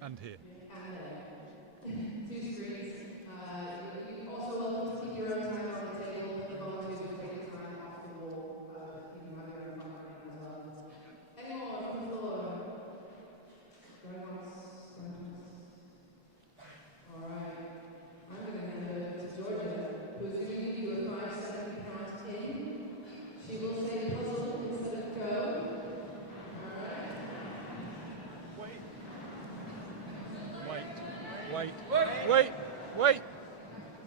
And here.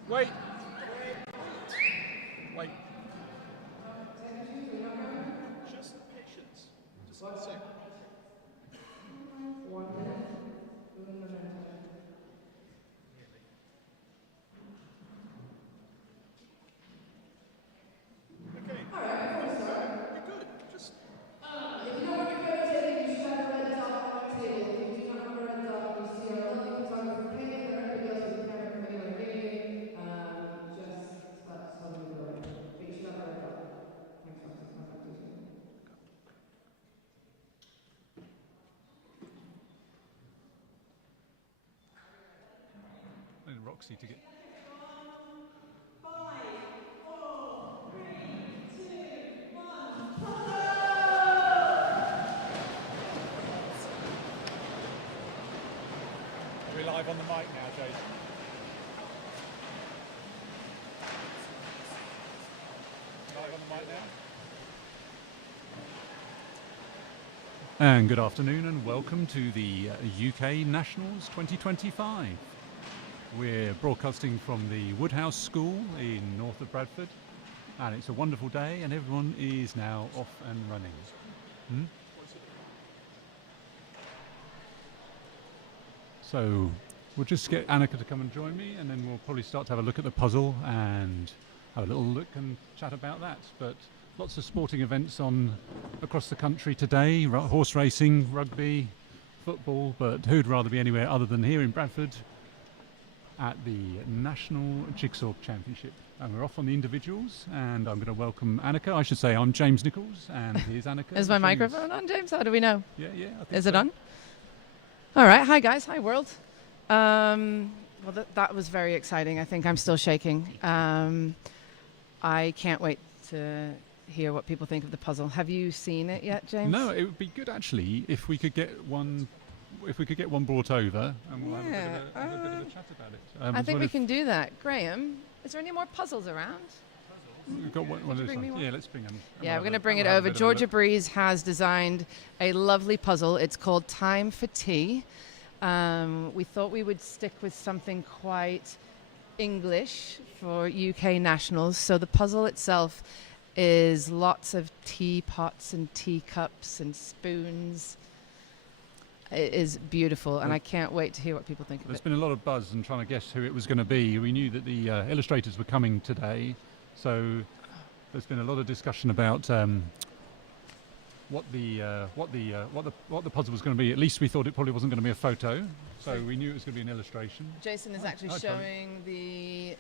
Wait. Just patience. Just 1 second. 1 minute. Okay. All right, before we start. You're good. Just. If you don't want your photo taken, you should have a red dot on your table. If you do not have a red dot, you see our lovely photographer Kate and everybody else with the camera from anywhere near you. Just stop slowly going. But you should have a red dot. Thanks, Roxy. I need Roxy to get. 5, 4, 3, 2, 1. Are we live on the mic now, Jason? Live on the mic now? And good afternoon and welcome to the UK Nationals 2025. We're broadcasting from the Woodhouse School in north of Bradford, and it's a wonderful day and everyone is now off and running. So we'll just get Annika to come and join me, and then we'll probably start to have a look at the puzzle and have a little look and chat about that. But lots of sporting events on across the country today, horse racing, rugby, football, but who'd rather be anywhere other than here in Bradford at the National Jigsaw Championship. And we're off on the individuals, and I'm going to welcome Annika. I should say I'm James Nichols, and here's Annika. Is my microphone on, James? How do we know? Yeah, I think Is so. it on? All right. Hi, guys. Hi, world. Well, that was very exciting. I think I'm still shaking. I can't wait to hear what people think of the puzzle. Have you seen it yet, James? No, it would be good actually if we could get one. If we could get one brought over, and we'll have a bit of a chat about it. I think we can do that. Graham, is there any more puzzles around? We've got one of those ones. Yeah, let's bring them. Yeah, we're going to bring it over. Georgia Breeze has designed a lovely puzzle. It's called Time for Tea. We thought we would stick with something quite English for UK Nationals. So the puzzle itself is lots of teapots and teacups and spoons. It is beautiful, and I can't wait to hear what people think of it. There's been a lot of buzz and trying to guess who it was going to be. We knew that the illustrators were coming today, so there's been a lot of discussion about what the puzzle was going to be. At least we thought it probably wasn't going to be a photo, so we knew it was going to be an illustration. Jason is actually showing the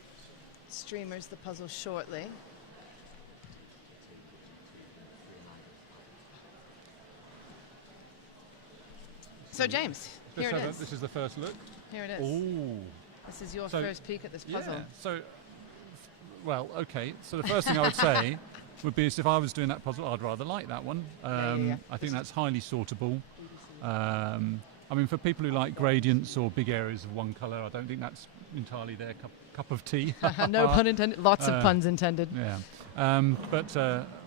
streamers the puzzle shortly. So James, here it is. This is the first look. Here it is. Ooh. This is your first peek at this puzzle. Yeah. So, well, okay. So the first thing I would say would be is if I was doing that puzzle, I'd rather like that one. I think that's highly sortable. I mean, for people who like gradients or big areas of one colour, I don't think that's entirely their cup of tea. No pun intended. Lots of puns intended. Yeah.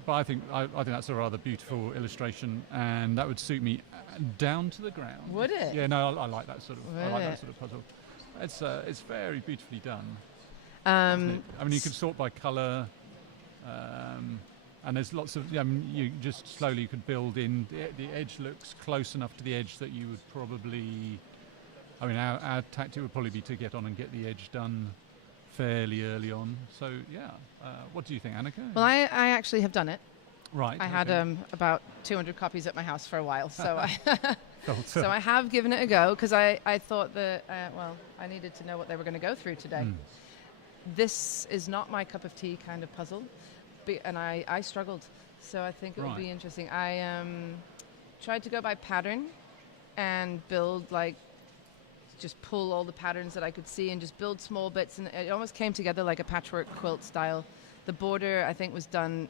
But I think that's a rather beautiful illustration, and that would suit me down to the ground. Would it? Yeah. No, I like that sort of. I like that sort of puzzle. It's very beautifully done. I mean, you could sort by colour, and there's lots of. You just slowly could build in. The edge looks close enough to the edge that you would probably. I mean, our tactic would probably be to get on and get the edge done fairly early on. So yeah, what do you think, Annika? Well, I actually have done it. Right. I had about 200 copies at my house for a while, so I have given it a go because I thought that I needed to know what they were going to go through today. This is not my cup of tea kind of puzzle, and I struggled. So I think it would be interesting. I tried to go by pattern and build just pull all the patterns that I could see and just build small bits, and it almost came together like a patchwork quilt style. The border, I think, was done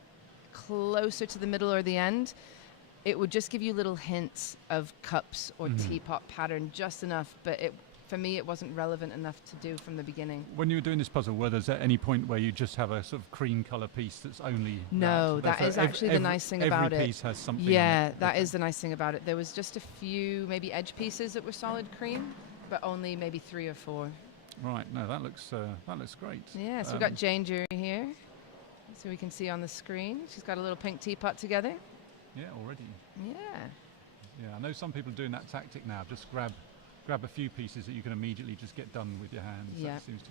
closer to the middle or the end. It would just give you little hints of cups or teapot pattern, just enough, but for me it wasn't relevant enough to do from the beginning. When you were doing this puzzle, were there at any point where you just have a sort of cream colour piece that's only No, that is actually the nice thing about it. Every piece has something. Yeah, that is the nice thing about it. There was just a few maybe edge pieces that were solid cream, but only maybe 3 or 4. Right. No, that looks great. Yeah. So we've got Jane Jury here, so we can see on the screen. She's got a little pink teapot together. Yeah, already. Yeah. Yeah, I know some people are doing that tactic now. Just grab a few pieces that you can immediately just get done with your hands. Yeah. That seems to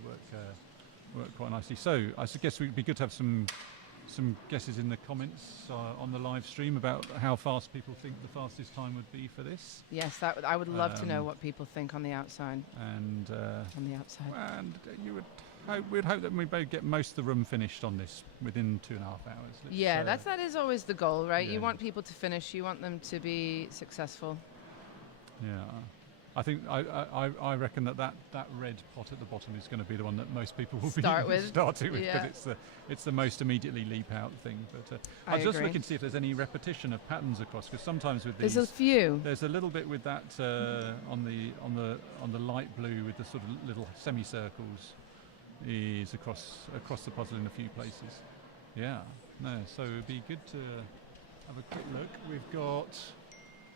work quite nicely. So I guess it would be good to have some guesses in the comments on the live stream about how fast people think the fastest time would be for this. Yes, I would love to know what people think on the outside. And on the outside. And we'd hope that we both get most of the room finished on this within 2.5 hours. That is always the goal, right? Yeah. You want people to finish. You want them to be successful. Yeah. I think I reckon that red pot at the bottom is going to be the one that most people will starting with yeah. because it's the most immediately leap out thing. But I was just looking to see if there's any repetition of patterns across, because sometimes with these there's a few. There's a little bit with that on the light blue with the sort of little semicircles is across the puzzle in a few places. Yeah. No. So it'd be good to have a quick look. We've got.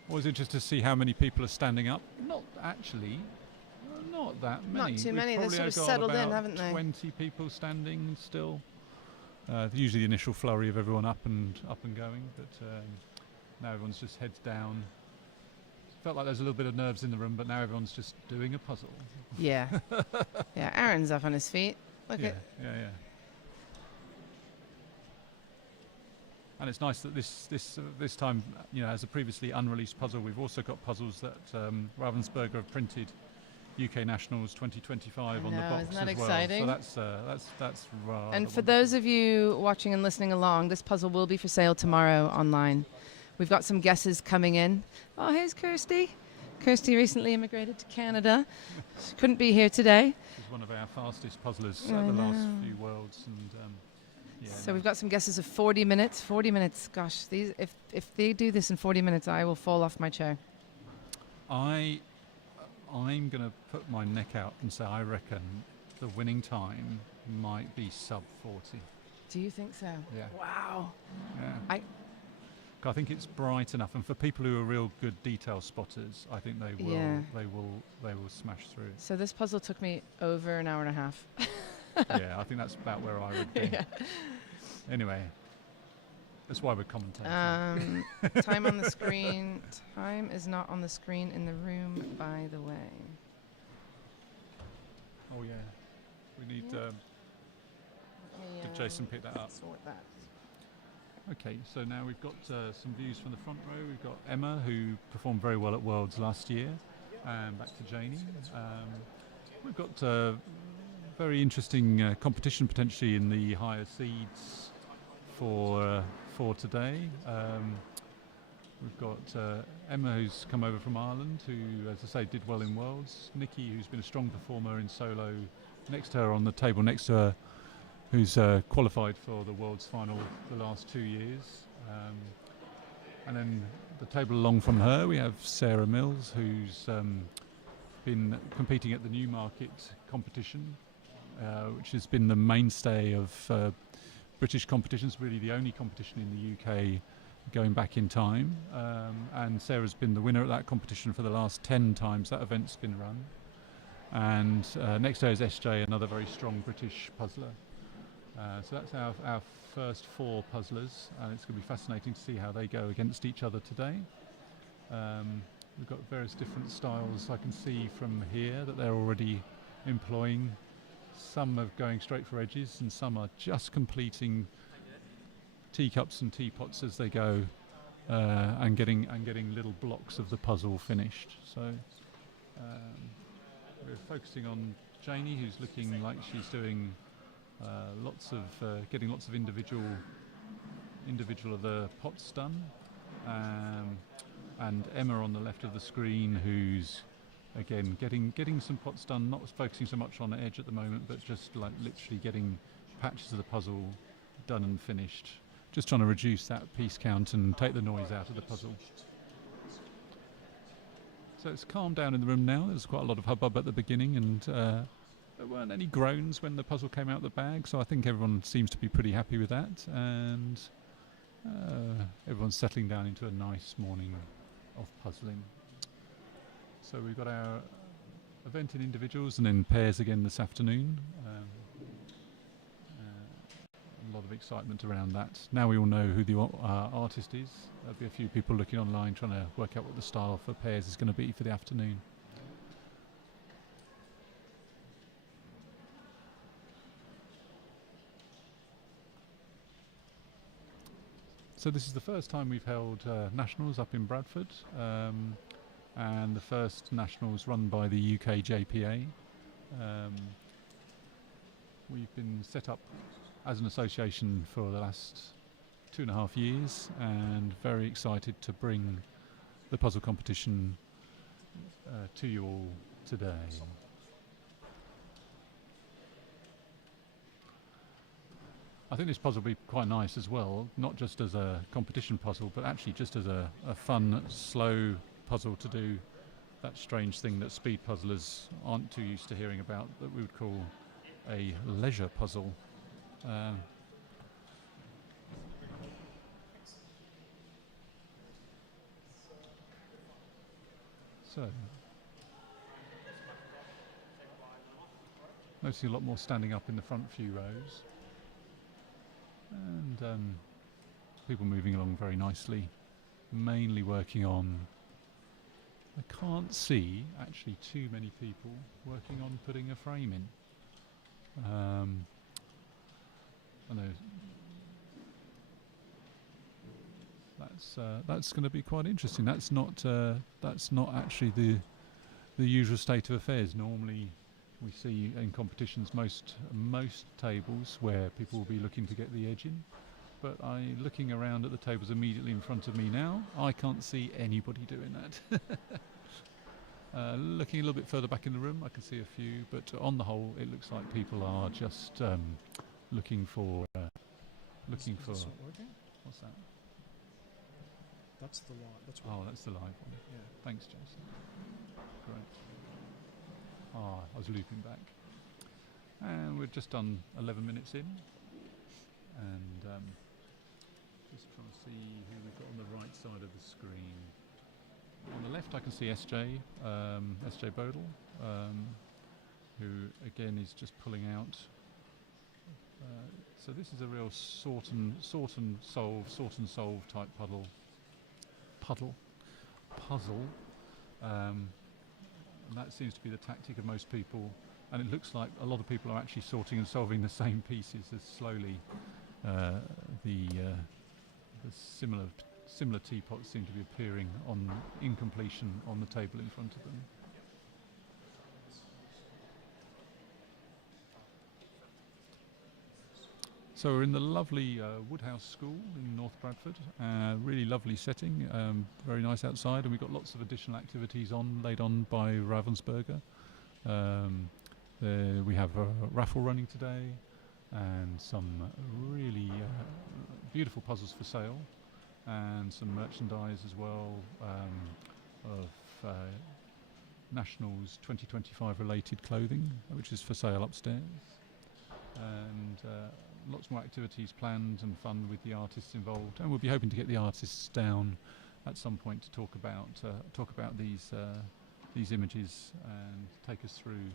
Always interested to see how many people are standing up. Not actually, not that many. Not too many. They've sort of got settled in, about haven't they? 20 people standing still. Usually the initial flurry of everyone up and going, but now everyone's just heads down. Felt like there's a little bit of nerves in the room, but now everyone's just doing a puzzle. Yeah. Yeah. Aaron's up on his feet. Look at. Yeah. And it's nice that this time, as a previously unreleased puzzle, we've also got puzzles that Ravensburger have printed UK Nationals 2025 on the box isn't that as well. exciting? So that's rather And for wonderful. those of you watching and listening along, this puzzle will be for sale tomorrow online. We've got some guesses coming in. Oh, here's Kirsty. Kirsty recently immigrated to Canada. She couldn't be here today. She's one of our fastest puzzlers at the last few Worlds, and Yeah, So we've got some guesses of 40 minutes. 40 minutes. Gosh, these if they do this in 40 minutes, I will fall off my chair. I'm going to put my neck out and say I reckon the winning time might be sub 40. Do you think so? Yeah. Wow. Yeah. I think it's bright enough, and for people who are real good detail spotters, I think they will. Yeah. They will smash through. So this puzzle took me over an hour and a half. Yeah, I think that's about where I would be. Yeah. Anyway, that's why we're commentating. Time on the screen. Time is not on the screen in the room, by the way. Oh yeah, we need. Did Jason pick that up? Sort that. Okay, so now we've got some views from the front row. We've got Emma, who performed very well at Worlds last year, and back to Janie. We've got very interesting competition potentially in the higher seeds for today. We've got Emma, who's come over from Ireland, who, as I say, did well in Worlds. Nikki, who's been a strong performer in solo, next to her on the table next to her, who's qualified for the Worlds final the last 2 years. And then the table along from her, we have Sarah Mills, who's been competing at the Newmarket competition, which has been the mainstay of British competitions, really the only competition in the UK going back in time. And Sarah's been the winner at that competition for the last 10 times that event's been run. And next to her is SJ, another very strong British puzzler. So that's our first 4 puzzlers, and it's going to be fascinating to see how they go against each other today. We've got various different styles I can see from here that they're already employing. Some are going straight for edges, and some are just completing teacups and teapots as they go, and getting little blocks of the puzzle finished. So we're focusing on Janie, who's looking like she's doing getting lots of individual of the pots done, and Emma on the left of the screen, who's again getting some pots done, not focusing so much on the edge at the moment, but just like literally getting patches of the puzzle done and finished, just trying to reduce that piece count and take the noise out of the puzzle. So it's calmed down in the room now. There's quite a lot of hubbub at the beginning, and there weren't any groans when the puzzle came out of the bag, so I think everyone seems to be pretty happy with that, and everyone's settling down into a nice morning of puzzling. So we've got our event in individuals and then pairs again this afternoon. A lot of excitement around that. Now we all know who the artist is. There'll be a few people looking online trying to work out what the style for pairs is going to be for the afternoon. So this is the first time we've held nationals up in Bradford, and the first nationals run by the UKJPA. We've been set up as an association for the last 2.5 years, and very excited to bring the puzzle competition to you all today. I think this puzzle will be quite nice as well, not just as a competition puzzle, but actually just as a fun, slow puzzle to do that strange thing that speed puzzlers aren't too used to hearing about, that we would call a leisure puzzle. So, noticing a lot more standing up in the front few rows, and people moving along very nicely, mainly working on, I can't see actually too many people working on putting a frame in. I know that's going to be quite interesting. That's not actually the usual state of affairs. Normally we see in competitions most tables where people will be looking to get the edge in, but looking around at the tables immediately in front of me now, I can't see anybody doing that. Looking a little bit further back in the room, I can see a few, but on the whole it looks like people are just looking for looking for. Is this not working? What's that? That's the live. That's Oh, that's the live one. yeah. Thanks, Jason. Great. I was looping back. And we're just done 11 minutes in. And just trying to see who we've got on the right side of the screen. On the left I can see SJ, SJ Bodle, who again is just pulling out. So this is a real sort and solve type puzzle. And that seems to be the tactic of most people, and it looks like a lot of people are actually sorting and solving the same pieces as slowly the similar teapots seem to be appearing in completion on the table in front of them. So we're in the lovely Woodhouse School in North Bradford. Really lovely setting, very nice outside, and we've got lots of additional activities laid on by Ravensburger. We have a raffle running today, and some really beautiful puzzles for sale, and some merchandise as well of Nationals 2025 related clothing, which is for sale upstairs. And lots more activities planned and fun with the artists involved, and we'll be hoping to get the artists down at some point to talk about these images and take us through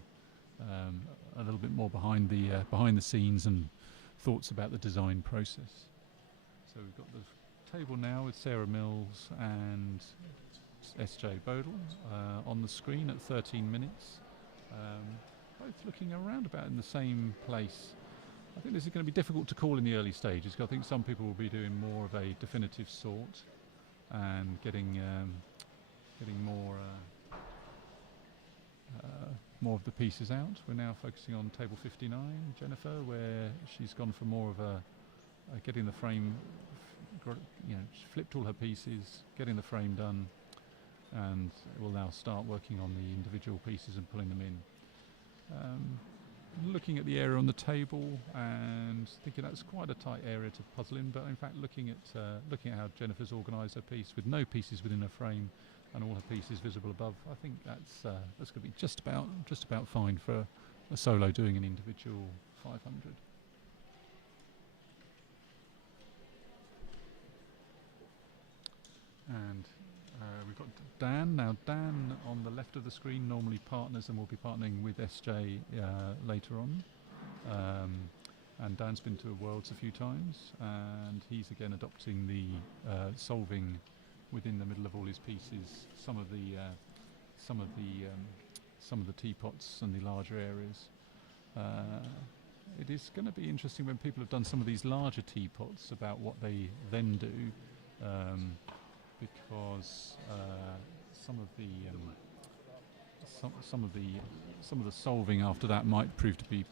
a little bit more behind the scenes and thoughts about the design process. So we've got the table now with Sarah Mills and SJ Bodle on the screen at 13 minutes, both looking around about in the same place. I think this is going to be difficult to call in the early stages, because I think some people will be doing more of a definitive sort and getting more of the pieces out. We're now focusing on table 59, Jennifer, where she's gone for more of a getting the frame, she flipped all her pieces, getting the frame done, and will now start working on the individual pieces and pulling them in. Looking at the area on the table and thinking that's quite a tight area to puzzle in, but in fact looking at how Jennifer's organised her piece with no pieces within her frame and all her pieces visible above, I think that's going to be just about fine for a solo doing an individual 500. And we've got Dan. Now Dan on the left of the screen normally partners and will be partnering with SJ later on. And Dan's been to Worlds a few times, and he's again adopting the solving within the middle of all his pieces some of the teapots and the larger areas. It is going to be interesting when people have done some of these larger teapots about what they then do. Because some of the solving after that might prove to be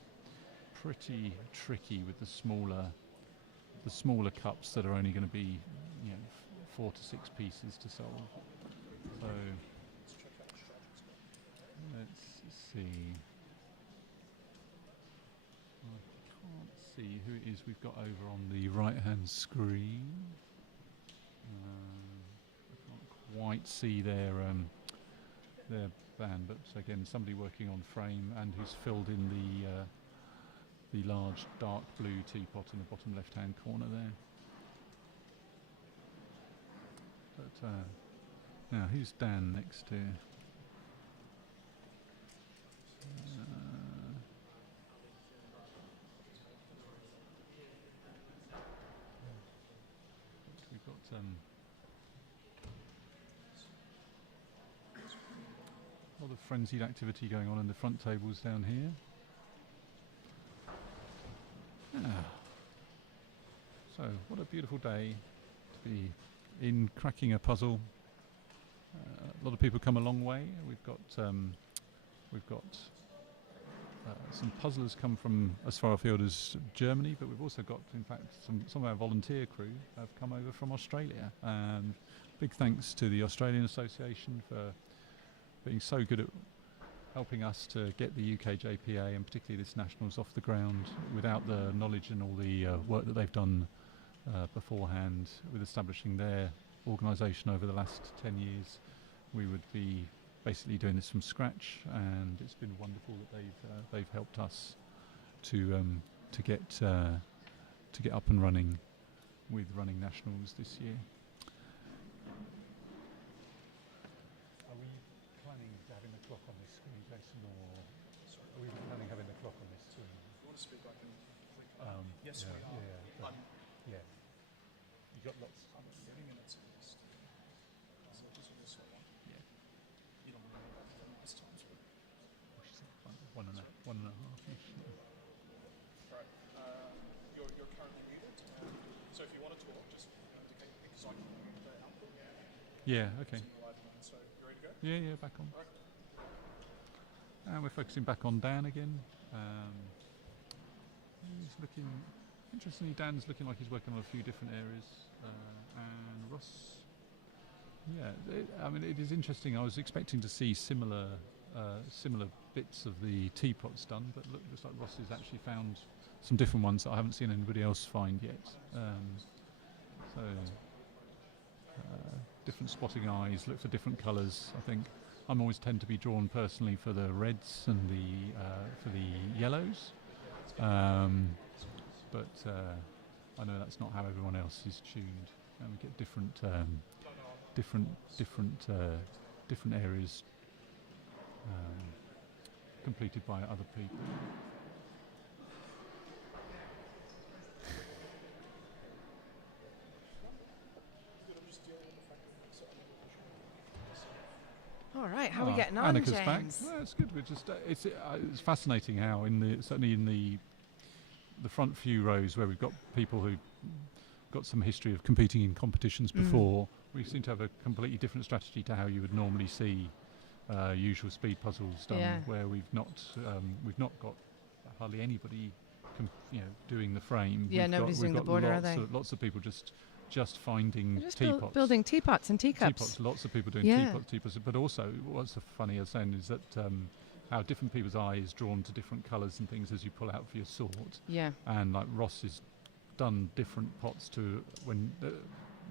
pretty tricky with the smaller cups that are only going to be 4 to 6 pieces to solve. So let's see. I can't see who it is we've got over on the right hand screen. Quite see their band, but again somebody working on frame and who's filled in the large dark blue teapot in the bottom left hand corner there. But now who's Dan next to? We've got a lot of frenzied activity going on in the front tables down here. So what a beautiful day to be in cracking a puzzle. A lot of people come a long way. We've got some puzzlers come from as far afield as Germany, but we've also got, in fact, some of our volunteer crew have come over from Australia. Big thanks to the Australian Association for being so good at helping us to get the UKJPA and particularly this Nationals off the ground. Without the knowledge and all the work that they've done beforehand with establishing their organisation over the last 10 years. We would be basically doing this from scratch, and it's been wonderful that they've helped us to get up and running with running nationals this year. Are we planning having the clock on this screen, Jason, or are we planning having the clock on this screen? If you want to speak, I can click. Yes, Yeah, we are. yeah, yeah. You got lots. 30 minutes at least. So this one is one. Yeah. You don't remember that last time. So. What she said, one and a half-ish. Right. You're currently muted. So if you want to talk, just indicate because I can mute the output. Yeah. Okay. So you ready to go? Yeah. Back on. Right. And we're focusing back on Dan again. He's looking, interestingly, Dan's looking like he's working on a few different areas. And Ross, it is interesting. I was expecting to see similar bits of the teapots done, but looks like Ross has actually found some different ones that I haven't seen anybody else find yet. Different spotting eyes, look for different colours. I think I'm always tend to be drawn personally for the reds and for the yellows, but I know that's not how everyone else is tuned, and we get different areas completed by other people. All right, how are we getting on, Annika's James? back. Well, it's good. We're just it's fascinating how certainly in the front few rows where we've got people who got some history of competing in competitions before, we seem to have a completely different strategy to how you would normally see usual speed puzzles done, where we've not got hardly anybody doing the frame. Yeah, nobody's doing the border, are they? Lots of people just finding just teapots. Building teapots and teacups. Teapots, lots of people doing teapots. But also, what's so funny I was saying is that how different people's eye is drawn to different colours and things as you pull out for your sort. Yeah. And like Ross has done different pots to when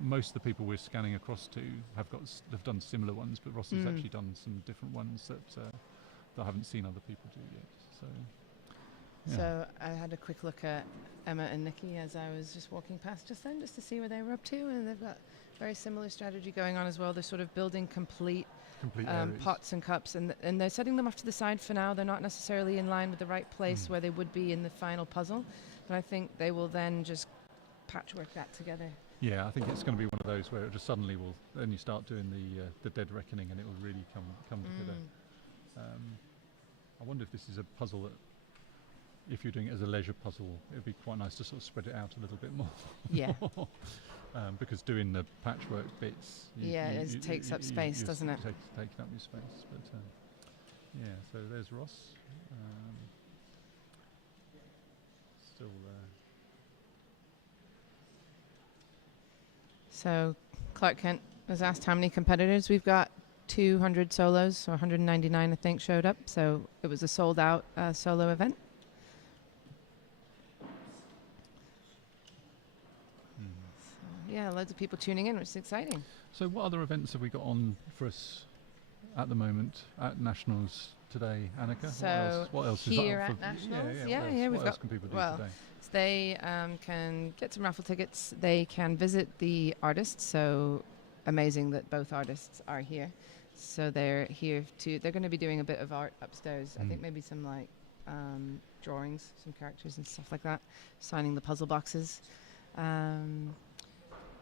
most of the people we're scanning across to have done similar ones, but Ross has actually done some different ones that I haven't seen other people do yet. So. Yeah. So I had a quick look at Emma and Nikki as I was just walking past just then, just to see where they were up to, and they've got very similar strategy going on as well. They're sort of building complete pots and cups, and they're setting them off to the side for now. They're not necessarily in line with the right place where they would be in the final puzzle, but I think they will then just patchwork that together. Yeah, I think it's going to be one of those where it just suddenly will. Then you start doing the dead reckoning, and it will really come together. I wonder if this is a puzzle that, if you're doing it as a leisure puzzle, it would be quite nice to sort of spread it out a little bit more. Yeah. Because doing the patchwork bits, it takes up space, doesn't it? Taking up your space, but so there's Ross, still there. So Clark Kent was asked how many competitors we've got. 200 solos, or 199 I think showed up, so it was a sold out solo event. Yeah, loads of people tuning in, which is exciting. So what other events have we got on for us at the moment at Nationals today, Annika? So what else here is at Nationals? what else can people do today? So they can get some raffle tickets. They can visit the artists. So amazing that both artists are here. So they're here they're going to be doing a bit of art upstairs. I think maybe some like drawings, some characters and stuff like that, signing the puzzle boxes.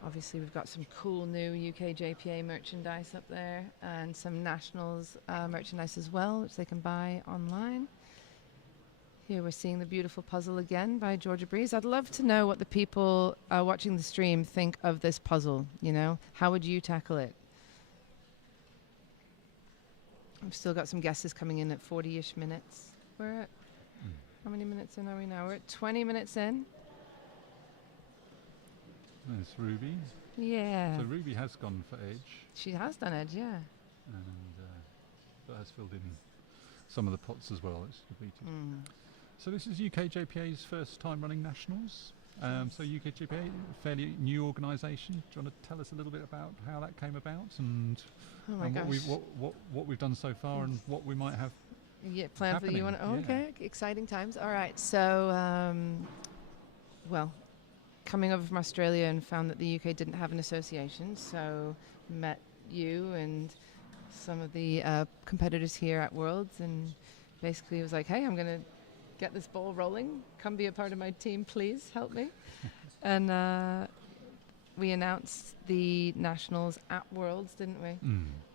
Obviously, we've got some cool new UKJPA merchandise up there, and some Nationals merchandise as well, which they can buy online. Here we're seeing the beautiful puzzle again by Georgia Breeze. I'd love to know what the people watching the stream think of this puzzle. How would you tackle it? We've still got some guesses coming in at 40-ish minutes. We're at, how many minutes in are we now? We're at 20 minutes in. There's Ruby. Yeah. So Ruby has gone for Edge. She has done Edge, yeah. And but has filled in some of the pots as well. It's completed. So this is UKJPA's first time running Nationals. So UKJPA, fairly new organisation. Do you want to tell us a little bit about how that came about and, what we've done so far and what we might have? Yeah, plan for you want. Yeah. Okay, exciting times. All right, so well, coming over from Australia and found that the UK didn't have an association, so met you and some of the competitors here at Worlds, and basically was like, hey, I'm going to get this ball rolling. Come be a part of my team, please help me. And we announced the Nationals at Worlds, didn't we?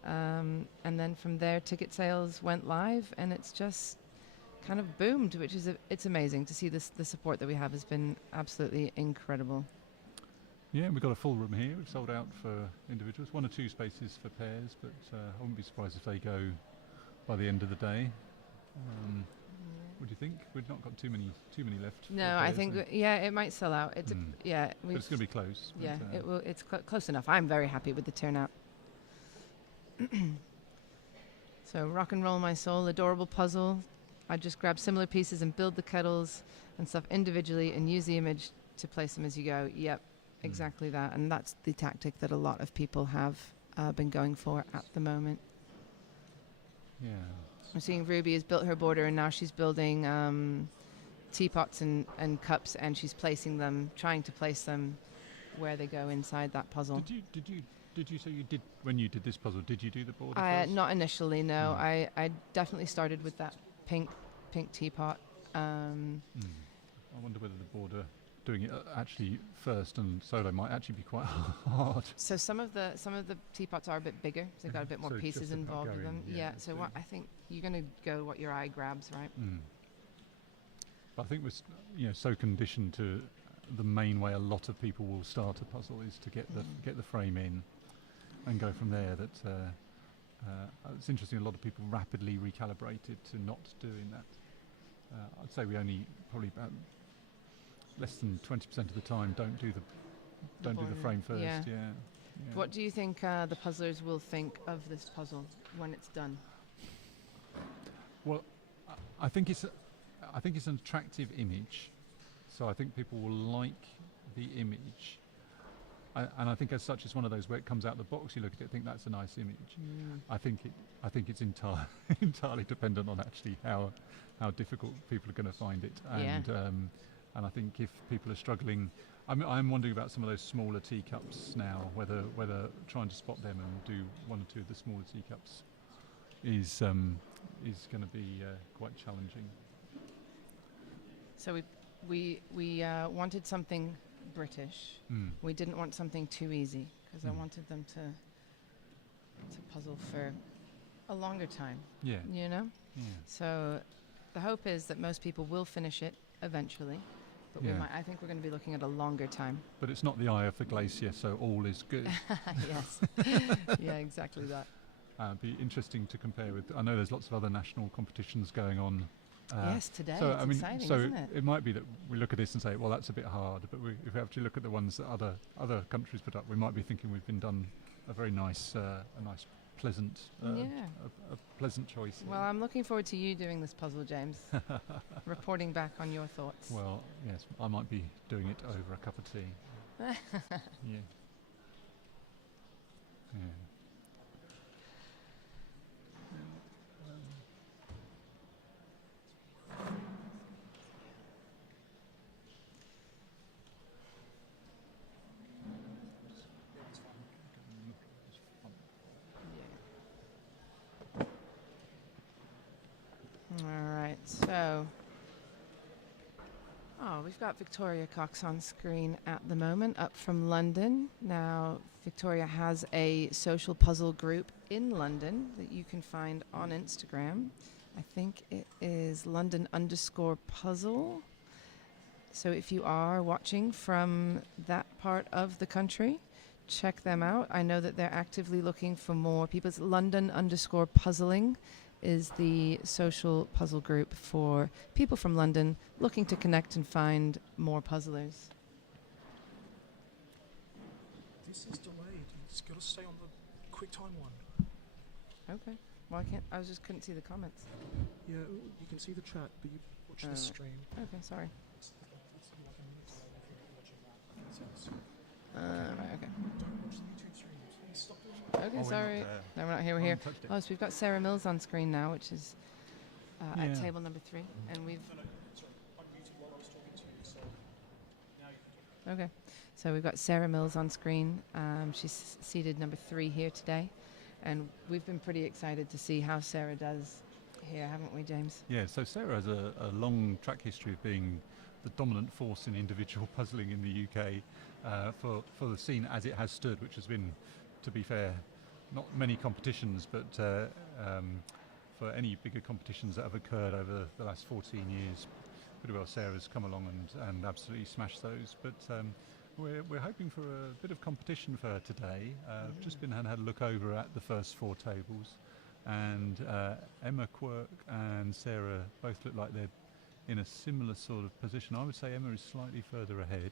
And then from there, ticket sales went live, and it's just kind of boomed, which is it's amazing to see the support that we have has been absolutely incredible. Yeah, we've got a full room here. We've sold out for individuals, 1 or 2 spaces for pairs, but I wouldn't be surprised if they go by the end of the day. What do you think? We've not got too many left. No, I think it might sell out. It's but it's going to be close. Yeah, it will. It's close enough. I'm very happy with the turnout. So rock and roll my soul, adorable puzzle. I just grab similar pieces and build the kettles and stuff individually and use the image to place them as you go. Yep, exactly that. And that's the tactic that a lot of people have been going for at the moment. Yeah. I'm seeing Ruby has built her border, and now she's building teapots and cups, and she's placing them, trying to place them where they go inside that puzzle. Did you say you did when you did this puzzle? Did you do the border first? Not initially, no. I definitely started with that pink teapot. I wonder whether the border doing it actually first and solo might actually be quite hard. So some of the teapots are a bit bigger. So they've got a bit more So pieces just about involved in them. going, Yeah. So what I think you're going to go what your eye grabs, right? But I think we're so conditioned to the main way a lot of people will start a puzzle is to get the frame in and go from there. That it's interesting. A lot of people rapidly recalibrated to not doing that. I'd say we only probably about less than 20% of the time don't do the frame first. Yeah. Yeah. What do you think the puzzlers will think of this puzzle when it's done? Well, I think it's an attractive image, so I think people will like the image. And I think as such, it's one of those where it comes out the box. You look at it, think that's a nice image. I think it's entirely dependent on actually how difficult people are going to find it. And I think if people are struggling, I'm wondering about some of those smaller teacups now, whether trying to spot them and do 1 or 2 of the smaller teacups is going to be quite challenging. So we wanted something British. We didn't want something too easy because I wanted them to puzzle for a longer time. Yeah. You know? Yeah. So the hope is that most people will finish it eventually. But I think we're going to be looking at a longer time. But it's not the eye of the glacier, so all is good. Yes. Yeah, exactly that. It'd be interesting to compare with. I know there's lots of other national competitions going on. Yes, today. So it's exciting, isn't it? It might be that we look at this and say, well, that's a bit hard. But if we actually look at the ones that other countries put up, we might be thinking we've been done a very nice, pleasant, a pleasant choice. Well, I'm looking forward to you doing this puzzle, James. Reporting back on your thoughts. Well, yes, I might be doing it over a cup of tea. Yeah. Yeah. All right, so we've got Victoria Cox on screen at the moment, up from London. Now, Victoria has a social puzzle group in London that you can find on Instagram. I think it is London_puzzle. So if you are watching from that part of the country, check them out. I know that they're actively looking for more people. It's London_puzzling is the social puzzle group for people from London looking to connect and find more puzzlers. This is delayed. It's got to stay on the QuickTime one. Okay. Well, I just couldn't see the comments. Yeah, you can see the chat, but you watch the stream. Okay, sorry. It's like a minute. Right, okay. Don't watch the YouTube stream. Please stop doing that. Okay, Oh, we're not sorry. there. No, we're not here. We're I here. haven't touched it. Oh, so we've got Sarah Mills on screen now, which is at Yeah. table number 3, and we've. No, sorry. I muted while I was talking to you, so now you can talk. Okay, so we've got Sarah Mills on screen. She's seated number 3 here today, and we've been pretty excited to see how Sarah does here, haven't we, James? Yeah, so Sarah has a long track history of being the dominant force in individual puzzling in the UK for the scene as it has stood, which has been, to be fair, not many competitions, but for any bigger competitions that have occurred over the last 14 years, pretty well Sarah's come along and absolutely smashed those. But we're hoping for a bit of competition for her today. Just been and had a look over at the first 4 tables, and Emma Quirk and Sarah both look like they're in a similar sort of position. I would say Emma is slightly further ahead.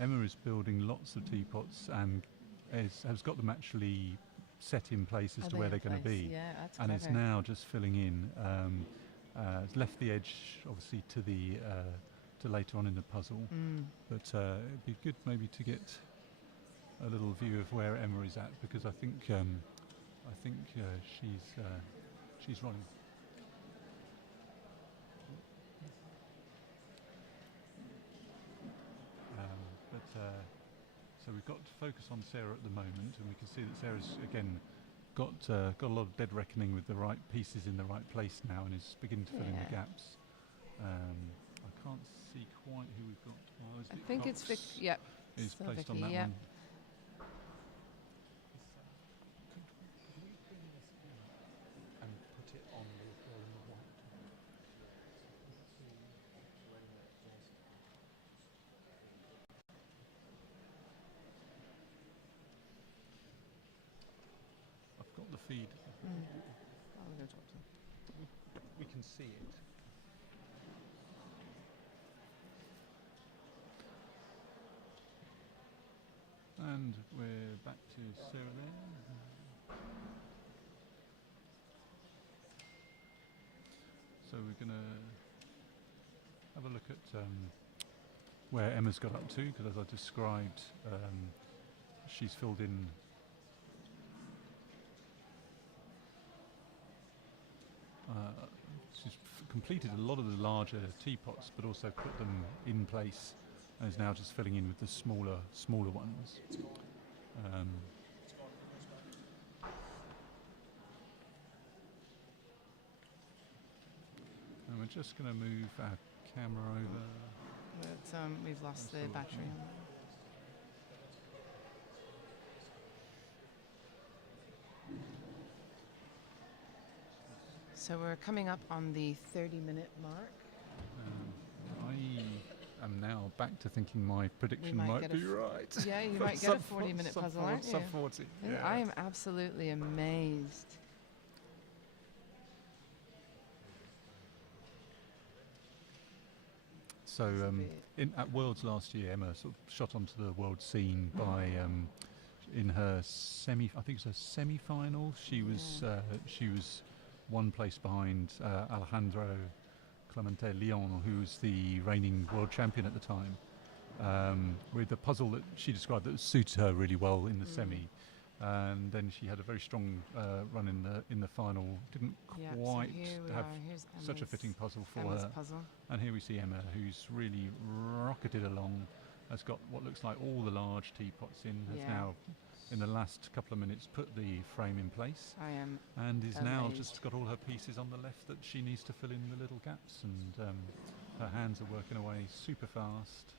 Emma is building lots of teapots and has got them actually set in place as to where they're going to be, Yeah, that's and is clever. now just filling in. It's left the edge obviously to the to later on in the puzzle, but it'd be good maybe to get a little view of where Emma is at, because I think she's running. So we've got to focus on Sarah at the moment, and we can see that Sarah's again got a lot of dead reckoning with the right pieces in the right place now, and is beginning to fill in the Yeah. gaps. I can't see quite who we've got. Oh, is I it think it's Cox Vic. Yep. is still placed on Vicky, that yeah. one. And put it on the white. I've got the feed. Oh, we're going to talk to them. We can see it. And we're back to Sarah there. So we're going to have a look at where Emma's got up to, because as I described, she's filled in completed a lot of the larger teapots, but also put them in place, and is now just filling in with the smaller ones. And we're just going to move our camera over. But, we've lost the battery on that. So we're coming up on the 30-minute mark. I am now back to thinking my prediction might might get be right. Yeah, you might get a 40-minute puzzle, aren't you? Sub 40. Yeah. I am absolutely amazed. So at Worlds last year, Emma sort of shot onto the world scene by in her I think it was her semi-final. She was one place behind Alejandro Clemente Leon, who was the reigning world champion at the time, with a puzzle that she described that suited her really well in the semi. And then she had a very strong run in the final. Didn't Yeah, quite so here we have are. Here's such a Emma's- fitting puzzle for Emma's her. puzzle. And here we see Emma, who's really rocketed along, has got what looks like all the large teapots in, has Yeah. now, in the last couple of minutes, put the frame in place, I am. and is now Amazed. just got all her pieces on the left that she needs to fill in the little gaps, and her hands are working away super fast,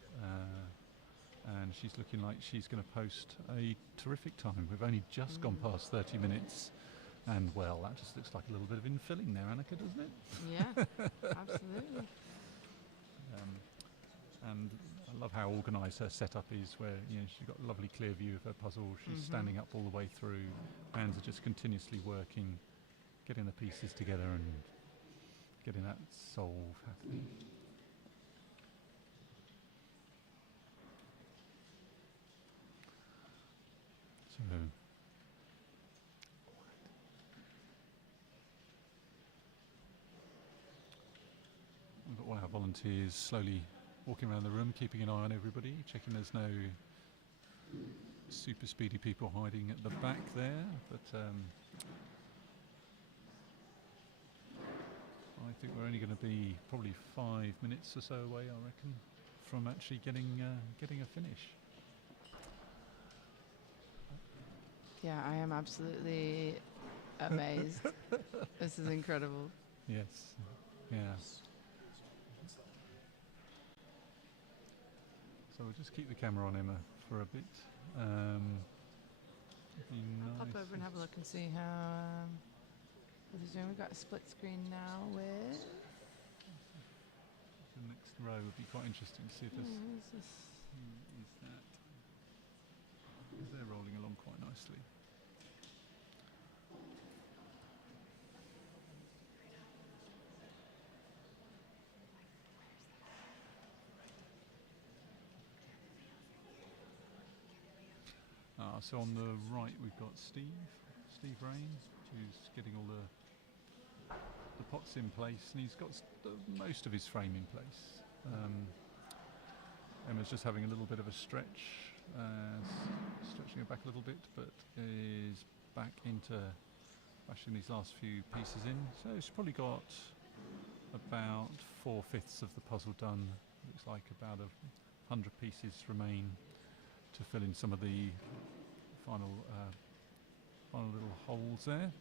and she's looking like she's going to post a terrific time. We've only just gone past 30 minutes, and well, that just looks like a little bit of infilling there, Annika, doesn't it? Yeah, absolutely. And I love how organised her setup is, where she's got a lovely clear view of her puzzle. She's standing up all the way through. Hands are just continuously working, getting the pieces together and getting that solve happening. So we've got all our volunteers slowly walking around the room, keeping an eye on everybody, checking there's no super speedy people hiding at the back there, but I think we're only going to be probably 5 minutes or so away, I reckon, from actually getting a finish. Yeah, I am absolutely amazed. This is incredible. Yes. Yeah. So we'll just keep the camera on Emma for a bit. It'd be I'll nice pop over and have a look and see how this is doing. We've got a split screen now with. The next row would be quite interesting to see if there's. Who is this? Who is that? Because they're rolling along quite nicely. So on the right we've got Steve Rain, who's getting all the pots in place, and he's got most of his frame in place. Emma's just having a little bit of a stretch, stretching her back a little bit, but is back into bashing these last few pieces in. So she's probably got about 4/5 of the puzzle done. Looks like about 100 pieces remain to fill in some of the final little holes there.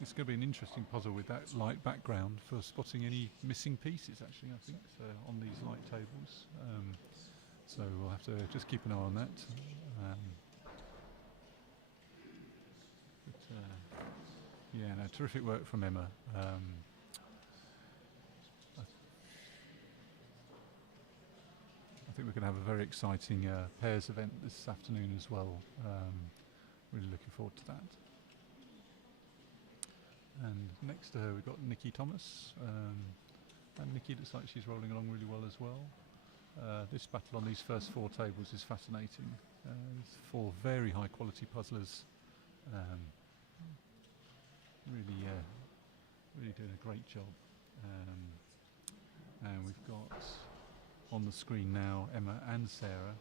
It's going to be an interesting puzzle with that light background for spotting any missing pieces, actually, I think, so on these light tables. So we'll have to just keep an eye on that. Yeah, no, terrific work from Emma. I think we're going to have a very exciting pairs event this afternoon as well. Really looking forward to that. And next to her we've got Nikki Thomas, and Nikki looks like she's rolling along really well as well. This battle on these first 4 tables is fascinating. It's 4 very high quality puzzlers, really doing a great job. And we've got on the screen now Emma and Sarah,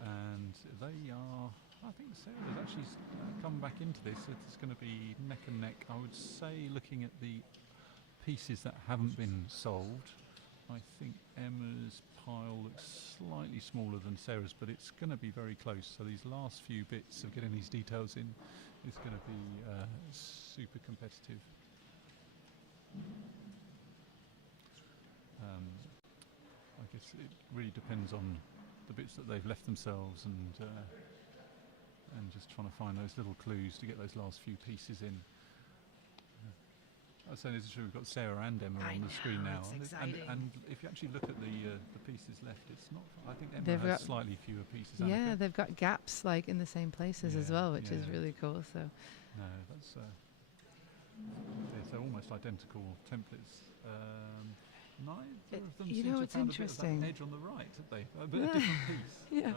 and they are, I think Sarah's actually come back into this. It's going to be neck and neck. I would say, looking at the pieces that haven't been solved, I think Emma's pile looks slightly smaller than Sarah's, but it's going to be very close. So these last few bits of getting these details in is going to be super competitive. I guess it really depends on the bits that they've left themselves, and just trying to find those little clues to get those last few pieces in. I was saying, it's true, we've got Sarah and Emma on the screen now, and if you actually look at the pieces left, it's not. I think Emma has slightly fewer pieces. Yeah, they've got gaps like in the same places as well, which is really cool. So no, that's they're almost identical templates. Neither of them seem to have found a bit of that edge on the right, have they? A bit of different piece. Yeah.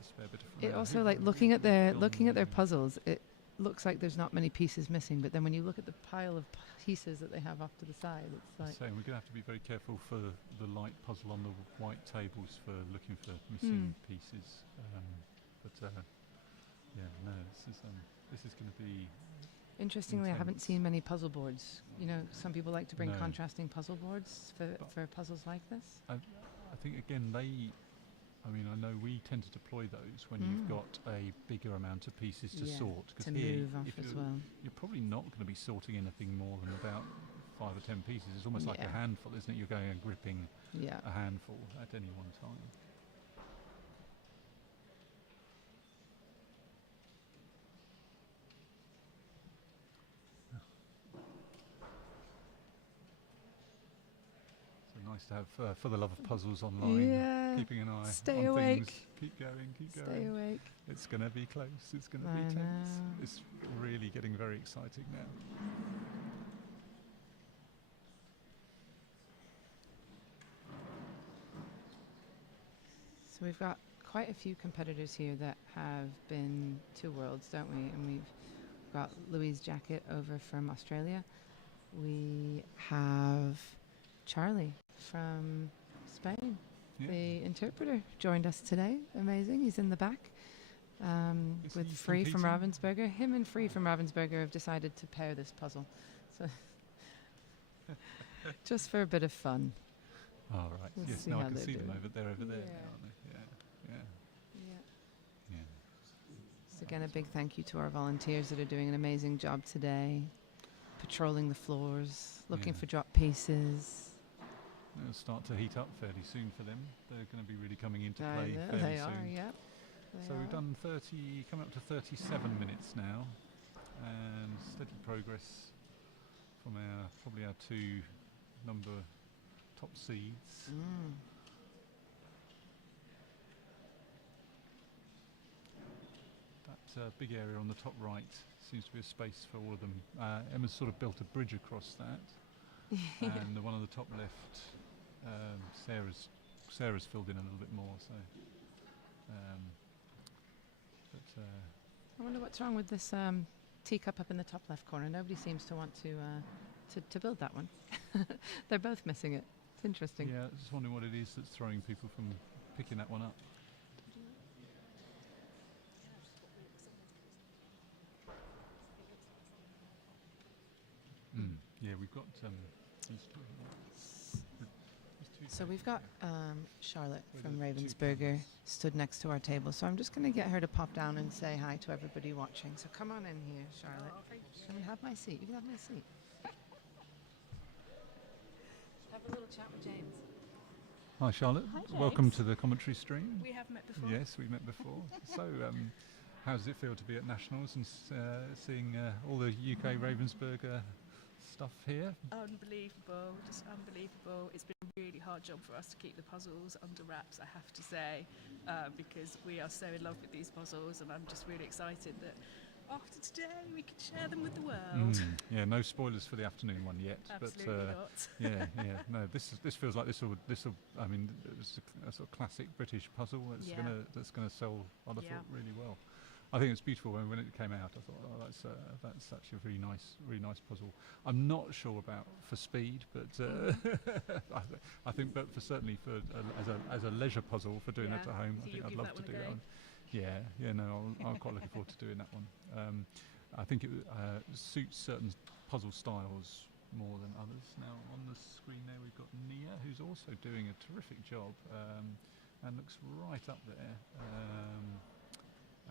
It's a fair bit of it also, like, looking at their puzzles, it looks like there's not many pieces missing, but then when you look at the pile of pieces that they have off to the side, it's like. So we're going to have to be very careful for the light puzzle on the white tables for looking for missing pieces. This is going to be. Interestingly, I haven't seen many puzzle boards. You know, some people like to bring contrasting puzzle boards for puzzles like this. I think, again, I mean, I know we tend to deploy those when you've got a bigger amount of pieces to sort. To move off as well. You're probably not going to be sorting anything more than about 5 or 10 pieces. It's almost like a handful, isn't it? You're going and gripping a handful at any one time. Nice to have for the love of puzzles online, keeping an eye Stay on awake. things. Keep going. Stay awake. It's going to be close. It's going to be tense. It's really getting very exciting now. So we've got quite a few competitors here that have been to Worlds, don't we? And we've got Louise Jacket over from Australia. We have Charlie from Spain. Yeah. The interpreter joined us today. Amazing. He's in the back Is with he Free from competing? Ravensburger. Him and Free from Ravensburger have decided to pair this puzzle. So just for a bit of fun. Oh, right. We'll Yes, see now I how can they're see them doing. over there, Yeah. now, aren't they? Yeah, Yeah. yeah. So again, a big thank you to our volunteers that are doing an amazing job today, patrolling the floors, looking Yeah. for drop pieces. It'll start to heat up fairly soon for them. They're going to be really coming into I play know, fairly they soon. are, yeah. So we've done 30, coming up to 37 minutes now, and steady progress from probably our two number top seeds. Mm. That big area on the top right seems to be a space for all of them. Emma's sort of built a bridge across that, and the one on the top left, Sarah's filled in a little bit more. So, I wonder what's wrong with this teacup up in the top left corner. Nobody seems to want to build that one. They're both missing it. It's interesting. yeah, just wondering what it is that's throwing people from picking that one up. Yeah, we've got these two. So we've got Charlotte Where from the two Ravensburger cameras. stood next to our table. So I'm just going to get her to pop down and say hi to everybody watching. So come on in here, Charlotte. Come and have my seat. You can have my seat. Have a little chat with James. Hi, Charlotte. Hi, Welcome James. to the commentary stream. We have met before. Yes, we met before. So, how does it feel to be at Nationals and seeing all the UK Ravensburger stuff here? Unbelievable, just unbelievable. It's been a really hard job for us to keep the puzzles under wraps, I have to say, because we are so in love with these puzzles, and I'm just really excited that after today we can share them with the world. Yeah, no spoilers for the afternoon one yet. Absolutely but, not. yeah. No, this feels like this will. I mean, it's a sort of classic British puzzle Yeah. that's gonna sell. I'd have Yeah. thought really well. I think it's beautiful when it came out. I thought, oh, that's actually a really nice puzzle. I'm not sure about for speed, but I think, but for certainly for as a leisure puzzle for doing that Yeah. at home, So I think you'll I'd give love that to one do a that go? one. Yeah, no, I'm quite looking forward to doing that one. I think it suits certain puzzle styles more than others. Now on the screen there we've got Nia, who's also doing a terrific job and looks right up there.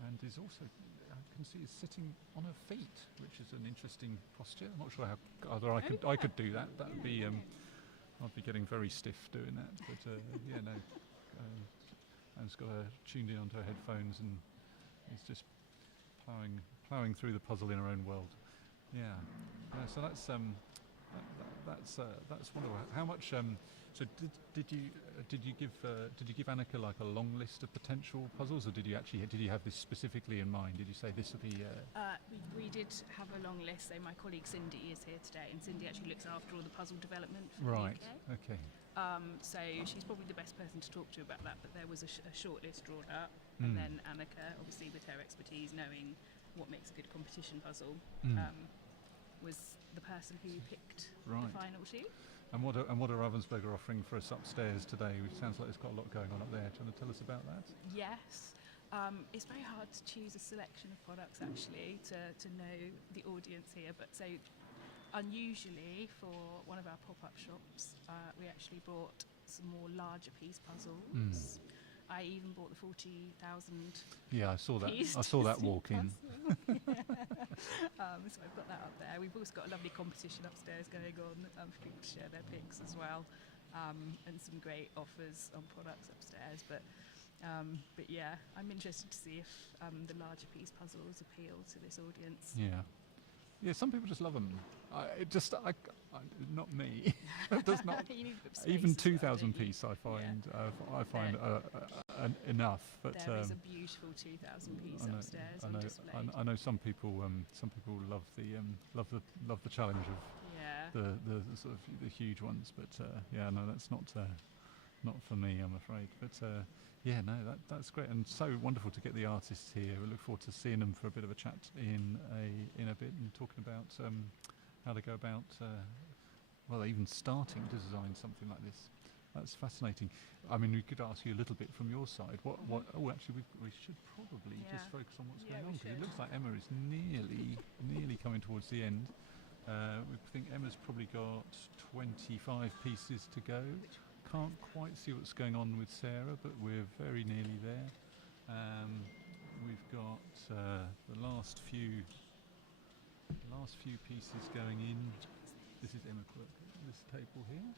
And is also, I can see, is sitting on her feet, which is an interesting posture. I'm not sure how either I could do that. That would be I'd be getting very stiff doing that. But yeah, no. Anne's got her tuned in onto her headphones and is just ploughing through the puzzle in her own world. Yeah. So that's wonderful. How much? So did you give Annika like a long list of potential puzzles, or did you have this specifically in mind? Did you say this would be? We did have a long list. So my colleague Cindy is here today, and Cindy actually looks after all the puzzle development for Right. the UK. Okay. So she's probably the best person to talk to about that, but there was a short list drawn up, and then Annika, obviously with her expertise, knowing what makes a good competition puzzle, was the person who picked Right. the final two. And what are Ravensburger offering for us upstairs today? It sounds like there's quite a lot going on up there. Do you want to tell us about that? Yes. It's very hard to choose a selection of products actually to know the audience here, but so unusually for one of our pop-up shops, we actually brought some more larger piece puzzles. I even bought the 40,000. Yeah, I saw that. piece I saw that Disney walk in. puzzle. So I've got that up there. We've also got a lovely competition upstairs going on for people to share their picks as well, and some great offers on products upstairs. But yeah, I'm interested to see if the larger piece puzzles appeal to this audience. Yeah. Some people just love them. Not me. It does not. You need a bit of space Even as well, 2,000 don't you? piece, I find enough. But There is a beautiful 2,000 piece upstairs on display. I know some people love the challenge of Yeah. the sort of the huge ones. But yeah, no, that's not for me, I'm afraid. But yeah, no, that's great and so wonderful to get the artists here. We look forward to seeing them for a bit of a chat in a bit and talking about how to go about even starting to design something like this. That's fascinating. I mean, we could ask you a little bit from your side. Oh, actually, we should probably just Yeah. focus on what's Yeah, going we on, because it should. looks like Emma is nearly coming towards the end. We think Emma's probably got 25 pieces to go. Can't quite see what's going on with Sarah, but we're very nearly there. We've got the last few pieces going in. This is Emma Quirk, this table here.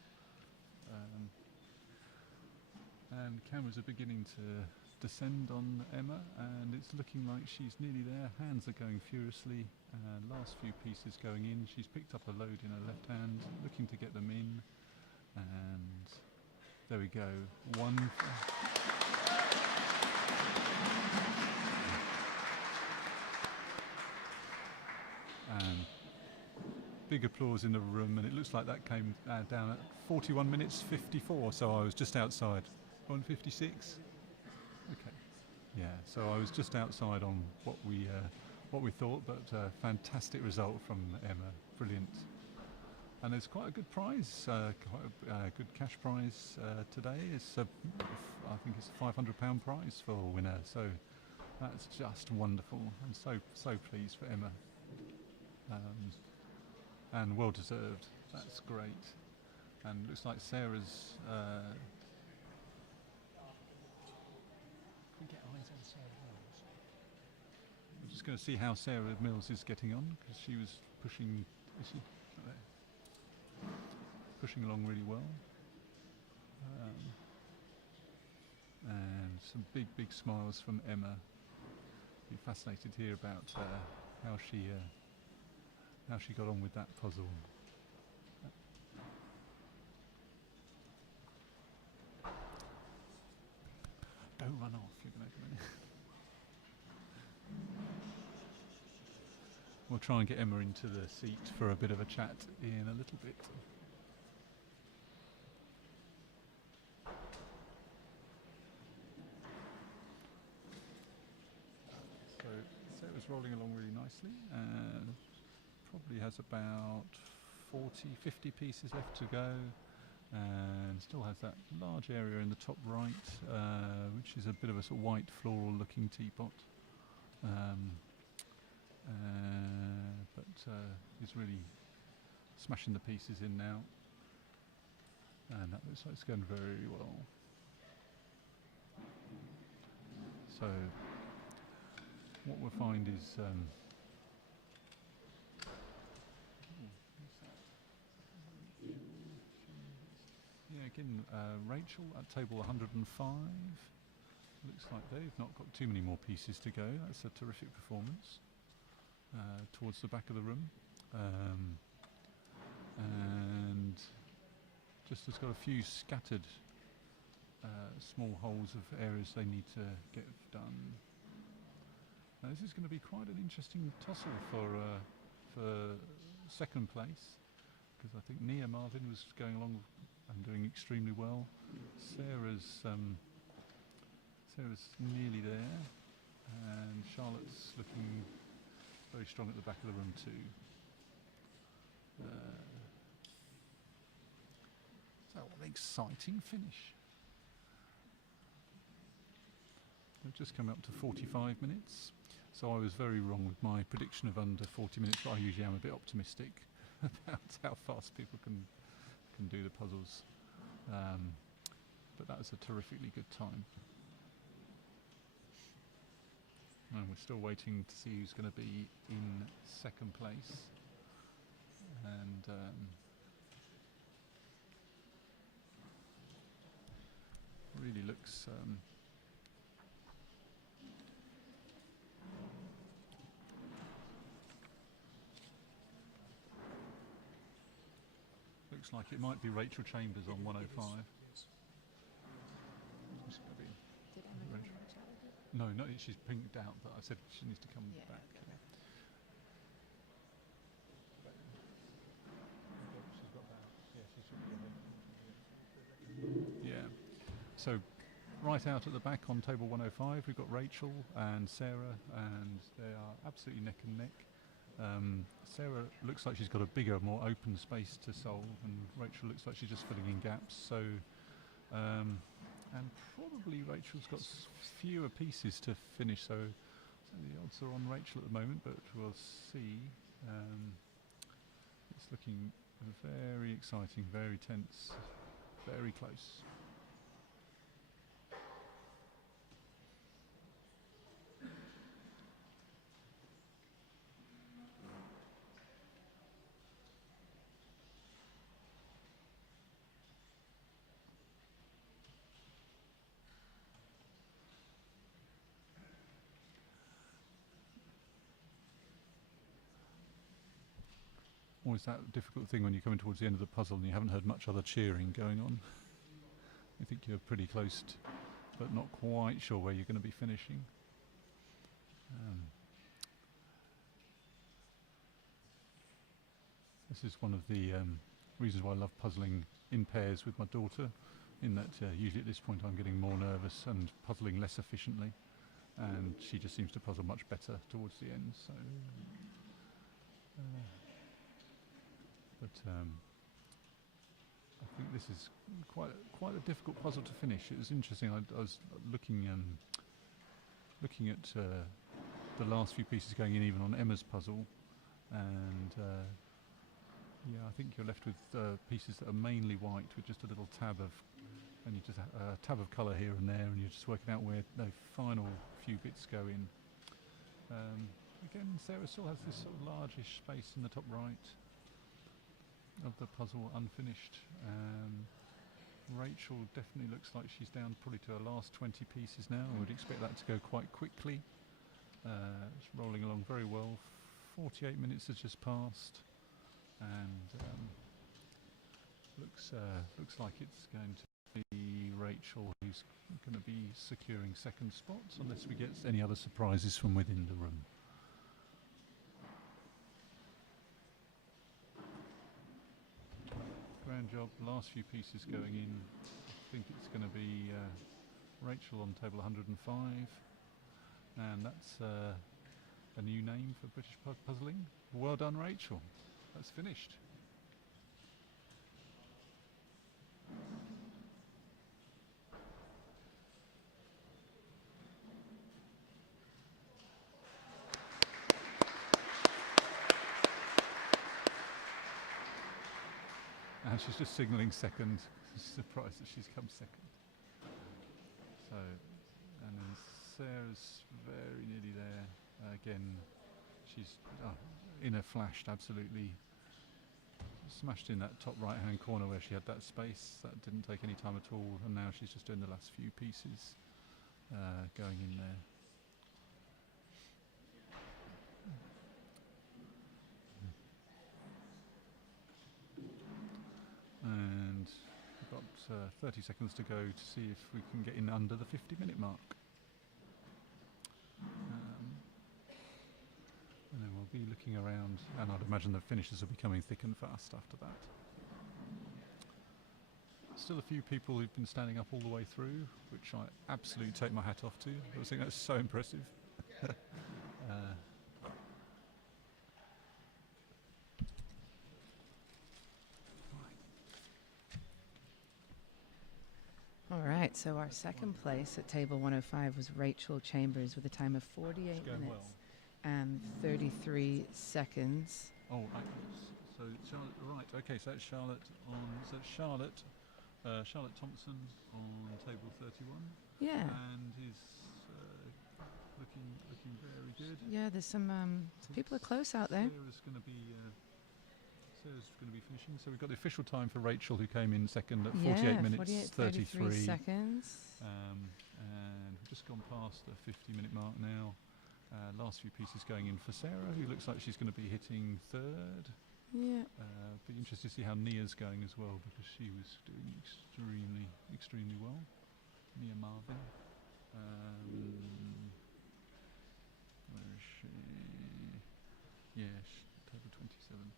And cameras are beginning to descend on Emma, and it's looking like she's nearly there. Hands are going furiously. Last few pieces going in. She's picked up a load in her left hand, looking to get them in. And there we go. One. And big applause in the room, and it looks like that came down at 41 minutes 54, so I was just outside. 156. Okay. Yeah, so I was just outside on what we thought, but fantastic result from Emma. Brilliant. And there's quite a good prize, quite a good cash prize today. It's I think it's a £500 prize for a winner. So that's just wonderful. I'm so pleased for Emma. And well deserved. That's great. And looks like Sarah's. We get eyes on Sarah Mills. I'm just going to see how Sarah Mills is getting on, because she was pushing. Is she? Not there. Pushing along really well. And some big smiles from Emma. Be fascinated to hear about how she got on with that puzzle. Don't run off, you're going to. We'll try and get Emma into the seat for a bit of a chat in a little bit. So Sarah's rolling along really nicely, and probably has about 50 pieces left to go, and still has that large area in the top right, which is a bit of a sort of white floral looking teapot. But he's really smashing the pieces in now, and that looks like it's going very well. So what we'll find is again, Rachel at table 105. Looks like they've not got too many more pieces to go. That's a terrific performance. Towards the back of the room, and just has got a few scattered small holes of areas they need to get done. Now this is going to be quite an interesting tussle for second place, because I think Nia Marvin was going along and doing extremely well. Sarah's nearly there, and Charlotte's looking very strong at the back of the room too. So what an exciting finish. We've just come up to 45 minutes. So I was very wrong with my prediction of under 40 minutes, but I usually am a bit optimistic about how fast people can do the puzzles. But that was a terrifically good time. And we're still waiting to see who's going to be in second place. And really looks looks like it might be Rachel Chambers on 105. Did Emma come and chat with you? No, she's pinked out, but I said she needs to come back. Yeah. So right out at the back on table 105, we've got Rachel and Sarah, and they are absolutely neck and neck. Sarah looks like she's got a bigger, more open space to solve, and Rachel looks like she's just filling in gaps. So And probably Rachel's got fewer pieces to finish, so the odds are on Rachel at the moment, but we'll see. It's looking very exciting, very tense, very close. Always that difficult thing when you're coming towards the end of the puzzle and you haven't heard much other cheering going on. You think you're pretty close, but not quite sure where you're going to be finishing. This is one of the reasons why I love puzzling in pairs with my daughter, in that usually at this point I'm getting more nervous and puzzling less efficiently, and she just seems to puzzle much better towards the end. So. I think this is quite a difficult puzzle to finish. It was interesting. I was looking at the last few pieces going in, even on Emma's puzzle, and yeah, I think you're left with pieces that are mainly white with just a little tab of, and you just a tab of colour here and there, and you're just working out where the final few bits go in. Again, Sarah still has this sort of largish space in the top right of the puzzle unfinished. Rachel definitely looks like she's down probably to her last 20 pieces now. I would expect that to go quite quickly. It's rolling along very well. 48 minutes has just passed, and looks like it's going to be Rachel who's going to be securing second spots, unless we get any other surprises from within the room. Grand job. Last few pieces going in. I think it's going to be Rachel on table 105, and that's a new name for British puzzling. Well done, Rachel. That's finished. And she's just signalling second. Surprised that she's come second. So, and then Sarah's very nearly there. Again, she's in a flash, absolutely smashed in that top right-hand corner where she had that space. That didn't take any time at all, and now she's just doing the last few pieces going in there. And we've got 30 seconds to go to see if we can get in under the 50-minute mark. And then we'll be looking around, and I'd imagine the finishes will be coming thick and fast after that. Still a few people who've been standing up all the way through, which I absolutely take my hat off to. I think that's so impressive. All right, so our second place at table 105 was Rachel Chambers with a time of 48 minutes well. and 33 seconds. Oh, right. So Charlotte, right? Okay, so that's Charlotte on. So that's Charlotte Thompson on table 31. Yeah. And is looking very good. Yeah, there's some people are close out there. Sarah's going to be finishing. So we've got the official time for Rachel, who came in second at 48 minutes 33 seconds. And we've just gone past the 50-minute mark now. Last few pieces going in for Sarah, who looks like she's going to be hitting third. Yeah. Be interested to see how Nia's going as well, because she was doing extremely well. Nia Marvin. Where is she? Yeah, table 27.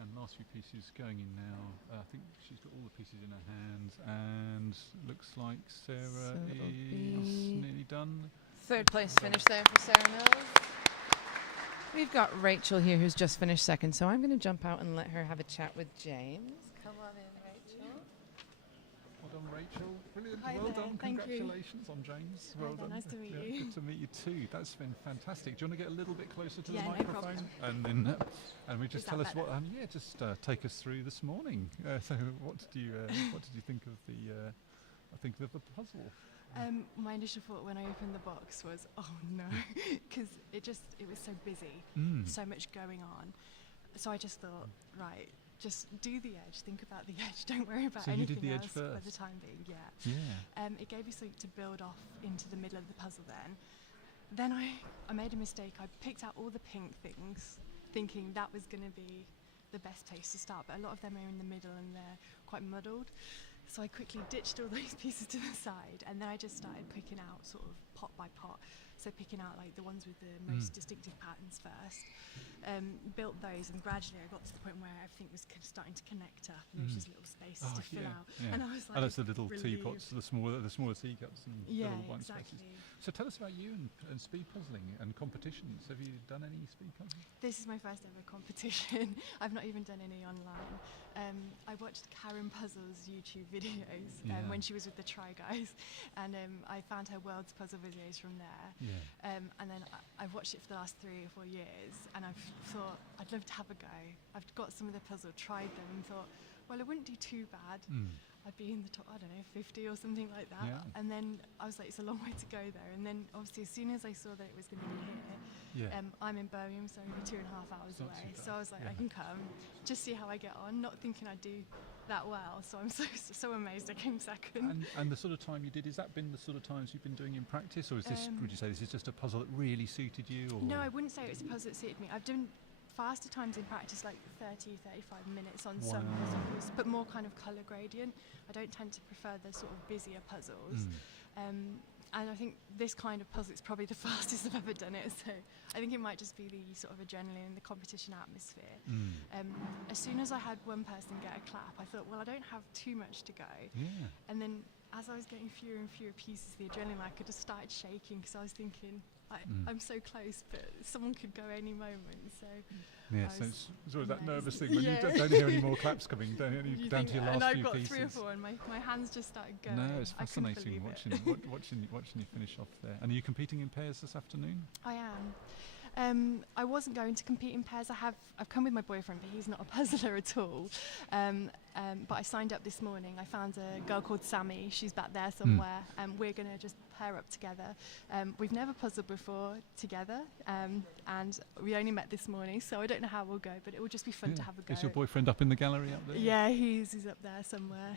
And last few pieces going in now. I think she's got all the pieces in her hands, and looks like Sarah is nearly done. Third place finish there for Sarah Mills. We've got Rachel here, who's just finished second, so I'm going to jump out and let her have a chat with James. Come on in, Rachel. Well done, Rachel. Brilliant. Hi well there, done. thank you. Congratulations. I'm James. Hi Well there, done. nice to meet Yeah, you. Good to meet you too. That's been fantastic. Do you want to get a little bit closer to Yeah, the no microphone? problem. And then, and we just Is tell that us what. better? Just take us through this morning. So, what did you think of the? Of the puzzle. My initial thought when I opened the box was, oh no, because it was so busy, so much going on. So I just thought, right, just do the edge, think about the edge, don't worry about So you anything did the edge else for first? the time being. Yeah. Yeah. It gave me something to build off into the middle of the puzzle Then I made a mistake. I picked out all the pink things, thinking that was going to be the best place to start, but a lot of them are in the middle and they're quite muddled. So I quickly ditched all those pieces to the side, and then I just started picking out sort of pot by pot. So picking out like the ones with the most distinctive patterns first, built those, and gradually I got to the point where everything was starting to connect up, and there was just little spaces to fill out. Yeah. And I was like, and that's the little relieved. teapots, the smaller teacups, and Yeah, little white exactly. spaces. So tell us about you and speed puzzling and competitions. Have you done any speed puzzling? This is my first ever competition. I've not even done any online. I watched Karen Puzzle's YouTube videos when she was with the Try Guys, and I found her world's puzzle videos from there. Yeah. And then I've watched it for the last 3 or 4 years, and I've thought I'd love to have a go. I've got some of the puzzle, tried them, and thought, well, it wouldn't do too bad. I'd be in the top, I don't know, 50 or something like that. Yeah. And then I was like, it's a long way to go there. And then obviously as soon as I saw that it was going to be here, I'm in Birmingham, so only 2.5 hours It's not away. too So I was like, bad. I can come, just see how I get on, not thinking I'd do that well. So I'm so amazed I came second. And the sort of time you did, has that been the sort of times you've been doing in practice, or is this, would you say this is just a puzzle that really suited you? Or? No, I wouldn't say it was a puzzle that suited me. I've done faster times in practice, like 30, 35 minutes on some puzzles, but more kind of colour gradient. I don't tend to prefer the sort of busier puzzles. And I think this kind of puzzle is probably the fastest I've ever done it. So I think it might just be the sort of adrenaline and the competition atmosphere. As soon as I had one person get a clap, I thought, well, I don't have too much to go. Yeah. And then as I was getting fewer and fewer pieces of the adrenaline, I could have started shaking because I was thinking, I'm so close, but someone could go any moment. So Yeah, I so was it's always that amazed. nervous thing when Yeah. you don't hear any more claps coming, down to your last and I've few got pieces. 3 or 4, and my hands just started going. No, it's I couldn't fascinating believe it. watching you finish off there. And are you competing in pairs this afternoon? I am. I wasn't going to compete in pairs. I've come with my boyfriend, but he's not a puzzler at all. But I signed up this morning. I found a girl called Sammy. She's back there somewhere, and we're going to just pair up together. We've never puzzled before together, and we only met this morning, so I don't know how we'll go, but it will just be fun to have a go. Is your boyfriend up in the gallery up there? Yeah, he's up there somewhere.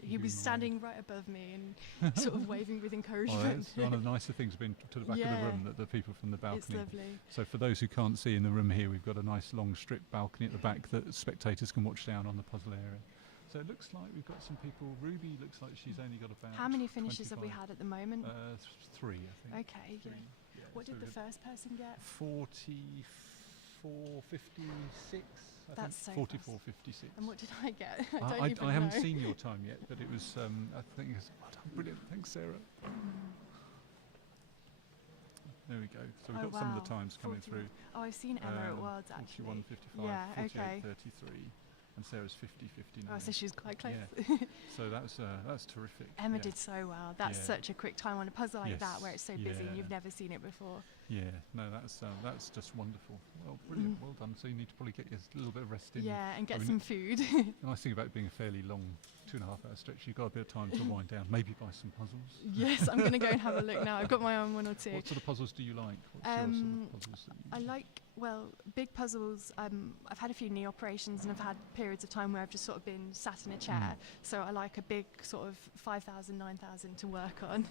He was Doing standing right above me and sort of waving with Oh, encouragement. that's one of the nicer things being to the back of the Yeah. room, that the people from the balcony. It's lovely. So for those who can't see in the room here, we've got a nice long strip balcony at the back that spectators can watch down on the puzzle area. So it looks like we've got some people. Ruby looks like she's only got about. How many finishes have we 25. had at the moment? 3, I think. Okay, yeah. 3, yeah. What So did the we've first person get? 44.56. I That's think. so 44.56. And what did I get? I don't even I haven't know. seen your time yet, but it was. I think it's brilliant. Thanks, Sarah. There we go. So we've Oh, got some of wow. the times coming 41. through. Oh, I've seen Emma at Worlds actually. 41.55, Yeah, okay. 48.33, and Sarah's 50.59. Oh, so she was quite close. Yeah. So that's terrific. Emma yeah. did so well. That's Yeah. such a quick time on a puzzle like that, Yes, where it's so busy and yeah. you've never seen it before. Yeah, no, that's just wonderful. Well, brilliant, well done. So you need to probably get a little bit of rest in. Yeah, and get I mean, some food. The nice thing about it being a fairly long 2.5 hour stretch, you've got a bit of time to wind down, maybe buy some puzzles. Yes, I'm going to go and have a look now. I've got my own 1 or 2. What sort of puzzles do you like? What's your sort of puzzles that you I like, well, big puzzles. I've had a few knee operations and I've had periods of time where I've just sort of been sat in a chair. So I like a big sort of 5,000, 9,000 to work on.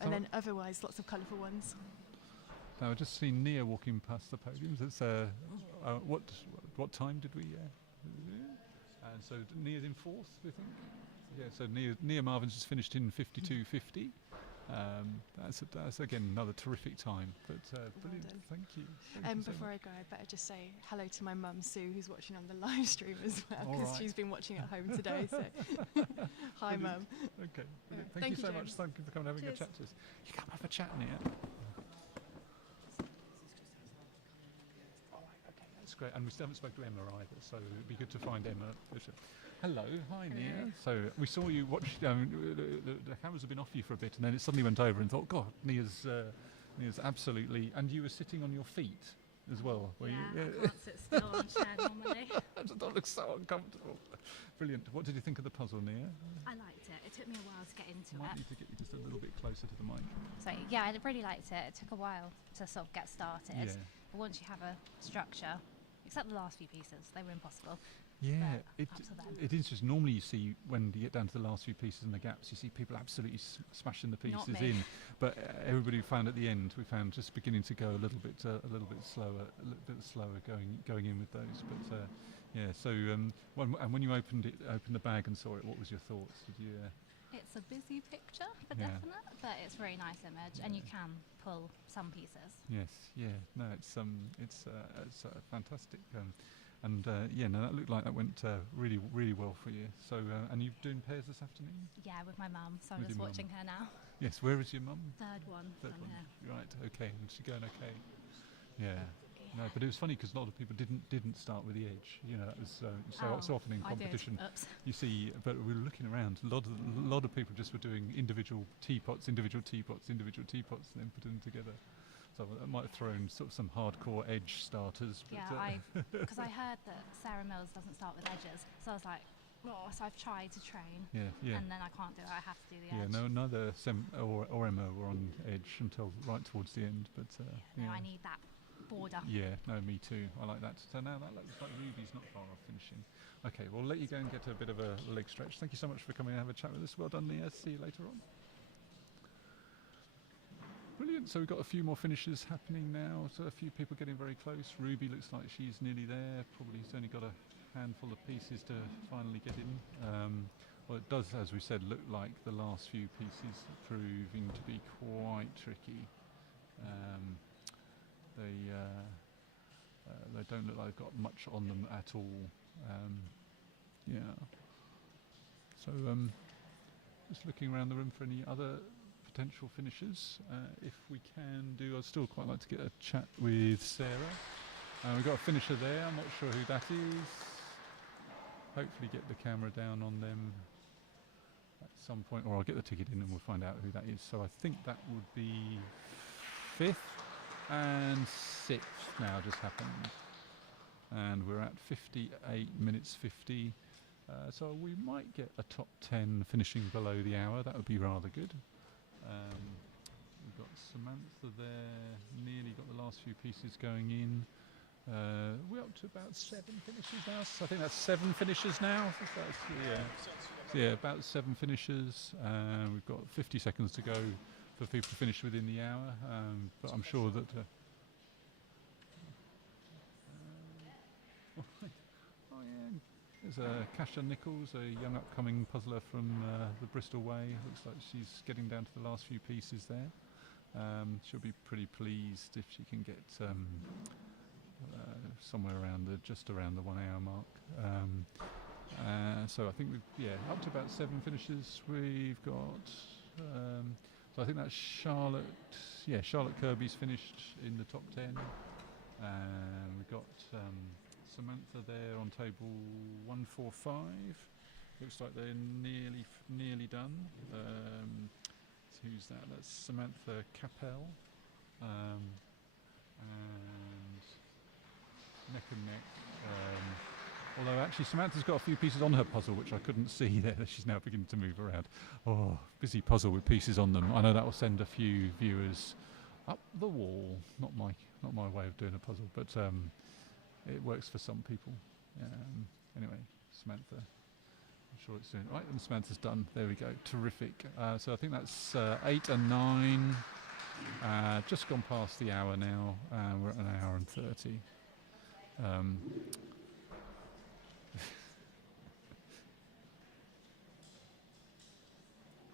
And then otherwise, lots of colourful ones. Now, I've just seen Nia walking past the podiums. It's what time did we? And so Nia's in 4th, we think. Yeah. So Nia Marvin's just finished in 52.50. That's again another terrific time. But brilliant. done. Thank you. Thank you so Before much. I go, I better just say hello to my mum Sue, who's watching on the live stream as well, All because right. she's been watching at home today. So, hi, Brilliant. mum. Okay. Brilliant. Thank Thank you you, so much. James. Thank you for coming and having a Cheers. chat to us. You come have a chat, Nia. All right. Okay. That's great. great. And we still haven't spoken to Emma either, so it'd be good to find Emma. Hello, hi Nia. So we saw you watch. The cameras have been off you for a bit, and then it suddenly went over, and thought, God, Nia's absolutely. And you were sitting on your feet as well. Were you? I can't sit still on a chair normally. That looks so uncomfortable. Brilliant. What did you think of the puzzle, Nia? I liked it. It took me a while to get into Might it. need to get you just a little bit closer to the mic. So yeah, I really liked it. It took a while to sort of get started. Yeah. But once you have a structure, except the last few pieces, they were impossible. Yeah, But up to them. it is just normally you see when you get down to the last few pieces and the gaps, you see people absolutely smashing the Not pieces me. in. But everybody found at the end, we found just beginning to go a little bit slower going in with those. But yeah, so when you opened the bag and saw it, what was your thoughts? Did you? It's a busy picture for Yeah. definite, but it's a very nice image, and you can pull some pieces. Yes, yeah, no, it's fantastic. That looked like that went really, really well for you. So, and you're doing pairs this afternoon? Yeah, with my mum, so I'm With just your mum. watching her now. Yes. Where is your mum? Third one Third from one. here. Right. Okay. And she's going okay. Yeah. No, but it was funny because a lot of people didn't start with the edge. You know, that was so often in I did. competition. Oops. You see, but we were looking around. A lot of people just were doing individual teapots, and then putting them together. So that might have thrown sort of some hardcore edge starters. But Yeah, because I heard that Sarah Mills doesn't start with edges, so I was like, oh, so I've tried to train, yeah. and then I can't do it. I have to do the Yeah, edge. no, neither Sem or Emma were on edge until right towards the end. But No, I need that border. Yeah, no, me too. I like that. So now that looks like Ruby's not far off finishing. Okay, we'll let you go and get a bit of a leg stretch. Thank you so much for coming and have a chat with us. Well done, Nia. See you later on. Brilliant. So we've got a few more finishes happening now. So a few people getting very close. Ruby looks like she's nearly there. Probably has only got a handful of pieces to finally get in. Well, it does, as we said, look like the last few pieces are proving to be quite tricky. They don't look like they've got much on them at all. Yeah. So just looking around the room for any other potential finishers. If we can do, I'd still quite like to get a chat with Sarah. We've got a finisher there. I'm not sure who that is. Hopefully get the camera down on them at some point, or I'll get the ticket in and we'll find out who that is. So I think that would be 5th and 6th now just happened. And we're at 58 minutes 50. So we might get a top 10 finishing below the hour. That would be rather good. We've got Samantha there, nearly got the last few pieces going in. We're up to about 7 finishes now. So I think that's 7 finishes now. Yeah, about 7 finishes. We've got 50 seconds to go for people to finish within the hour. But I'm sure that. Oh yeah, there's Kasha Nichols, a young upcoming puzzler from the Bristol way. Looks like she's getting down to the last few pieces there. She'll be pretty pleased if she can get somewhere around just around the 1 hour mark. So I think we've up to about 7 finishes. We've got so I think that's Charlotte. Yeah, Charlotte Kirby's finished in the top 10. We've got Samantha there on table 145. Looks like they're nearly done. Who's that? That's Samantha Capel. And neck and neck. Although actually Samantha's got a few pieces on her puzzle which I couldn't see there. She's now beginning to move around. Oh, busy puzzle with pieces on them. I know that will send a few viewers up the wall. Not my way of doing a puzzle, but it works for some people. Anyway, Samantha. I'm sure it's doing right, and Samantha's done. There we go. Terrific. So I think that's 8 and 9. Just gone past the hour now. We're at 1 hour and 30.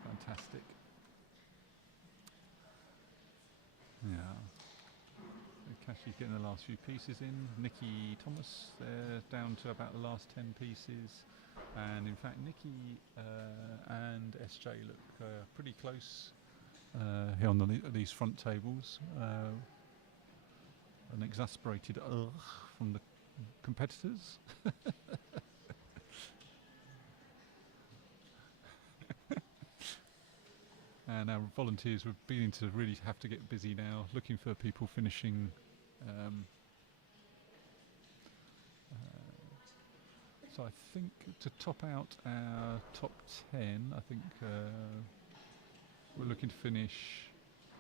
Fantastic. Yeah. Cashy's getting the last few pieces in. Nikki Thomas, they're down to about the last 10 pieces. And in fact, Nikki and SJ look pretty close here on these front tables. An exasperated ugh from the competitors. And our volunteers were beginning to really have to get busy now, looking for people finishing. So I think to top out our top 10, I think we're looking to finish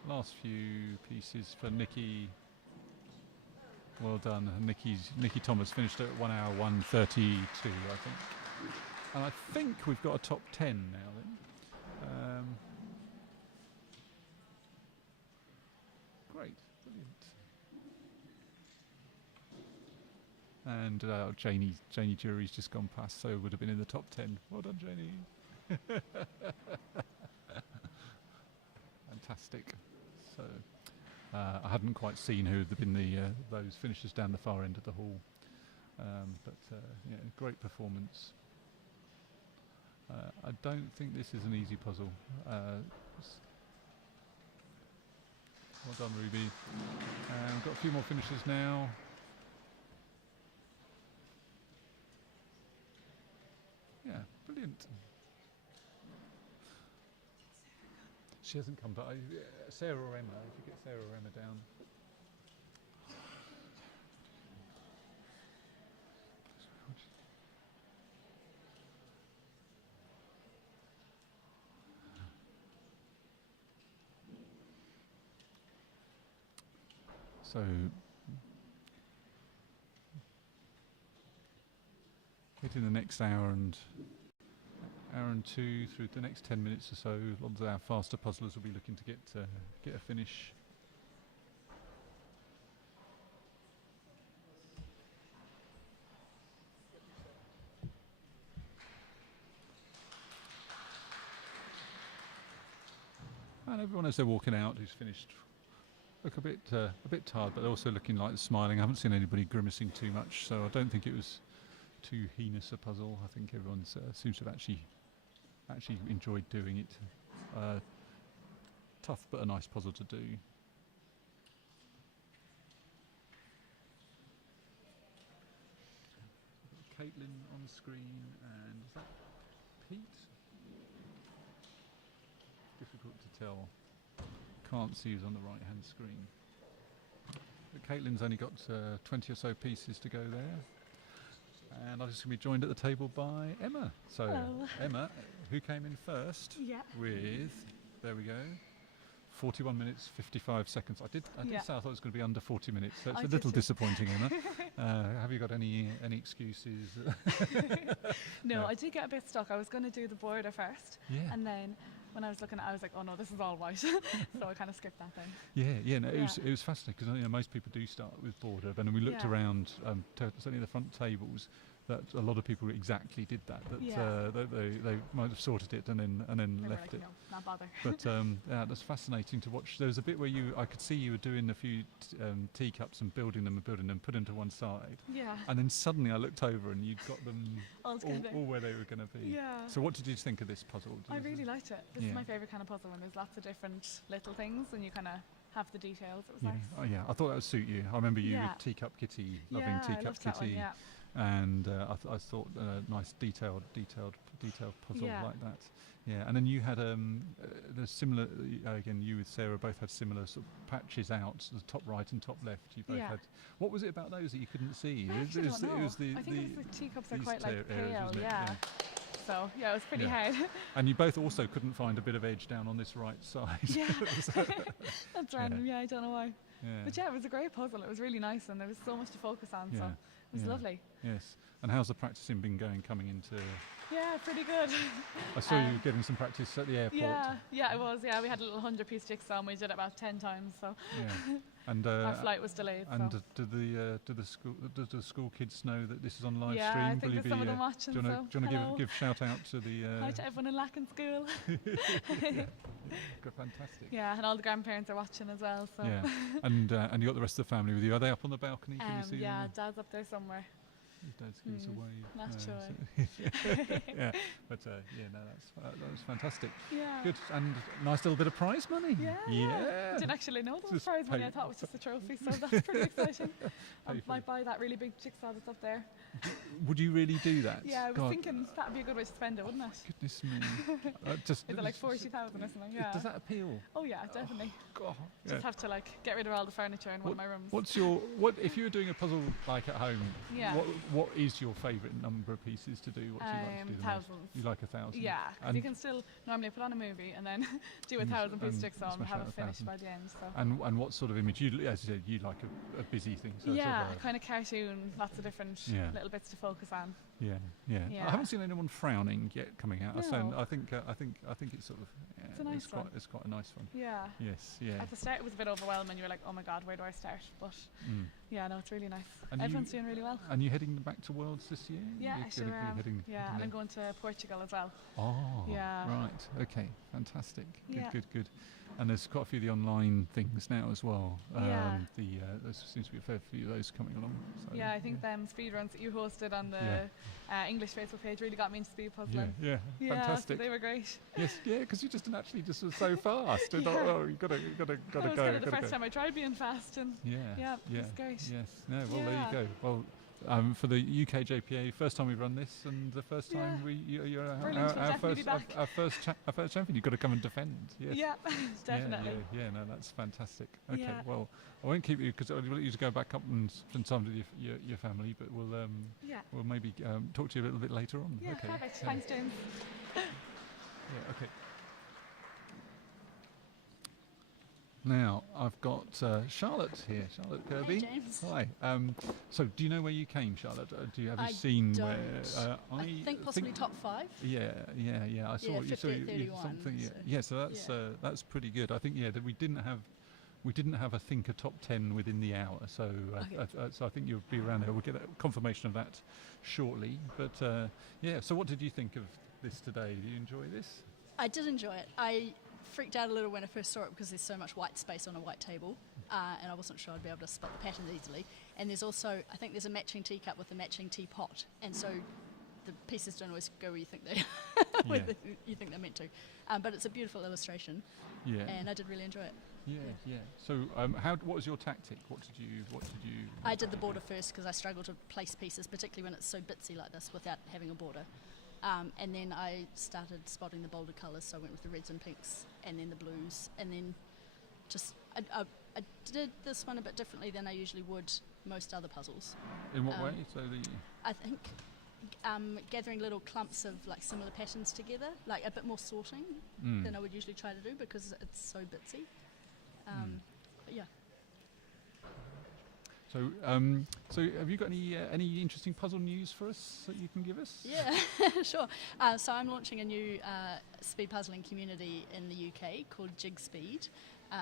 last few pieces for Nikki. Well done. Nikki Thomas finished at 1 hour 1:32, I think. And I think we've got a top 10 now then. Great, brilliant. And Janie Jury's just gone past, so would have been in the top 10. Well done, Janie. Fantastic. So I hadn't quite seen who had been those finishers down the far end of the hall, but yeah, great performance. I don't think this is an easy puzzle. Well done, Ruby. We've got a few more finishers now. Yeah, brilliant. She hasn't come, but Sarah or Emma, if you get Sarah or Emma down. So, hitting the next hour and two through the next 10 minutes or so, a lot of our faster puzzlers will be looking to get a finish. And everyone as they're walking out who's finished look a bit tired, but they're also looking like they're smiling. I haven't seen anybody grimacing too much, so I don't think it was too heinous a puzzle. I think everyone seems to have actually enjoyed doing it. Tough but a nice puzzle to do. Caitlin on the screen, and is that Pete? Difficult to tell. Can't see who's on the right hand screen. But Caitlin's only got 20 or so pieces to go there. And I'm just going to be joined at the table by Emma. So Hello. Emma, who came in first with, there we go, 41 minutes 55 seconds. I did say I thought it was going to be under 40 minutes, so it's a little disappointing, Emma. Have you got any excuses? No, I did get a bit stuck. I was going to do the border first, and then when I was looking at it, I was like, oh no, this is all white. So I kind of skipped that then. It was fascinating because most people do start with border, but then we looked around, certainly the front tables, that a lot of people exactly did that. They might have sorted it and then left it. No, not bother. But that's fascinating to watch. There was a bit where I could see you were doing a few teacups and building them, put them to one side. Yeah. And then suddenly I looked over and you'd got them all where they were going to be. Yeah. So what did you think of this puzzle? I really liked it. This is my favourite kind of puzzle when there's lots of different little things and you kind of have the details. It was nice. Oh yeah, I thought that would suit you. I remember you with Teacup Kitty, loving Teacup Kitty. That one, and I thought a nice detailed puzzle like that. Yeah, and then you had the similar. Again, you with Sarah both had similar sort of patches out, the top right and top left. You both had. What was it about those that you couldn't see? I think it was the teacups are quite like pale. So yeah, it was pretty hard. And you both also couldn't find a bit of edge down on this right side. Yeah, that's random. Yeah, I don't know why. Yeah. But yeah, it was a great puzzle. It was really nice, and there was so much to focus on. So it was lovely. Yes. And how's the practicing been going coming into? Yeah, pretty good. I saw you getting some practice at the airport. Yeah, it was. Yeah, we had a little 100-piece jigsaw, and we did it about 10 times. So. Yeah. And our flight was delayed. And do the school kids know that this is on live stream? Yeah, I think there's some of them watching. Do you want to give shout out to the? Hi to everyone in Lacken School. Fantastic. Yeah, and all the grandparents are watching as well. So. Yeah, and you got the rest of the family with you. Are they up on the balcony? Can you see them? Dad's up there somewhere. His dad's give us a wave. Naturally. Yeah, but yeah, no, that was fantastic. Yeah. Good, and nice little bit of prize money. Yeah. I didn't actually know there was prize money. I thought it was just a trophy, so that's pretty exciting. I might buy that really big jigsaw that's up there. Would you really do that? Yeah, I was thinking that'd be a good way to spend it, wouldn't it? Goodness me. Is it like 40,000 or something? Yeah. Does that appeal? Oh yeah, definitely. God. Just have to like get rid of all the furniture in one of my rooms. What if you were doing a puzzle like at home? Yeah. What is your favourite number of pieces to do? What do you like to do the most? Thousands. You like 1,000? Yeah, because you can still normally put on a movie and then do 1,000 piece jigsaw and have it finished by the end. So. And what sort of image? As you said, you like a busy thing. So yeah, kind of cartoon, lots of different little bits to focus on. Yeah. I haven't seen anyone frowning yet coming out. No. So I think it's sort of it's a nice one. It's quite a nice one. Yeah. Yes. Yeah. At the start it was a bit overwhelming. You were like, oh my god, where do I start? But yeah, no, it's really nice. And everyone's doing really well. And you heading back to Worlds this year? Yeah, I sure am. And I'm going to Portugal as well. Oh. Yeah. Right. Okay. Fantastic. Yeah. Good. And there's quite a few of the online things now as well. Yeah. There seems to be a fair few of those coming along. So, yeah, I think them speedruns that you hosted on the English Facebook page really got me into speed puzzling. Yeah, fantastic. So they were great. Yes, because you just was so fast. Yeah. You gotta That was go. kind of the first time I tried being fast, and it was great. Yes. No. Well, there you go. Well. For the UKJPA, first time we've run this, and the first time you're our first champion. You've got to come and defend. Yes. Yeah, definitely. Yeah. No, that's fantastic. Okay, Yeah. well, I won't keep you because I'll let you to go back up and spend time with your family, but we'll maybe talk to you a little bit later on. Yeah, okay. perfect. Thanks, James. Yeah. Okay. Now, I've got Charlotte here, Charlotte Kirby. Hey, James. Hi. So, do you know where you came, Charlotte? Have you I seen don't. where? I think possibly top 5. Yeah. I saw you. 50 at 31, something. so Yeah. So that's pretty good. I think that we didn't have I think a top 10 within the hour. So so I think you'll be around there. We'll get a confirmation of that shortly. But So what did you think of this today? Did you enjoy this? I did enjoy it. I freaked out a little when I first saw it because there's so much white space on a white table, and I wasn't sure I'd be able to spot the pattern easily. And there's also, I think there's a matching teacup with a matching teapot, and so the pieces don't always go where you think they you think they're meant to. But it's a beautiful illustration, and I did really enjoy it. Yeah. So, what was your tactic? What did you? I did the border first because I struggle to place pieces, particularly when it's so bitsy like this, without having a border. And then I started spotting the bolder colours, so I went with the reds and pinks, and then the blues, and then just I did this one a bit differently than I usually would most other puzzles. In what way? So I think gathering little clumps of like similar patterns together, like a bit more sorting than I would usually try to do because it's so bitsy. But yeah. So, have you got any interesting puzzle news for us that you can give us? Yeah, sure. So I'm launching a new speed puzzling community in the UK called Jig Speed.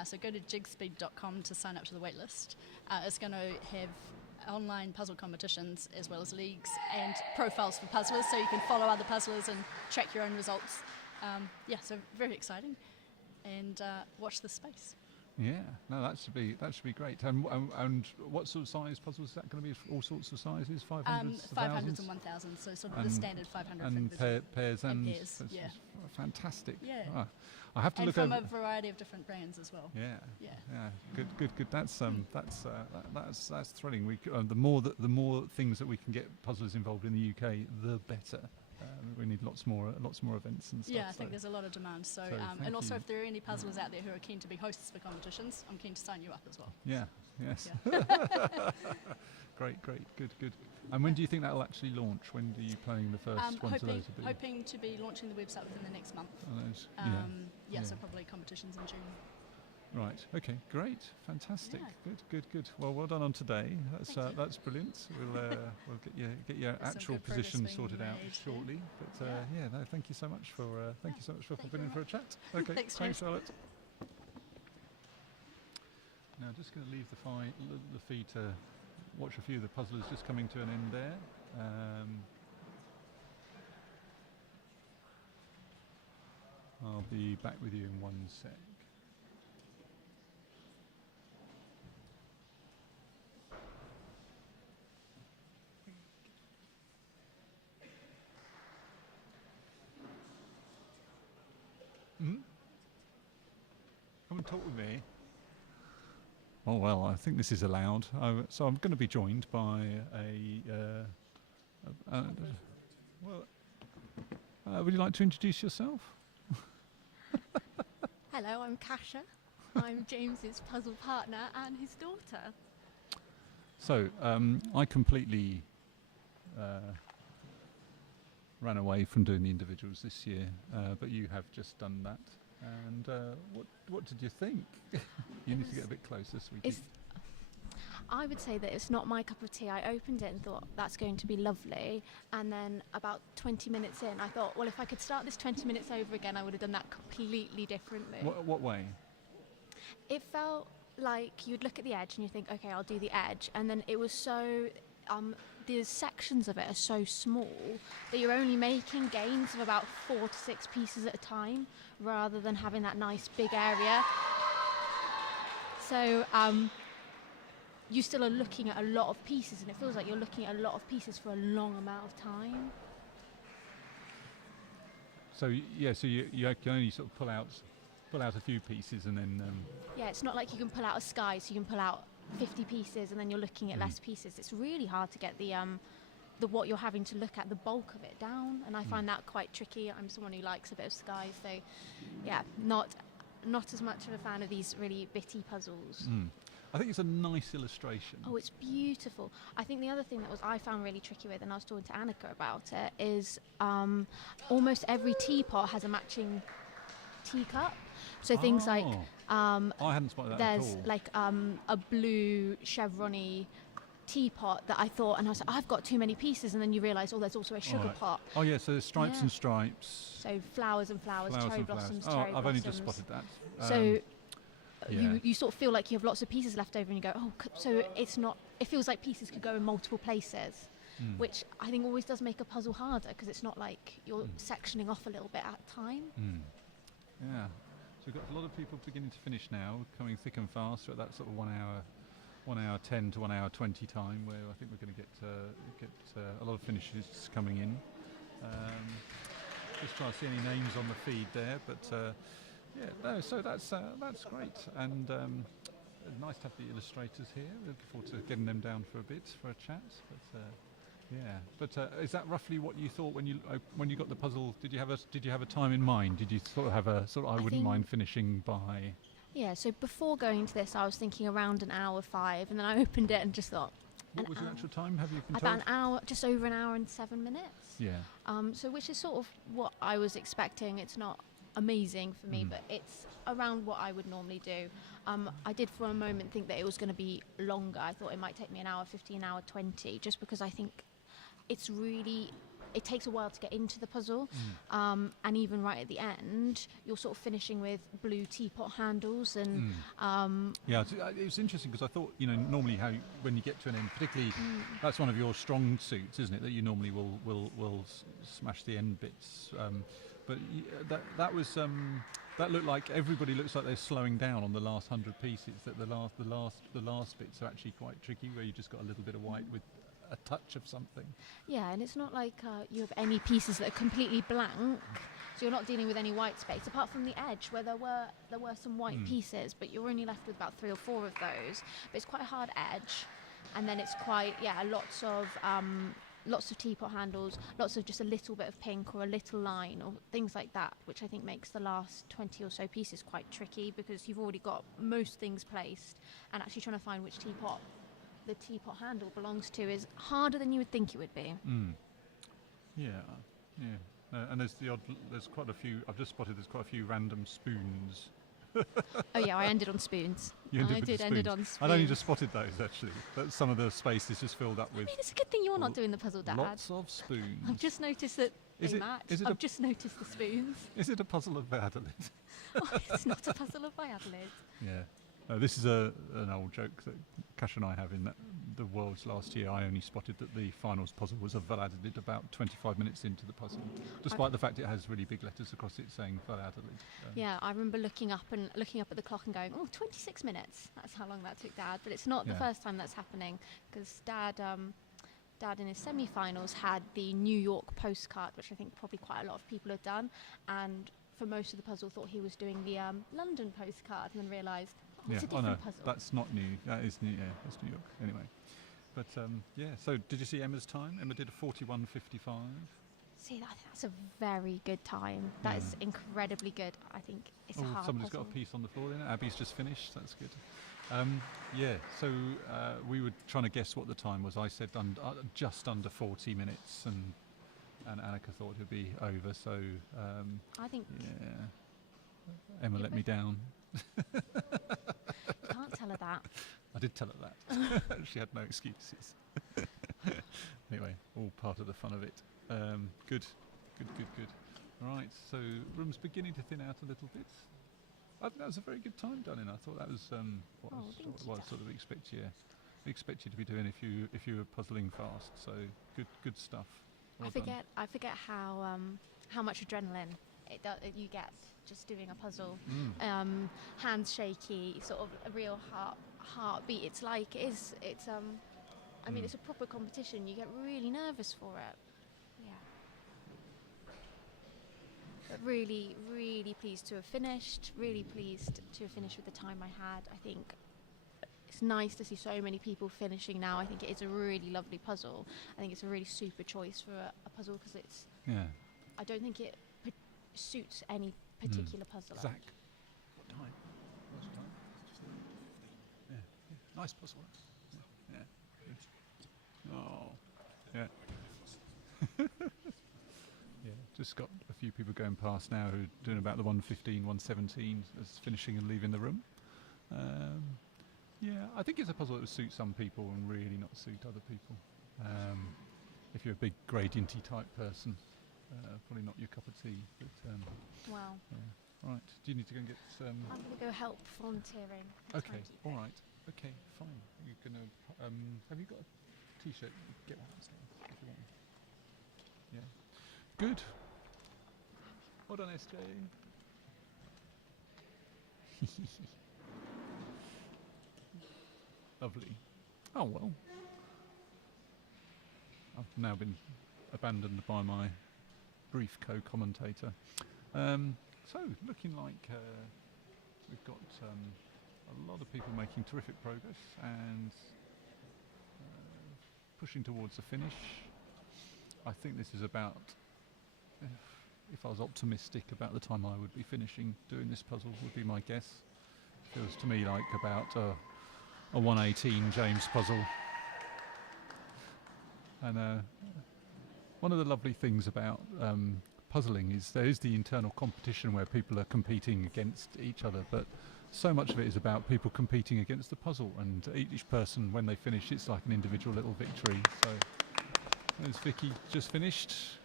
So go to jigspeed.com to sign up to the waitlist. It's going to have online puzzle competitions as well as leagues and profiles for puzzlers, so you can follow other puzzlers and track your own results. So very exciting. And watch this space. Yeah, no, that should be great. And what sort of size puzzles is that going to be? All sorts of sizes, 500s, 500s and 1000s, so sort of the standard 500. And pairs and pairs. Yeah, fantastic. Yeah, I have to and look from over. a variety of different brands as well. Yeah. Good. That's thrilling. The more things that we can get puzzlers involved in the UK, the better. We need lots more events and stuff. Yeah, I think there's a lot of demand. So and also, if there are any puzzlers out there who are keen to be hosts for competitions, I'm keen to sign you up as well. Yeah. Yes. Yeah. Great. Good. And when do you think that will actually launch? When are you planning the first one of those to be? Hoping to be launching the website within the next month. So probably competitions in June. Right. Okay. Great. Fantastic. Yeah. Good. Well done on today. That's brilliant. We'll get your actual position sorted out shortly. But thank you so much for popping in for a chat. Okay. Thanks, Charlotte. Now, just going to leave the feed to watch a few of the puzzlers just coming to an end there. I'll be back with you in 1 sec. and talk with me. Oh well, I think this is allowed. So I'm going to be joined by would you like to introduce yourself? Hello, I'm Kasha. I'm James's puzzle partner and his daughter. So I completely ran away from doing the individuals this year, but you have just done that. And what did you think? You need to get a bit closer, sweetie. I would say that it's not my cup of tea. I opened it and thought that's going to be lovely, and then about 20 minutes in I thought, well, if I could start this 20 minutes over again, I would have done that completely differently. What way? It felt like you'd look at the edge and you think, okay, I'll do the edge, and then it was so the sections of it are so small that you're only making gains of about 4 to 6 pieces at a time rather than having that nice big area. So you still are looking at a lot of pieces, and it feels like you're looking at a lot of pieces for a long amount of time. So yeah, so you can only sort of pull out a few pieces, and then yeah, it's not like you can pull out a sky, so you can pull out 50 pieces and then you're looking at less pieces. It's really hard to get the what you're having to look at, the bulk of it down, and I find that quite tricky. I'm someone who likes a bit of sky, so yeah, not as much of a fan of these really bitty puzzles. I think it's a nice illustration. Oh, it's beautiful. I think the other thing that I found really tricky with, and I was talking to Annika about it, is almost every teapot has a matching teacup. So things like I hadn't spotted that there's at all. like a blue chevron-y teapot that I thought, and I was like, I've got too many pieces, and then you realise, oh, there's also a sugar pot. Oh yeah, so there's stripes and stripes. So flowers and flowers, cherry blossoms, cherry blossoms. I've only just spotted that. So you sort of feel like you have lots of pieces left over, and you go, oh, so it's not. It feels like pieces could go in multiple places, which I think always does make a puzzle harder, because it's not like you're sectioning off a little bit at a time. Yeah. So we've got a lot of people beginning to finish now, coming thick and fast. We're at that sort of 1 hour 10 to 1 hour 20 time, where I think we're going to get a lot of finishes coming in. Just trying to see any names on the feed there, but so that's great, and nice to have the illustrators here. Looking forward to getting them down for a bit for a chat. But is that roughly what you thought when you got the puzzle? Did you have a time in mind? Did you sort of have a sort of I wouldn't mind finishing by? Yeah. So before going into this, I was thinking around an hour 5, and then I opened it and just thought. What was the actual time? Have you been told? About an hour, just over an hour and 7 minutes. Yeah. So which is sort of what I was expecting. It's not amazing for me, but it's around what I would normally do. I did for a moment think that it was going to be longer. I thought it might take me an hour 15, hour 20, just because I think it takes a while to get into the puzzle, and even right at the end you're sort of finishing with blue teapot handles, and yeah, it was interesting, because I thought, normally when you get to an end, particularly that's one of your strong suits, isn't it, that you normally will smash the end bits, but that was that looked like everybody looks like they're slowing down on the last 100 pieces. That the last bits are actually quite tricky, where you just got a little bit of white with a touch of something. Yeah, and it's not like you have any pieces that are completely blank, so you're not dealing with any white space apart from the edge, where there were some white pieces, but you're only left with about 3 or 4 of those. But it's quite a hard edge, and then it's quite lots of teapot handles, lots of just a little bit of pink or a little line or things like that, which I think makes the last 20 or so pieces quite tricky, because you've already got most things placed, and actually trying to find which teapot the teapot handle belongs to is harder than you would think it would be. Yeah. And there's quite a few. I've just spotted there's quite a few random spoons. Oh yeah, I ended on spoons. You ended on spoons. I'd only just spotted those, actually. But some of the space is just filled up with. I mean, it's a good thing you're not doing the puzzle, Dad. Lots of spoons. I've just noticed that they match. I've just noticed the spoons. Is it a puzzle of Adelaide? Oh, it's not a puzzle of Adelaide. Yeah. This is an old joke that Kash and I have, in that the Worlds last year I only spotted that the finals puzzle was a Valladolid about 25 minutes into the puzzle, despite the fact it has really big letters across it saying Valladolid. Yeah, I remember looking up at the clock and going, 26 minutes. That's how long that took Dad. But it's not the first time that's happening, because Dad in his semi-finals had the New York postcard, which I think probably quite a lot of people have done, and for most of the puzzle, thought he was doing the London postcard, and then realised it's a oh no, different puzzle. that's not new. That is new. Yeah, that's New York. Anyway, but yeah. So did you see Emma's time? Emma did a 41:55. See, I think that's a very good time. That is incredibly good. I think it's a hard somebody's puzzle. got a piece on the floor there. Abby's just finished. That's good. Yeah, so we were trying to guess what the time was. I said just under 40 minutes, and Annika thought it would be over. So I think. Yeah, Emma let me down. You can't tell her that. I did tell her that. She had no excuses. Anyway, all part of the fun of it. Good. Right, so room's beginning to thin out a little bit. I think that was a very good time done in. I thought that was what I sort of expect you to be doing if you were puzzling fast. So good stuff. Well done. I forget how much adrenaline you get just doing a puzzle. Hands shaky, sort of a real heartbeat. It's like it's I mean, it's a proper competition. You get really nervous for it. Yeah. But really, really pleased to have finished. Really pleased to have finished with the time I had. I think it's nice to see so many people finishing now. I think it is a really lovely puzzle. I think it's a really super choice for a puzzle because it's. Yeah. I don't think it suits any particular puzzler. Zach, what time? What's the time? Yeah. Nice puzzle. Yeah. Good. Oh. Yeah. Yeah. Just got a few people going past now who are doing about the 1:15, 1:17 as finishing and leaving the room. Yeah, I think it's a puzzle that would suit some people and really not suit other people. If you're a big gradienty type person, probably not your cup of tea. But, Wow. Yeah. Right. Do you need to go and get? I'm going to go help volunteering. Okay. All right. Okay. Fine. You're gonna. Have you got a T-shirt? Get one downstairs if you want. Yeah. Good. Well done, SJ. Lovely. Oh well. I've now been abandoned by my brief co-commentator. So, looking like we've got a lot of people making terrific progress and pushing towards the finish. I think this is about, if I was optimistic about the time I would be finishing doing this puzzle, would be my guess. Feels to me like about a 1:18 James puzzle. And one of the lovely things about puzzling is there is the internal competition where people are competing against each other, but so much of it is about people competing against the puzzle, and each person, when they finish, it's like an individual little victory. So there's Vicky just finished.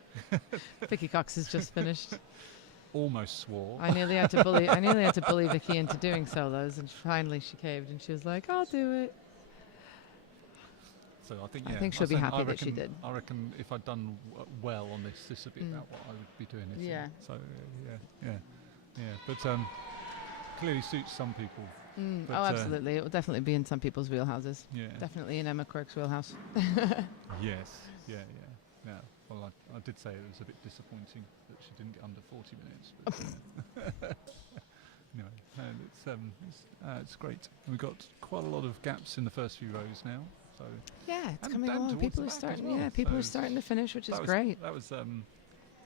Vicky Cox has just finished. Almost swore. I nearly had to bully Vicky into doing solos, and finally she caved, and she was like, "I'll do it." So I think, I think she'll be happy that she did. I reckon if I'd done well on this would be about what I would be doing. Yeah. So yeah. But clearly suits some people. But, absolutely. It will definitely be in some people's wheelhouses. Yeah. Definitely in Emma Quirk's wheelhouse. Yes. Yeah. Well, I did say it was a bit disappointing that she didn't get under 40 minutes. But, anyway, it's great. We've got quite a lot of gaps in the first few rows now. So yeah, it's coming along. People are starting. Well. Yeah, people are starting to finish, which is great. That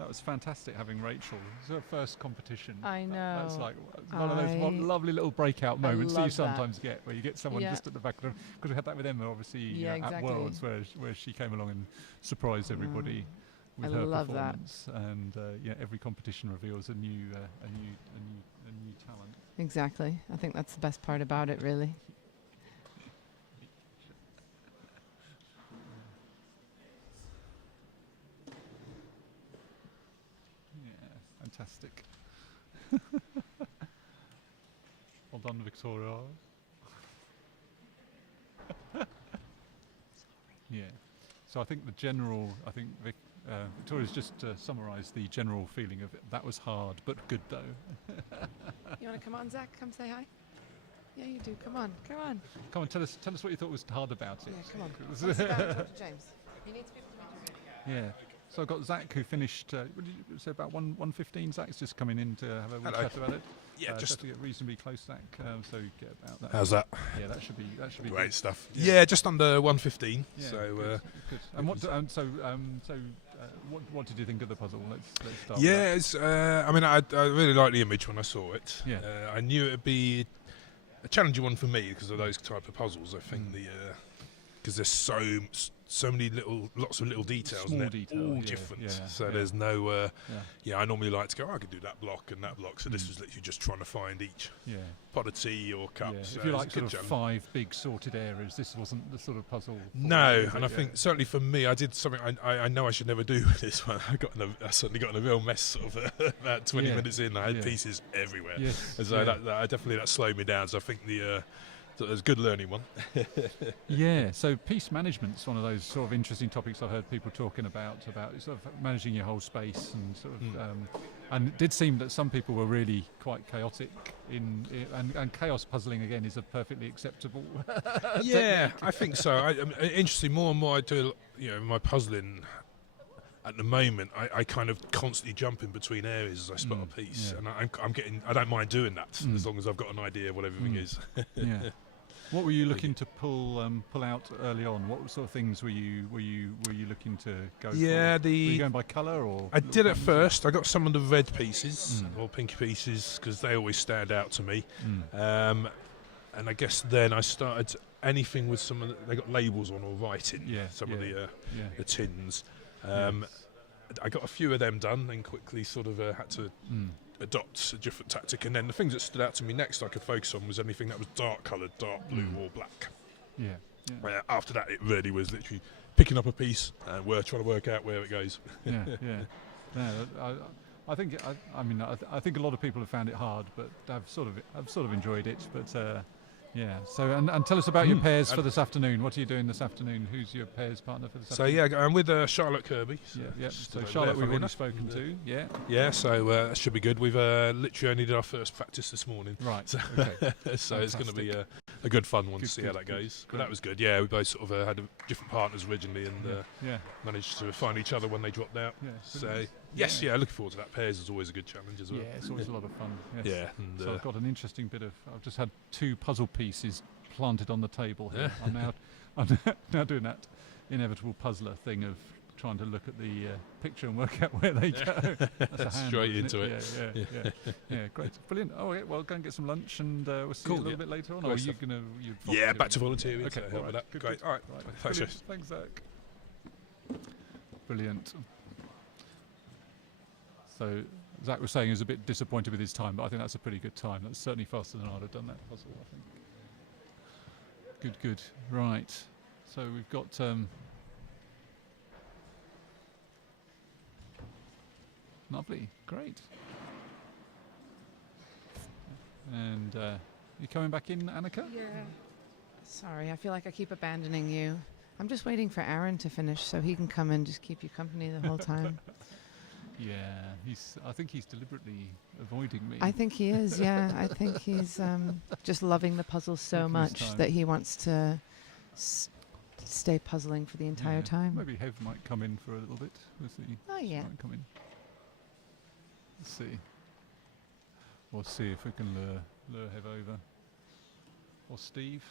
was fantastic having Rachel. It was her first competition. I know. That's like one of those lovely little breakout moments that you sometimes get, where you get someone just at the back of the, because we had that with Emma, obviously, at Worlds, where she came along and surprised everybody with her performance. And every competition reveals a new talent. Exactly. I think that's the best part about it, really. Fantastic. Well done, Victoria. Yeah. So I think Victoria's just summarised the general feeling of it. That was hard, but good though. You want to come on, Zach? Come say hi. Yeah, you do. Come on. Come on, tell us what you thought was hard about it. Yeah, come on. Sit down and talk to James. He needs people to make you. Yeah. So I've got Zach who finished. What did you say about 1:15? Zach's just coming in to have a wee chat about it. Yeah, just to get reasonably close, Zach. So you get about that. How's that? Yeah, that should be great good. stuff. Yeah, just under 1:15. Yeah, so good. And what did you think of the puzzle? Let's start. Yeah, it's, I mean, I really liked the image when I saw it. Yeah. I knew it'd be a challenging one for me because of those type of puzzles. I think because there's so many lots of little details, Small and they're detail, all yeah, different. yeah, So yeah. there's no. I normally like to go. I could do that block and that block. So this was literally just trying to find each pot of tea or cup. Yeah. So If you it's a like good sort of challenge. 5 big sorted areas, this wasn't the sort of puzzle. No, and I think certainly for me, I did something I know I should never do with this one. I certainly got in a real mess sort of about 20 minutes in. I had pieces everywhere, and so that slowed me down. So I think so it was a good learning one. Yeah, so piece management's one of those sort of interesting topics I've heard people talking about sort of managing your whole space and sort of and it did seem that some people were really quite chaotic and chaos puzzling again is a perfectly acceptable Yeah, technique. I think so. Interesting, more and more I do my puzzling. At the moment, I kind of constantly jump in between areas as I spot a piece, and I don't mind doing that as long as I've got an idea of what everything is. Yeah. What were you looking to pull out early on? What sort of things were you looking to go for? Were you going by colour or? I did at first. I got some of the red pieces or pinky pieces because they always stand out to me. And I guess then I started anything with some of they got labels on or writing. Some of the tins. I got a few of them done and quickly sort of had to adopt a different tactic, and then the things that stood out to me next I could focus on was anything that was dark coloured, dark blue or black. After that it really was literally picking up a piece and we're trying to work out where it goes. I think I think a lot of people have found it hard, but I've sort of enjoyed it. But so and tell us about your pairs for this afternoon. What are you doing this afternoon? Who's your pairs partner for this afternoon? So I'm with Charlotte Kirby. So Charlotte we've already spoken to. So that should be good. We've literally only did our first practice this morning. Right. So, okay. So it's going to be a good fun one to see how that goes. But that was good. Yeah, we both sort of had different partners originally and managed to find each other when they dropped out. Looking forward to that. Pairs is always a good challenge as well. Yeah, it's always a lot of fun. Yes. Yeah. And, so I've got an interesting bit of. I've just had 2 puzzle pieces planted on the table here. I'm now doing that inevitable puzzler thing of trying to look at the picture and work out where they go. That's straight into it. Yeah, great, brilliant. Oh, yeah, well, go and get some lunch, and we'll see you a little bit later on. Or are you going to? Back to volunteering. Okay, help with that. Good, great. All right. Thanks, Zach. Brilliant. So Zach was saying he was a bit disappointed with his time, but I think that's a pretty good time. That's certainly faster than I'd have done that puzzle, I think. Good. Right. So we've got lovely, great. And you coming back in, Annika? Yeah. Sorry, I feel like I keep abandoning you. I'm just waiting for Aaron to finish so he can come and just keep you company the whole time. I think he's deliberately avoiding me. I think he is, yeah. I think he's just loving the puzzle so much that he wants to stay puzzling for the entire time. Maybe Hev might come in for a little bit. We'll see. Oh, yeah. Might come in. Let's see. We'll see if we can lure Hev over. Or Steve.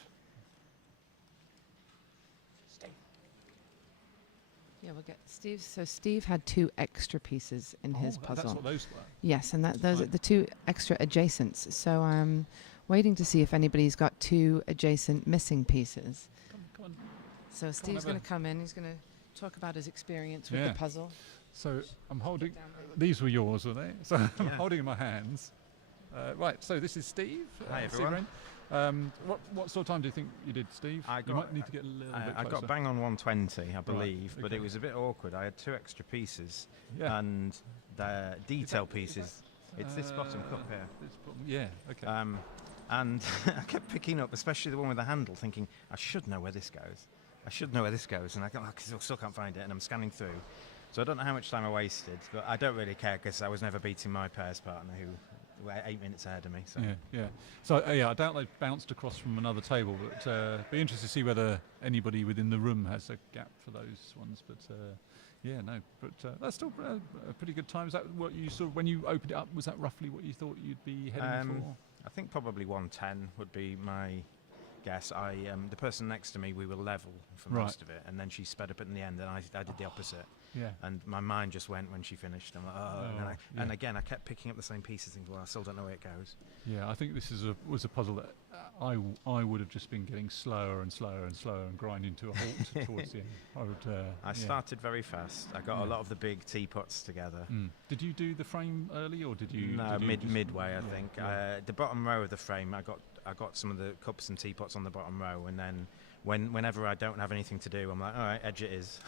Yeah, we'll get Steve. So Steve had 2 extra pieces in his puzzle. That's what those were. Yes, and those are the 2 extra adjacents. So I'm waiting to see if anybody's got 2 adjacent missing pieces. Come on. So Steve's going to come in. He's going to talk about his experience with the puzzle. So I'm holding. These were yours, were they? So I'm holding in my hands. Right. So this is Steve. Hi everyone. What sort of time do you think you did, Steve? You might need to get a little bit closer. I got bang on 1:20, I believe, but it was a bit awkward. I had 2 extra pieces and the detail pieces. It's this bottom cup here. Okay. And I kept picking up, especially the one with the handle, thinking I should know where this goes. And I still can't find it, and I'm scanning through. So I don't know how much time I wasted, but I don't really care because I was never beating my pairs partner, who 8 minutes ahead of me. So. Yeah. So I doubt they've bounced across from another table, but be interested to see whether anybody within the room has a gap for those ones. But that's still a pretty good time. Is that what you sort of, when you opened it up? Was that roughly what you thought you'd be heading for? I think probably 110 would be my guess. The person next to me, we were level for most of it, and then she sped up in the end, and I did the opposite. Yeah. And my mind just went when she finished. I'm like, and again, I kept picking up the same pieces, thinking, well, I still don't know where it goes. Yeah, I think this was a puzzle that I would have just been getting slower and slower and slower and grinding to a halt towards the end. I started very fast. I got a lot of the big teapots together. Did you do the frame early, or did you? No, midway, I yeah, think. Yeah. The bottom row of the frame, I got some of the cups and teapots on the bottom row, and then whenever I don't have anything to do, I'm like, all right, edge it is.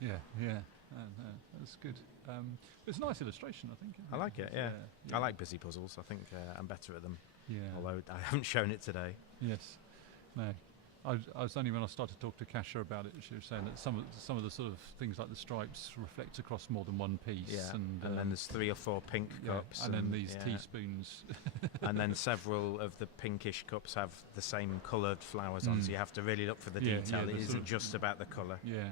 Yeah. That's good. It's a nice illustration, I think. I like it, yeah. I like busy puzzles. I think I'm better at them. Yeah. Although I haven't shown it today. Yes. No. I was only when I started to talk to Kasia about it, she was saying that some of the sort of things like the stripes reflect across more than one piece. Yeah. And then there's 3 or 4 pink cups. And then these teaspoons. And then several of the pinkish cups have the same coloured flowers on, so you have to really look for the detail. It isn't just about the colour. Yeah.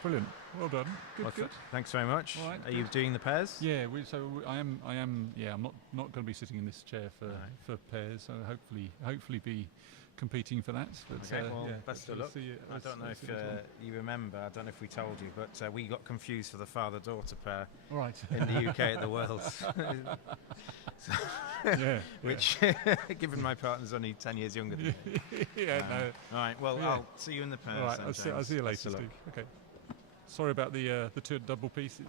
Brilliant. Well done. Good. Thanks very much. Right, Are you doing the pairs? Yeah. I am. Yeah. I'm not going to be sitting in this chair for pairs. So hopefully be competing for that. But, best of luck. I don't know if you remember. I don't know if we told you, but we got confused for the father-daughter pair in the UK at the Worlds. Which, given my partner's only 10 years younger than me. No. All right. Well, I'll see you in the pairs. All right. I'll see you later, Steve. Okay. Sorry about the 2 double pieces.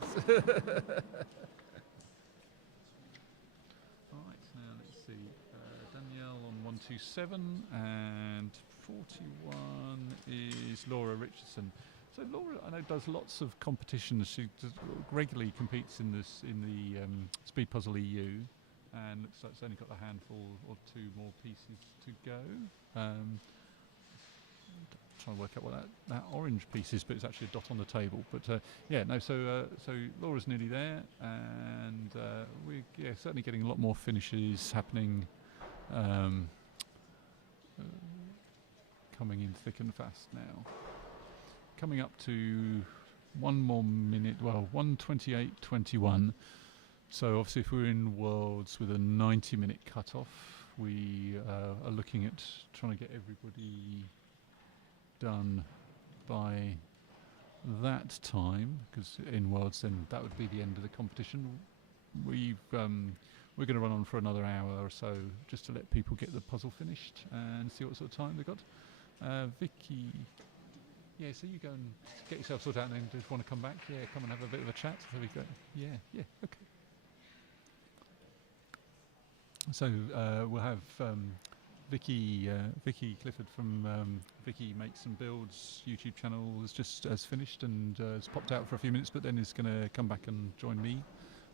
Danielle on 127 and 41 is Laura Richardson. So Laura, I know, does lots of competitions. She regularly competes in the Speed Puzzle EU, and looks like it's only got a handful or 2 more pieces to go. Trying to work out what that orange piece is, but it's actually a dot on the table. But so Laura's nearly there, and we're certainly getting a lot more finishes happening, coming in thick and fast now. Coming up to 1 more minute, 1:28:21. So obviously, if we're in Worlds with a 90-minute cut-off, we are looking at trying to get everybody done by that time, because in Worlds then that would be the end of the competition. We're going to run on for another hour or so just to let people get the puzzle finished and see what sort of time they got. Vicky, so you go and get yourself sorted out, and then just want to come back. Come and have a bit of a chat. So we go. Okay. So we'll have Vicky Clifford from Vicky Makes and Builds YouTube channel has finished and has popped out for a few minutes, but then is going to come back and join me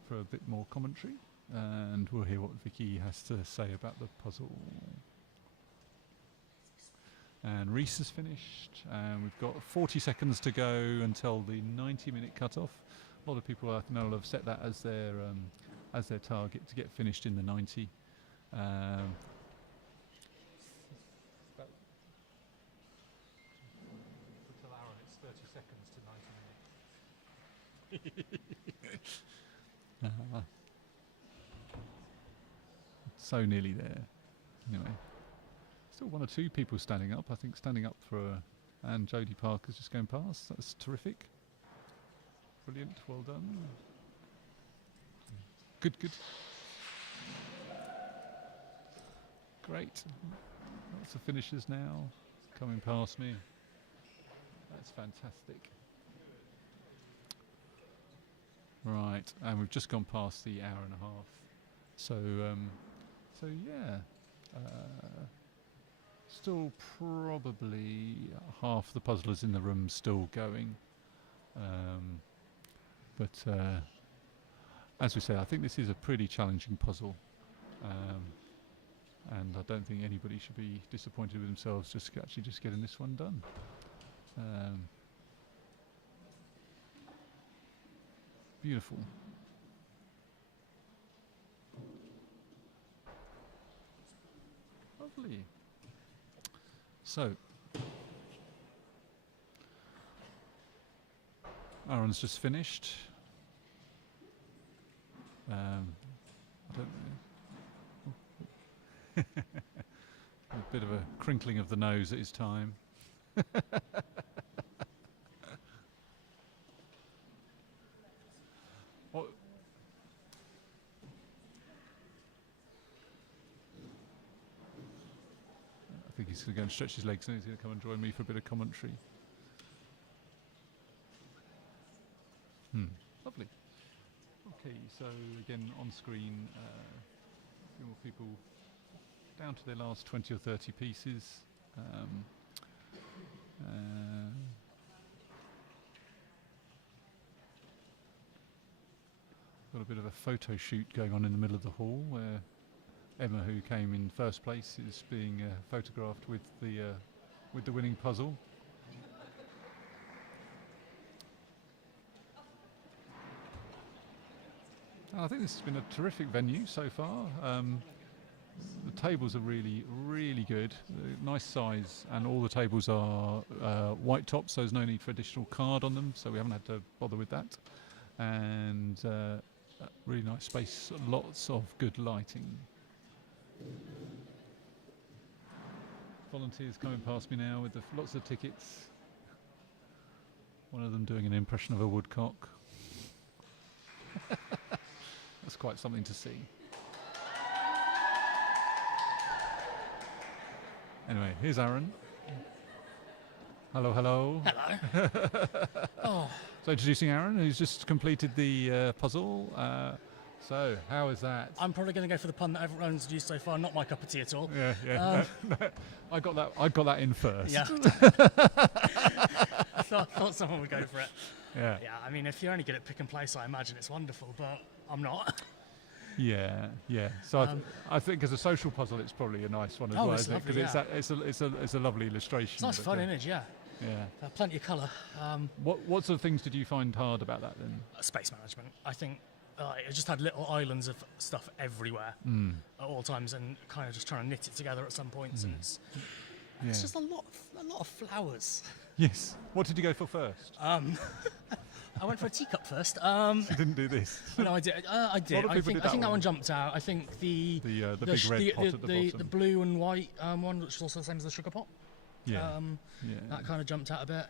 for a bit more commentary, and we'll hear what Vicky has to say about the puzzle. And Reese has finished, and we've got 40 seconds to go until the 90-minute cut-off. A lot of people I know have set that as their target to get finished in the 90. So nearly there. Anyway, still 1 or 2 people standing up. I think standing up for and Jodie Parker's just going past. That's terrific. Brilliant. Well done. Good. Great. Lots of finishers now coming past me. That's fantastic. Right, and we've just gone past the hour and a half. So still probably half the puzzlers in the room still going. But as we say, I think this is a pretty challenging puzzle. And I don't think anybody should be disappointed with themselves just getting this one done. Beautiful. Lovely. So, Aaron's just finished. I don't know. A bit of a crinkling of the nose at his time. What? I think he's going to go and stretch his legs and he's going to come and join me for a bit of commentary. Lovely. Okay, so again on screen, a few more people down to their last 20 or 30 pieces. Got a bit of a photo shoot going on in the middle of the hall where Emma, who came in first place, is being photographed with the winning puzzle. I think this has been a terrific venue so far. The tables are really, really good. Nice size, and all the tables are white tops, so there's no need for additional card on them, so we haven't had to bother with that. And really nice space, lots of good lighting. Volunteers coming past me now with lots of tickets. One of them doing an impression of a woodcock. That's quite something to see. Anyway, here's Aaron. Hello, hello. Hello. Oh. So introducing Aaron, who's just completed the puzzle. So, how is that? I'm probably going to go for the pun that everyone's used so far. Not my cup of tea at all. Yeah. No, I got that in first. Yeah. I thought someone would go for it. Yeah. Yeah. I mean, if you're only good at pick and place, I imagine it's wonderful, but I'm not. Yeah. So I think as a social puzzle, it's probably a nice one as well, isn't it? Because it's a lovely illustration. It's a nice, fun image, yeah. Yeah. Plenty of colour. What sort of things did you find hard about that then? Space management. I think it just had little islands of stuff everywhere at all times, and kind of just trying to knit it together at some points, and it's just a lot of flowers. Yes. What did you go for first? I went for a teacup first. You didn't do this. No, I did. I did. I think that one jumped out. I think the big red pot at the bottom. The blue and white one, which is also the same as the sugar pot. That kind of jumped out a bit.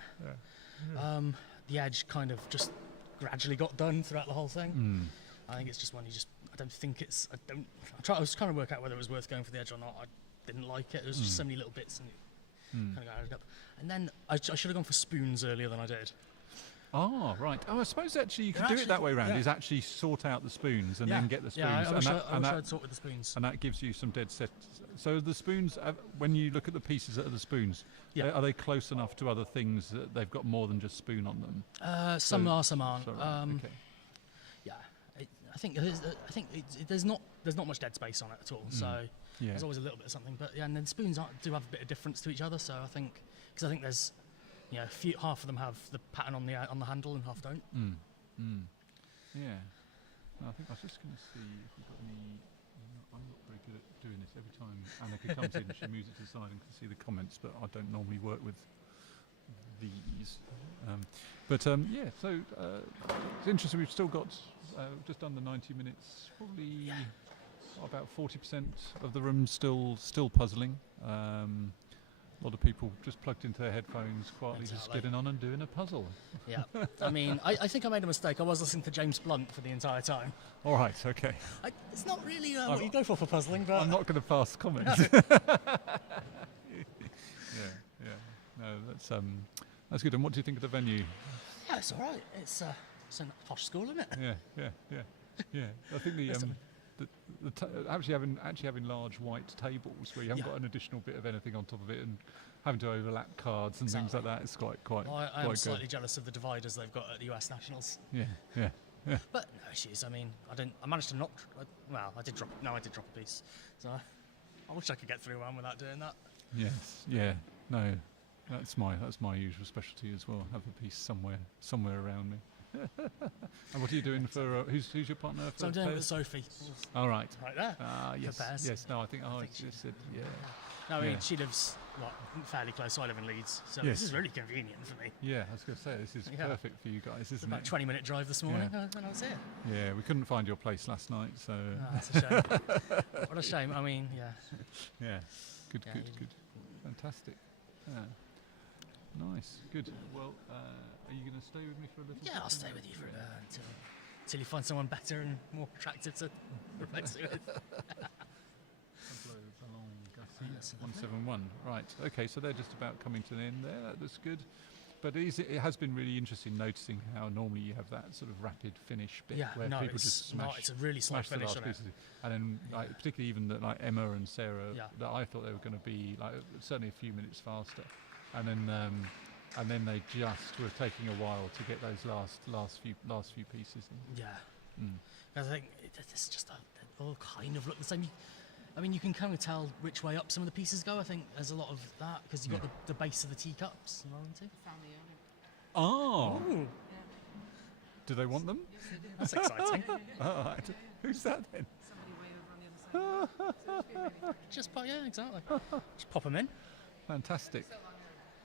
Yeah. The edge kind of just gradually got done throughout the whole thing. I think it's just one you just. I don't think it's. I was trying to work out whether it was worth going for the edge or not. I didn't like it. There was just so many little bits, and it kind of got added up. And then I should have gone for spoons earlier than I did. Oh, right. Oh, I suppose actually you could do it that way around. Is actually sort out the spoons and then get the spoons. Yeah, I wish I'd sorted the spoons. And that gives you some dead set. So the spoons, when you look at the pieces that are the spoons, are they close enough to other things that they've got more than just spoon on them? Some are, some aren't. Okay. Yeah, I think there's not much dead space on it at all. So there's always a little bit of something. But and then spoons do have a bit of difference to each other. So I think there's. Half of them have the pattern on the handle and half don't. Yeah. I think I was just going to see if we've got any. I'm not very good at doing this. Every time Annika comes in, she moves it to the side and can see the comments, but I don't normally work with these. So it's interesting. We've still got just under 90 minutes. Probably about 40% of the room still puzzling. A lot of people just plugged into their headphones, quietly just getting on and doing a puzzle. Yeah, I mean, I think I made a mistake. I was listening to James Blunt for the entire time. All right, okay. It's not really what you go for puzzling, but... I'm not going to pass comment. No, that's good. And what do you think of the venue? Yeah, it's all right. It's a posh school, isn't it? Yeah. I think actually having large white tables where you haven't got an additional bit of anything on top of it and having to overlap cards and things like that is quite I'm slightly jealous of the dividers they've got at the US Nationals. Yeah. But no issues. I mean, I managed to not. Well, I did drop a piece. So I wish I could get through one without doing that. Yes. Yeah. No. That's my usual specialty as well. Have a piece somewhere around me. And what are you doing for? Who's your partner? For So I'm doing it pairs? with Sophie. All right. Right there. Yes. For pairs. Yes. No, I think. Oh, I I think she- just said. Yeah. No, I mean, Yeah. she lives fairly close. So I live in Leeds, so Yes. this is really convenient for me. Yeah, I was going to say this is Yeah. perfect for you guys, isn't About it? 20-minute drive this morning, and I was here. Yeah, we couldn't find your place last night, so. Oh, that's a shame. What a shame. I mean, yeah. Yeah. Good. Yeah, Good. you- Good. Fantastic. Yeah. Nice. Good. Well, are you going to stay with me for a little? Yeah, I'll stay with you for until you find someone better and more attractive to replace it with. 171. Right. Okay. So they're just about coming to the end there. That's good. But it has been really interesting noticing how normally you have that sort of rapid finish bit Yeah, where no, people it's just smash. not. It's a really slow smash the finish last on it. pieces. And then, like, particularly even that, like Emma and Sarah, Yeah. that I thought they were going to be like certainly a few minutes faster, and then they just were taking a while to get those last few pieces in. Yeah. Mm. I think it's just they all kind of look the same. I mean, you can kind of tell which way up some of the pieces go. I think there's a lot of that because you've got the base of the teacups. You know what I'm saying? Oh. Ooh. Do they want them? That's exciting. All right. Who's that then? Just pop, yeah, exactly. Just pop them in. Fantastic.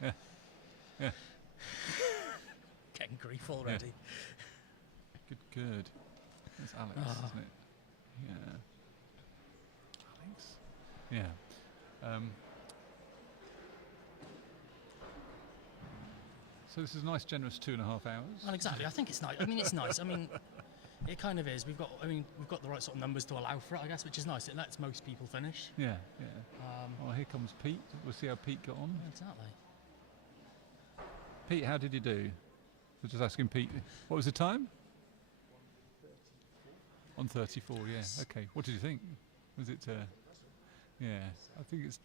Yeah. Yeah. Getting grief already. Good. That's Alex, isn't it? Yeah. Alex? Yeah. So this is a nice, generous 2.5 hours. Well, exactly. I think it's nice. I mean, it's nice. I mean, it kind of is. We've got the right sort of numbers to allow for it, I guess, which is nice. It lets most people finish. Yeah. Well, here comes Pete. We'll see how Pete got on. Exactly. Pete, how did you do? We're just asking Pete. What was the time? 1:34. Yeah. Okay. What did you think? Was it? Yeah. I think it's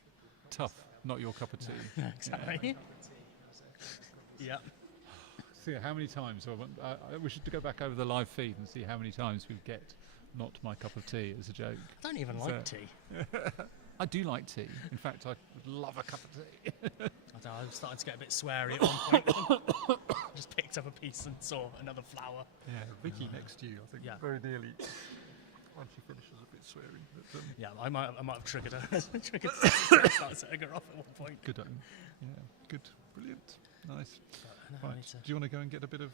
tough. Not your cup of tea. Yeah, exactly. Yeah. See how many times. We should go back over the live feed and see how many times we get "not my cup of tea" as a joke. I don't even like tea. I do like tea. In fact, I would love a cup of tea. I don't know, I started to get a bit sweary at one point. Just picked up a piece and saw another flower. Yeah, Vicky next to you, I think. Yeah. Very nearly. Once she finishes, a bit sweary. But, yeah, I might have triggered her. Started setting her off at one point. Good. Yeah. Good. Brilliant. Nice. No, right. Do you want to go and get a bit of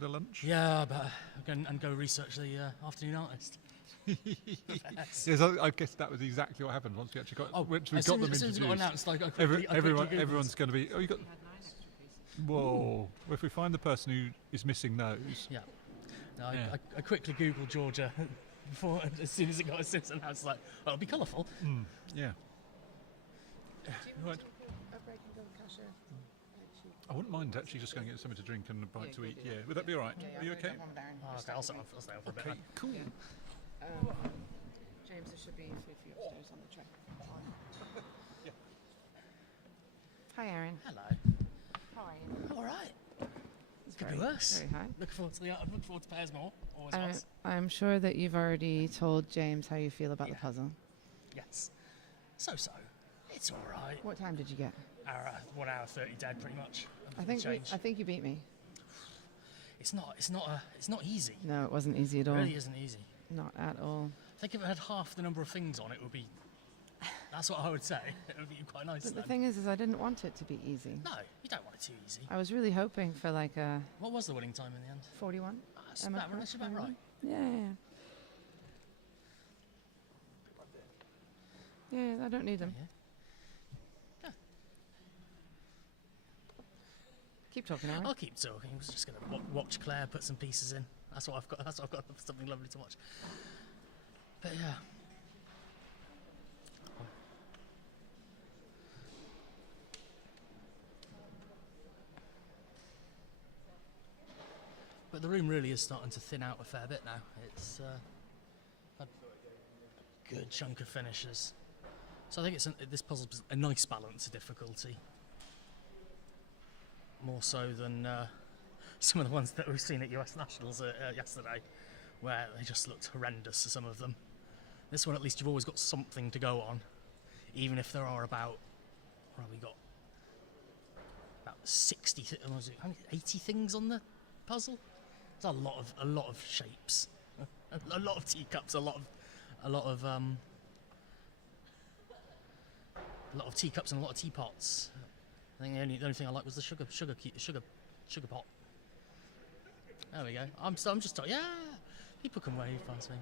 lunch? Yeah, but and go research the afternoon artist. Yes, I guess that was exactly what happened once we actually got. Once we got them as soon introduced. as it got announced, like, I quickly everyone's going to be. Oh, you got. Whoa! Well, if we find the person who is missing those. Yeah. No, I quickly googled Georgia before, as soon as it got announced, like, oh, it'll be colourful. Yeah. Right. I wouldn't mind actually just going to get something to drink and a bite to eat. Yeah, would that be all right? Are you okay? Okay, I'll stay on for a bit. Okay, cool. James, there should be food for you upstairs on the tray. Hi, Aaron. Hello. How are you? All right. Could be worse. Very high. Looking forward to pairs more. Always nice. I'm sure that you've already told James how you feel about the puzzle. Yes. So. It's all right. What time did you get? 1 hour 30 dead, pretty much. I think you beat me. It's not easy. No, it wasn't easy at all. It really isn't easy. Not at all. I think if it had half the number of things on it, would be. That's what I would say. It would be quite nice. But the thing is I didn't want it to be easy. No, you don't want it too easy. I was really hoping for like a. What was the winning time in the end? 41. That's about right. Yeah, I don't need them. Yeah. Keep talking, Aaron. I'll keep talking. I was just going to watch Claire put some pieces in. That's what I've got. That's what I've got. Something lovely to watch. But yeah. But the room really is starting to thin out a fair bit now. It's a good chunk of finishers. So I think this puzzle's a nice balance of difficulty. More so than some of the ones that we've seen at US Nationals yesterday, where they just looked horrendous for some of them. This one, at least, you've always got something to go on, even if there are about, what have we got? About 80 things on the puzzle. It's a lot of shapes, a lot of teacups, a lot of teacups and a lot of teapots. I think the only thing I liked was the sugar pot. There we go. I'm just yeah. People can wave past me.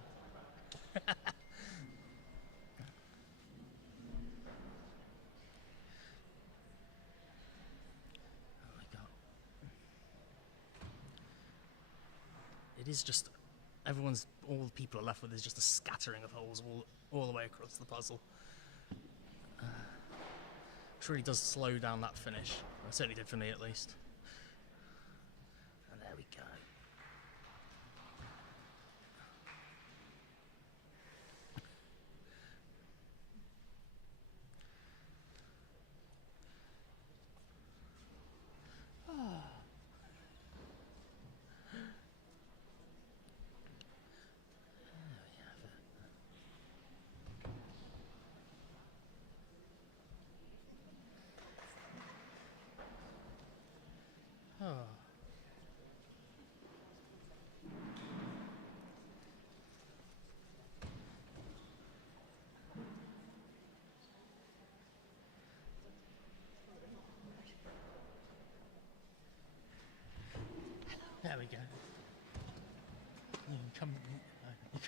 It is just all the people are left with is just a scattering of holes all the way across the puzzle. Which really does slow down that finish. It certainly did for me, at least. And there we go. There we go. You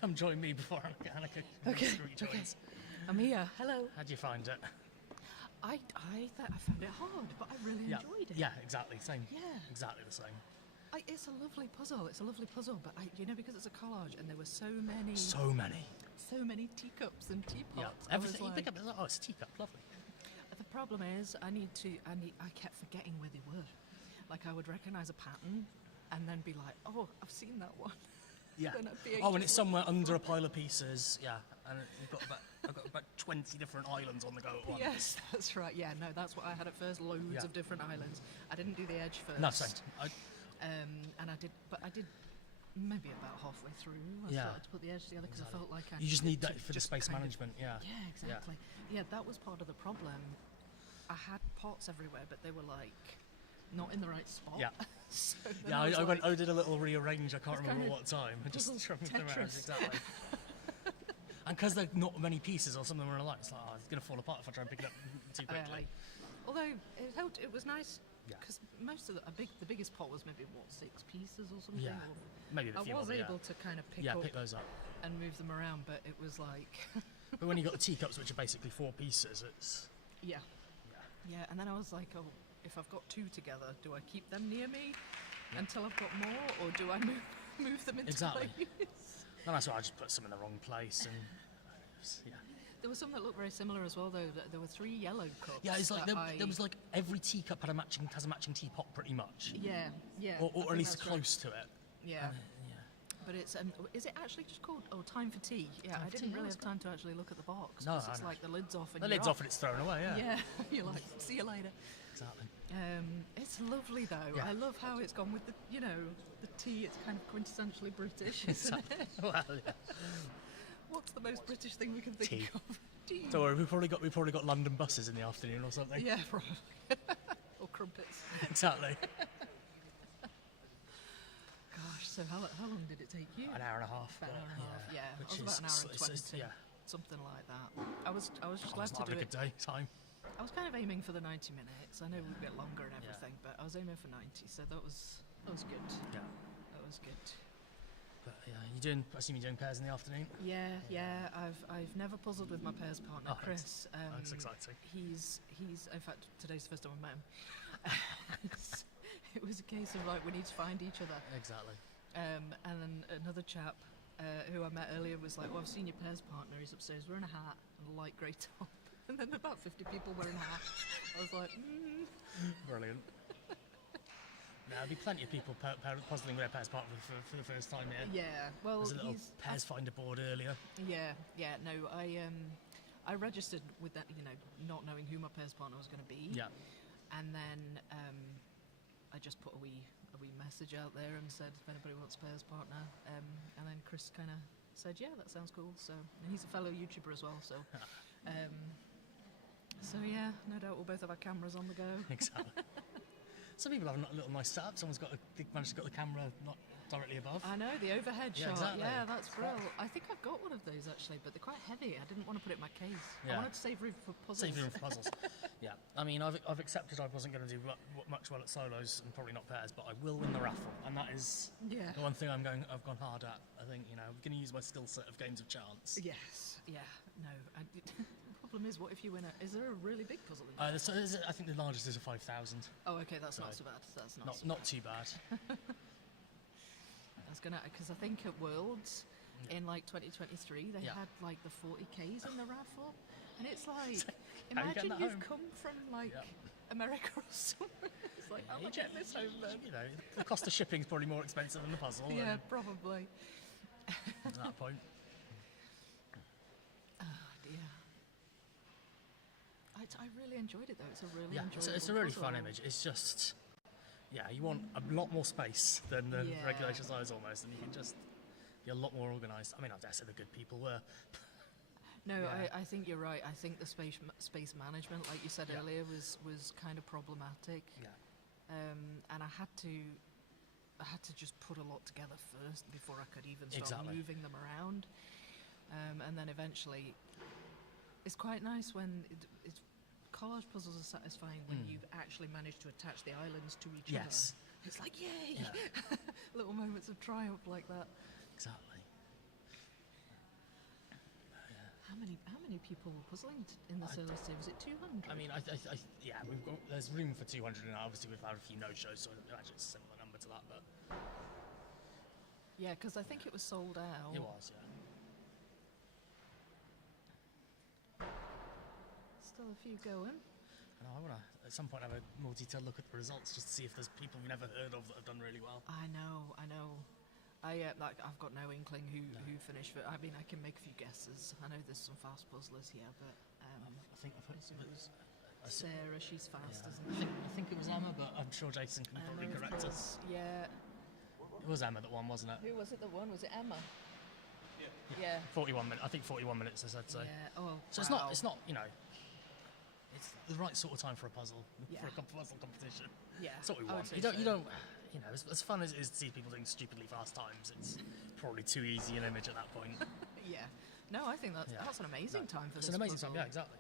come join me before Annika joins. I'm here. Hello. How'd you find it? I found it hard, but I really enjoyed it. Yeah, exactly. Same. Yeah. Exactly the same. It's a lovely puzzle. But because it's a collage and there were so many teacups and teapots. Yeah. Everything you pick up, it's a teacup. Lovely. The problem is, I kept forgetting where they were. Like I would recognise a pattern, and then be like, oh, I've seen that one. Yeah. And it's somewhere under a pile of pieces. Yeah. And I've got about 20 different islands on the go at once. Yes, that's right. Yeah, no, that's what I had at first. Loads of different islands. I didn't do the edge first. No, same. And I did maybe about halfway through. I started to put the edge together because I felt like you just need that for the space management. Yeah. Yeah, exactly. Yeah, that was part of the problem. I had pots everywhere, but they were like not in the right spot. Yeah. So I did a little rearrange. I can't remember what time. I just shrunk them around. Exactly. And because there's not many pieces or some of them are alike, it's like, it's going to fall apart if I try and pick it up too quickly. Although it helped, it was nice because most of the biggest pot was maybe 6 pieces or something. Yeah, maybe a few. I was able to kind of pick those up and move them around, but it was like. But when you got the teacups, which are basically 4 pieces, it's. Yeah. And then I was like, oh, if I've got 2 together, do I keep them near me until I've got more, or do I move them into place? And that's why I just put some in the wrong place, and There were some that looked very similar as well, though. There were 3 yellow cups. Yeah, it's like there was like every teacup has a matching teapot, pretty much. Yeah. Or at least close to it. Yeah. But it's is it actually just called Time for Tea? Yeah, I didn't really have time to actually look at the box. No, it's like the lid's off and the lid's off and it's thrown away. Yeah. You're like, see you later. Exactly. It's lovely though. Yeah. I love how it's gone with the tea. It's kind of quintessentially British, isn't it? Well, yeah. What's the most British thing we can think of? Tea. Don't worry, we've probably got London buses in the afternoon or something. Yeah, probably. Or crumpets. Exactly. Gosh, so how long did it take you? An hour and a half. About an hour and a half. Yeah, it was about an hour and 20. Something like that. I was just glad to do it. A good day, time. I was kind of aiming for the 90 minutes. I know we'd get longer and everything, but I was aiming for 90, so that was good. Yeah, that was good. But I assume you're doing pairs in the afternoon. Yeah. I've never puzzled with my pairs partner, Chris. That's exciting. He's in fact today's the first time I met him. It was a case of like we need to find each other. Exactly. And then another chap who I met earlier was like, well, I've seen your pairs partner. He's upstairs wearing a hat and a light grey top. And then about 50 people wearing hats. I was like, Brilliant. There'll be plenty of people puzzling with their pairs partner for the first time here. Yeah, well, there's a little pairs finder board earlier. Yeah. No, I registered with that, not knowing who my pairs partner was going to be. Yeah. And then I just put a wee message out there and said if anybody wants a pairs partner. And then Chris kind of said, yeah, that sounds cool. So, and he's a fellow YouTuber as well. So, yeah, no doubt we'll both have our cameras on the go. Exactly. Some people have a little nice setup. Someone's managed to get the camera directly above. I know, the overhead Yeah, shot. exactly. Yeah, that's It's brilliant. I think I've got one of those actually, but they're quite heavy. I didn't want to put it in my case. I Yeah. wanted to save room for puzzles. Save room for puzzles. Yeah, I mean, I've accepted I wasn't going to do much well at solos and probably not pairs, but I will win the raffle, and that is the one thing I've gone hard at. I think I'm going to use my skill set of games of chance. Yes. Yeah. No. The problem is, what if you win it? Is there a really big puzzle in there? I think the largest is a 5,000. Oh, okay, that's not so bad. That's not too bad. I was gonna, because I think at Worlds in like 2023 they had like the 40Ks in the raffle, and it's like, imagine you've come from like America or somewhere. It's like, how am I getting this home then? You know, the cost of shipping is probably more expensive than the puzzle. Yeah, probably. At that point. Oh dear. I really enjoyed it though. It's a really enjoyable it's a really puzzle. fun image. It's just, you want a lot more space than the regulation size almost, and you can just be a lot more organised. I mean, I dare say the good people were. No, I think you're right. I think the space management, like you said earlier, was kind of problematic. Yeah. And I had to just put a lot together first before I could even start moving them around. And then eventually, it's quite nice when it's collage puzzles are satisfying when you actually manage to attach the islands to each other. It's like, yay! Yeah. Little moments of triumph like that. Exactly. How many people were puzzling in the solo team? Was it 200? I mean, there's room for 200, and obviously we've had a few no-shows, so I imagine it's a similar number to that. But yeah, because I think it was sold out. It was, yeah. Still a few going. And I want to, at some point, have a more detailed look at the results just to see if there's people we've never heard of that have done really well. I know. I've got no inkling who finished. I mean, I can make a few guesses. I know there's some fast puzzlers here, but I think I've heard it was Sarah. She's fast, isn't she? I think it was Emma, but I'm sure Jason can probably correct us. Yeah. It was Emma that won, wasn't it? Who was it that won? Was it Emma? Yeah. 41 minutes. I think 41 minutes. I said so. Yeah. Oh. So wow. it's not. It's the right sort of time for a puzzle, for a puzzle competition. Yeah. That's what we want. You don't. As fun as it is to see people doing stupidly fast times, it's probably too easy an image at that point. Yeah. No, I think that's an amazing time for this. It's an amazing puzzle. time. Yeah, exactly.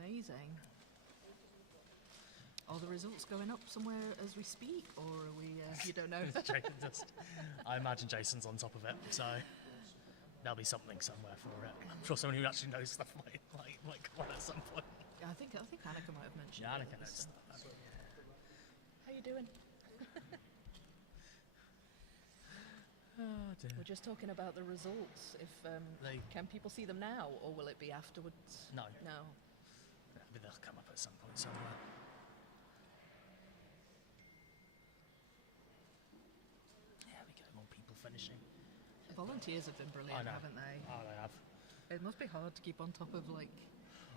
Amazing. Are the results going up somewhere as we speak, or are we? You don't know. I imagine Jason's on top of it, so there'll be something somewhere for it. I'm sure someone who actually knows stuff might come on at some point. Yeah, I think Annika might have mentioned. Yeah, Annika knows. How you doing? Oh dear. We're just talking about the results. If can people see them now, or will it be afterwards? No. No. Maybe they'll come up at some point somewhere. Yeah, we get more people finishing. The volunteers have been brilliant, haven't they? Oh, they have. It must be hard to keep on top of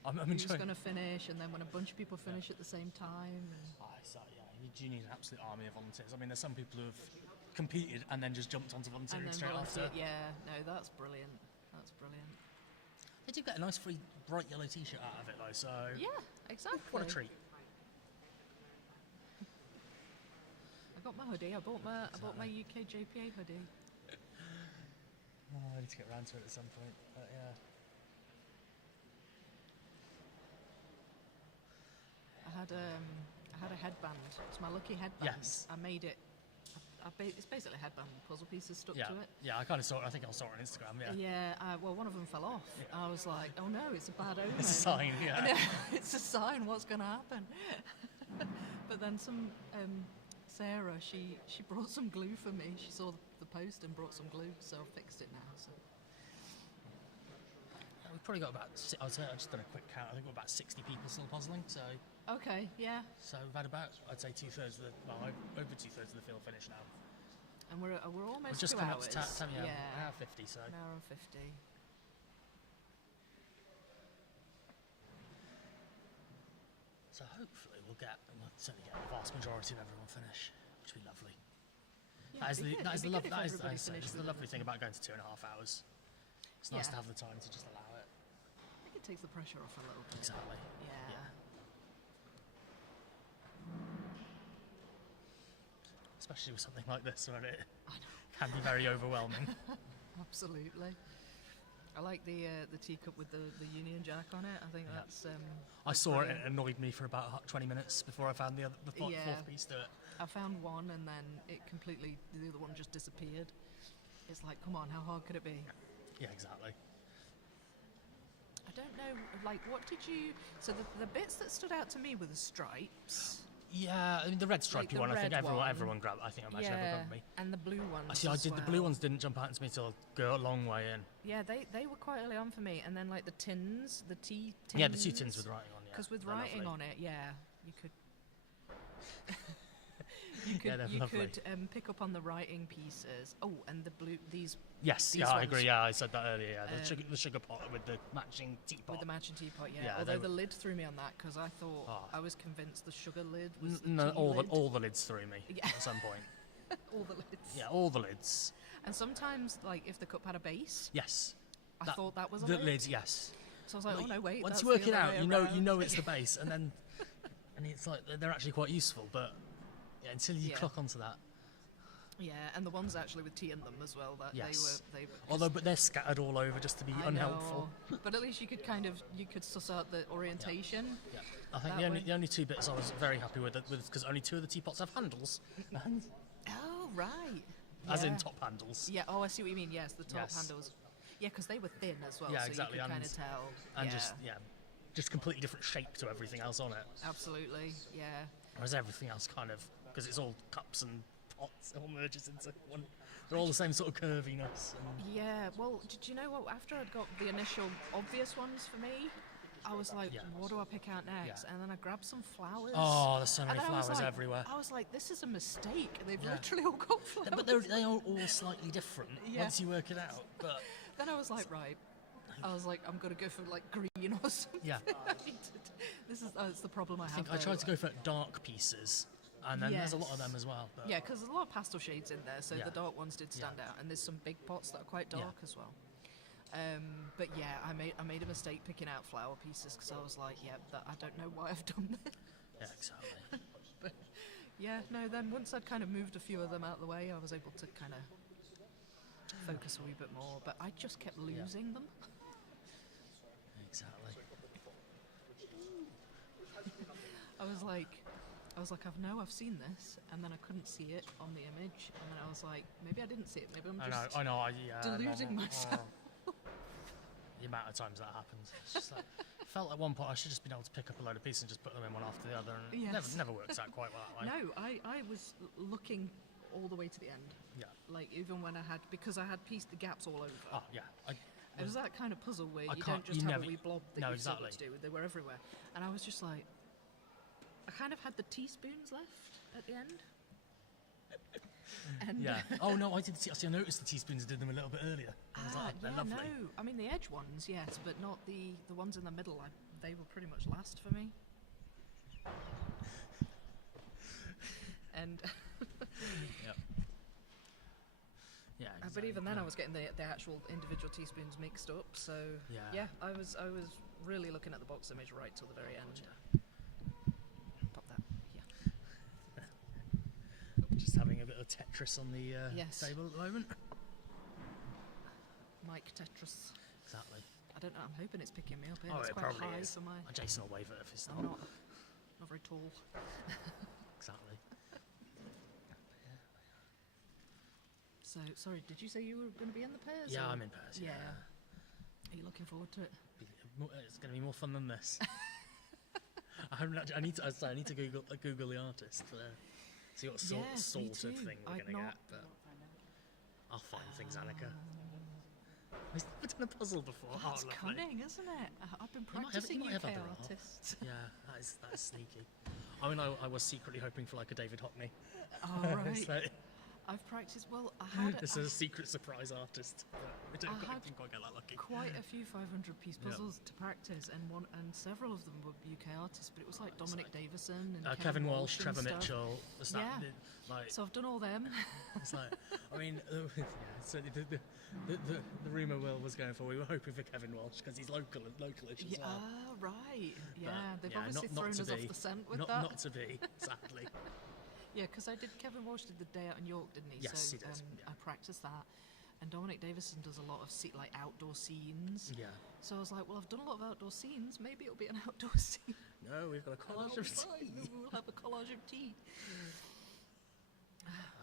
I'm who's going to finish, and then when a bunch of people finish at the same time. You do need an absolute army of volunteers. I mean, there's some people who have competed and then just jumped onto volunteering straight after. Yeah, no, that's brilliant. That's brilliant. They do get a nice free bright yellow t-shirt out of it though, so... Yeah, exactly. What a treat. I got my hoodie. I bought my UKJPA hoodie. I need to get around to it at some point, but yeah. I had a headband. It's my lucky headband. Yes. I made it. It's basically a headband with puzzle pieces stuck to it. Yeah, I kind of saw it. I think I saw it on Instagram, yeah. Yeah, well, one of them fell off. Yeah. I was like, oh no, it's a bad omen. It's a sign, yeah. It's a sign, what's going to happen? But then Sarah, she brought some glue for me. She saw the post and brought some glue, so I fixed it now. So. Yeah, we've probably got about, I've just done a quick count, I think we've got about 60 people still puzzling, so... Okay, yeah. So we've had about, I'd say over 2/3 of the field finished now. And we're almost we've just 2 come hours. Up to an hour 50, so. An hour and 50. So hopefully we'll certainly get the vast majority of everyone finish, which would be lovely. Yeah, that is the lovely thing about going to 2.5 hours. It's nice to have the time to just allow it. I think it takes the pressure off a little bit. Exactly. Yeah. Especially with something like this, where it can be very overwhelming. Absolutely. I like the teacup with the Union Jack on it. I think that's. I saw it and it annoyed me for about 20 minutes before I found the fourth piece to it. I found one and then the other one just disappeared. It's like, come on, how hard could it be? Yeah, exactly. I don't know, like, what did you... So the bits that stood out to me were the stripes. Yeah, I mean, the red stripy the one, I think red everyone grabbed. I think everyone grabbed me. And the blue ones. The blue ones didn't jump out to me till go a long way in. Yeah, they were quite early on for me. And then, like, the tins, the tea tins. Yeah, the 2 tins with writing on, Because with writing on it, you could... you could pick up on the writing pieces. Oh, and the blue, these I agree, yeah, I said that earlier, yeah. The sugar pot with the matching teapot. With the matching teapot, yeah. Although the lid threw me on that, because I thought, I was convinced the sugar lid was the tea lid. all the lids threw me at some point. All the lids. Yeah, all the lids. And sometimes, like, if the cup had a base, yes, I thought that was a the lid. lid, yes. So I was like, oh no, wait. Once you work it out, you know it's the base, and then it's like they're actually quite useful, but until you clock onto that. Yeah, and the ones actually with tea in them as well. That they were. Although, but they're scattered all over just to be unhelpful. But at least you could suss out the orientation. Yeah. I think the only 2 bits I was very happy with because only 2 of the teapots have handles. Oh right. As in top handles. Yeah. Oh, I see what you mean. Yes, the top handles. Yeah, because they were thin as well. Yeah, so exactly. You could kind of tell. And just completely different shape to everything else on it. Absolutely. Yeah. Whereas everything else kind of, because it's all cups and pots, it all merges into one. They're all the same sort of curviness. Yeah, well, do you know what? After I'd got the initial obvious ones for me, I was like, what do I pick out next? And then I grabbed some flowers. Oh, there's so many flowers everywhere. I was like, this is a mistake. They've literally all got flowers. But they are all slightly different once you work it out. But then I was like, right. I was like, I'm going to go for like green or something. Yeah. This is it's the problem I have. I tried to go for dark pieces, and then there's a lot of them as well. But yeah, because there's a lot of pastel shades in there, so the dark ones did stand out, and there's some big pots that are quite dark as well. But yeah, I made a mistake picking out flower pieces because I was like, I don't know why I've done that. Yeah, exactly. But yeah, no. Then once I'd kind of moved a few of them out of the way, I was able to kind of focus a wee bit more. But I just kept losing them. Exactly. I was like, I've seen this, and then I couldn't see it on the image, and then I was like, maybe I didn't see it. Maybe I'm just deluding myself. The amount of times that happens, it's just like, felt at one point I should just been able to pick up a load of pieces and just put them in one after the other, and it never works out quite well that way. No, I was looking all the way to the end. Yeah. Like even when I had the gaps all over. Oh yeah. It was that kind of puzzle where you don't just have a wee blob that you know what to do. They were everywhere. And I was just like, I kind of had the teaspoons left at the end. And Oh no, I did. I noticed the teaspoons. Did them a little bit earlier. I was like, they're lovely. No, I mean the edge ones, yes, but not the ones in the middle. They were pretty much last for me. And yeah, exactly. But even then, I was getting the actual individual teaspoons mixed up. So I was really looking at the box image right till the very end. Pop that. Yeah. Just having a bit of Tetris on the table at the moment. Mike Tetris. Exactly. I don't know. I'm hoping it's picking me up here. Oh, it's it quite probably high is. for my. Jason will wave it if it's I'm not very tall. Exactly. So, sorry, did you say you were going to be in the pairs? Yeah, or? I'm in pairs. Yeah. Are you looking forward to it? It's going to be more fun than this. I need to Google the artist for see what sort of thing we're going to get. But I'll find things, Annika. We've never done a puzzle before. That's cunning, isn't it? I've been practicing UK artists. Yeah, that is sneaky. I mean, I was secretly hoping for like a David Hockney. Oh, right. I've practiced. Well, I had. This is a secret surprise artist. I didn't quite get that lucky. Quite a few 500-piece puzzles to practice, and several of them were UK artists. But it was like Dominic Davison and Kevin Walsh, and Trevor stuff. Mitchell. So I've done all them. It's like, I mean, certainly the rumor Will was going for. We were hoping for Kevin Walsh because he's localish as well. Ah, right. Yeah, they've obviously not thrown us to off be. the scent with not, that. Not to be, sadly. Yeah, because I did. Kevin Walsh did the Day Out in York, didn't he? Yes, so, he did. I practiced that, and Dominic Davison does a lot of like outdoor scenes. Yeah. So I was like, well, I've done a lot of outdoor scenes. Maybe it'll be an outdoor scene. No, we've got a collage of tea. We'll have a collage of tea.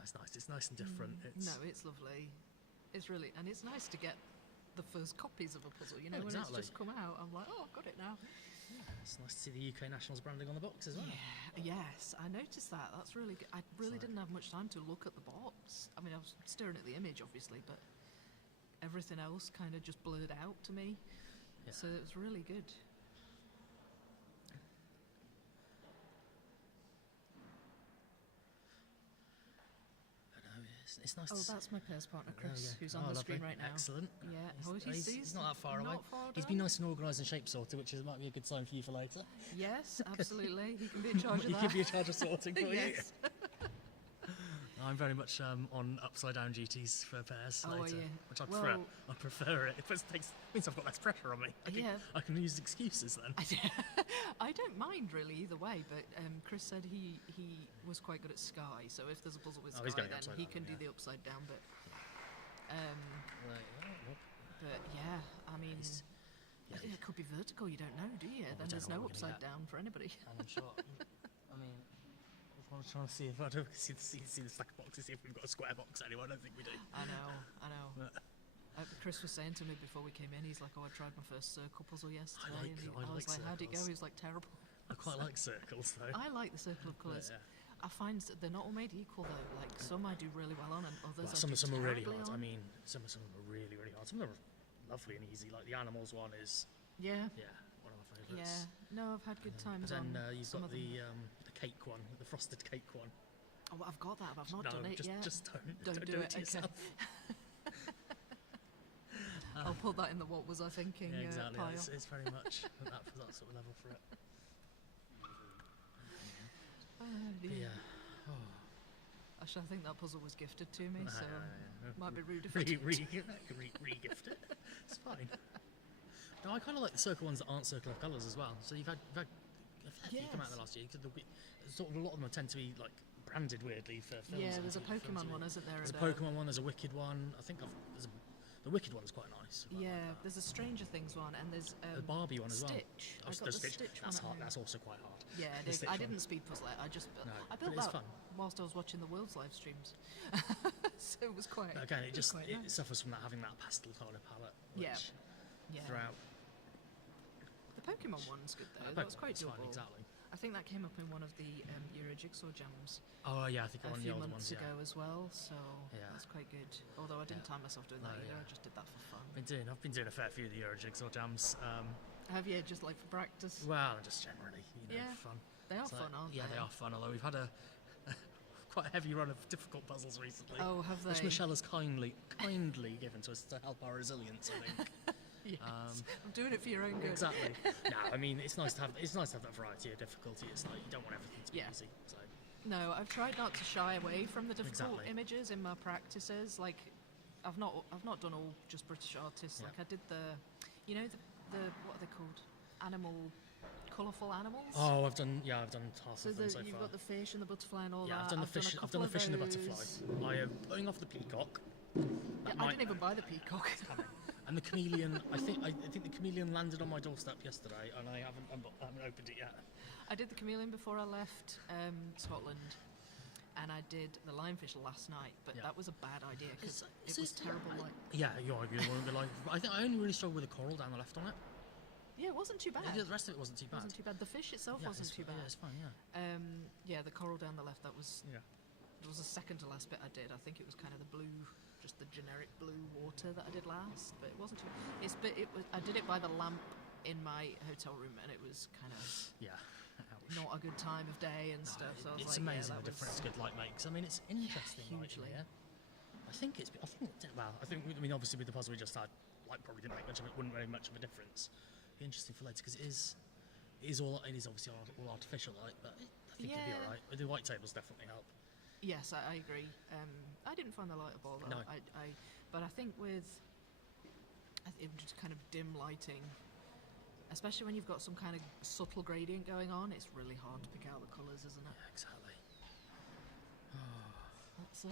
It's nice. It's nice and different. No, it's lovely. It's really, and it's nice to get the first copies of a puzzle. You know, Oh, exactly. when it's just come out, I'm like, oh, I've got it now. Yeah, it's nice to see the UK Nationals branding on the box as well. Yeah, yes, I noticed that. That's really good. I really didn't have much time to look at the box. I mean, I was staring at the image, obviously, but everything else kind of just blurred out to me. Yeah. So it was really good. It's nice. Oh, that's my pairs partner, Chris, who's on the lovely. screen right now. Excellent. Yeah, He's not that far away. Far He's been nice and organised and shape sorted, which might be a good sign for you for later. Yes, absolutely. He can be in charge of that. He can be in charge of sorting for Yes. you. I'm very much on upside down duties for pairs later, which I prefer. I prefer it. It means I've got less pressure on me. I can use excuses then. I don't mind really either way, but Chris said he was quite good at Sky, so if there's a puzzle with Sky, then he can do the upside down bit. But yeah, I mean, it could be vertical. You don't know, do you? Then there's no upside down for anybody. I'm sure. I mean, I was trying to see if I don't see the stack of boxes, see if we've got a square box anyway. I don't think we do. I know. Chris was saying to me before we came in, he's like, oh, I tried my first circle puzzle yesterday. I was like, how'd it go? He was like, terrible. I quite like circles though. I like the circle of colours. Yeah. I find that they're not all made equal though. Like some I do really well on, and others some are really hard. On. I mean, some of them are really hard. Some of them are lovely and easy. Like the animals one is. Yeah, one of my favourites. Yeah, no, I've had good times on. And then you've got some the cake one, the frosted cake one. Oh, I've got that, but I've not done it yet. Just don't do it to yourself. I'll put that in the what was I thinking exactly. pile. It's very much that sort of level for it. Actually, I think that puzzle was gifted to me, so might be rude if re-gift it. It's fine. No, I kind of like the circle ones that aren't circle of colours as well. So you've had a fair few come out the last year. Sort of a lot of them tend to be like branded weirdly for films. Yeah, there's a Pokemon one, isn't there? There's a Pokemon one. There's a Wicked one. I think the Wicked one's quite nice. There's a Stranger Things one, and there's the Barbie one as well. Stitch. I got the Stitch that's one. hard. That's also quite hard. Yeah, I didn't speed puzzle it. I just built that whilst I was watching the World's live streams. So it was quite. Again, it suffers from having that pastel colour palette. Which throughout. The Pokemon one's good though. That was quite doable. Exactly. I think that came up in one of the Euro Jigsaw Jams. Oh yeah, I think a one of few the older months ones ago as well. So that's quite good. Although I didn't time myself doing that either. I just did that for fun. I've been doing a fair few of the Euro Jigsaw Jams. Have you, just like for practice? Well, just generally, fun. They are fun, aren't they? Yeah, they are fun. Although we've had a quite a heavy run of difficult puzzles recently. Oh, have they? Which Michelle has kindly given to us to help our resilience, I think. Yes. I'm doing it for your own good. Exactly. No, I mean it's nice to have that variety of difficulty. It's like you don't want everything to be easy. So. No, I've tried not to shy away from the difficult images in my practices. Like, I've not done all just British artists. Like I did the what are they called? Colourful animals. Oh, I've done half of them so far. You've got the fish and the butterfly and all that. I've done the fish. I've done the fish and the butterfly. I am putting off the peacock. I didn't even buy the peacock. And the chameleon, I think the chameleon landed on my doorstep yesterday, and I haven't opened it yet. I did the chameleon before I left Scotland, and I did the lionfish last night. But that was a bad idea because it was terrible. I think I only really struggled with the coral down the left on it. Yeah, it wasn't too bad. The rest of it wasn't too bad. The fish itself wasn't too bad. Yeah, it's fine. Yeah. The coral down the left. That was. Yeah. It was the second to last bit I did. I think it was kind of the blue. Just the generic blue water that I did last, but it wasn't too. I did it by the lamp in my hotel room, and it was kind of not a good time of day and stuff. So I was it's amazing the difference good light makes. I mean, it's interesting. Hugely. I think obviously with the puzzle we just had, light probably wouldn't make much of a difference. Be interesting for later because it is obviously all artificial light, but I think it'll be alright. The white tables definitely help. Yes, I agree. I didn't find the light up all though. No. But I think with just kind of dim lighting, especially when you've got some kind of subtle gradient going on, it's really hard to pick out the colours, isn't it? Yeah, exactly.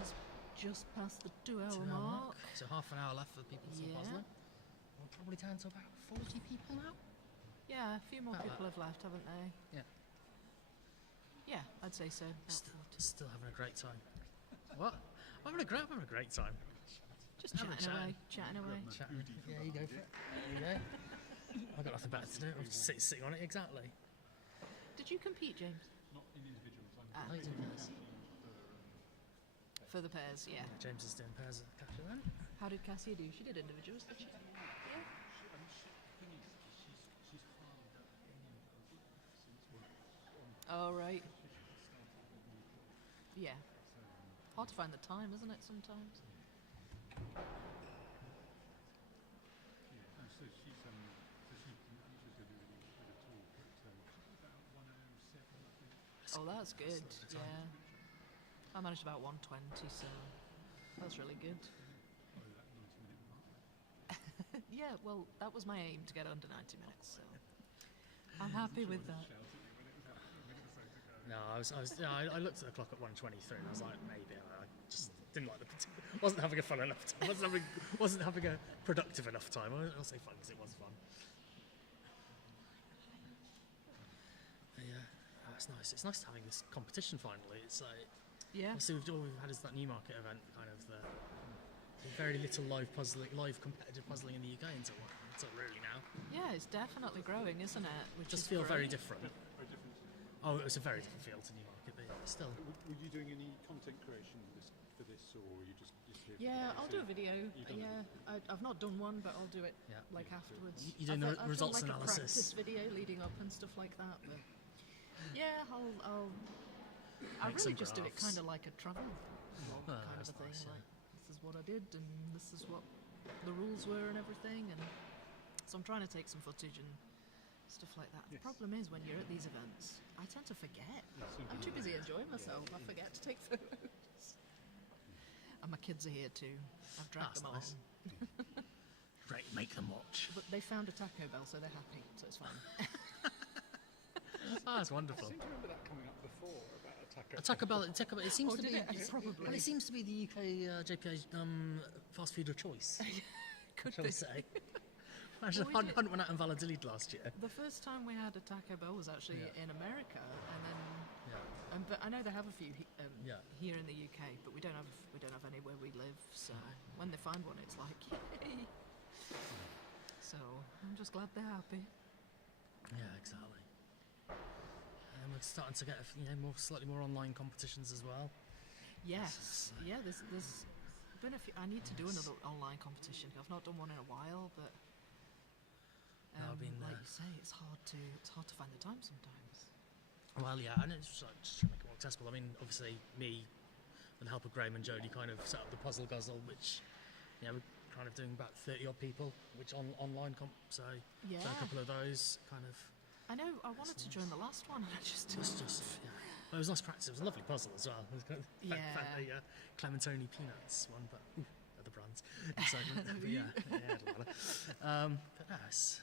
us just past the 2-hour mark. So half an hour left for people to Yeah. puzzle. We're probably down to about 40 people now. Yeah, a few more About people that. have left, haven't they? Yeah. Yeah, I'd say so. Still having a great time. What? I'm having a great time. Just chatting away. Yeah, you go for it. There you go. I've got nothing better to do. I'm just sitting on it, exactly. Did you compete, James? Not in individuals. Oh, you did pairs. For the pairs, yeah. James is doing pairs of Cassia then. How did Cassia do? She did individuals, did she? Oh, right. Yeah. Hard to find the time, isn't it, sometimes? So she's going to do a talk at about 1:07, I think. Oh, that's good. Yeah. I managed about 1:20, so that's really good. Yeah, well, that was my aim, to get under 90 minutes, so I'm happy with that. No, I looked at the clock at 1:23 and I was like, maybe. I just didn't like wasn't having a fun enough time. Wasn't having a productive enough time. I'll say fun because it was fun. But yeah, it's nice. It's nice having this competition finally. It's like, obviously all we've had is that Newmarket event, kind of the very little live competitive puzzling in the UK until really now. Yeah, it's definitely growing, isn't it? Which just is feel very great. different. Oh, it was a very different feel to Newmarket, but still. Were you doing any content creation for this, or were you just here? Yeah, I'll do a video. Yeah, I've not done one, but I'll do it like afterwards. You doing the results I've done, like, analysis? a practice video leading up and stuff like that. But yeah, I really just do it kind of like a travel vlog kind of a thing. Nice, like, this is what I did, and this is what the rules were, and everything. And so I'm trying to take some footage and stuff like that. The problem is when you're at these events, I tend to forget. I'm too busy enjoying myself. I forget to take photos. And my kids are here too. I've dragged them nice. along. Great, make them watch. But they found a Taco Bell, so they're happy, so it's fine. That's wonderful. I seem to remember that coming up before about a Taco Bell. It seems to be. Probably. Well, it seems to be the UK JPA fast food of choice. Could shall be. we say? Imagine Well, Hunt went out in Valladolid last year. The first time we had a Taco Bell was actually in America, and then. But I know they have a few here in the UK, but we don't have any where we live. So when they find one, it's like yay. So I'm just glad they're happy. Yeah, exactly. And we're starting to get slightly more online competitions as well. Yes, there's been a few. I need to do another online competition. I've not done one in a while, but like you say, it's hard to find the time sometimes. Well, yeah, and it's just trying to make it more accessible. I mean, obviously, me, with the help of Graham and Jodie, kind of set up the Puzzle Guzzle, which, we're kind of doing about 30 odd people, which online comp. So, done a couple of those, kind of. I know. I wanted to join the last one, and I just didn't. Well, it was nice practice. It was a lovely puzzle as well. It was kind of the Clementoni Peanuts one, but other brands. Excitement. But yeah, it doesn't matter. But no, it's.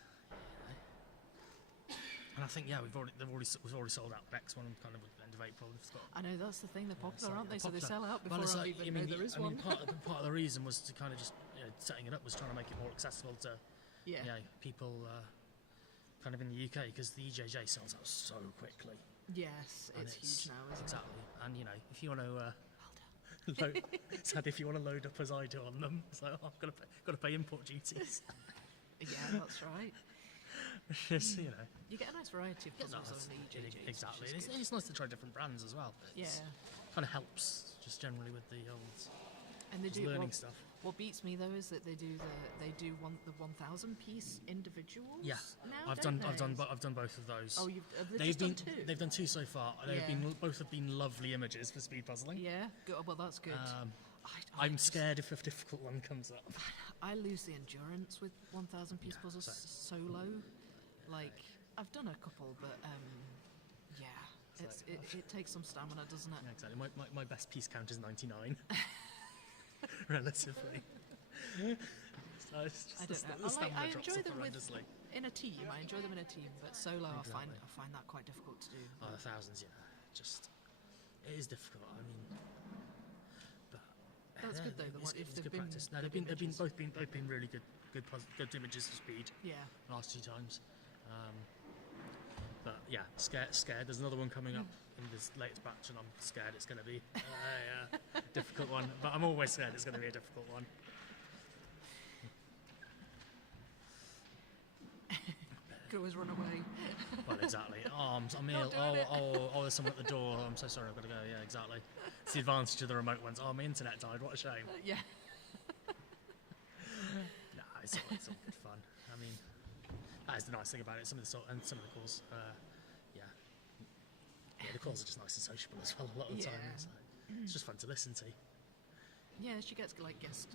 And I think we've already sold out the next one kind of at the end of April. I know that's the thing. They're popular, aren't they? So they sell out before I even know there is one. Part of the reason was to kind of just setting it up was trying to make it more accessible to people kind of in the UK, because the EJJ sells out so quickly. Yes, it's huge now, isn't it? Exactly. And if you want to. If you want to load up as I do on them, so I've got to pay import duties. Yeah, that's right. Just, You get a nice variety of puzzles on the EJJs. Exactly. It's nice to try different brands as well. Kind of helps just generally with the old and they learning stuff. What beats me though is that they do the 1,000 piece individuals. Yeah, now, I've done both of those. Oh, they've done two. They've done two so far. Both have been lovely images for speed puzzling. Yeah, good. Well, that's good. I'm scared if a difficult one comes up. I lose the endurance with 1,000 piece puzzles solo. Like I've done a couple, but it takes some stamina, doesn't it? Yeah, exactly. My best piece count is 99, relatively. So I don't know. I enjoy them in a team. I enjoy them in a team, but solo I find that quite difficult to do. Oh, the thousands, it is difficult. I mean, but That's good though. It's good practice. No, they've both been really good images of speed. Yeah. Last 2 times. But yeah, scared. There's another one coming up in this latest batch, and I'm scared it's going to be a difficult one. But I'm always scared it's going to be a difficult one. Could always run away. Well, exactly. I'm ill. There's someone at the door. I'm so sorry, I've got to go. Yeah, exactly. It's the advantage of the remote ones. Oh, my internet died. What a shame. Yeah. No, it's all good fun. I mean, that is the nice thing about it. Some of the calls, the calls are just nice and sociable as well. A lot of the time, it's just fun to listen to. Yeah, she gets like guest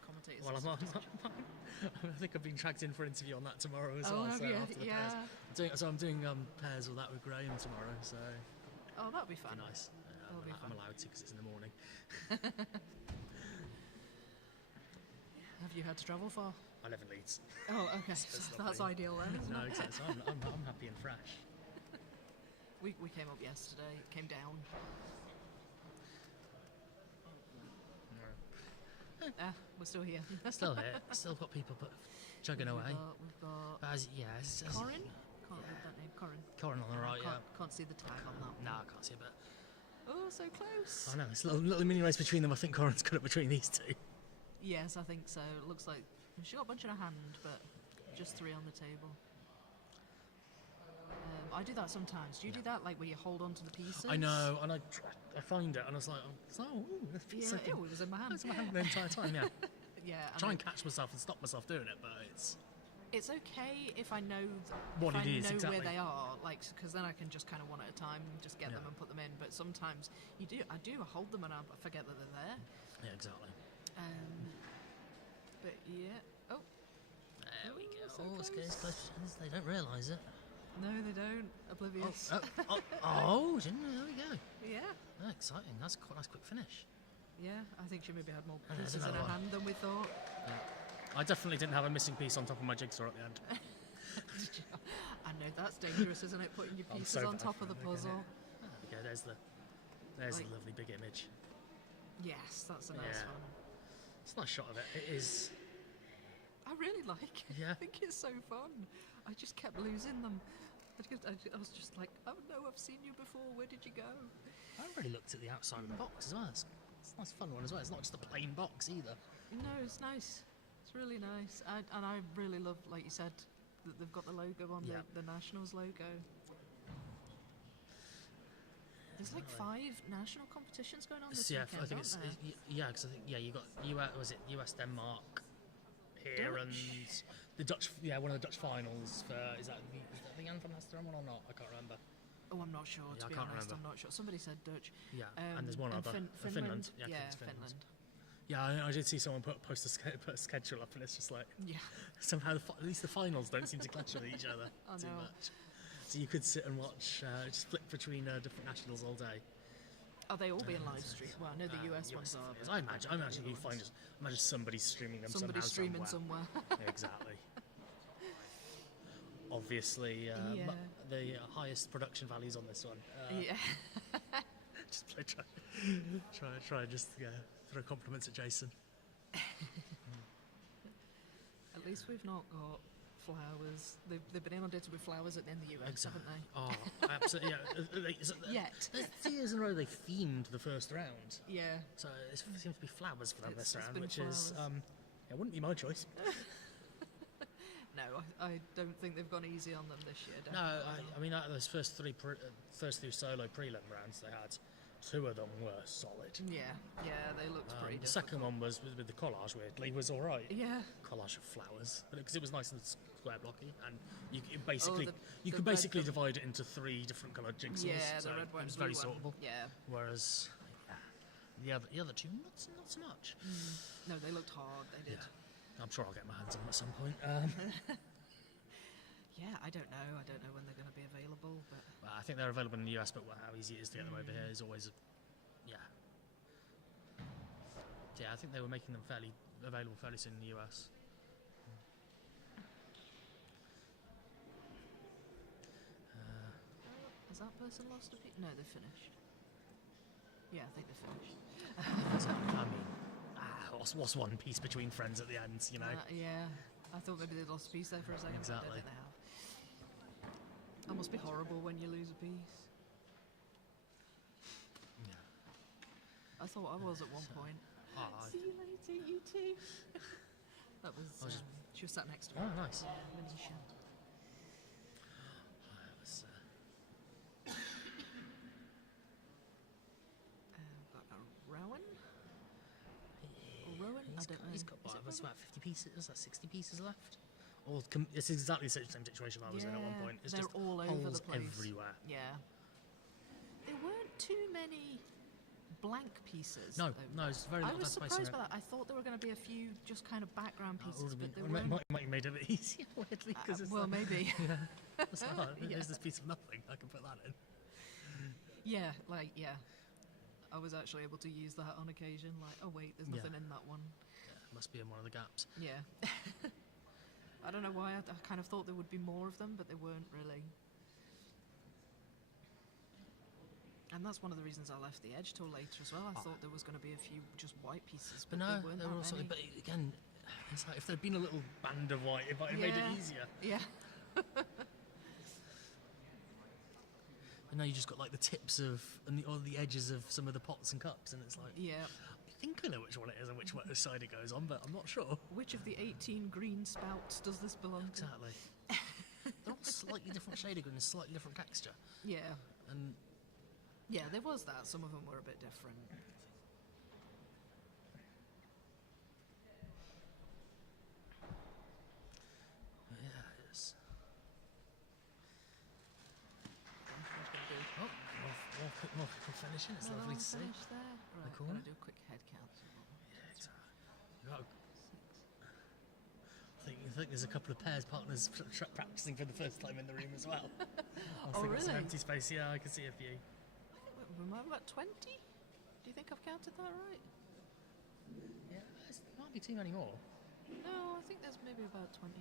commentators. Well, I think I've been tracked in for an interview on that tomorrow as well. Have you? After the pairs. I'm doing pairs with Graham tomorrow. So. Oh, that'll be fun. Nice. I'm allowed to because it's in the morning. Have you had to travel far? I live in Leeds. Oh, okay. That's ideal then, isn't it? No, exactly. So I'm happy and fresh. We came up yesterday, came down. We're still here. Still here. Still got people chugging away. We've got Corin? Can't read that name. Corin on the right, Can't see the tag on that one. No, I can't see a bit. Oh, so close. I know, it's a little mini race between them. I think Corin's got it between these two. Yes, I think so. It looks like she got a bunch in her hand, but just 3 on the table. I do that sometimes. Do you do that, like where you hold on to the pieces? I know, and I find it, and I was like, this piece. It was in my hand. It was in my hand the entire time. Yeah. Yeah. Try and catch myself and stop myself doing it, but it's okay if I know what it is exactly. Where they are, like, because then I can just kind of one at a time just get them and put them in. But sometimes I hold them and I forget that they're there. Yeah, exactly. But yeah. Oh. There we go. So close. They don't realise it. No, they don't. Oblivious. Didn't they? There we go. Yeah. Oh, exciting. That's quite a nice quick finish. Yeah, I think she maybe had more pieces in her hand than we thought. Yeah. I definitely didn't have a missing piece on top of my jigsaw at the end. I know that's dangerous, isn't it? Putting your pieces on top of the puzzle. Okay, there's the lovely big image. Yes, that's a nice one. It's a nice shot of it. It is. I really like it. Yeah. I think it's so fun. I just kept losing them. I was just like, oh no, I've seen you before. Where did you go? I really looked at the outside of the box as well. It's a nice fun one as well. It's not just a plain box either. No, it's nice. It's really nice. And I really love, like you said, that they've got the logo on, the Nationals logo. There's like 5 national competitions going on this weekend, I think because I think you got US Denmark here and the Dutch one of the Dutch finals for is that the Anthem one or not? I can't remember. Oh, I'm not sure. To be honest, I'm not sure. Somebody said Dutch. Yeah, and there's one other. Finland. Yeah, Finland. Yeah, I did see someone put a schedule up, and it's just like somehow at least the finals don't seem to clash with each other too much. So you could sit and watch, just flip between different nationals all day. Are they all being live streamed? Well, I know the US ones are. I imagine you find somebody streaming them somebody streaming somewhere. Exactly. Obviously, the highest production values on this one. Just try just throw compliments at Jason. At least we've not got flowers. They've been inundated with flowers in the US, haven't they? Oh, absolutely. Yet. 2 years in a row they themed the first round. Yeah. So it seems to be flowers for them this round, which flowers. It wouldn't be my choice. No, I don't think they've gone easy on them this year. No, I mean those first three solo prelim rounds they had, 2 of them were solid. Yeah, they looked pretty. The second one was with the collage. Weirdly, was all right. Yeah, collage of flowers, because it was nice and square blocky, and you could basically divide it into 3 different coloured jigsaws. Yeah, so the red, white, it was blue very sortable. Yeah. Whereas the other 2 not so much. No, they looked hard. They did. Yeah. I'm sure I'll get my hands on them at some point. Yeah, I don't know. I don't know when they're going to be available, but I think they're available in the US, but how easy it is to get them over here is always Yeah, I think they were making them available fairly soon in the US. Has that person lost a piece? No, they finished. Yeah, I think they finished. I mean, what's one piece between friends at the end, you know? Yeah, I thought maybe they'd lost a piece there for a second. Exactly. But I don't think they have. That must be horrible when you lose a piece. Yeah. I thought I was at one point. See you later, you too. That was. She was sat next to me. Oh, nice. Manisha. That was. Got a Rowan. Rowan. I don't know. He's got about 50 pieces. Is that 60 pieces left? Or it's exactly the same situation I was in at one point. It's they're just all over holes the place. everywhere. Yeah. There weren't too many blank pieces. No, though. no, it's very I little was space in surprised it. by that. I thought there were going to be a few just kind of background That pieces, would've but been- there weren't. might have made it a bit easier, weirdly, because it's well, like, maybe. Yeah. It's like, oh, Yeah. there's this piece of nothing. I can put that in. Yeah, I was actually able to use that on occasion. Like, oh wait, there's nothing in that one. Yeah, it must be in one of the gaps. Yeah. I don't know why. I kind of thought there would be more of them, but there weren't really. And that's one of the reasons I left the edge till later as well. I thought there was going to be a few just white pieces, But there no, weren't they were that also. many. But again, it's like if there'd been a little band of white, it might have made it easier. Yeah. And now you just got like the tips of or the edges of some of the pots and cups, and it's like, Yeah. I think I know which one it is and which side it goes on, but I'm not sure. Which of the 18 green spouts does this belong to? Exactly. They're all slightly different shade of green and slightly different texture. Yeah. And Yeah, there was that. Some of them were a bit different. yeah, it's. Oh, More people finishing. It's lovely to see. Finished there. Right, cool. gonna do a quick head count. Yeah, exactly. I think there's a couple of pairs partners practicing for the first time in the room as well. Oh, really? Some empty space. Yeah, I can see a few. We might have about 20? Do you think I've counted that right? Yeah, there might be too many more. No, I think there's maybe about 20.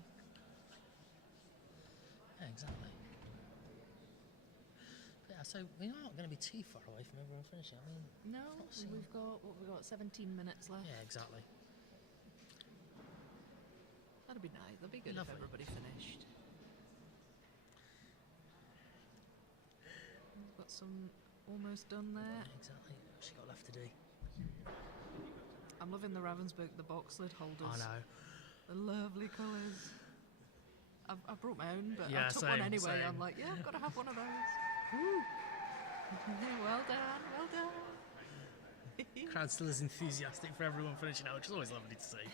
Yeah, exactly. But yeah, so we're not going to be too far away from everyone finishing. I mean, No, we've got 17 minutes left. yeah, exactly. That'd be nice. That'd be good Lovely. if everybody finished. We've got some almost done there. Yeah, exactly. What's she got left to do? I'm loving the Ravensburg, the box lid holders. I know. The lovely colours. I brought my own, but Yeah, I took one same, anyway. same. I'm like, yeah, I've got to have one of those. Woo. Well done, well done. Crowd still as enthusiastic for everyone finishing out, which is always lovely to see.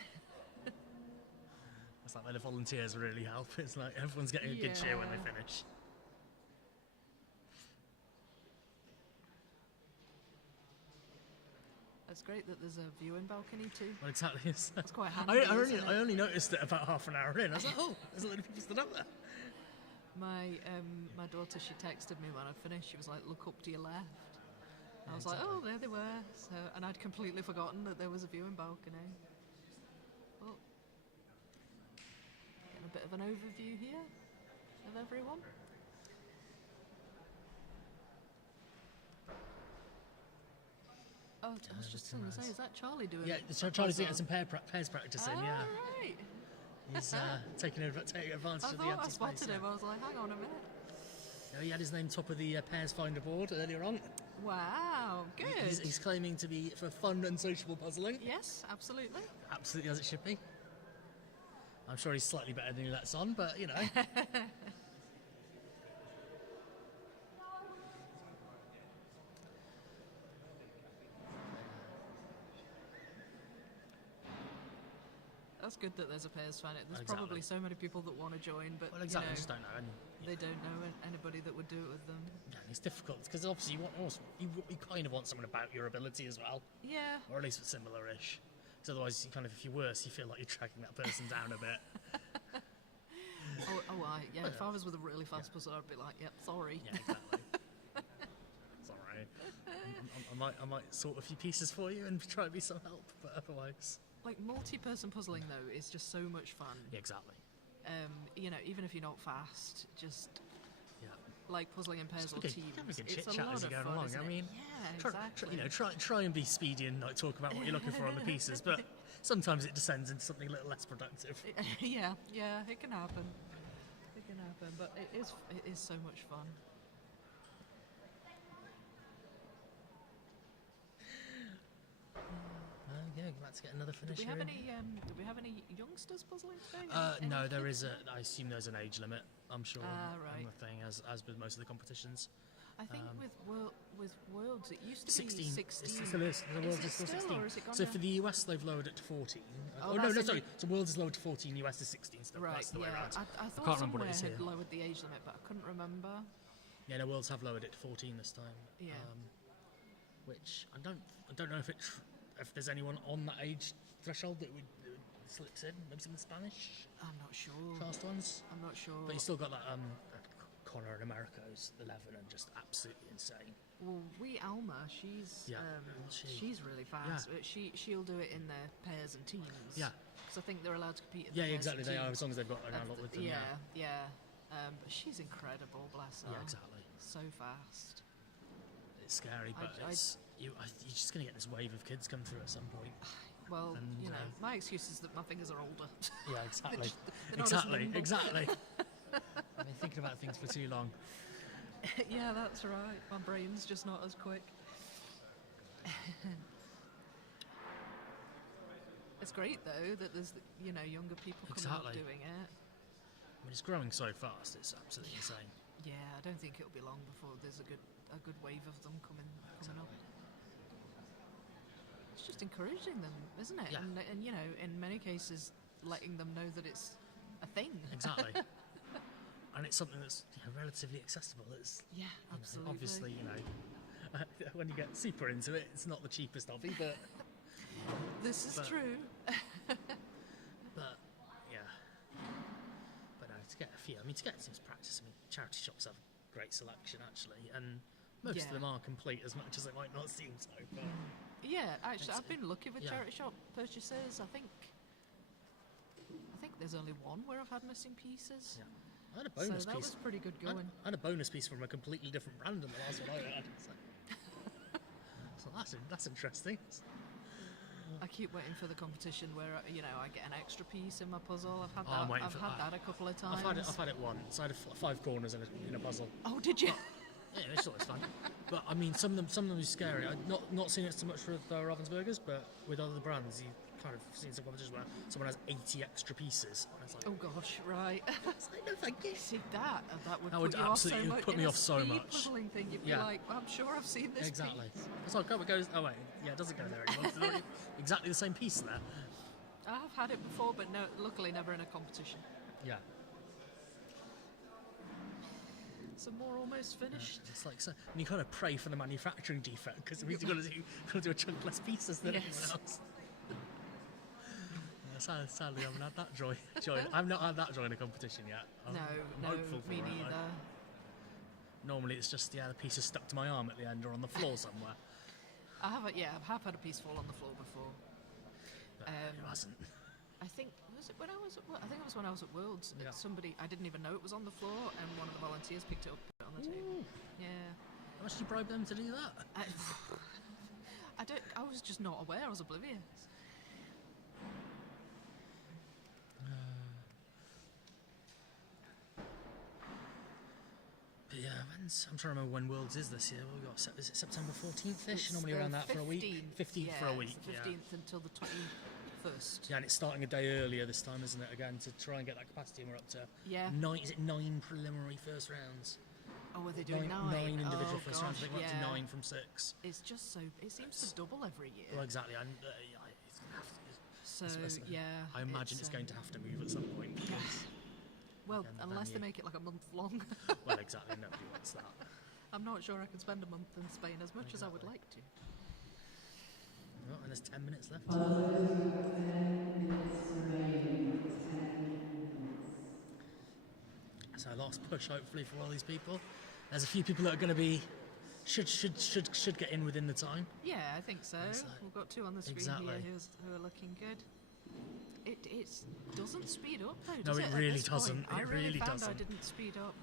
It's like when the volunteers really help. It's like everyone's getting a good cheer when they finish. It's great that there's a viewing balcony too. Well, exactly. That's quite handy. I only noticed it about half an hour in. I was like, oh, there's a lot of people stood up there. My daughter, she texted me when I finished. She was like, "Look up to your left." I was like, "Oh, there they were." So, and I'd completely forgotten that there was a viewing balcony. Well, getting a bit of an overview here of everyone. Oh, I was just going to say, is that Charlie doing? Yeah, Charlie's getting some pairs practicing. Oh, Yeah, right. he's taking advantage I of the thought empty I space. spotted him. I was like, hang on a minute. Yeah, he had his name top of the pairs finder board earlier on. Wow, good. He's claiming to be for fun and sociable puzzling. Yes, absolutely. Absolutely as it should be. I'm sure he's slightly better than he lets on, but you know. That's good that there's a pairs fan. There's Exactly. probably so many people that want to join, but Well, exactly, you know, just don't know. And, they don't know anybody that would do it with them. yeah, it's difficult because obviously you kind of want someone about your ability as well, Yeah. or at least similar-ish. Because otherwise, you kind of, if you're worse, you feel like you're dragging that person down a bit. Yeah. If I was with a really fast puzzle, I'd be like, "Yep, sorry." Yeah, exactly. It's all right. I might sort a few pieces for you and try to be some help, but otherwise. Like multi-person puzzling though is just so much fun. Yeah, exactly. You know, even if you're not fast, just like puzzling in pairs or teams. We can It's chit a chat lot as you of go fun, along. isn't I it? mean, Yeah, try and be speedy and like talk about what you're looking for on the pieces, but sometimes it descends into something a little less productive. Yeah, it can happen. It can happen, but it is so much fun. Yeah, glad to get another finish. Do we have any youngsters puzzling today? No, there is I assume there's an age limit. I'm sure. Right. On the thing, as with most of the competitions. I think with Worlds it used to 16. be 16. It still is. The Worlds is still 16. Or has it gone So down? for the US they've lowered it to 14. Oh, no, that's sorry. So Worlds is lowered to 14. US is 16. Still. Right. That's the way around. I thought can't remember what it is somewhere here. had lowered the age limit, but I couldn't remember. Yeah, no, Worlds have lowered it to 14 this time. Yeah. Which I don't know if there's anyone on that age threshold that would slips in. Maybe some Spanish. I'm not sure. Fast ones. I'm not sure. But you still got that Connor in America who's 11 and just absolutely insane. Well, Alma, she's really fast. Yeah. She'll do it in their pairs and teams. Yeah. Because I think they're allowed to compete in Yeah, pairs exactly. and They are, teams. as long as they've got an lot with them. Yeah. But she's incredible, bless her. Yeah, exactly. So fast. It's scary, but you're just going to get this wave of kids come through at some point. Well, And, my excuse is that my fingers are older. Yeah, exactly. They're not as nimble. Exactly. I've been thinking about things for too long. Yeah, that's right. My brain's just not as quick. It's great though that there's younger people coming up doing it. I mean, it's growing so fast. It's absolutely insane. Yeah, I don't think it'll be long before there's a good wave of them coming up. It's just encouraging them, isn't it? Yeah. And in many cases, letting them know that it's a thing. Exactly. And it's something that's relatively accessible. It's absolutely. Obviously, when you get super into it, it's not the cheapest hobby, but this is true. But yeah. But no, to get a few. I mean, to get some practice. I mean, charity shops have a great selection actually, and most of them are complete, as much as it might not seem so. But yeah, actually, I've been lucky with charity shop purchases. I think there's only one where I've had missing pieces. Yeah. I had a bonus so that piece. was pretty good going. I had a bonus piece from a completely different brand than the last one I had. So that's interesting. I keep waiting for the competition where I get an extra piece in my puzzle. I've had that a couple of times. I've had it once. I had 5 corners in a puzzle. Oh, did you? Yeah, it's always fun. But I mean, some of them are scary. I've not seen it so much with Ravensburgers, but with other brands, you kind of seen some competitions where someone has 80 extra pieces. And it's like, oh gosh, right. It's like, no, thank you. See that would That would put you off so absolutely much. put me off so In a much. speed puzzling thing, you'd be like, I'm sure I've seen this. Exactly. Piece. It's like, it goes. Oh wait, yeah, it doesn't go there anymore. It's already exactly the same piece there. I've had it before, but no, luckily never in a competition. Yeah. Some more almost finished. Yeah, it's like so, and you kind of pray for the manufacturing defect because it means you've got to do a chunk less pieces than everyone else. Sadly, I haven't had that joy. I've not had that joy in a competition yet. I'm hopeful for me it, neither. Normally, it's just the piece is stuck to my arm at the end or on the floor somewhere. I have had a piece fall on the floor before. But it hasn't. I think it was when I was at Worlds. Somebody, I didn't even know it was on the floor, and one of the volunteers picked it up and put it on the table. Yeah. How much did you bribe them to do that? I was just not aware. I was oblivious. But yeah, I'm trying to remember when Worlds is this year. We got is it September 14th-ish? Normally around that for a week. 15th for a week. It's the 15th until the 21st. Yeah, and it's starting a day earlier this time, isn't it? Again, to try and get that capacity, and we're up to 9. Is it 9 preliminary first rounds? Oh, are they doing 9? 9 individual first rounds. I think we're up to 9 from 6. It's just so. It seems to double every year. Well, exactly. And it's going to have to. So yeah. I imagine it's going to have to move at some point. Well, unless they make it like a month long. Well, exactly. Nobody wants that. I'm not sure I can spend a month in Spain as much as I would like to. Oh, and there's 10 minutes left. So last push, hopefully, for all these people. There's a few people that are going to be should get in within the time. Yeah, I think so. We've got 2 on the screen here who are looking good. It doesn't speed up though, does it? No, it really doesn't. It I really found doesn't. I didn't speed up.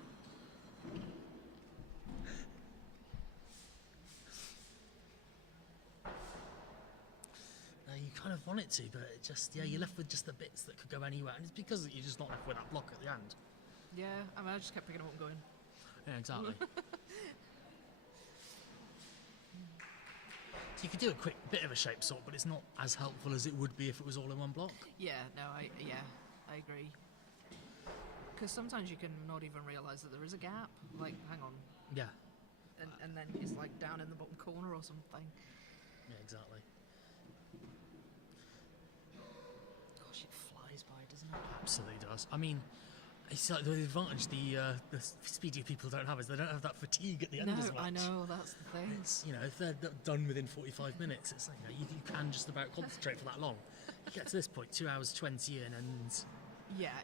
kind of want it to, but it just, you're left with just the bits that could go anywhere, and it's because you're just not left with that block at the end. Yeah, I mean, I just kept picking them up and going. Yeah, exactly. So you could do a quick bit of a shape sort, but it's not as helpful as it would be if it was all in one block. Yeah, no, I agree. Because sometimes you can not even realise that there is a gap. Like, hang on. Yeah. And then it's like down in the bottom corner or something. Yeah, exactly. Gosh, it flies by, doesn't it? Absolutely does. I mean, it's like the advantage the speedier people don't have is they don't have that fatigue at the end as much. I know, that's the thing. It's, if they're done within 45 minutes, it's like you can just about concentrate for that long. You get to this point, 2 hours 20 in, and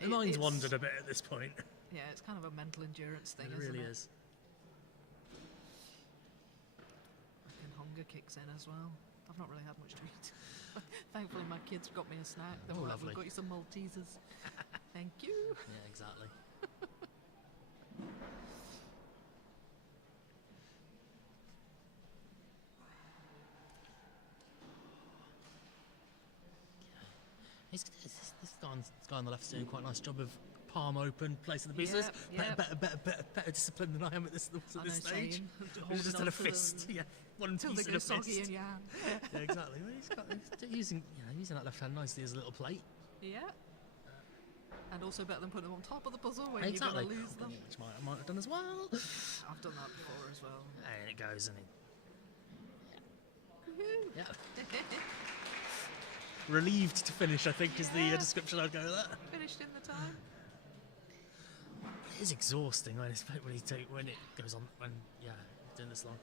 the mind's wandered a bit at this point. Yeah, it's kind of a mental endurance thing, It really is. And hunger kicks in as well. I've not really had much to eat. Thankfully, my kids got me a snack. They were like, lovely. "We've got you some Maltesers." Thank you. Yeah, exactly. This guy on the left's doing quite a nice job of palm open, placing the pieces. Better discipline than I am at this stage. He's just had a fist, one piece in a fist. Yeah, exactly. Well, he's using that left hand nicely as a little plate. Yeah. And also better than putting them on top of the puzzle where Exactly. you're going to lose them. Which I might have done as well. I've done that before as well. And it goes and Woohoo! Yeah. Relieved to finish, I think, is the description I'd go with that. Finished in the time. It is exhausting when it goes on doing this long.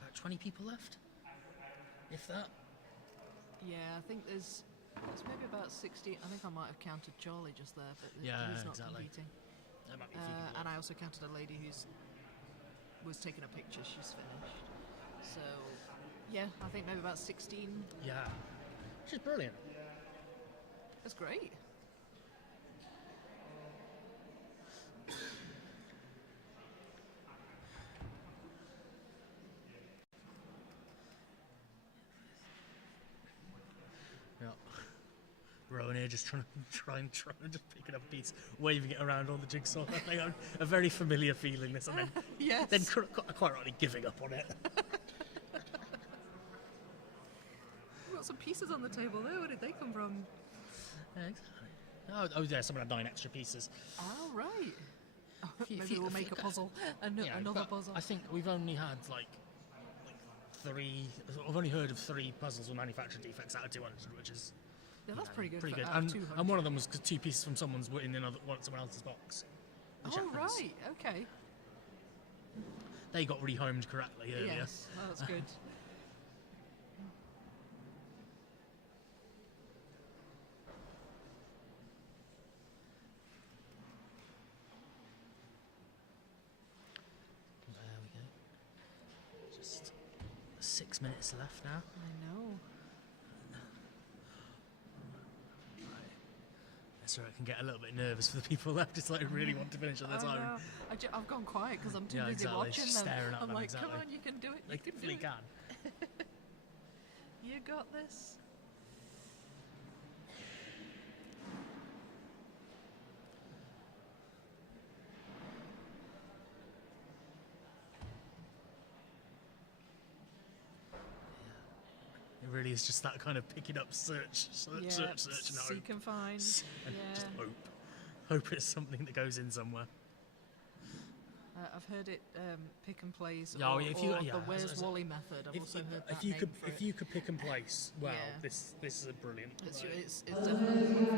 About 20 people left, if that. Yeah, I think there's maybe about 60. I think I might have counted Charlie just there, but who's not exactly. competing. That might be And I also counted a lady who was taking a picture. She's finished. So, yeah, I think maybe about 16. Yeah, she's brilliant. That's great. Rowan here just trying to just picking up a piece, waving it around on the jigsaw. I think a very familiar feeling this, and then quite rightly giving up on it. We've got some pieces on the table there. Where did they come from? Exactly. Oh yeah, someone had 9 extra pieces. Oh right. Maybe we'll make a puzzle. Another puzzle. I think we've only had like 3. I've only heard of 3 puzzles with manufacturing defects out of 200, which is. Yeah, that's pretty good. And one of them was 2 pieces from someone's in someone else's box. Oh right, okay. They got rehomed correctly earlier. Yes, that's good. There we go. Just 6 minutes left now. I know. So I can get a little bit nervous for the people left. It's like I really want to finish on their time. I've gone quiet because I'm too busy exactly. watching them. Staring at I'm them, like, exactly. come on, you can do it. They definitely can. You got this. It really is just that kind of picking up, search, and hope. Seek and find. And just hope it's something that goes in somewhere. I've heard it pick and place, Yeah, or, if you- or yeah, the Where's as- Wally method. I've also heard that If you name could, for if it. you could pick and place, well, Yeah. this is a brilliant. It's definitely.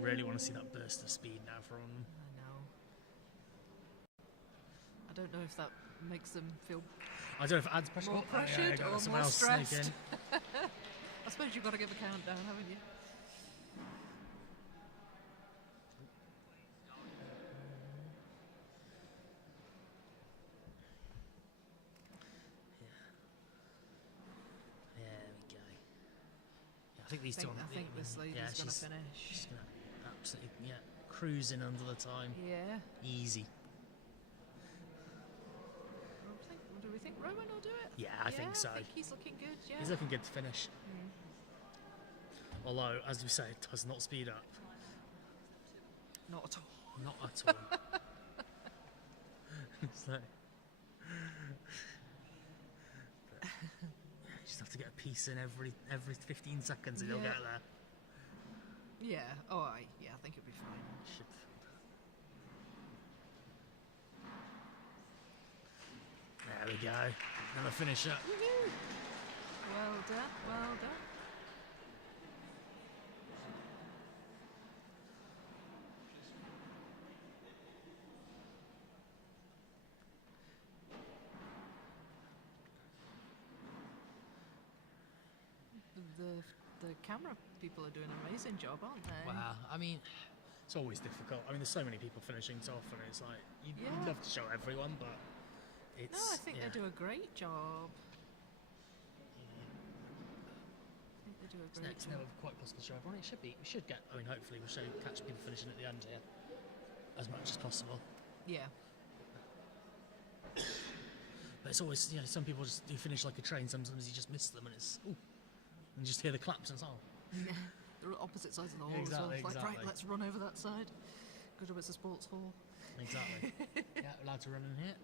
Really want to see that burst of speed now from them. I know. I don't know if that makes them feel. I don't know if it adds pressure. More pressured got or someone more else sneak stressed. in. I suppose you've got to give a countdown, haven't you? There we go. I think these two. I think this lady's going to finish. She's going to absolutely cruising under the time. Yeah. Easy. Do we think Rowan will do it? Yeah, I think so. I think he's looking good. Yeah. He's looking good to finish. Although, as we say, it does not speed up. Not at all. Not at all. So, you just have to get a piece in every 15 seconds and you'll get there. Yeah. Oh, I think it'll be fine. There we go. Another finisher. Well done. Well done. The camera people are doing an amazing job, aren't they? Wow. I mean, it's always difficult. I mean, there's so many people finishing so often. It's like you'd love to show everyone, but it's. No, I think they do a great job. It's never quite possible to show everyone. It should be. We should get. I mean, hopefully, we'll catch people finishing at the end here as much as possible. Yeah. But it's always, some people just do finish like a train. Sometimes you just miss them, and it's and you just hear the claps and it's They're at opposite sides of the hall as well. It's like, right, let's run over that side. Good job it's a sports hall. Exactly. Yeah, allowed to run in here.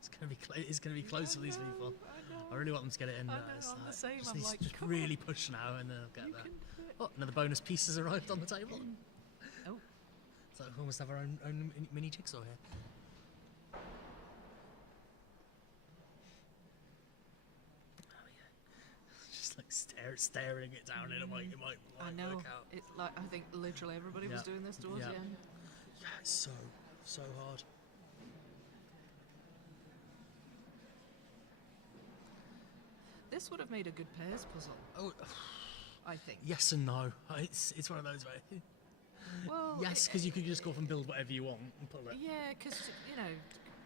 It's going to be close for these people. I really want them to get it in. I'm the same. Just really push now and they'll get there. Oh, another bonus piece has arrived on the table. Oh. So we almost have our own mini jigsaw here. Oh yeah. Just like staring it down and it might I know. work out. It's like, I think literally everybody was doing this towards the end. Yeah, it's so hard. This would have made a good pairs puzzle. Oh, I think. Yes and no. It's one of those where. Well, yes, because you could just go off and build whatever you want and pull it. Yeah, because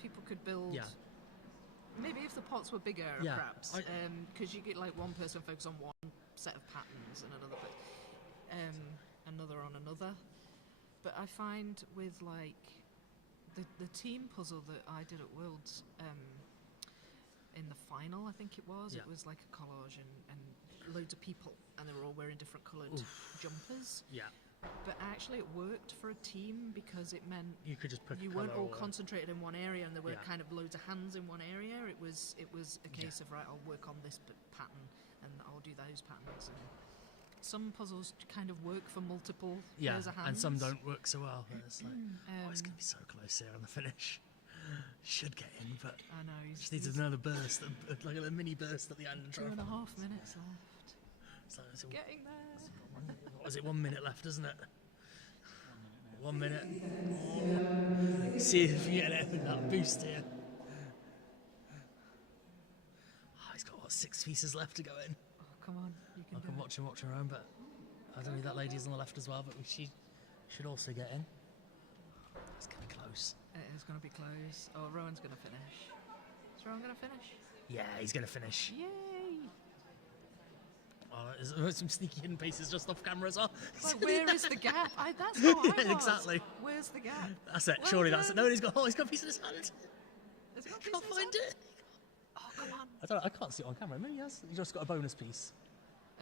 people could build. Yeah. Maybe if the pots were bigger, perhaps, because you get like one person focus on one set of patterns and another on another. But I find with like the team puzzle that I did at Worlds. In the final, I think it was like a collage and loads of people, and they were all wearing different coloured jumpers. Yeah. But actually, it worked for a team because it meant you could just pick you weren't all concentrated in one area, and there were kind of loads of hands in one area. It was a case of right, I'll work on this pattern, and I'll do those patterns. And some puzzles kind of work for multiple pairs of hands, and some don't work so well. It's like, it's going to be so close here on the finish. Should get in, but I know just needs another burst, like a mini burst at the end. 2.5 minutes left. So it's getting there. What is it? 1 minute left, isn't it? 1 minute. See if you get that boost here. Oh, he's got 6 pieces left to go in. Oh, come on, you can. I can watch her own, but I don't know. That lady's on the left as well, but she should also get in. It's gonna be close. It is going to be close. Oh, Rowan's going to finish. Is Rowan going to finish? Yeah, he's going to finish. Yay! Oh, there's some sneaky hidden pieces just off camera as well. Like, where is the gap? That's what I was. Exactly. Where's the gap? That's it. Surely that's it. No, he's got a piece in his hand. Has he got a piece Can't find it. Oh, come on. I can't see it on camera. Maybe he has. He's just got a bonus piece.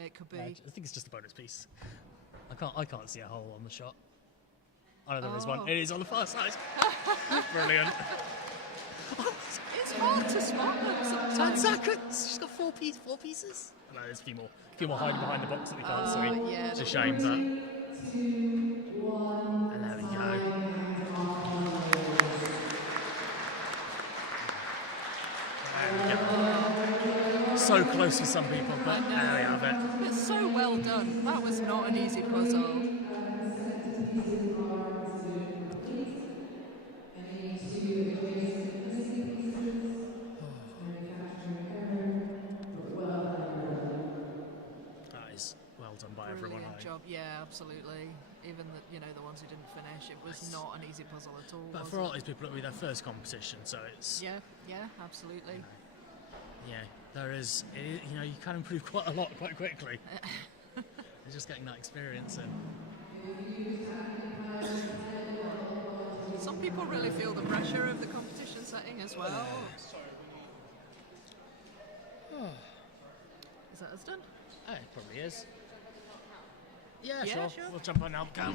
It could be. I think it's just a bonus piece. I can't see a hole on the shot. Oh, no, there is one. It is on the far side. Brilliant. It's hard to spot them sometimes. 10 seconds. She's got 4 pieces. No, there's a few more hiding behind the box that we can't see. Yeah, it's a shame, but. 2, 1. And there we go. There we go. So close for some people, but there we have it. It's so well done. That was not an easy puzzle. That is well done by everyone. Brilliant job. Yeah, absolutely. even the ones who didn't finish. It was not an easy puzzle at all. But was for it? all these people, it'll be their first competition, so it's yeah, absolutely. Yeah, there is. You can improve quite a lot quite quickly. It's just getting that experience in. Some people really feel the pressure of the competition setting as well. Is that us done? Oh, it probably is. Yeah, Yeah, sure. We'll jump on now. Go.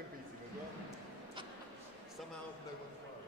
competing as well. Somehow no one's worried.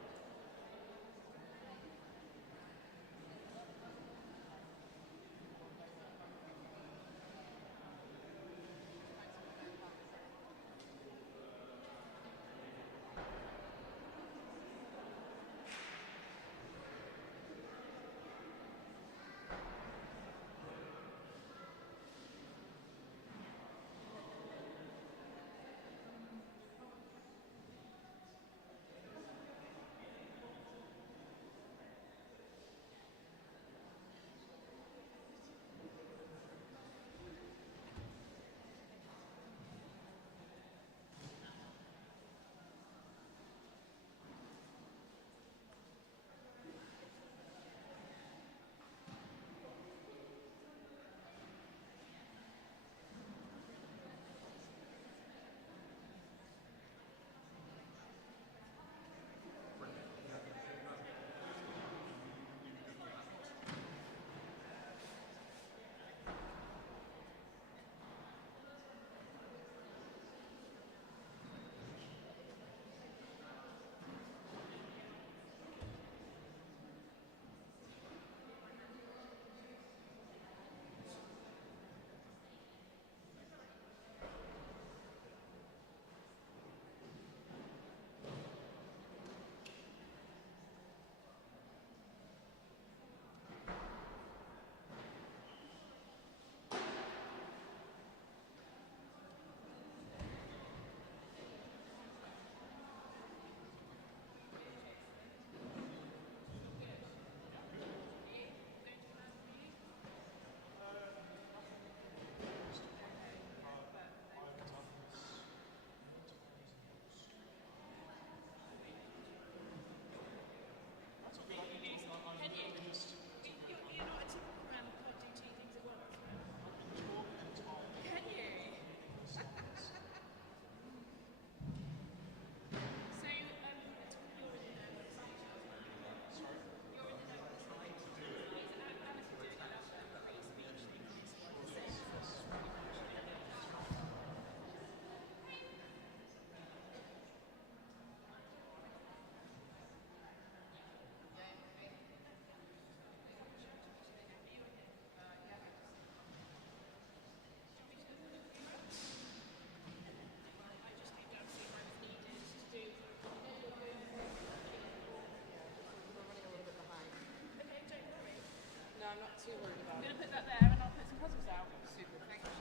I'm not too worried about I'm it. going to put that there and I'll put some puzzles out. Super, thank you.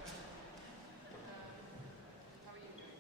How are you doing?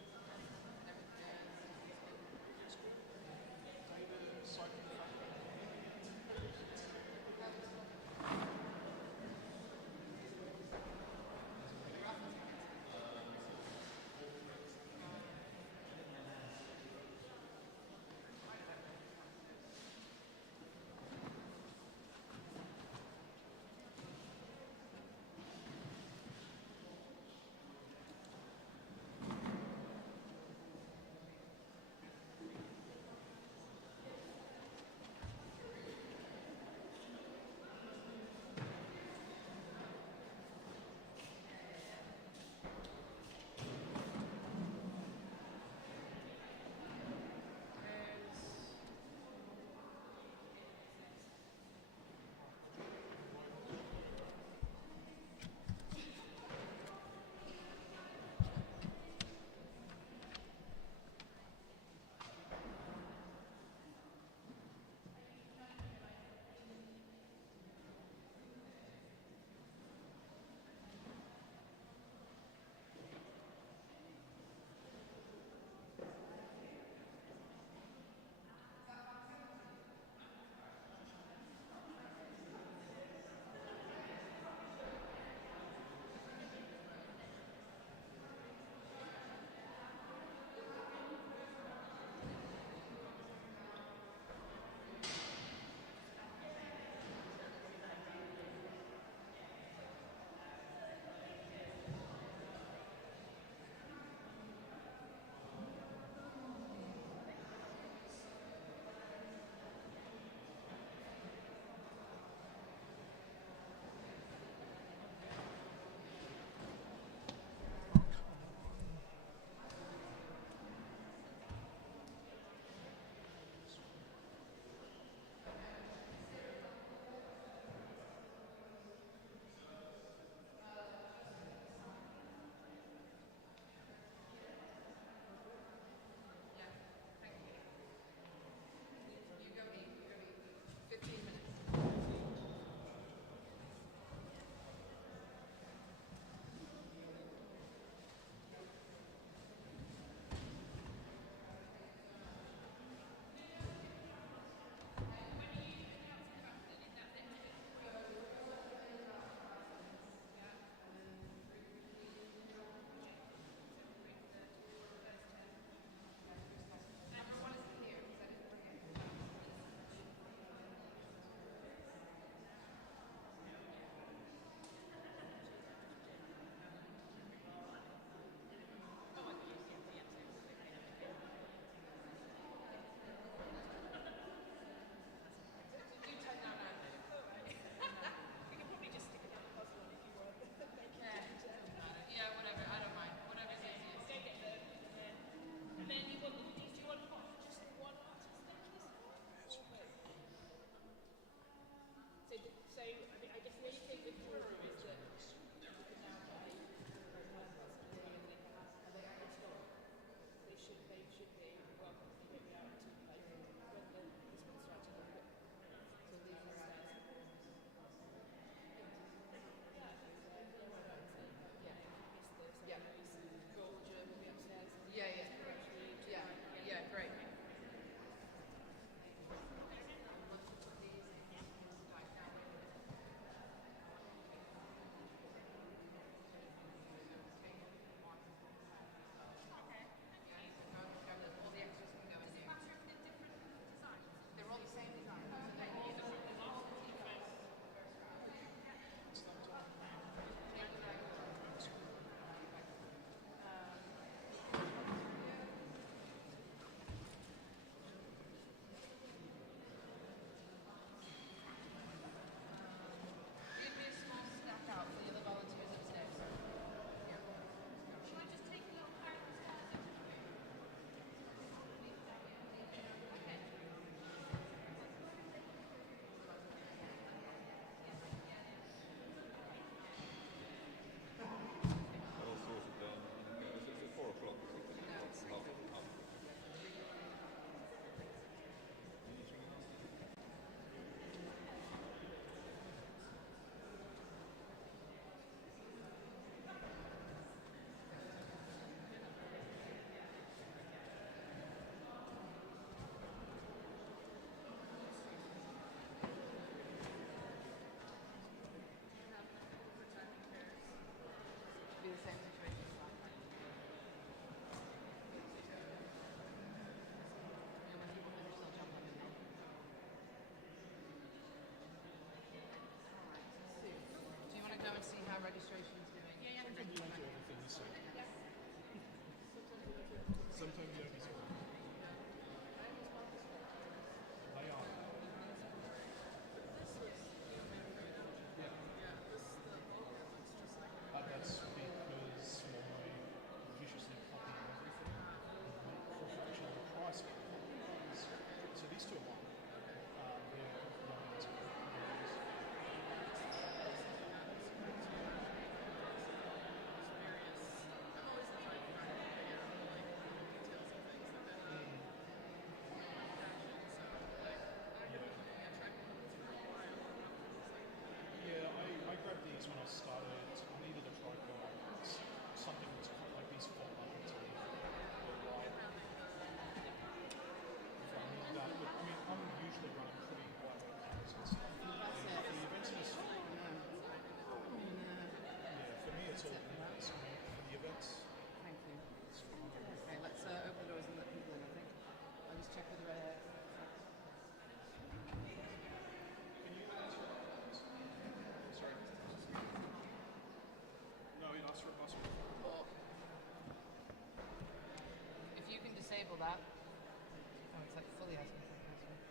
that. Oh, it's like fully asking for the password.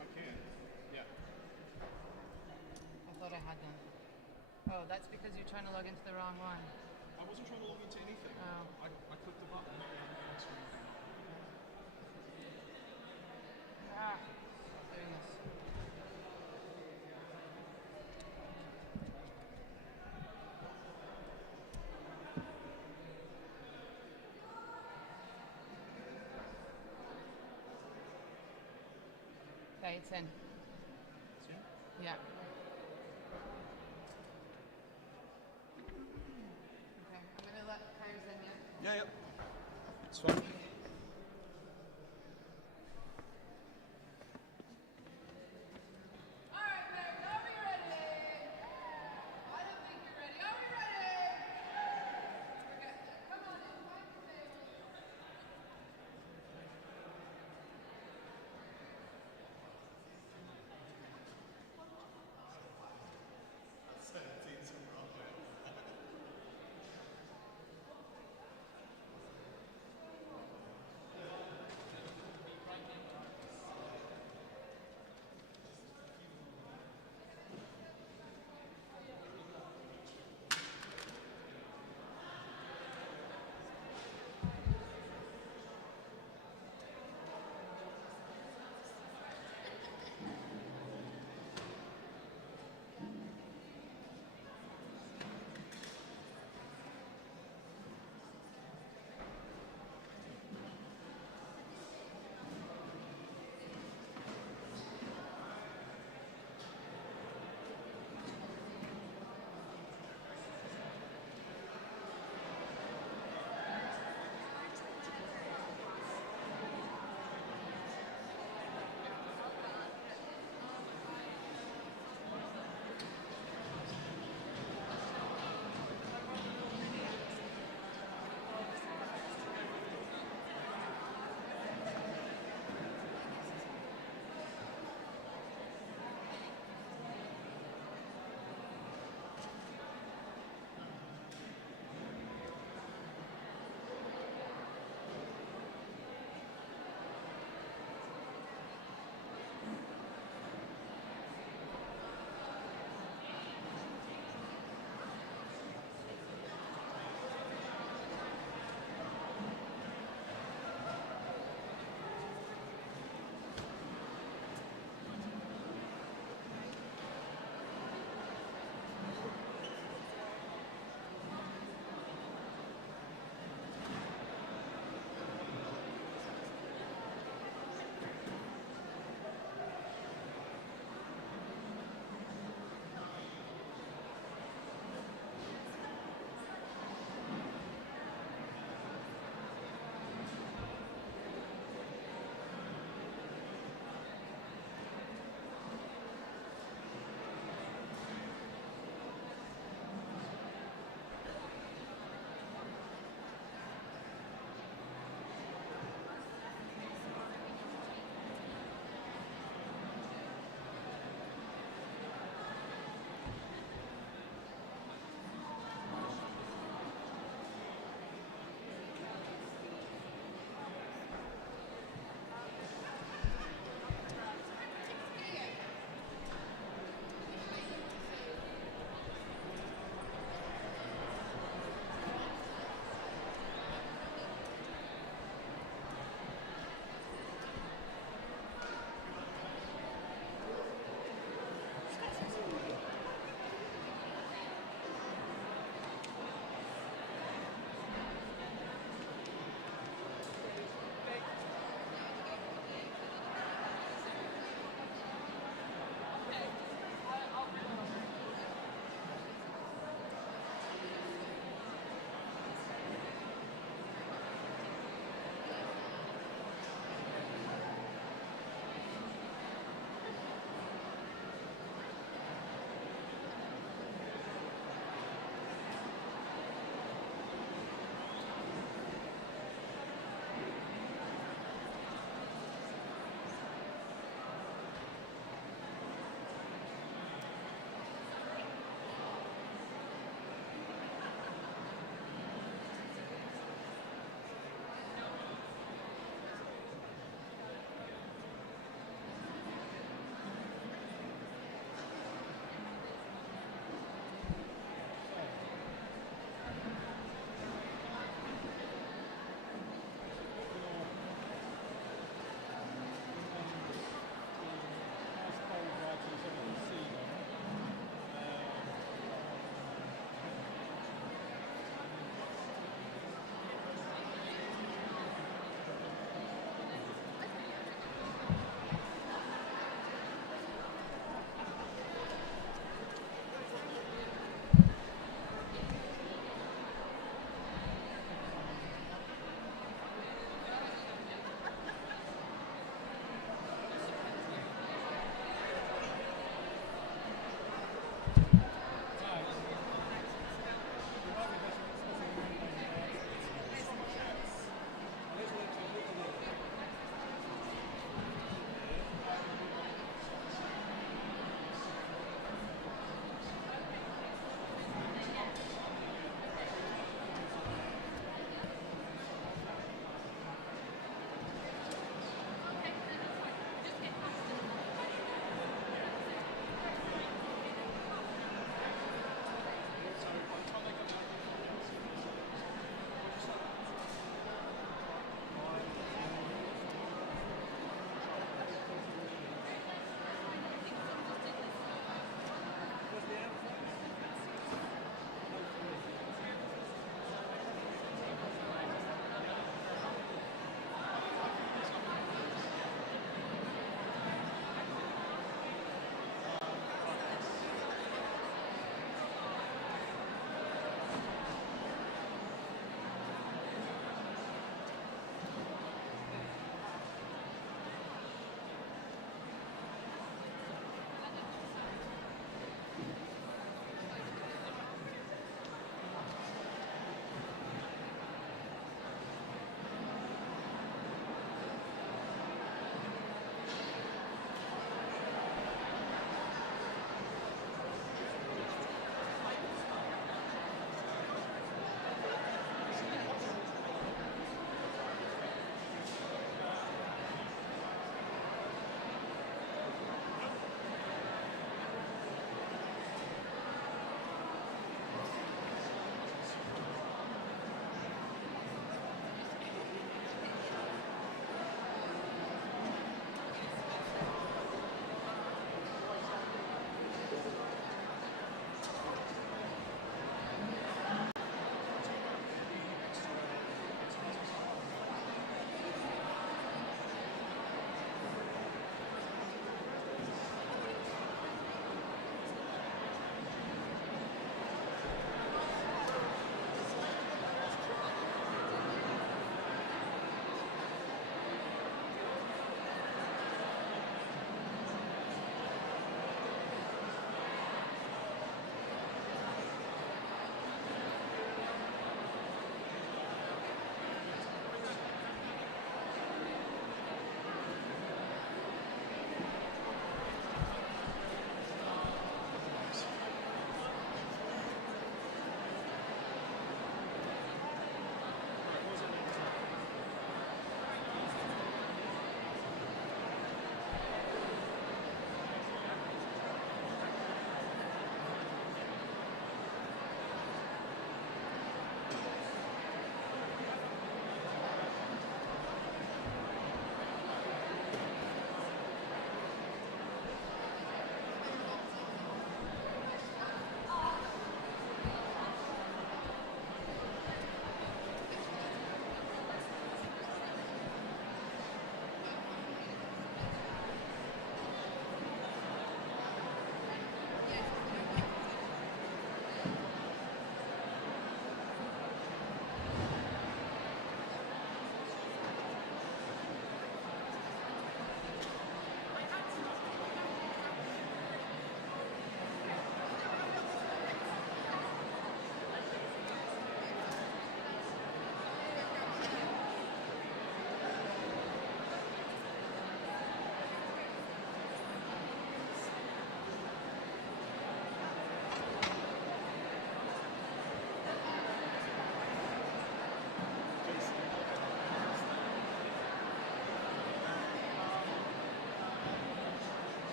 I can. Yeah. I thought I had done. Oh, that's because you're trying to log into the wrong one. I wasn't trying to log into anything. Oh. I clicked the button. Ah, stop doing this. Okay, it's in. Yeah. Okay, I'm gonna let Kyers in, yeah? Yeah, it's fine.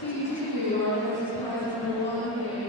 2-2, our first prize number 1 here.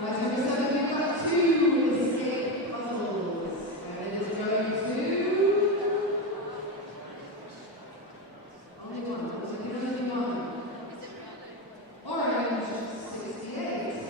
Prize number 7, we've got 2 escape puzzles, and it is going to... Only one. Orange 68.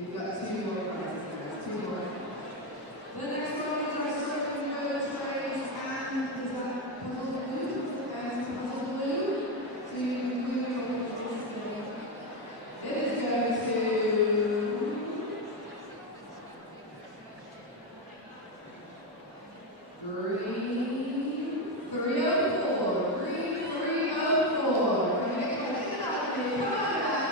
We've got 2 more prizes, guys. 2 more. The next one is our circle no trays, and is that puzzle blue? Puzzle blue. So you can move it is going to green 304. Green 304. Can you get it out there? Come on now.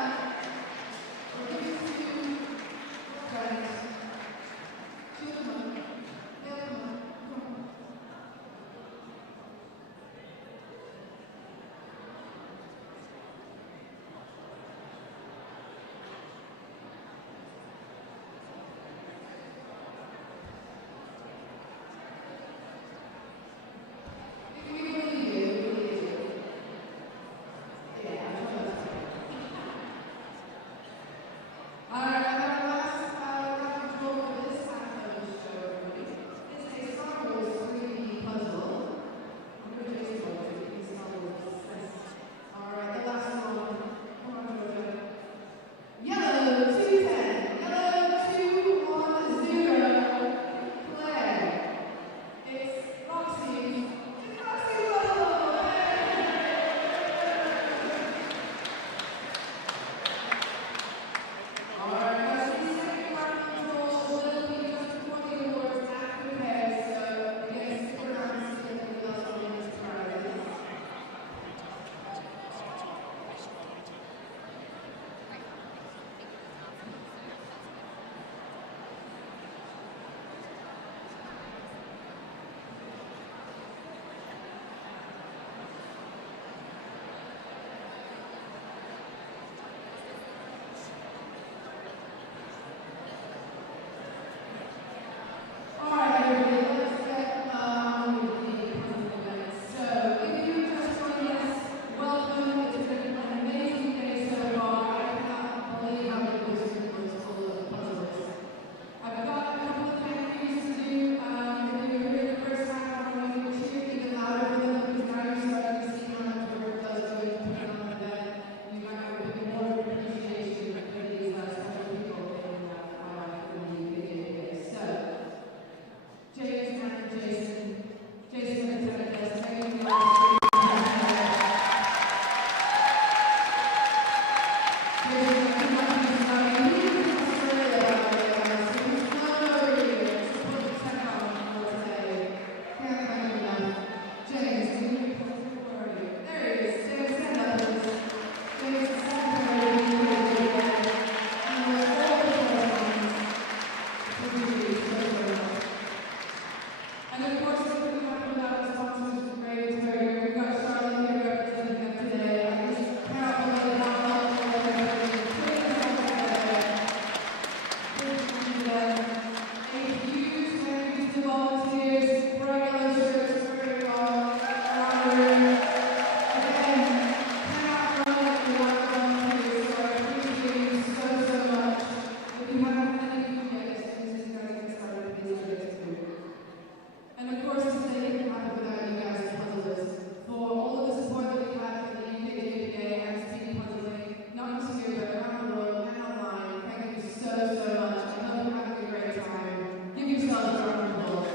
yourselves a round of applause.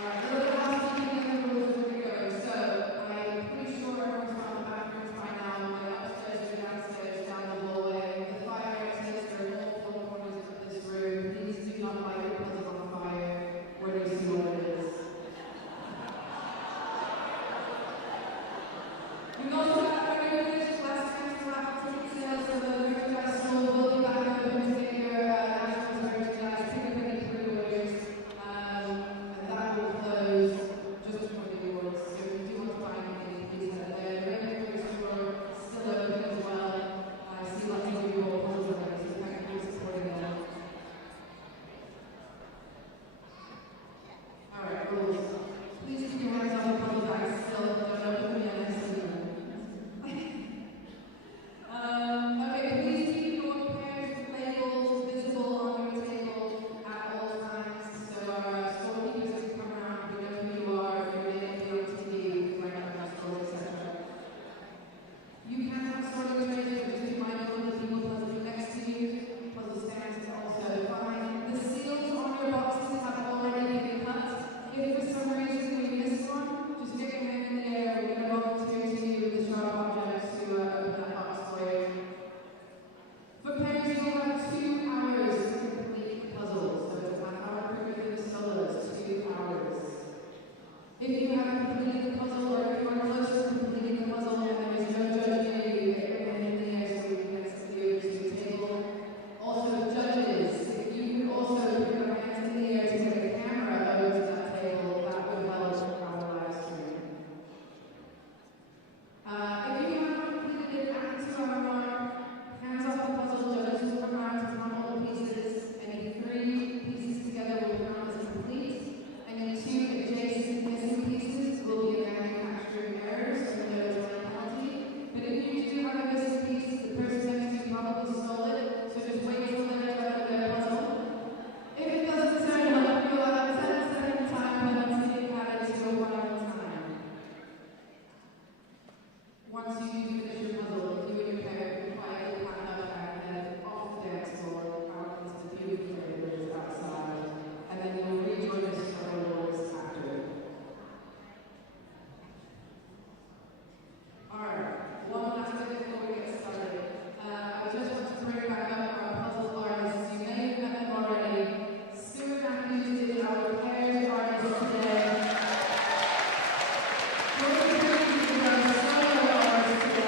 Alright, a little housekeeping and then the rules as we go. So, I'm pretty sure everyone's found the bathrooms by now. My upstairs and downstairs, down the hallway. The fire exits are in all four corners of this room. Please do not light your puzzle on fire when you see what it is. We've also got our new finished last year's Raffle ticket sales, so the merchandise store will be back open to get your Nationals merchandise, ticket pre-orders, and that will close just before the awards. So if you do want to buy anything, please head there. The regular store still open as well. I see lots of you all puzzles already, so thank you for supporting them. Alright, rules. Please keep your hands off the puzzle bags still. Don't open them yet next to them. Okay, please keep your pairs of labels visible on your table at all times. So our storekeepers, as you come around, we know who you are, your name will be on TV, we can write down your story, etc. You can have sorting trays, but just be mindful of the people puzzling next to you. Puzzle stands is also fine. The seals on your boxes have already been cut. If for some reason we miss one, just stick your hand in the air. We're going to volunteer to you with the sharp objects to open that box for you. For pairs, you'll have 2 hours to complete the puzzle. So it's a half-hour quicker than the solos, 2 hours. If you haven't completed the puzzle, or if you are close to completing the puzzle and there is no judge near you, get your hand in the air so we can get you to the table. Also, judges, if you could also put your hands in the air to get a camera over to that table, that would help our live stream. If you haven't completed it after 2 hour mark, hands off the puzzle, judges will come around to count all the pieces. Any 3 pieces together will count as complete. Any 2 adjacent missing pieces will be a manufacturing error, so there is no penalty. But if you do have a missing piece, the person next to you probably stole it, so just wait till they're done with their puzzle. If it doesn't turn up, you'll have a 10-second time penalty and have it to go one at a time. Once you do finish your puzzle, you and your pair can quietly pack up and head off the dance floor out into the beautiful areas outside, and then you'll rejoin us for awards after. Alright, one last bit before we get started. I just want to bring back up our puzzle artists. You may have met them already. Stuart Matthews is our pairs artist today. Jordan Green is our solo artist today.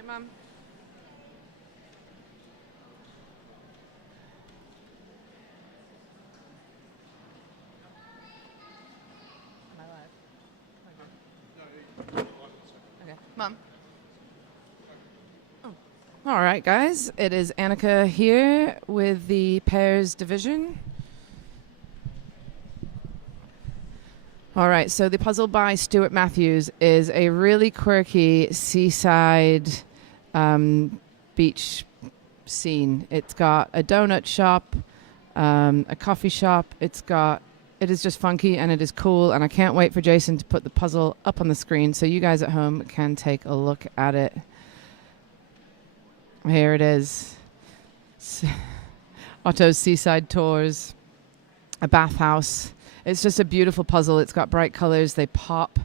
night, Mum. Am I live? Okay. Mum. Oh. All right, guys. It is Annika here with the pairs division. All right, so the puzzle by Stuart Matthews is a really quirky seaside beach scene. It's got a donut shop, a coffee shop. It is just funky and it is cool, and I can't wait for Jason to put the puzzle up on the screen so you guys at home can take a look at it. Here it is. Otto's Seaside Tours, a bathhouse. It's just a beautiful puzzle. It's got bright colors. They pop.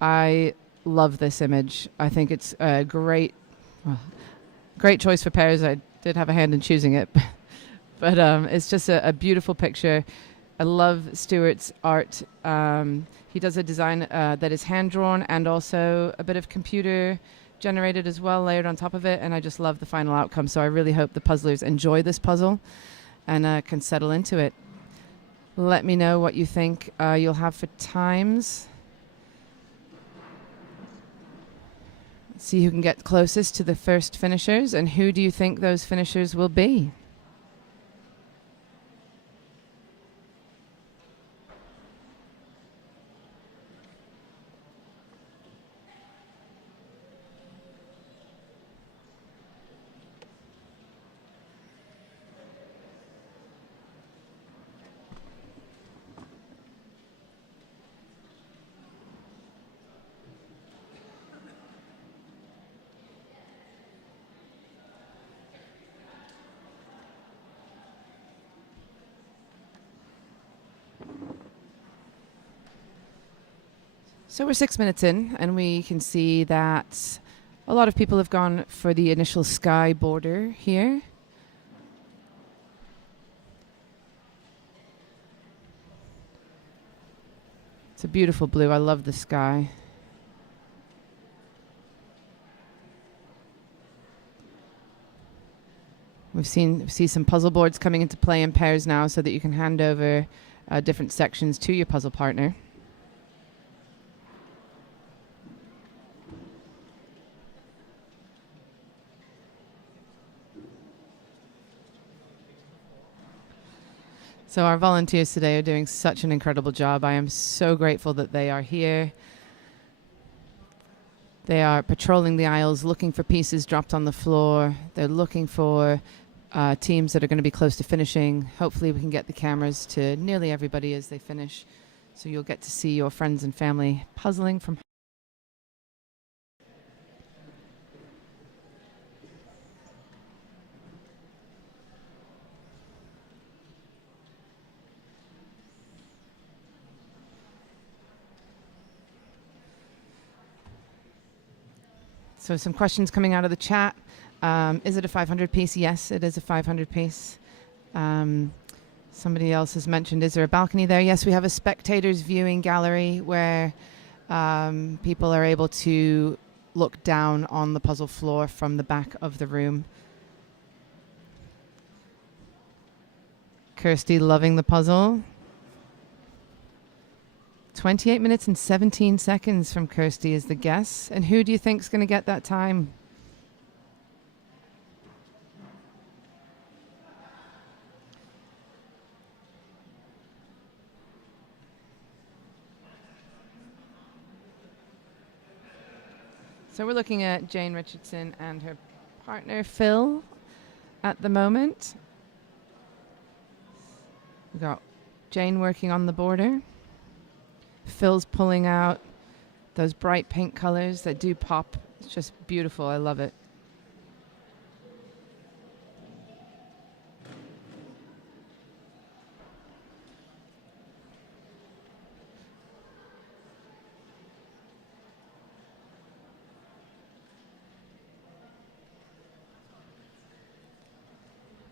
I love this image. I think it's a great choice for pairs. I did have a hand in choosing it. But it's just a beautiful picture. I love Stuart's art. He does a design that is hand-drawn and also a bit of computer generated as well, layered on top of it. And I just love the final outcome. So I really hope the puzzlers enjoy this puzzle and can settle into it. Let me know what you think you'll have for times. See who can get closest to the first finishers, and who do you think those finishers will be? So we're 6 minutes in, and we can see that a lot of people have gone for the initial sky border here. It's a beautiful blue. I love the sky. We see some puzzle boards coming into play in pairs now so that you can hand over different sections to your puzzle partner. So our volunteers today are doing such an incredible job. I am so grateful that they are here. They are patrolling the aisles, looking for pieces dropped on the floor. They're looking for teams that are going to be close to finishing. Hopefully we can get the cameras to nearly everybody as they finish, so you'll get to see your friends and family puzzling from home. So some questions coming out of the chat. Is it a 500 piece? Yes, it is a 500 piece. Somebody else has mentioned, is there a balcony there? Yes, we have a spectators viewing gallery where people are able to look down on the puzzle floor from the back of the room. Kirsty loving the puzzle. 28 minutes and 17 seconds from Kirsty is the guess. And who do you think is going to get that time? So we're looking at Jane Richardson and her partner Phil at the moment. We've got Jane working on the border. Phil's pulling out those bright pink colors that do pop. It's just beautiful. I love it.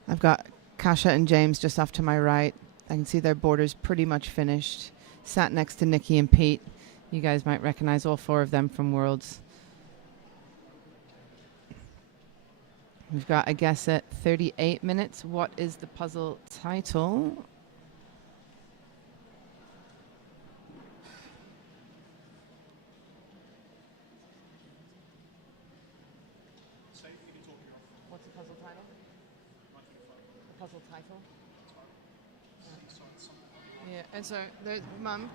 I've got Kasha and James just off to my right. I can see their borders pretty much finished. Sat next to Nikki and Pete. You guys might recognize all four of them from Worlds. We've got a guess at 38 minutes. What is the puzzle title? What's the puzzle title? The puzzle title? Yeah, and so there's Mum,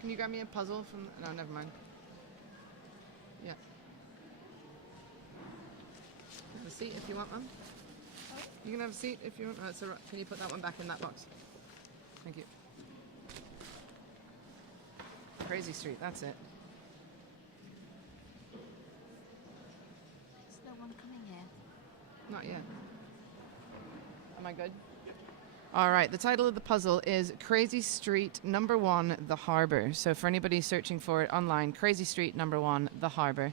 can you grab me a puzzle from? No, never mind. Yeah. Have a seat if you want, Mum. You can have a seat if you want. Oh, it's all right. Can you put that one back in that box? Thank you. Crazy Street, that's it. There's no one coming here. Not yet. Am I good? All right, the title of the puzzle is Crazy Street Number 1, The Harbour. So for anybody searching for it online, Crazy Street Number 1, The Harbour.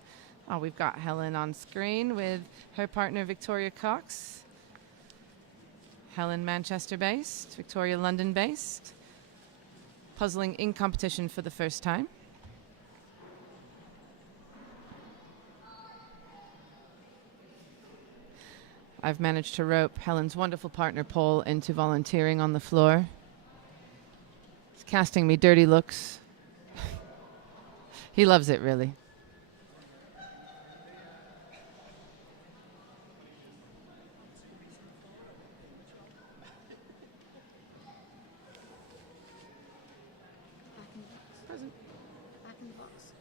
Oh, we've got Helen on screen with her partner Victoria Cox. Helen Manchester-based, Victoria London-based. Puzzling in competition for the first time. I've managed to rope Helen's wonderful partner Paul into volunteering on the floor. He's casting me dirty looks. He loves it, really. Present. Back in the box.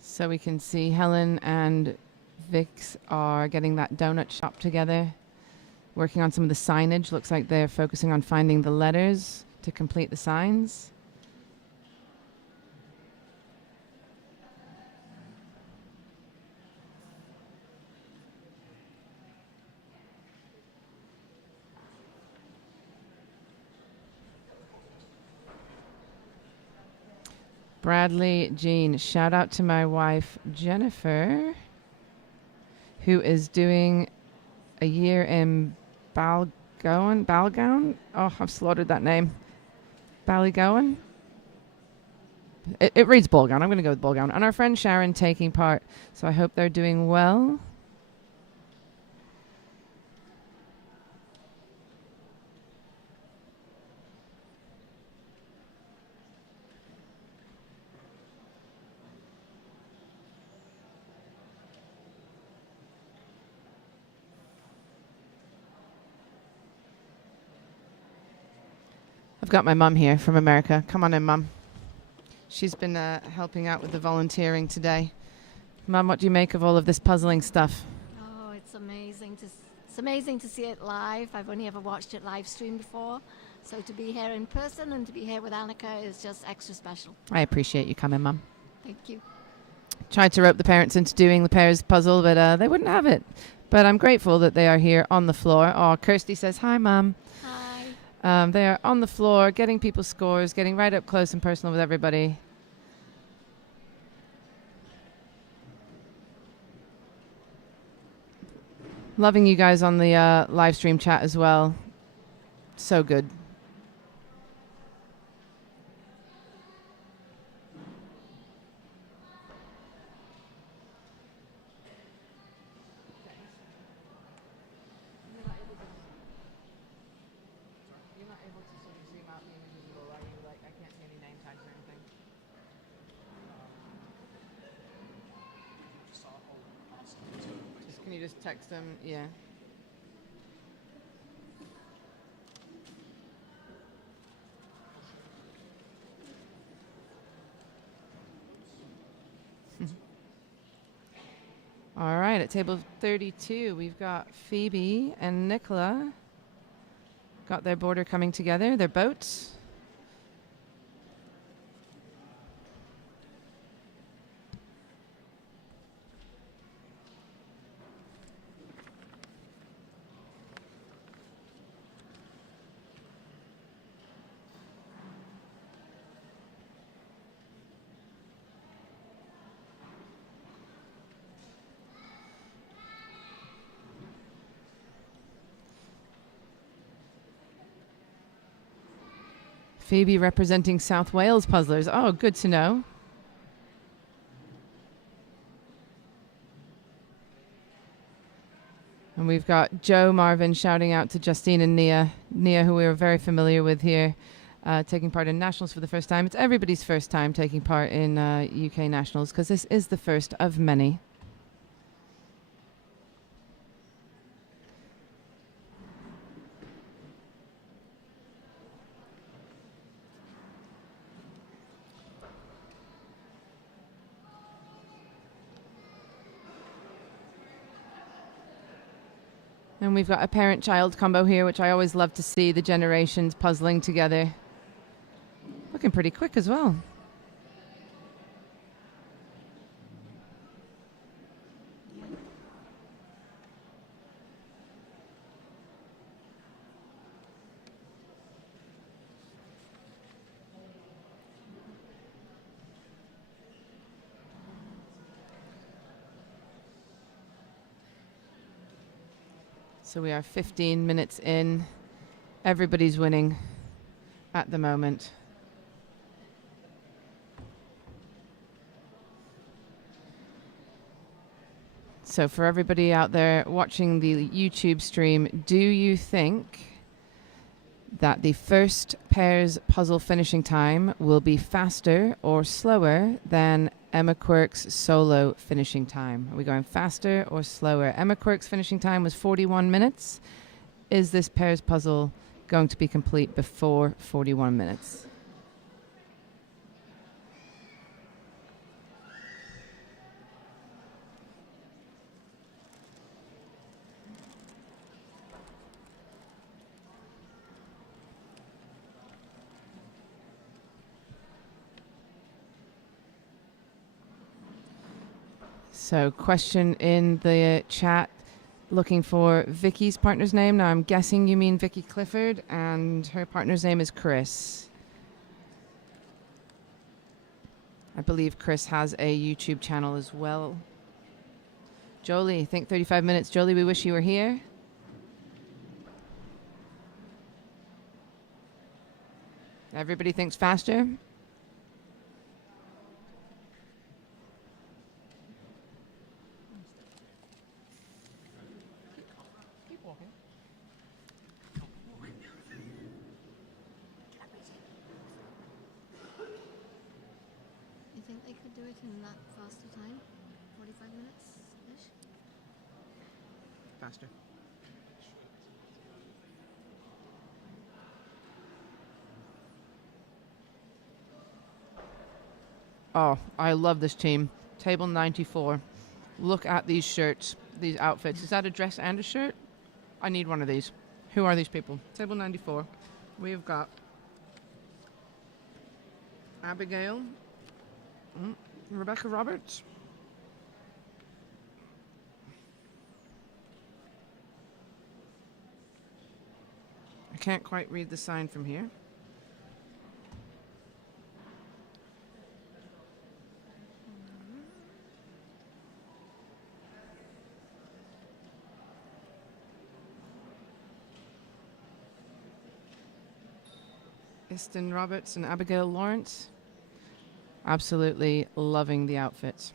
So we can see Helen and Vix are getting that donut shop together, working on some of the signage. Looks like they're focusing on finding the letters to complete the signs. Bradley, Jean, shout out to my wife, Jennifer, who is doing a year in Balgowan? Oh, I've slaughtered that name. Ballygowan? It reads Balgowan. I'm going to go with Balgowan. And our friend Sharon taking part. So I hope they're doing well. I've got my mum here from America. Come on in, Mum. She's been helping out with the volunteering today. Mum, what do you make of all of this puzzling stuff? Oh, it's amazing to see it live. I've only ever watched it live stream before. So to be here in person and to be here with Annika is just extra special. I appreciate you coming, Mum. Thank you. Tried to rope the parents into doing the pairs puzzle, but they wouldn't have it. But I'm grateful that they are here on the floor. Oh, Kirsty says, hi, Mum. They are on the floor, getting people's scores, getting right up close and personal with everybody. Loving you guys on the live stream chat as well. So good. Can you just text them? Yeah. All right, at table 32, we've got Phoebe and Nicola. Got their border coming together, their boats. Phoebe representing South Wales puzzlers. Oh, good to know. And we've got Joe Marvin shouting out to Justine and Nia. Nia, who we are very familiar with here, taking part in Nationals for the first time. It's everybody's first time taking part in UK Nationals because this is the first of many. And we've got a parent-child combo here, which I always love to see, the generations puzzling together. Looking pretty quick as well. So we are 15 minutes in. Everybody's winning at the moment. So for everybody out there watching the YouTube stream, do you think that the first pair's puzzle finishing time will be faster or slower than Emma Quirk's solo finishing time? Are we going faster or slower? Emma Quirk's finishing time was 41 minutes. Is this pair's puzzle going to be complete before 41 minutes? So question in the chat, looking for Vicky's partner's name. Now I'm guessing you mean Vicky Clifford, and her partner's name is Chris. I believe Chris has a YouTube channel as well. Jolie, I think 35 minutes. Jolie, we wish you were here. Everybody thinks faster? You think they could do it in that faster time? 45 minutes-ish? Faster. Oh, I love this team. Table 94. Look at these shirts, these outfits. Is that a dress and a shirt? I need one of these. Who are these people? Table 94. We've got Abigail, Rebecca Roberts, I can't quite read the sign from here. Easton Roberts and Abigail Lawrence. Absolutely loving the outfits.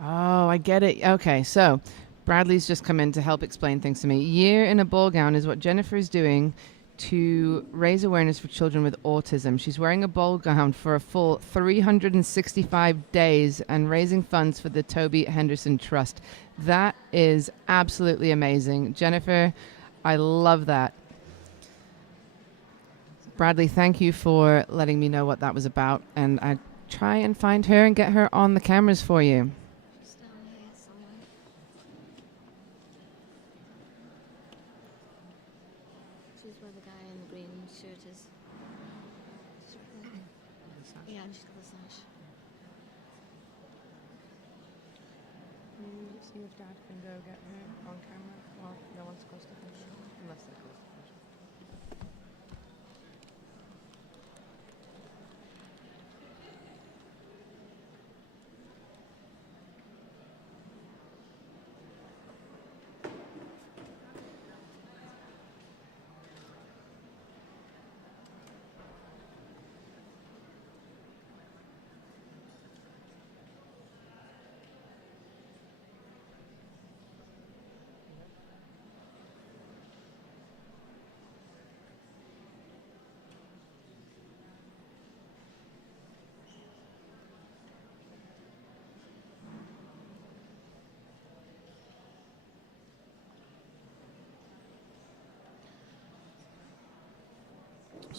Oh, I get it. Okay, so Bradley's just come in to help explain things to me. Year in a Ball Gown is what Jennifer is doing to raise awareness for children with autism. She's wearing a ball gown for a full 365 days and raising funds for the Toby Henderson Trust. That is absolutely amazing. Jennifer, I love that. Bradley, thank you for letting me know what that was about, and I try and find her and get her on the cameras for you. Where the guy in the green shirt is. Yeah, she's got the sash. See if Dad can go get her on camera. Well, no one's close to finish. Unless they're close to finish.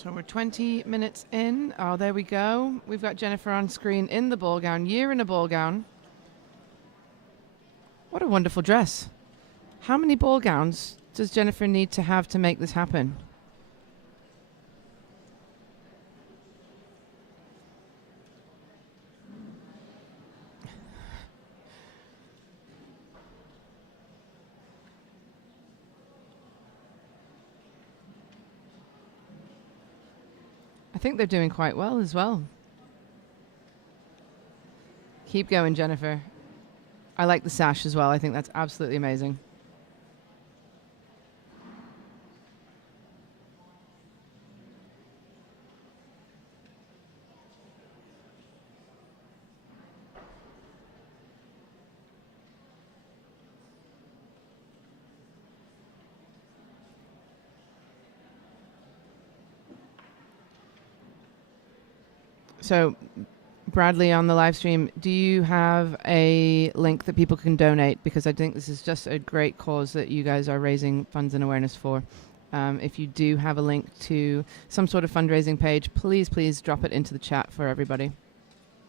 So we're 20 minutes in. Oh, there we go. We've got Jennifer on screen in the ball gown, year in a ball gown. What a wonderful dress. How many ball gowns does Jennifer need to have to make this happen? I think they're doing quite well as well. Keep going, Jennifer. I like the sash as well. I think that's absolutely amazing. So, Bradley, on the live stream, do you have a link that people can donate? Because I think this is just a great cause that you guys are raising funds and awareness for. If you do have a link to some sort of fundraising page, please drop it into the chat for everybody.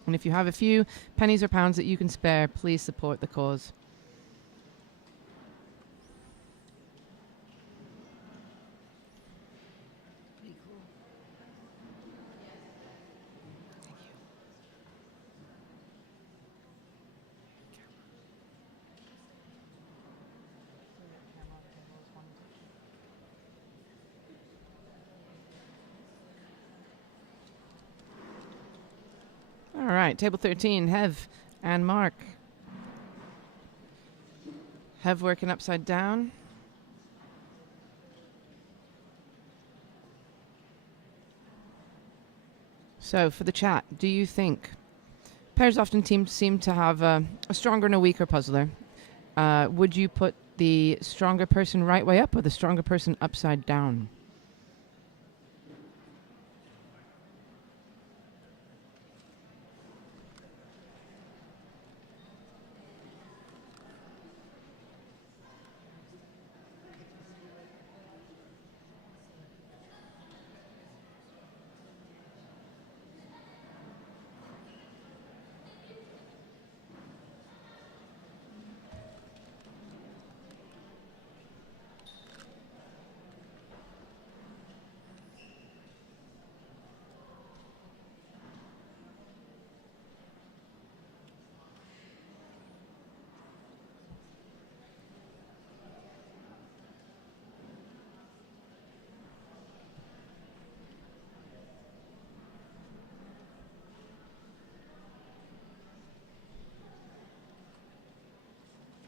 And if you have a few pennies or pounds that you can spare, please support the cause. All right, table 13, Hev and Mark. Hev working upside down. So for the chat, do you think pairs often seem to have a stronger and a weaker puzzler? Would you put the stronger person right way up or the stronger person upside down?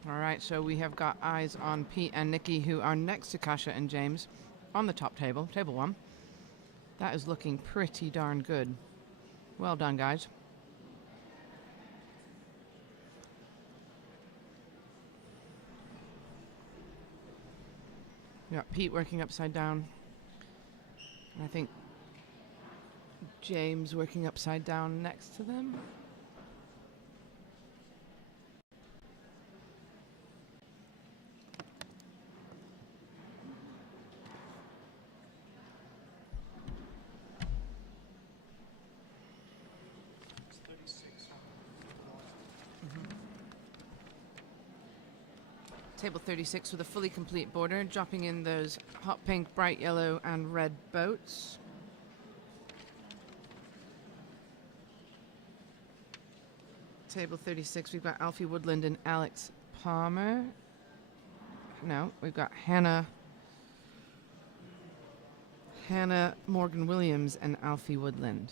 All right, so we have got eyes on Pete and Nikki, who are next to Kasha and James on the top table, table 1. That is looking pretty darn good. Well done, guys. We got Pete working upside down. And I think James working upside down next to them. Table 36 with a fully complete border, dropping in those hot pink, bright yellow, and red boats. Table 36, we've got Alfie Woodland and Alex Palmer. No, we've got Hannah Morgan Williams and Alfie Woodland.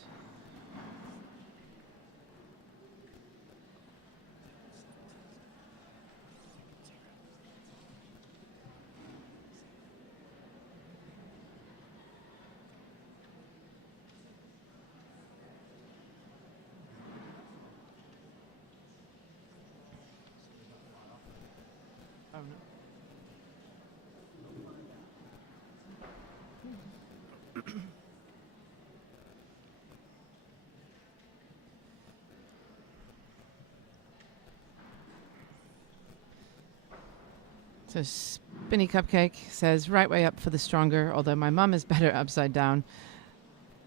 Oh, no. So Spinny Cupcake says, right way up for the stronger, although my mum is better upside down.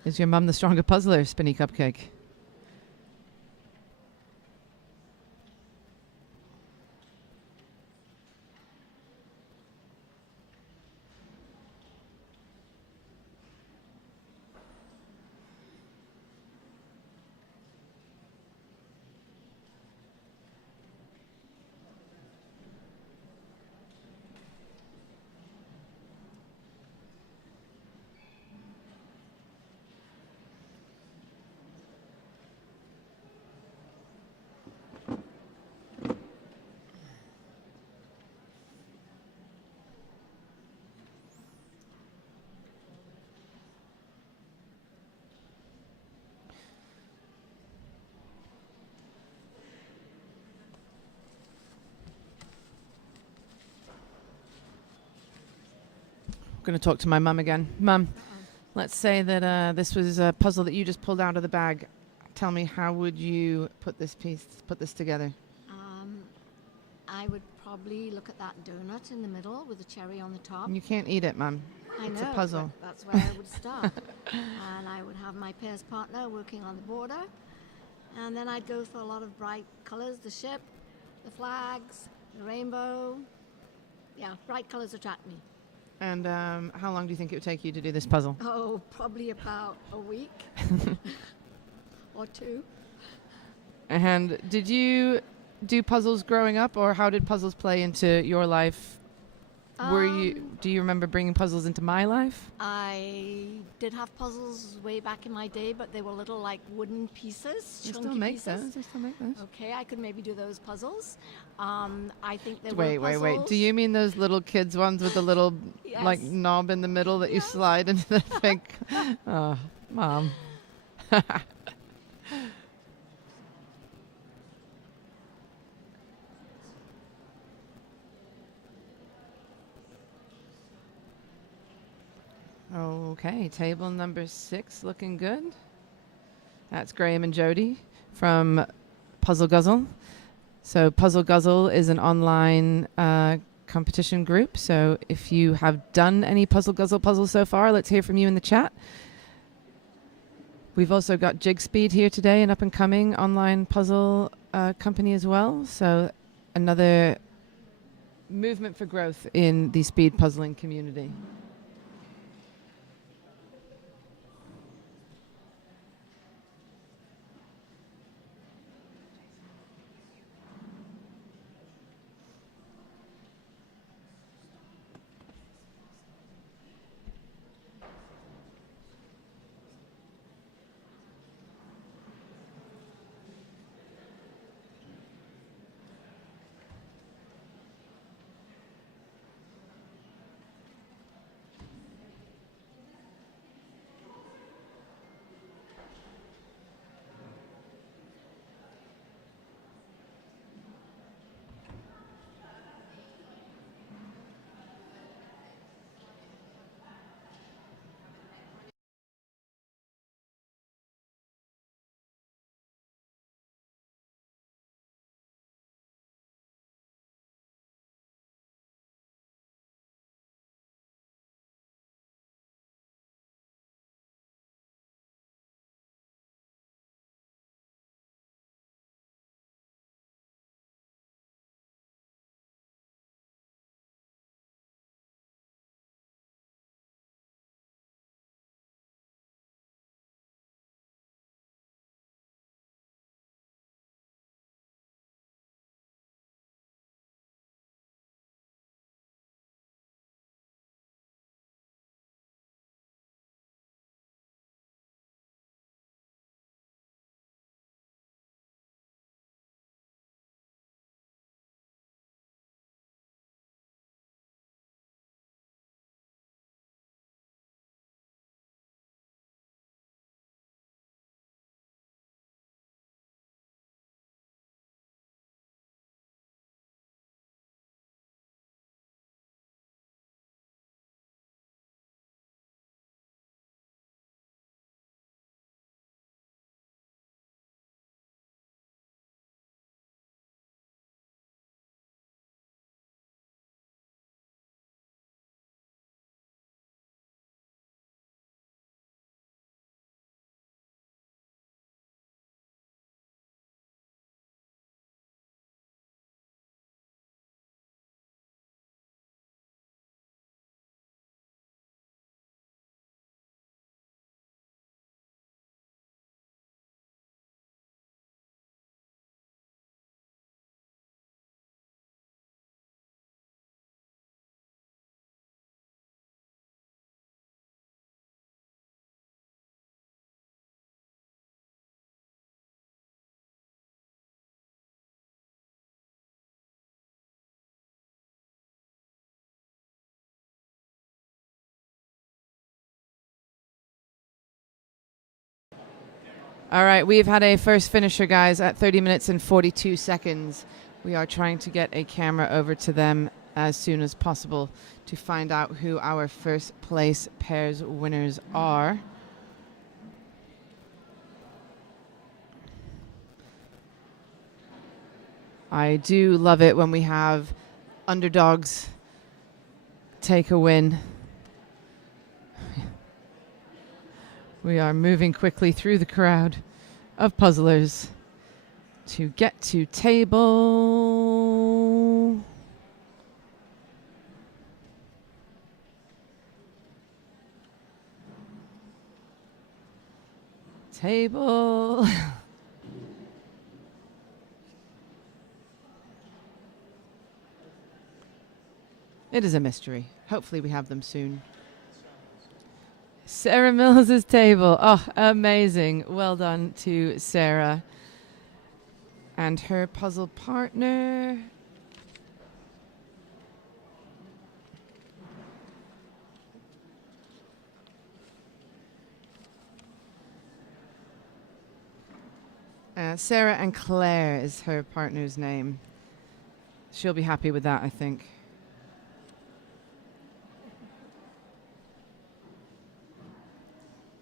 Is your mum the stronger puzzler, Spinny Cupcake? I'm going to talk to my mum again. Mum, let's say that this was a puzzle that you just pulled out of the bag. Tell me, how would you put this together? I would probably look at that donut in the middle with a cherry on the top. You can't eat it, Mum. I It's know, a puzzle. but that's where I would start. And I would have my pairs partner working on the border. And then I'd go for a lot of bright colors, the ship, the flags, the rainbow. Yeah, bright colors attract me. And how long do you think it would take you to do this puzzle? Oh, probably about a week or two. And did you do puzzles growing up, or how did puzzles play into your life? Do you remember bringing puzzles into my life? I did have puzzles way back in my day, but they were little like wooden pieces. You chunky still make pieces. those? You still make those? Okay, I could maybe do those puzzles. I think there Wait. were puzzles. Do you mean those little kids ones with the little like Yes. knob in the middle that you slide into the thing? Oh, Mom. Okay, table number 6 looking good. That's Graham and Jody from Puzzle Guzzle. So Puzzle Guzzle is an online competition group. So if you have done any Puzzle Guzzle puzzles so far, let's hear from you in the chat. We've also got Jig Speed here today, an up-and-coming online puzzle company as well. So another movement for growth in the speed puzzling community. All right, we've had a first finisher, guys, at 30 minutes and 42 seconds. We are trying to get a camera over to them as soon as possible to find out who our first place pairs winners are. I do love it when we have underdogs take a win. We are moving quickly through the crowd of puzzlers to get to table. Table. It is a mystery. Hopefully we have them soon. Sarah Mills's table. Oh, amazing. Well done to Sarah. And her puzzle partner. Sarah and Claire is her partner's name. She'll be happy with that, I think.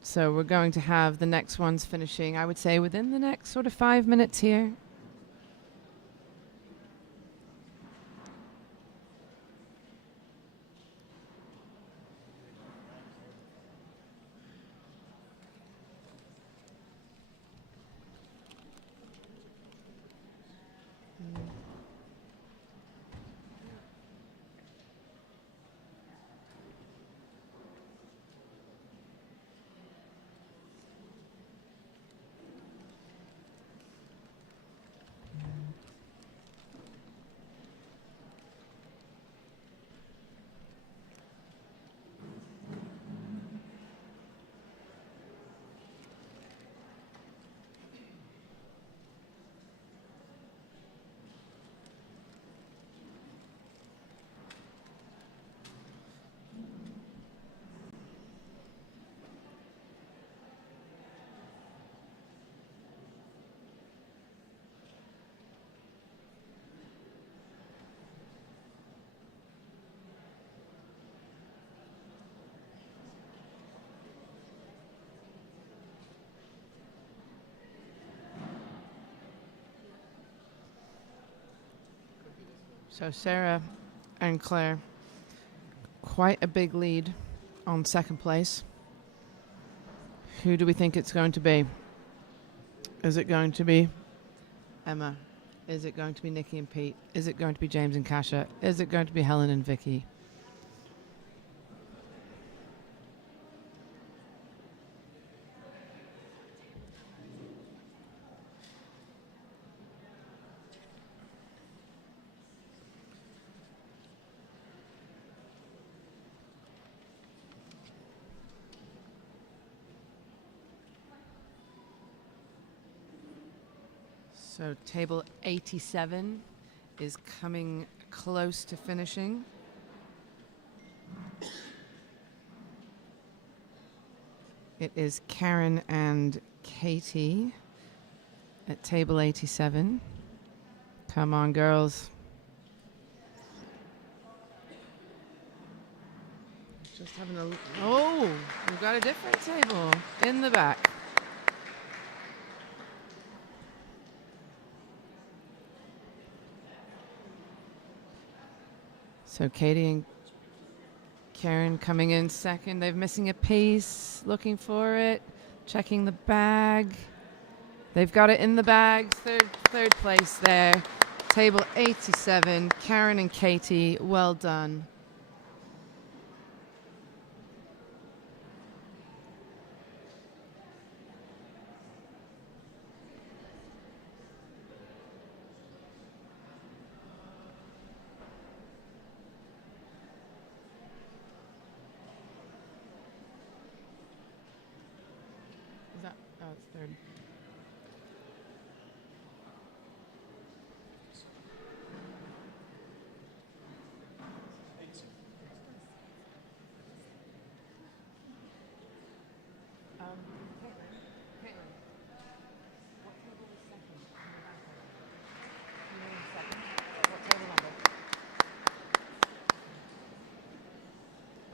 So we're going to have the next ones finishing, I would say, within the next sort of 5 minutes here. So Sarah and Claire, quite a big lead on second place. Who do we think it's going to be? Is it going to be Emma? Is it going to be Nikki and Pete? Is it going to be James and Kasha? Is it going to be Helen and Vicky? So table 87 is coming close to finishing. It is Karen and Katie at table 87. Come on, girls. Just having a... Oh, we've got a different table in the back. So Katie and Karen coming in second. They're missing a piece, looking for it, checking the bag. They've got it in the bag. Third place there. Table 87, Karen and Katie, well done. It's third.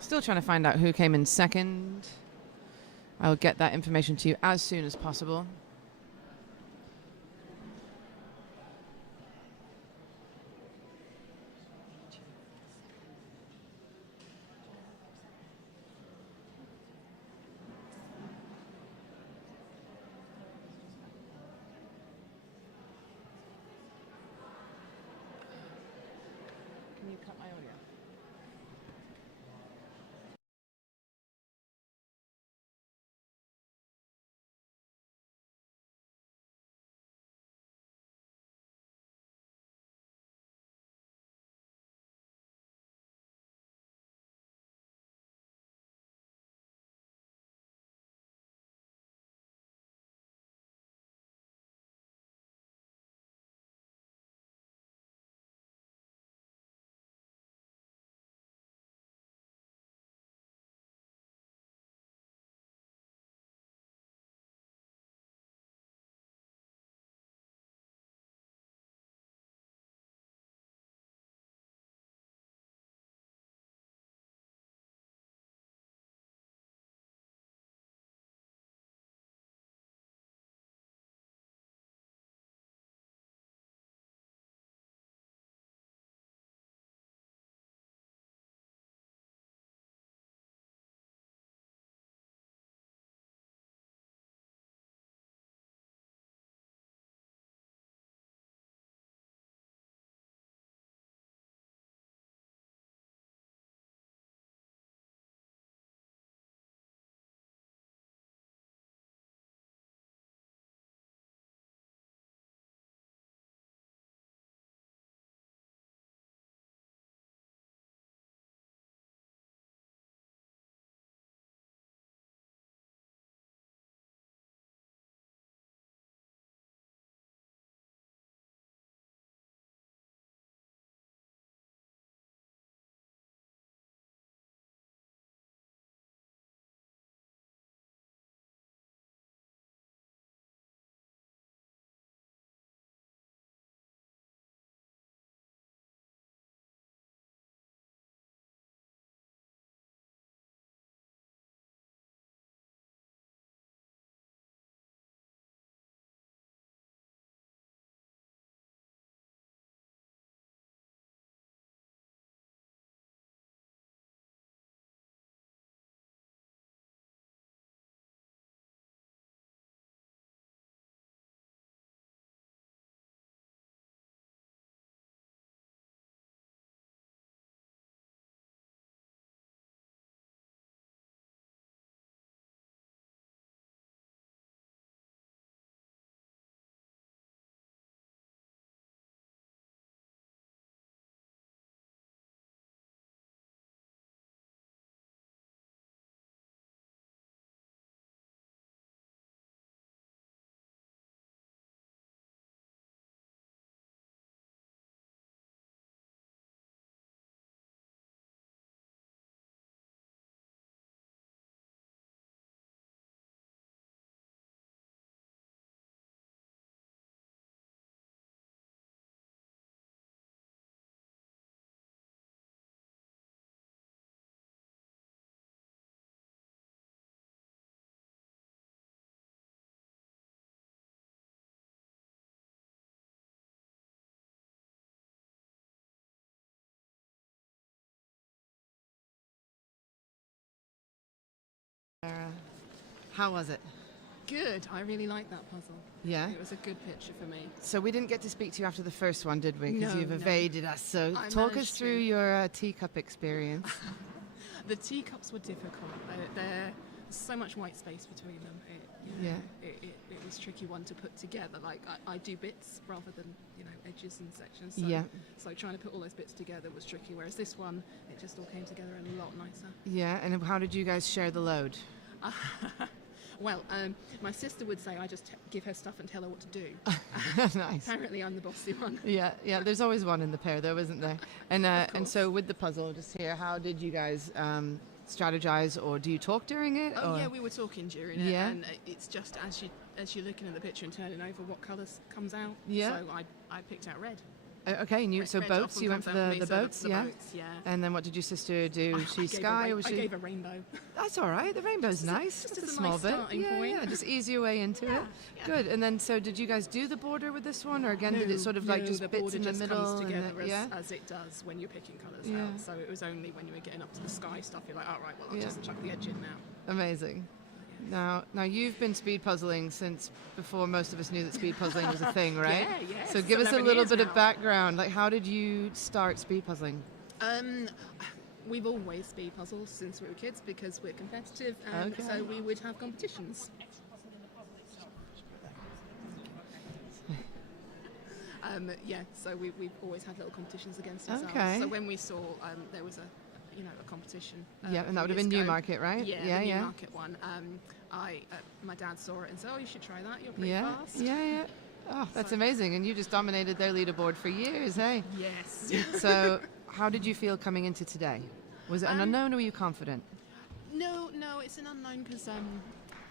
Still trying to find out who came in second. I'll get that information to you as soon as possible. Can you cut my audio? How was it? Good. I really liked that puzzle. Yeah? It was a good picture for me. So we didn't get to speak to you after the first one, did we? Because No, you've no. evaded us. So I talk us managed through to. your teacup experience. The teacups were difficult. There's so much white space between them. It was a tricky one to put together. Like I do bits rather than edges and sections. So, Yeah. So trying to put all those bits together was tricky. Whereas this one, it just all came together a lot nicer. Yeah, and how did you guys share the load? Well, my sister would say I just give her stuff and tell her what to do. Nice. Apparently I'm the bossy one. Yeah, there's always one in the pair though, isn't there? And so with the puzzle, just here, how did you guys strategize, or do you talk during it? Oh or? yeah, we were talking during it, and it's just as you're looking at the picture and turning over what colours comes out. Yeah. So I picked out red. Okay, and you so Red boats. off You went for comes out the for me, so boats, the yeah. boats, yeah. And then what did your sister do? She sky, or was I she? gave a rainbow. That's all right. The rainbow's nice. Just That's as a a small nice bit. starting point. Yeah, just ease your way into it. Good. And then, so did you guys do the border with this one, or again, did it sort of like just the bits border in the just middle? comes together yeah. as it does when you're picking colours Yeah. out. So it was only when you were getting up to the sky stuff, you're like, all right, well, I'll just chuck the edge in now. Amazing. Now you've been speed puzzling since before most of us knew that speed puzzling was a thing, right? Yeah. So give us a little bit of background. Like, how did you start speed puzzling? We've always speed puzzled since we were kids because we're competitive, and so we would have competitions. So we've always had little competitions against ourselves. Okay. So when we saw there was a competition. Yeah, and that would have been Newmarket, right? Yeah, the Newmarket one. My dad saw it and said, "Oh, you should try that. You're pretty fast." Yeah. Oh, that's amazing. And you just dominated their leaderboard for years, hey? Yes. So, how did you feel coming into today? Was it an unknown, or were you confident? No, it's an unknown because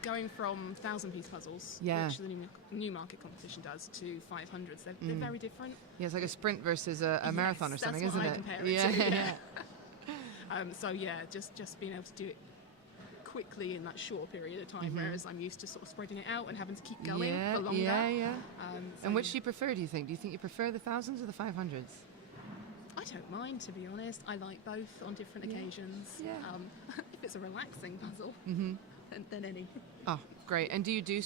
going from 1,000-piece puzzles, which the Newmarket competition does, to 500s, they're very different. Yeah, it's like a sprint versus a marathon or something, that's isn't what it? I compare it to. Just being able to do it quickly in that short period of time, whereas I'm used to sort of spreading it out and having to keep going for longer. Yeah. And which do you prefer, do you think? Do you think you prefer the 1000s or the 500s? I don't mind, to be honest. I like both on different occasions. Yeah. If it's a relaxing puzzle, then any. Oh, great. And do you do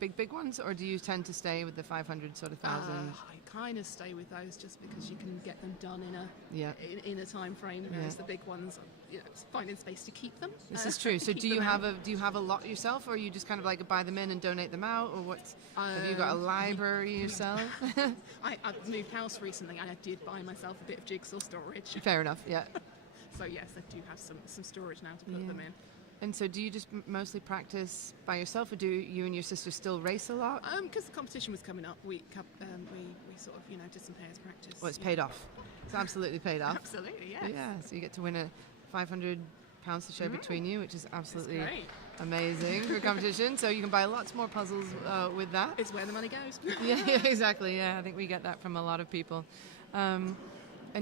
big ones, or do you tend to stay with the 500 sort of 1000? I kind of stay with those just because you can get them done in a time frame, whereas the big ones, it's finding space to keep them. This is true. So do you have a lot yourself, or you just kind of like buy them in and donate them out, or what? Have you got a library yourself? I've moved house recently, and I did buy myself a bit of jigsaw storage. Fair enough. Yeah. So yes, I do have some storage now to put them in. And so do you just mostly practice by yourself, or do you and your sister still race a lot? Because the competition was coming up, we sort of did some pairs practice. Well, it's paid off. It's absolutely paid off. Absolutely, yes. Yeah, so you get to win a £500 to share between you, which is absolutely amazing for competition. So you can buy lots more puzzles with that. It's where the money goes. Yeah, exactly. Yeah, I think we get that from a lot of people. And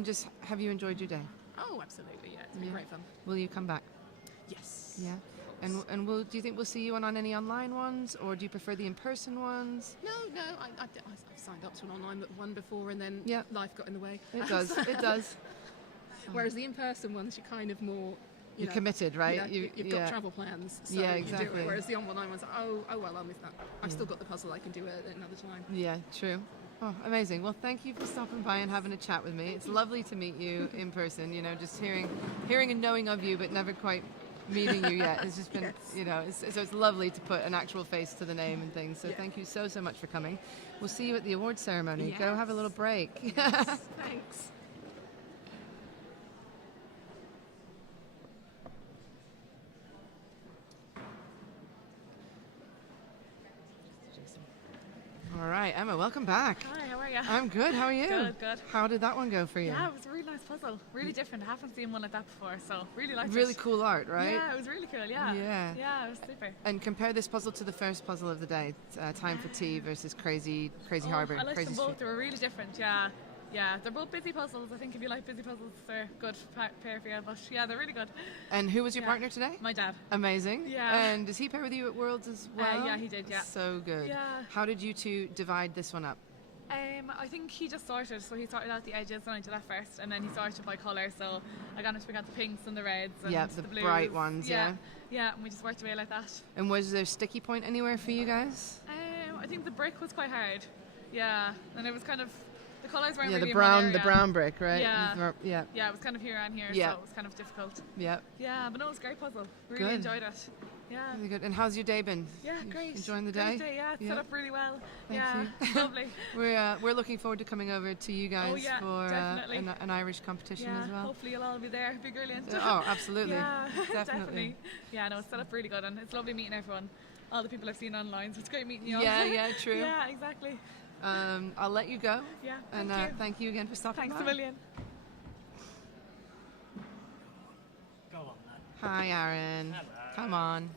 just, have you enjoyed your day? Oh, absolutely. Yeah, it's been great fun. Will you come back? Yes. Yeah. And do you think we'll see you on any online ones, or do you prefer the in-person ones? No. I've signed up to an online one before, and then life got in the way. It does. It does. Whereas the in-person ones, you're kind of more. You're committed, right? You've got travel plans, so exactly. you do it. Whereas the online ones, oh well, I'll miss that. I've still got the puzzle, I can do it another time. Yeah, true. Oh, amazing. Well, thank you for stopping by and having a chat with me. It's lovely to meet you in person, just hearing and knowing of you, but never quite meeting you yet. It's just been, so it's lovely to put an actual face to the name and things. So thank you so much for coming. We'll see you at the awards ceremony. Yes. Go have a little break. Yes. Thanks. All right, Emma, welcome back. Hi, how are you? I'm good. How are you? Good. How did that one go for you? Yeah, it was a really nice puzzle. Really different. I haven't seen one like that before, so really liked it. Really cool art, right? Yeah, it was really cool. Yeah. Yeah, it was super. And compare this puzzle to the first puzzle of the day, Time for Tea versus Crazy Harbour. I liked them both. They were really different. Yeah, they're both busy puzzles. I think if you like busy puzzles, they're good pair for you. But yeah, they're really good. And who was your partner today? My dad. Amazing. Yeah. And does he pair with you at Worlds as well? Yeah, he did. Yeah. So good. Yeah. How did you two divide this one up? I think he just sorted. So he sorted out the edges, and I did that first, and then he sorted by colour. So I got to pick out the pinks and the reds and the blues. bright ones. Yeah, and we just worked away like that. And was there a sticky point anywhere for you guys? I think the brick was quite hard. Yeah, and it was kind of. The colours weren't really the brown, brown brick, right? Yeah, yeah. Yeah, it was kind of here and here, so it was kind of difficult. Yeah. Yeah, but no, it was a great puzzle. Really enjoyed it. Yeah. Really good. And how's your day been? Yeah, great. Enjoying the day? Great day. Yeah, it's set up really well. Thank you. Lovely. We're looking forward to coming over to you guys for an Irish competition as well. Hopefully you'll all be there. It'd be brilliant. Oh, absolutely. Yeah, definitely. Yeah, no, it's set up really good, and it's lovely meeting everyone. All the people I've seen online, so it's great meeting you all. Yeah, true. Yeah, exactly. I'll let you go. Yeah, thank you again for stopping by. Thanks a million. Go on then. Hi, Aaron. Hello. Come on.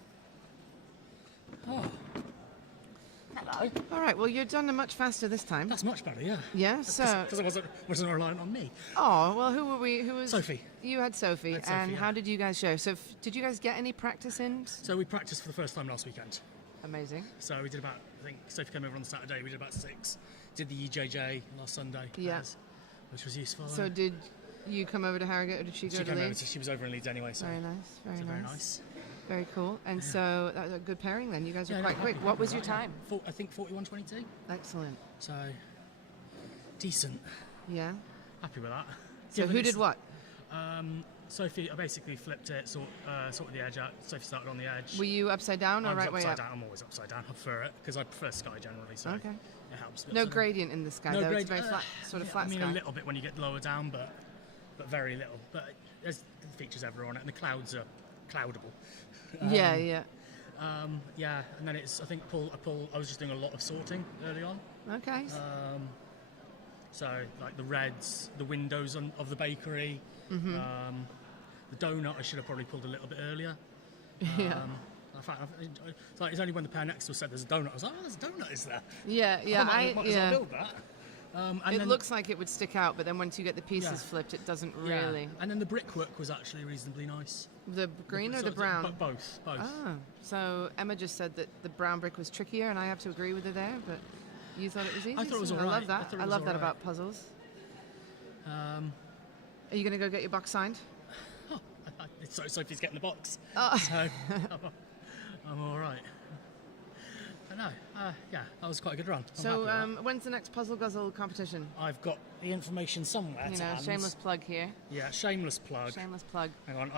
Oh. Hello. All right, well, you're done much faster this time. That's much better, yeah. Yeah, so... Because it wasn't reliant on me. Oh, well, who were we? Who was... Sophie. You had Sophie. I had Sophie, and yeah. how did you guys show? So did you guys get any practice in? So we practiced for the first time last weekend. Amazing. So we did about, I think Sophie came over on Saturday, we did about 6. Did the UKJPA last Sunday. Yeah. Which was useful. So did you come over to Harrogate or did she go to Leeds? She was over in Leeds anyway. So Very nice, very nice. Very cool. And so that was a good pairing then. You guys were quite quick. What was your time? I think 41.22. Excellent. So decent. Yeah. Happy with that. So who did what? Sophie, I basically flipped it, sorted the edge out. Sophie started on the edge. Were you upside down or I was right way upside up? down. I'm always upside down. I prefer it because I prefer sky generally. So okay. It helps. No gradient in the sky though. It's very flat, sort of flat I mean sky. a little bit when you get lower down, but very little. But there's features everywhere on it, and the clouds are cloudable. Yeah. Yeah, and then it's. I think I was just doing a lot of sorting early on. Okay. So like the reds, the windows of the bakery, the donut I should have probably pulled a little bit earlier. Yeah. In fact, it's only when the pair next to us said there's a donut. I was like, oh, there's a donut, is there? Yeah. I might as well build that. And it looks like it would stick out, but then once you get the pieces flipped, it doesn't really. Yeah. And then the brickwork was actually reasonably nice. The green or the brown? Both. Ah, so Emma just said that the brown brick was trickier, and I have to agree with her there, but you thought it was easy? I thought it was so all right. I love that. I love that about puzzles. Are you going to go get your box signed? So Sophie's getting the box. Oh. So I'm all right. I know. Yeah, that was quite a good run. So when's the next Puzzle Guzzle competition? I've got the information somewhere. You know, shameless plug here. Yeah, shameless plug. Shameless plug. Hang on,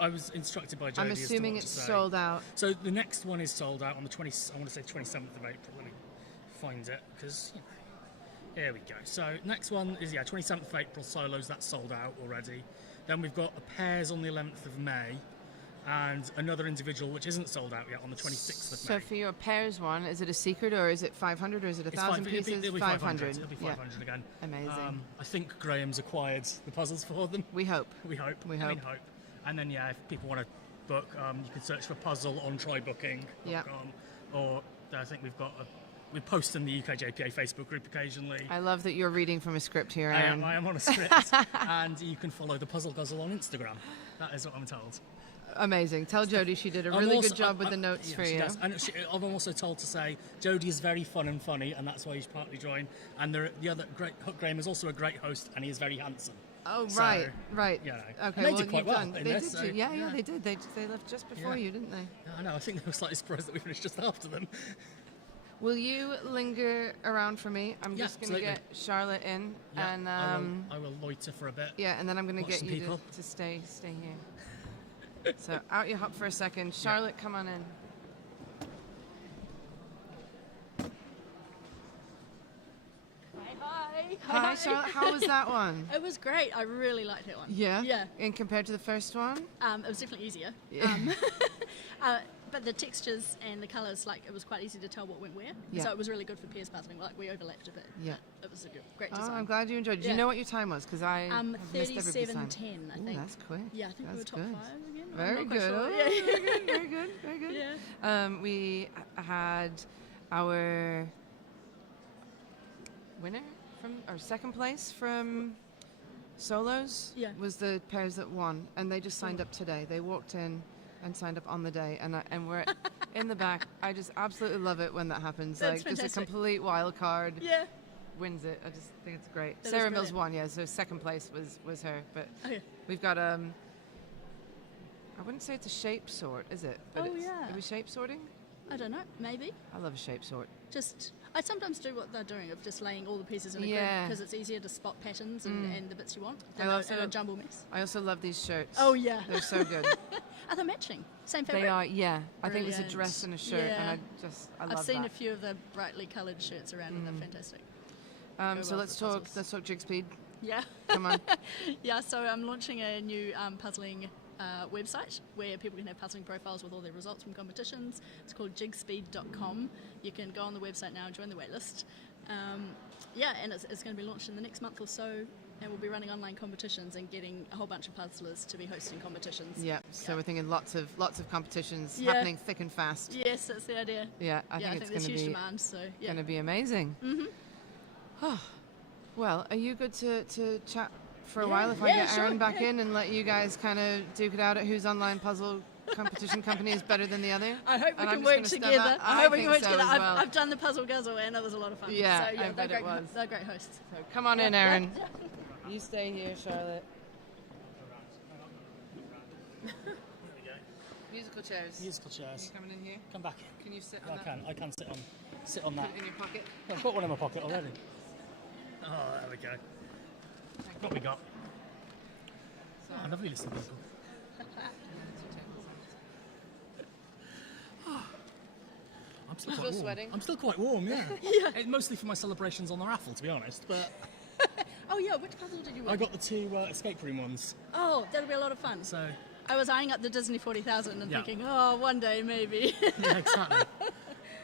I was instructed by Jodie. I'm assuming as to what it's to say. sold out. So the next one is sold out on the 27th of April. Let me find it because here we go. So next one is 27th of April solos. That's sold out already. Then we've got a pairs on the 11th of May. And another individual which isn't sold out yet on the 26th of May. So for your pairs one, is it a secret or is it 500 or is it 1,000 pieces? It'll be 500. It'll be 500 again. Amazing. I think Graham's acquired the puzzles for them. We hope. We hope. And then if people want to book, you can search for puzzle on trybooking.com. Yeah. Or I think we post in the UKJPA Facebook group occasionally. I love that you're reading from a script here, Aaron. I am on a script. And you can follow the Puzzle Guzzle on Instagram. That is what I'm told. Tell Jodie she did a really good job with the notes for you. Does. And I'm also told to say Jodie is very fun and funny, and that's why you should partly join. And the other great Hook Graham is also a great host, and he is very handsome. Oh, so, right. You know, Okay, and they did quite well in they this. did. So, yeah, they did. They left just before you, didn't they? Yeah, I know. I think they were slightly surprised that we finished just after them. Will you linger around for me? I'm just going to get Charlotte in, and I will loiter for a bit. Yeah, and then I'm going to get you to stay here. So out you hop for a second. Charlotte, come on in. Hi, Charlotte. How was that one? It was great. I really liked that one. Yeah? Yeah. And compared to the first one? It was definitely easier. Yeah. But the textures and the colours, it was quite easy to tell what went where. Yeah. So it was really good for pairs puzzling. We overlapped a bit. Yeah. It was a great design. Oh, I'm glad you enjoyed it. Do you know what your time was? Because I have missed everybody's time. 37:10, I think. That's quick. Yeah, I think we were top 5 again. Very good. Sure. Oh, very good. Yeah. We had our winner or second place from solos was the pairs that won, and they just signed up today. They walked in and signed up on the day, and we're in the back. I just absolutely love it when that happens. That's just a fantastic. complete wild card. Yeah. Wins it. I just think it's great. That Sarah is Mills brilliant. won, so second place was her. But Okay. we've got I wouldn't say it's a shape sort, is it? But Oh, yeah. Are we shape sorting? I don't know, maybe. I love a shape sort. I sometimes do what they're doing of just laying all the pieces in a grid because it's easier to spot patterns and the bits you want than a jumble mess. I also love these shirts. Oh, yeah. They're so good. Are they matching? Same fabric? They are, yeah. I think it was a Brilliant. dress and a shirt, and I love that. I've seen a few of the brightly coloured shirts around and they're fantastic. So let's talk jig speed. Yeah. Come on. Yeah, so I'm launching a new puzzling website where people can have puzzling profiles with all their results from competitions. It's called jigspeed.com. You can go on the website now and join the waitlist. And it's going to be launched in the next month or so. and we'll be running online competitions and getting a whole bunch of puzzlers to be hosting competitions. Yeah, so we're thinking lots of competitions Yeah. happening thick and fast. Yes, that's the idea. Yeah, I think it's there's going to huge be demand, so yeah. going to be amazing. Mm-hmm. Oh, well, are you good to chat for a Yeah. while if I Yeah, get sure, Aaron back yeah. in and let you guys kind of duke it out at whose online puzzle competition company is better than the other? I hope we And I'm can just work gonna step together. out. I hope we can think work so together. as well. I've done the puzzle guzzle and that was a lot of fun. Yeah, so, I bet they're it great, was. They're great hosts. So come on in, Yeah. Aaron. You stay here, Charlotte. Musical chairs. Musical chairs. Are you coming in here? Come back in. Can you sit Yeah, on that? I can sit on that. Put it in your pocket. I've got one in my pocket already. Oh, there we go. What we got? So, Oh, lovely little puzzle. I'm still Still quite warm. sweating? I'm still quite warm, yeah. Yeah. It's mostly for my celebrations on the raffle, to be honest. But Oh yeah, which puzzle did you win? I got the two escape room ones. Oh, that'll be a lot of fun. So I was eyeing up the Disney 40,000 and Yeah. thinking, oh, one day maybe. yeah, exactly.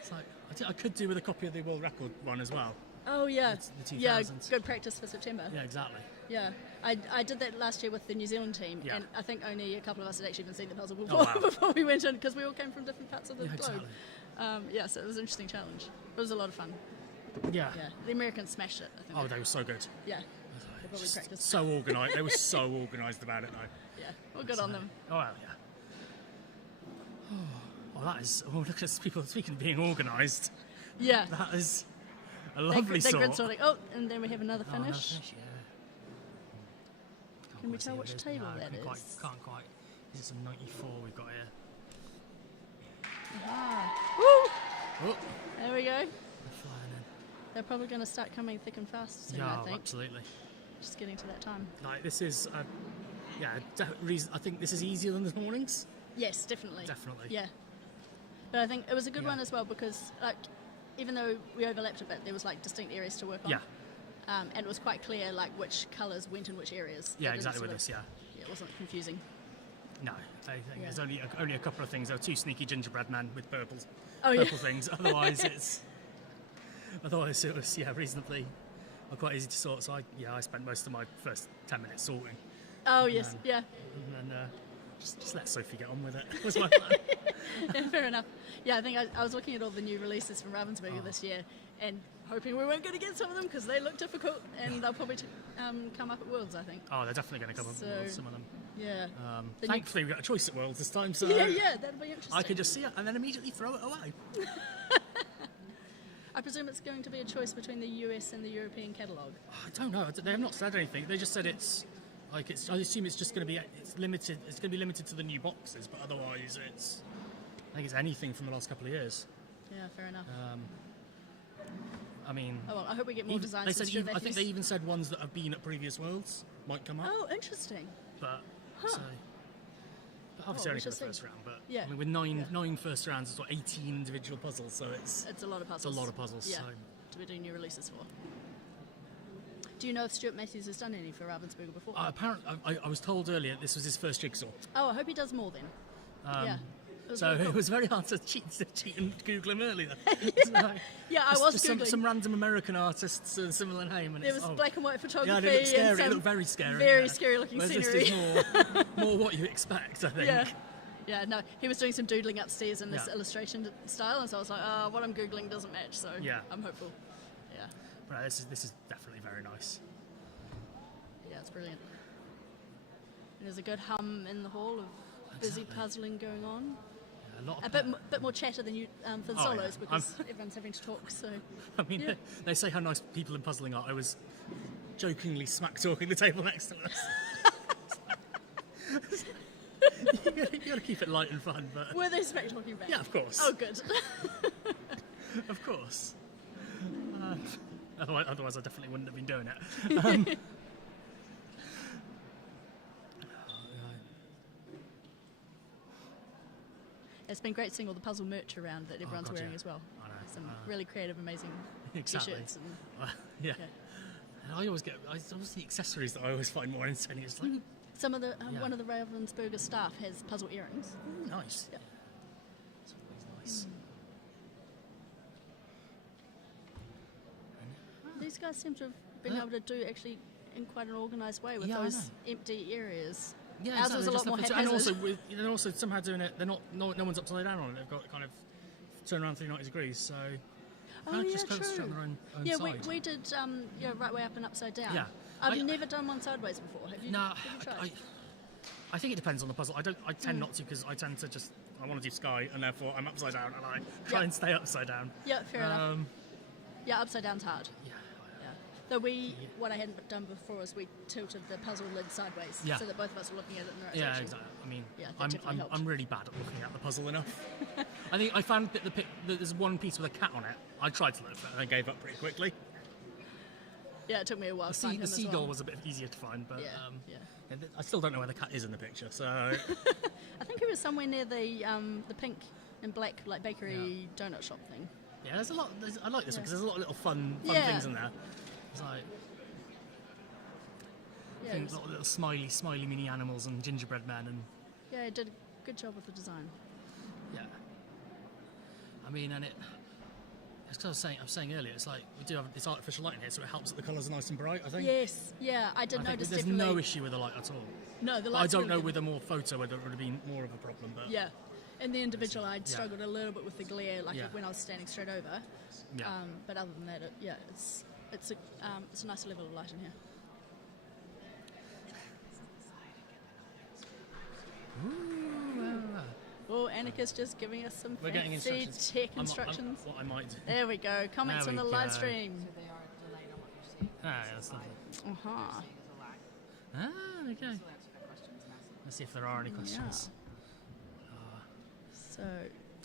It's like I could do with a copy of the world record one as well. Oh yeah, The yeah, 2000s. good practice for September. Yeah, exactly. Yeah, I did that last year with the New Zealand team, Yeah. and I think only a couple of us had actually even seen the puzzle Oh, before, wow. before we went in, because we all came from different parts of the Yeah, globe. exactly. Yeah, so it was an interesting challenge. It was a lot of fun. Yeah. Yeah, the Americans smashed it. I think. Oh, they were so good. Yeah, they probably practiced. So organised. They were so organised about it, though. Yeah, well, good on them. Oh, well, yeah. Oh, that is. Oh, look at us people speaking of being organised. Yeah. That is a They lovely grid sort. sorting. Oh, and then we have another Oh, another finish. finish, yeah. Can we Can't tell quite which see it, table no, that can't is? Can't quite. Is it some 94 we've got here? Aha. Woo! Oh, There we go. they're flying in. They're probably going to start coming thick and fast soon, Yeah, I think. absolutely. Just getting to that time. Like this is, I think this is easier than this morning's. Yes, definitely. Definitely. Yeah. But I think it was a good Yeah. one as well because, like, even though we overlapped a bit, there was like distinct areas to work on. Yeah. And it was quite clear like which colours went in which areas. Yeah, It didn't exactly sort with of- this. Yeah. Yeah, it wasn't confusing. No, I think Yeah. there's only a couple of things. There were two sneaky gingerbread men with purple Oh, yeah. things. Otherwise, it was reasonably quite easy to sort. So I spent most of my first 10 minutes sorting. Oh yes, then- yeah. And then just let Sophie get on with it. Was my plan. Yeah, fair enough. Yeah, I think I was looking at all the new releases from Ravensburger this year and hoping we weren't going to get some of them because they look difficult and they'll probably come up at Worlds, I think. Oh, they're definitely going to come up with some of them. Yeah. The new- Thankfully, we got a choice at Worlds this time, so yeah, that'll be interesting. I could just see it and then immediately throw it away. I presume it's going to be a choice between the US and the European catalogue. I don't know. They have not said anything. They just said it's like it's. I assume it's just going to be limited. It's going to be limited to the new boxes, but otherwise, I think it's anything from the last couple of years. Yeah, fair enough. I mean, Oh well, I hope we get more designs. They from said Stuart I think Matthews. they even said ones that have been at previous Worlds might come up. Oh, interesting. But Huh. so, but obviously Oh, only we for the shall first see. round. But Yeah. I mean, with nine first rounds, it's 18 individual puzzles, so it's a lot of puzzles. It's a lot of puzzles. Yeah. So. To be doing new releases for. Do you know if Stuart Matthews has done any for Ravensburger before? Apparently, I was told earlier this was his first jigsaw. Oh, I hope he does more then. Yeah. So very cool. it was very hard to cheat and Google him earlier. Yeah, I was just Googling. some random American artists with a similar name. And There it's, was black and white photography. Yeah, it looked scary. And It some looked very scary. Very yeah. scary looking Whereas scenery. This is more what you expect, I think. Yeah. Yeah, no, he was doing some doodling upstairs in this Yeah. illustration style, and so I was like, oh, what I'm Googling doesn't match, so Yeah. I'm hopeful. Yeah. Right, this is definitely very nice. Yeah, it's brilliant. And there's a good hum in the hall of busy puzzling going on. Yeah, a lot. A bit more chatter than you for the Oh, solos yeah. because everyone's having to talk. So I mean, yeah. they say how nice people in puzzling are. I was jokingly smack talking the table next to us. you got to keep it light and fun, but Were they smack talking back? Yeah, of course. Oh, good. Of course. Otherwise, I definitely wouldn't have been doing it. It's been great seeing all the puzzle merch around that everyone's God, wearing yeah. as well. I know. Some really creative, amazing Exactly. t-shirts. And, Yeah. And I always get. It's the accessories that I always find more entertaining. It's like, Some of the Yeah. one of the Ravensburger staff has puzzle earrings. nice. Yeah. It's always nice. These guys seem to have been able to do actually in quite an organised way with Yeah, I those know. empty areas. Yeah, Ours was a lot more and haphazard. also, they're also somehow doing it. They're not. No one's upside down on it. They've got kind of turn around 390 degrees. So Oh, yeah, just concentrate on true. their own Yeah, side. we did right way up and upside down. Yeah. I've never done one sideways before. Have you? No, have you tried? I think it depends on the puzzle. I tend not to, because I tend to just I want to do sky, and therefore I'm upside down, and I try and stay upside down. Yeah, fair enough. Yeah, upside down's hard. Yeah. Though what I hadn't done before was we tilted the puzzle lid sideways, Yeah. so that both of us were looking at it in the right Yeah, direction. exactly. I mean, Yeah, that definitely helped. I'm really bad at looking at the puzzle enough. I think I found that that there's one piece with a cat on it. I tried to look for it, and I gave up pretty quickly. Yeah, it took me a while to find him The as seagull well. was a bit easier to find, but Yeah. I still don't know where the cat is in the picture. So I think it was somewhere near the pink and black like bakery donut shop thing. yeah, there's a lot. I like this one because there's a lot of little fun Yeah. things in there. It's like Yeah, things, little smiley mini animals and gingerbread men, and yeah, it did a good job with the design. yeah. I mean, and it's because I was saying earlier, it's like we do have this artificial light in here, so it helps that the colours are nice and bright. I think. Yes, yeah, I did I think notice. there's definitely. no issue with the light at all. No, the I light's don't really know good. with a more photo whether it would have been more of a problem, but Yeah, in the individual, I'd Yeah. struggled a little bit with the glare, like Yeah. when I was standing straight over. Yeah. But other than that, it's a nice level of light in here. Oh, Annika's just giving us some We're getting fancy instructions. tech I'm- instructions. what I might do. There we go. Comments There on the we live go. stream. Ah, yeah, that's lovely. Uh-huh. Ah, okay. Let's see if there are any questions. So.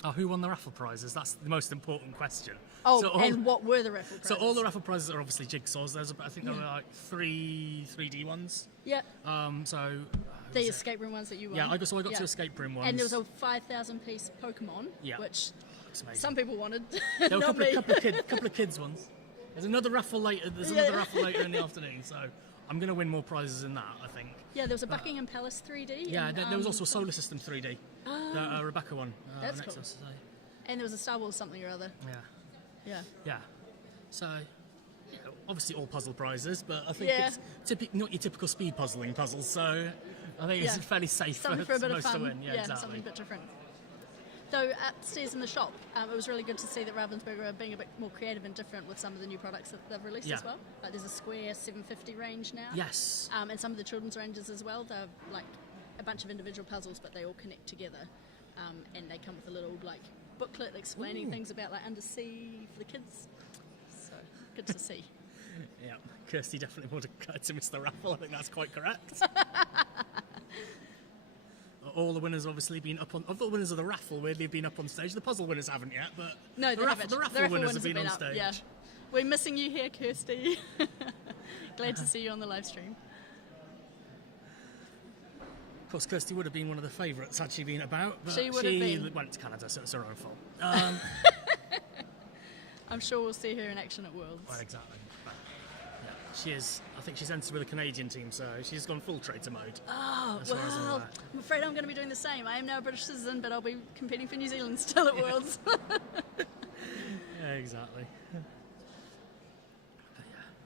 Oh, who won the raffle prizes? That's the most important question. Oh, So and what were the raffle prizes? So all the raffle prizes are obviously jigsaws. I think there Yeah. were like 3D ones. Yeah. So. The escape room ones that you won. Yeah, I got Yeah. two escape room ones. And there was a 5,000 piece Pokemon, Yeah. which amazing. some people wanted. There were a Not couple, me. couple of kids ones. There's another raffle later. Another raffle later in the afternoon. So I'm going to win more prizes than that, I think. Yeah, there was a Buckingham Palace 3D. Yeah, and, there was also a Solar System 3D. Ah. The Rebecca one. That's next cool. to us, so- And there was a Star Wars something or other. Yeah. Yeah. Yeah. So, yeah, obviously all puzzle prizes, but I think Yeah. it's not your typical speed puzzling puzzles, so I think it's Yeah. fairly safe Something for a bit of most fun. to win. Yeah, exactly. something a bit different. Though upstairs in the shop, it was really good to see that Ravensburger are being a bit more creative and different with some of the new products that they've released Yeah. as well. Like there's a square 750 range now. Yes. And some of the children's ranges as well. They're like a bunch of individual puzzles, but they all connect together. And they come with a little like booklet explaining Ooh. things about like undersea for the kids. So good to see. Yeah, Kirsty definitely would have to miss the raffle. I think that's quite correct. All the winners obviously been up on. Of the winners of the raffle, weirdly, have been up on stage. The puzzle winners haven't yet, but No, the they raffle, haven't. the raffle winners have been on up, stage. Yeah. We're missing you here, Kirsty. Glad to see you on the live stream. Of course, Kirsty would have been one of the favourites had she been about, but She would have been. went to Canada, so it's her own fault. I'm sure we'll see her in action at Worlds. Well, exactly. But, yeah, she is. I think she's entered with a Canadian team, so she's gone full traitor mode. Oh, as far as I'm well, aware. I'm afraid I'm going to be doing the same. I am now a British citizen, but I'll be competing for New Zealand still at Worlds. Yeah, exactly. But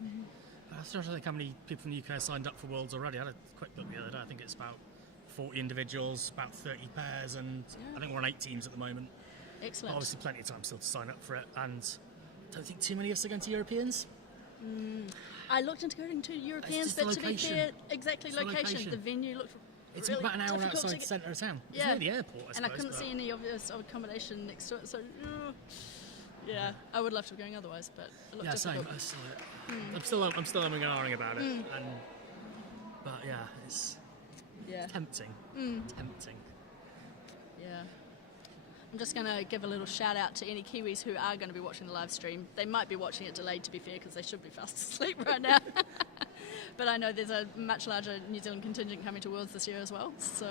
yeah. I was trying to think how many people from the UK signed up for Worlds already. I had a quick look the other day. I think it's about 40 individuals, about 30 pairs, and I think we're on 8 teams at the moment. Excellent. Obviously, plenty of time still to sign up for it, and I don't think too many of us are going to Europeans. I looked into going to Europeans, just the but to be location. fair, exactly It's the location. location. The venue looked It's really about an hour difficult to outside the get- centre of town. It's Yeah, near the airport, I and I suppose, couldn't but- see any obvious accommodation next to it. So, yeah, I would love to be going otherwise, but it looked Yeah, same. difficult. I'm still umming and ahhing about it, Mm. but yeah, it's Yeah. tempting. Mm. Tempting. Yeah. I'm just going to give a little shout out to any Kiwis who are going to be watching the live stream. They might be watching it delayed, to be fair, because they should be fast asleep right now. But I know there's a much larger New Zealand contingent coming to Worlds this year as well. So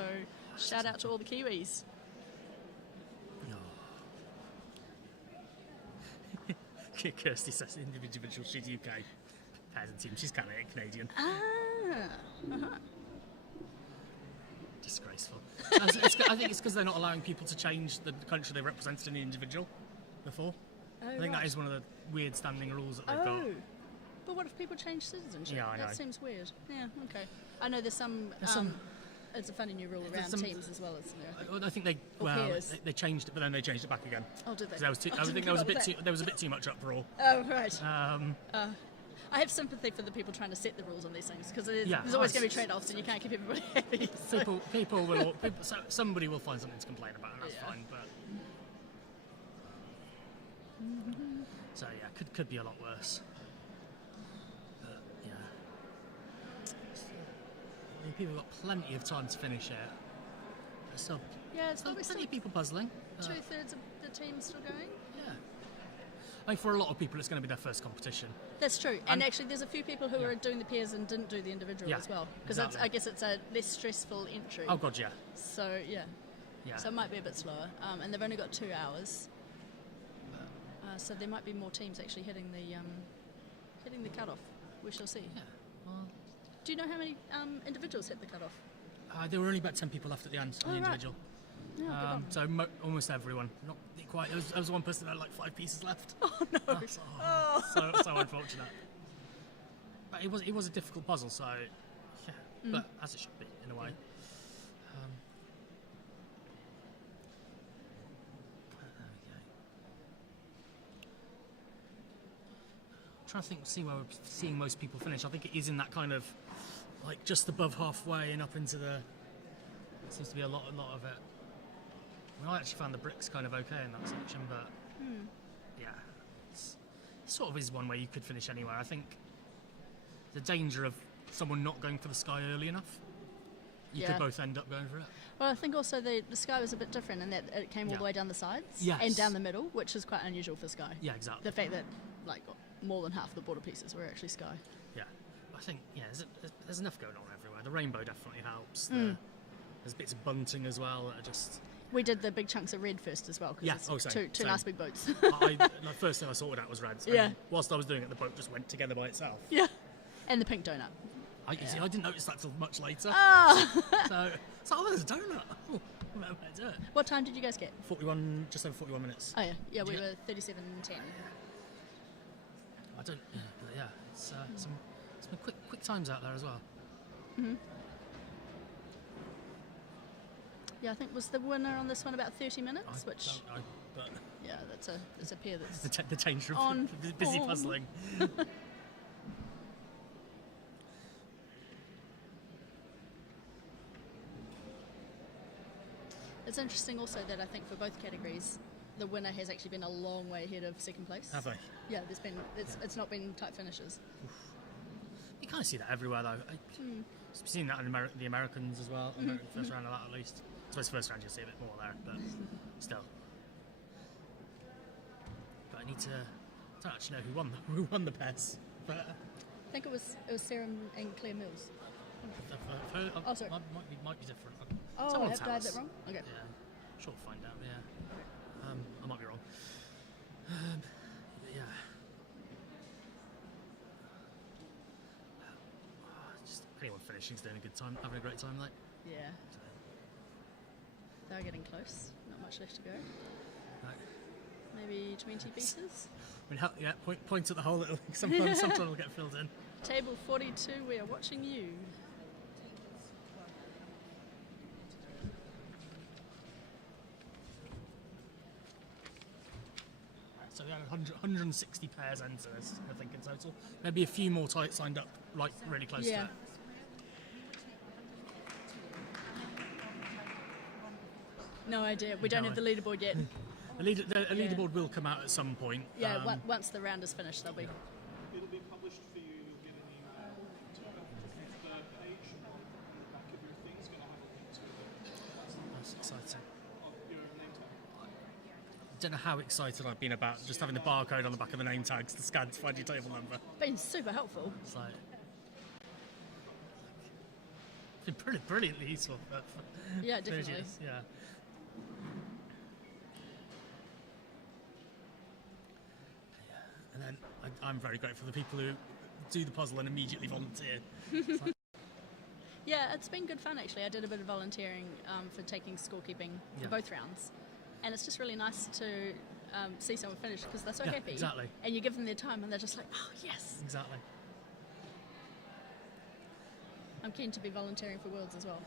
shout out to all the Kiwis. Kirsty says individual, she's UK. Pairs and team, she's Canadian. Ah. Uh-huh. Disgraceful. I think it's because they're not allowing people to change the country they represented in the individual before. Oh, I think right. that is one of the weird standing rules that they've got. But what if people change citizenship? Yeah, I know. That seems weird. Yeah, okay. I know there's some it's a funny new rule around teams as well, isn't there? I think they changed it, but then they changed it back again. Oh, did they? I think there was a bit too much uproar. Oh, right. I have sympathy for the people trying to set the rules on these things, because there's always going to be trade-offs, and you can't keep everybody happy. So. Somebody will find something to complain about, and that's fine. But so yeah, could be a lot worse. But yeah, people have got plenty of time to finish it. So it's probably plenty of people puzzling. 2/3 of the team still going. Yeah. I think for a lot of people, it's going to be their first competition. That's true, and actually, there's a few people who are doing the pairs and didn't do the individual as well, because I guess it's a less stressful entry. Oh god, yeah. So so it might be a bit slower, and they've only got 2 hours, so there might be more teams actually hitting the cutoff. We shall see. Yeah. Well, do you know how many individuals hit the cutoff? There were only about 10 people left at the end on the individual. Right. So almost everyone. Not quite. There was one person that had like 5 pieces left. Oh no! So unfortunate. But it was a difficult puzzle. So yeah, but as it should be in a way. Trying to see where we're seeing most people finish. I think it is in that kind of like just above halfway and up into the. Seems to be a lot of it. I mean, I actually found the bricks kind of okay in that section, but yeah, it sort of is one where you could finish anywhere. I think the danger of someone not going for the sky early enough, you could both end up going for it. Well, I think also the sky was a bit different in that it came all the way down the sides and down the middle, which is quite unusual for sky. Yeah, exactly. The fact that like more than half the border pieces were actually sky. Yeah, I think there's enough going on everywhere. The rainbow definitely helps. There's bits of bunting as well that are just. We did the big chunks of red first as well, because it's two nice big boats. The first thing I sorted out was red. Yeah. Whilst I was doing it, the boat just went together by itself. Yeah. And the pink donut. I didn't notice that till much later. So there's a donut. Oh, I better do it. What time did you guys get? Just over 41 minutes. Oh yeah, we were 37:10. I don't. Yeah, it's some quick times out there as well. Mm-hmm. Yeah, I think was the winner on this one about 30 minutes, that's a pair that's the danger of on busy form. puzzling. It's interesting also that I think for both categories, the winner has actually been a long way ahead of second place. Have they? Yeah, it's not been tight finishes. You kind of see that everywhere though. I've seen that in the Americans as well. American first round of that at least. I suppose first round you'll see a bit more there, but still. But I don't actually know who won the pairs. But I think it was Sarah and Claire Mills. Sorry. Might be different. Oh, I have I had that wrong? Okay. Yeah, sure we'll find out, yeah. I might be wrong. Yeah. Just anyone finishing's doing a good time, having a great time, like. Yeah. They're getting close. Not much left to go. Right. Maybe 20 pieces. I mean, point at the hole. Sometime will get filled in. Table 42. We are watching you. So we had 160 pairs enter this, I think, in total. Maybe a few more signed up, like really close to it. No idea. We don't have the leaderboard yet. The leaderboard will come out at some point. Yeah, once the round is finished, they'll be. It'll be published for you in an email to the page on the back of your thing's going to have a link to it. That's exciting. Your name tag. I don't know how excited I've been about just having the barcode on the back of the name tags to scan to find your table number. Been super helpful. It's like. It's been brilliantly useful. Yeah, definitely. Yeah. And then I'm very grateful for the people who do the puzzle and immediately volunteer. Yeah, it's been good fun actually. I did a bit of volunteering for taking scorekeeping for both rounds, and it's just really nice to see someone finish because they're so happy. Exactly. And you give them their time, and they're just like, "Oh yes." Exactly. I'm keen to be volunteering for Worlds as well.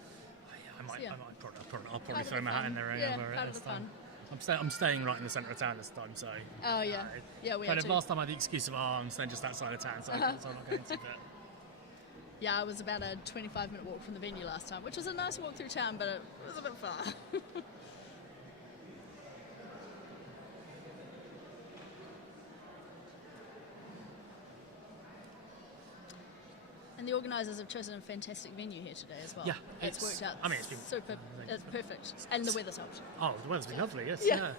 I'll probably throw my hat in there. Part of the fun. I'm staying right in the centre of town this time, so. Oh yeah, we kind are of too. last time I had the excuse of I'm staying just outside of town, so I'm not going to. But yeah, I was about a 25-minute walk from the venue last time, which was a nice walk through town, but it was a bit far. And the organisers have chosen a fantastic venue here today as well. Yeah, it's worked out. I mean, it's been super. It's perfect, and the weather's helped. Oh, the weather's been lovely. Yes. Yeah.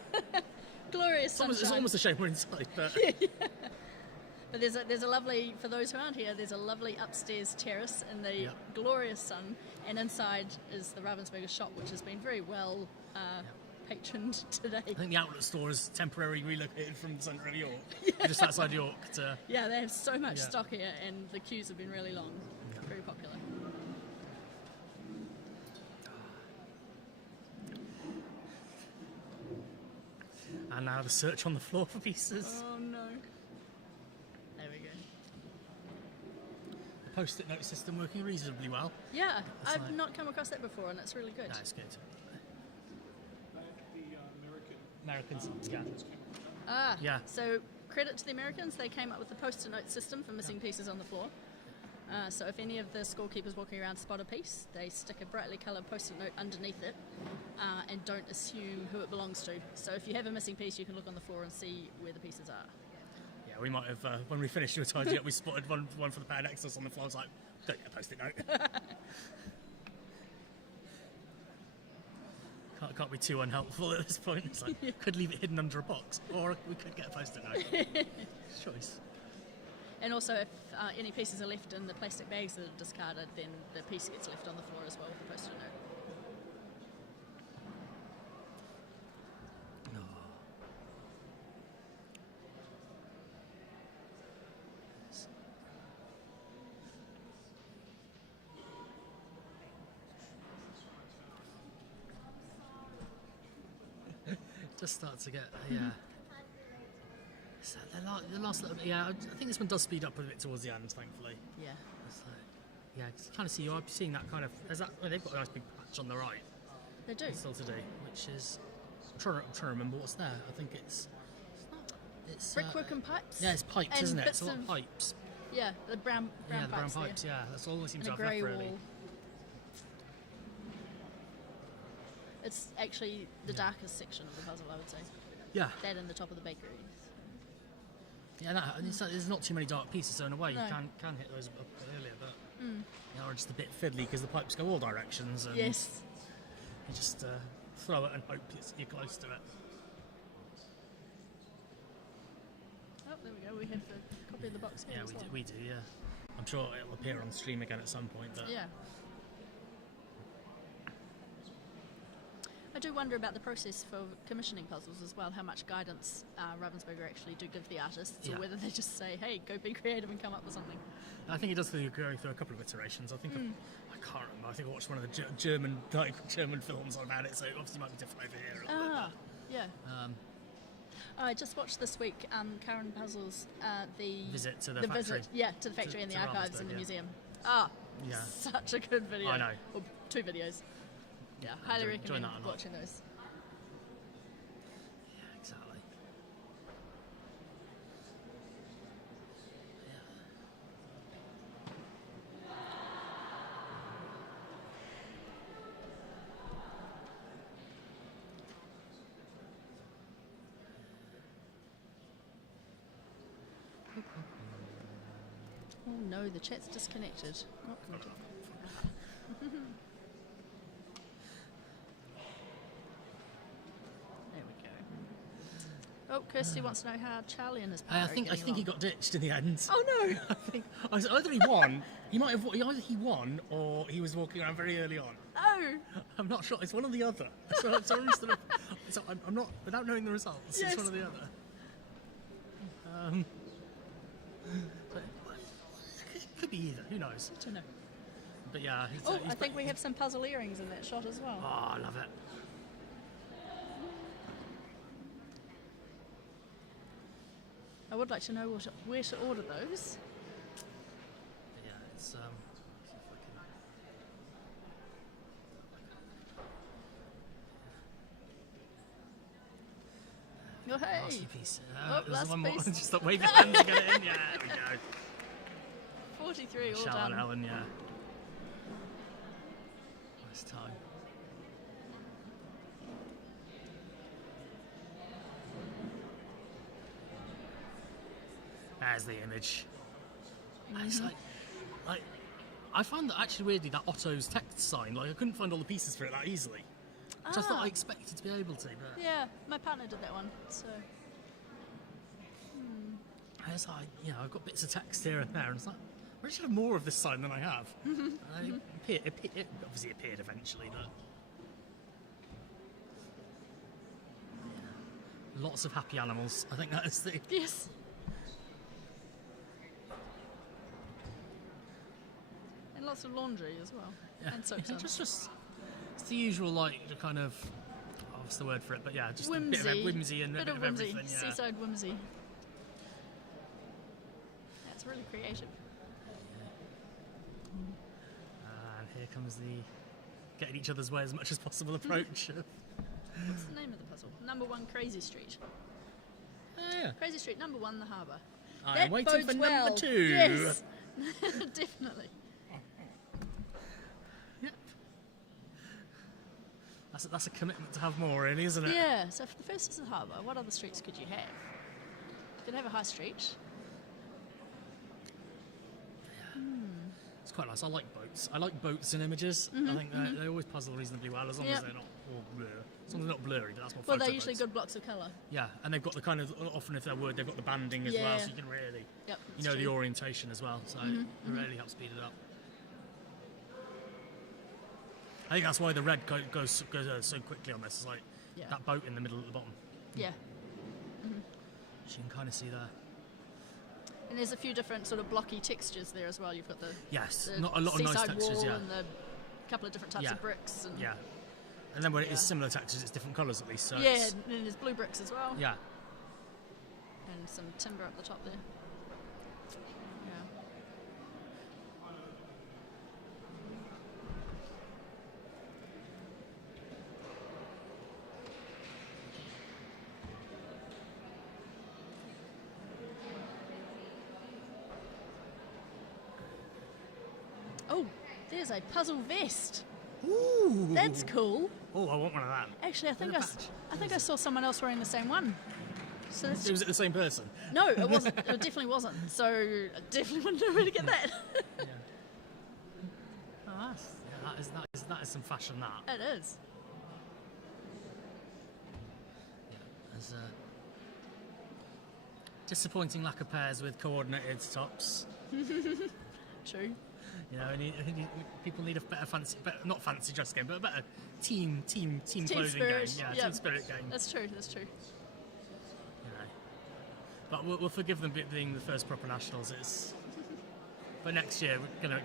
Glorious sunshine. It's almost a shame we're inside, but. But there's a lovely, for those who aren't here, there's a lovely upstairs terrace in the glorious sun, and inside is the Ravensburger shop, which has been very well patroned today. I think the outlet store is temporarily relocated from the centre of York, just outside York. Yeah, they have so much stock here, and the queues have been really long. Very popular. And now the search on the floor for pieces. Oh no. There we go. The post-it note system working reasonably well. Yeah, I've not come across that before, and it's really good. No, it's good. The Americans scanners. Ah, yeah. So credit to the Americans, they came up with the post-it note system for missing pieces on the floor. So if any of the scorekeepers walking around spot a piece, they stick a brightly coloured post-it note underneath it and don't assume who it belongs to. So if you have a missing piece, you can look on the floor and see where the pieces are. Yeah, we might have, when we finished your tidy up, we spotted one for the Power Nexus on the floor. I was like, don't get a post-it note. Can't be too unhelpful at this point. It's like, could leave it hidden under a box, or we could get a post-it note. Choice. And also, if any pieces are left in the plastic bags that are discarded, then the piece gets left on the floor as well with the post-it note. Just start to get, So the last little bit, I think this one does speed up a bit towards the end, thankfully. Yeah. It's like, cause you kind of see, I'm seeing that kind of, they've got a nice big patch on the right. They do. Still today, which is, I'm trying to remember what's there. I think it's brickwork and pipes. Yeah, it's pipes, and isn't it? bits It's a lot of of pipes. Yeah, the brown Yeah, the brown pipes. pipes. There. Yeah, that's all it seems And to a have grey left, really. wall. It's actually the darkest section of the puzzle, I would say. Yeah. That and the top of the bakery. Yeah, there's not too many dark pieces, so in a way No. you can hit those up earlier, but they are just a bit fiddly because the pipes go all directions. And Yes. You just throw it and hope you're close to it. Oh, there we go. We have the copy of the box here Yeah, as well. we do. Yeah, I'm sure it'll appear on stream again at some point. But Yeah. I do wonder about the process for commissioning puzzles as well, how much guidance Ravensburger actually do give the artists, or whether they just say, hey, go be creative and come up with something. I think it does go through a couple of iterations. I think I can't remember. I think I watched one of the German films about it, so it obviously might be different over here. A little bit, Yeah. I just watched this week Karen Puzzle's the visit to the factory. To the factory and the archives in the museum. Such a good video. I know. Or 2 videos. Yeah, highly recommend that watching those. Yeah, exactly. Oh no, the chat's disconnected. Not good. There we go. Oh, Kirsty wants to know how Charlie and his partner I think he got ditched in the end. Oh no! Either he won. Either he won or he was walking around very early on. Oh! I'm not sure. It's one or the other. So I'm not, without knowing the results. Yes. It's one or the other. It could be either. Who knows? I don't know. But yeah. I think we have some puzzle earrings in that shot as well. Oh, I love it. I would like to know where to order those. Yeah, it's see if I can. Oh, hey. Last piece. Last there's one more. piece. Just stop waving hands to get it in. Yeah, there we go. 43 all Shall done. and Helen, yeah. Nice time. There's the image. And it's like, I found that actually weirdly that Otto's text sign, like I couldn't find all the pieces for it that easily. Which I thought I expected to be able to, but Yeah, my partner did that one, so. it's like, I've got bits of text here and there, and it's like, I should have more of this sign than I have. And it obviously appeared eventually, but lots of happy animals. I think that is the Yes. And lots of laundry as well. And soap suds. It's the usual, like, the kind of, what's the word for it? But yeah, just whimsy. a bit of whimsy and a bit of whimsy. everything. Yeah. Seaside whimsy. That's really creative. And here comes the getting each other's way as much as possible approach. What's the name of the puzzle? Number 1, Crazy Street. Yeah. Crazy Street, number 1, the harbour. I'm That waiting bodes for well. number 2. Yes, definitely. That's a commitment to have more, really, isn't it? Yeah, so if the first is the harbour, what other streets could you have? You could have a high street. It's quite nice. I like boats. I like boats in images. I think they always puzzle reasonably well, as long as they're not all blur. As long as they're not blurry, but that's more Well, photo they're usually boats. good blocks of colour. Yeah, and they've got the kind of, often if they're wood, they've got the banding as well, so you can really, you know, the orientation as well, so it really helps speed it up. I think that's why the red goes so quickly on this. It's like that boat in the middle at the bottom. Yeah. Which you can kind of see there. And there's a few different sort of blocky textures there as well. You've got the not a lot of nice seaside textures, wall yeah. and the couple of different types of bricks. And and then when it is similar textures, it's different colours at least. So and then there's blue bricks as well. Yeah. And some timber up the top there. Yeah. Oh, there's a puzzle vest. Ooh, that's cool. Oh, I want one of that. Actually, I think I saw someone else wearing the same one. So that's Was it the same person? No, it wasn't. It definitely wasn't. So I definitely wouldn't know where to get that. Oh, that is some fashion. That It is. there's a disappointing lack of pairs with coordinated tops. True. You know, people need a better not fancy dress game, but a better team clothing spirit. game. Yeah, team spirit game. That's true. That's true. You know, but we'll forgive them being the first proper nationals. But next year we're going to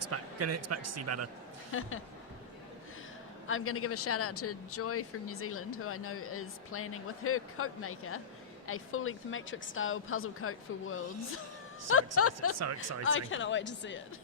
expect to see better. I'm going to give a shout out to Joy from New Zealand, who I know is planning with her coat maker a full-length matrix-style puzzle coat for Worlds. So exciting! So exciting! I cannot wait to see it.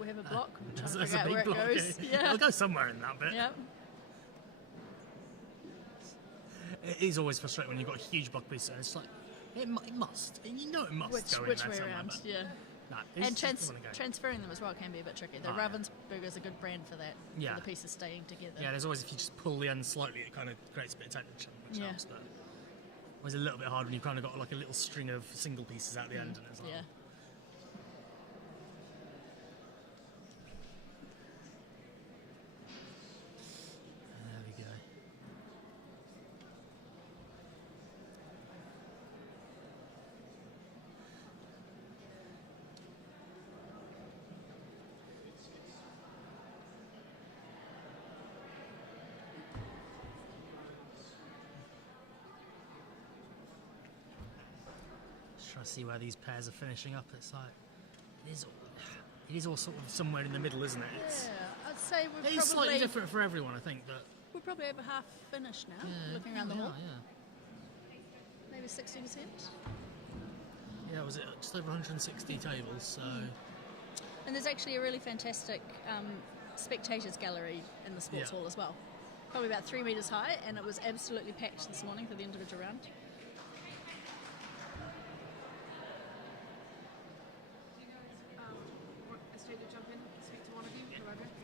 We have a block. There's Trying to a figure out big where block. it goes. Yeah. It'll go somewhere in that bit. Yep. It is always frustrating when you've got a huge block piece and it's like, it must. And you know it must go in Which there way somewhere, around? but Yeah. nah, And it's just wanna go. transferring them as well can be a bit tricky. The Oh, yeah. Ravensburger is a good brand for that. Yeah. For the pieces staying together. Yeah, there's always, if you just pull the end slightly, it kind of creates a bit of tension, which Yeah. helps, but always a little bit hard when you've kind of got like a little string of single pieces at the end and it's like, Yeah. there we go. trying to see where these pairs are finishing up. It's like it is all sort of somewhere in the middle, isn't it? Yeah, I'd say we're It's slightly different for everyone, I think, but we're probably over half finished now. Looking around the hall, maybe 60%. Yeah, was it just over 160 tables? So, and there's actually a really fantastic spectators gallery in the sports hall as well. Probably about 3 meters high, and it was absolutely packed this morning for the individual round.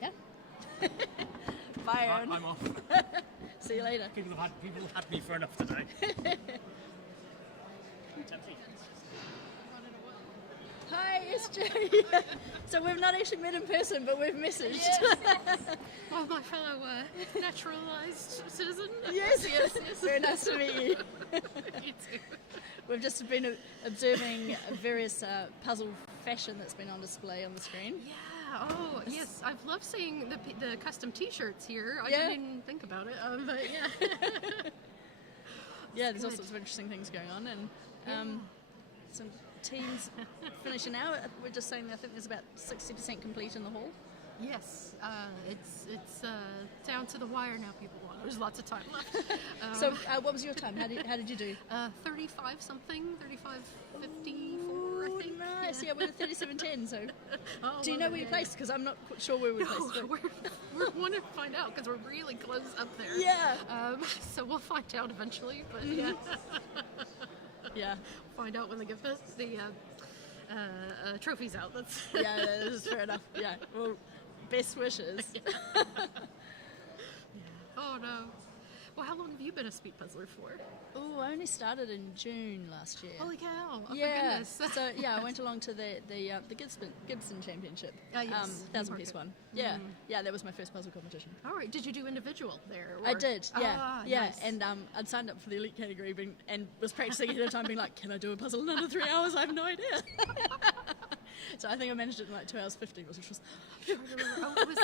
Yeah. Bye, Aaron. I'm off. See you later. People have had me for enough today. Hi, SJ. So we've not actually met in person, but we've messaged. Yes. Oh, my fellow naturalised citizen. Yes. Very nice to meet you. You too. We've just been observing various puzzle fashion that's been on display on the screen. Yeah. Oh, yes. I've loved seeing the custom T-shirts here. I didn't even think about it, but yeah. Yeah, there's all sorts of interesting things going on, and some teams finishing now. We're just saying that I think there's about 60% complete in the hall. Yes, it's down to the wire now, people. There's lots of time left. So what was your time? How did you do? 35 something, 35:54, I think. Nice. Yeah, we're at 37:10. So, do you know where you placed? Because I'm not quite sure where we placed. We want to find out because we're really close up there. Yeah. So we'll find out eventually. But yeah, find out when they give us the trophies out. That's yeah, that is fair enough. Yeah. Well, best wishes. Oh no. Well, how long have you been a speed puzzler for? Oh, I only started in June last year. Holy cow! Oh, yeah. my goodness. So yeah, I went along to the Gibson Championship. Yes. 1,000-piece one. Yeah. Yeah, that was my first puzzle competition. All right. Did you do individual there? I did. Yeah. Yeah. Nice. And I'd signed up for the elite category and was practicing ahead of time, being like, "Can I do a puzzle in under 3 hours? I have no idea." So I think I managed it in like 2 hours 50, which was. It was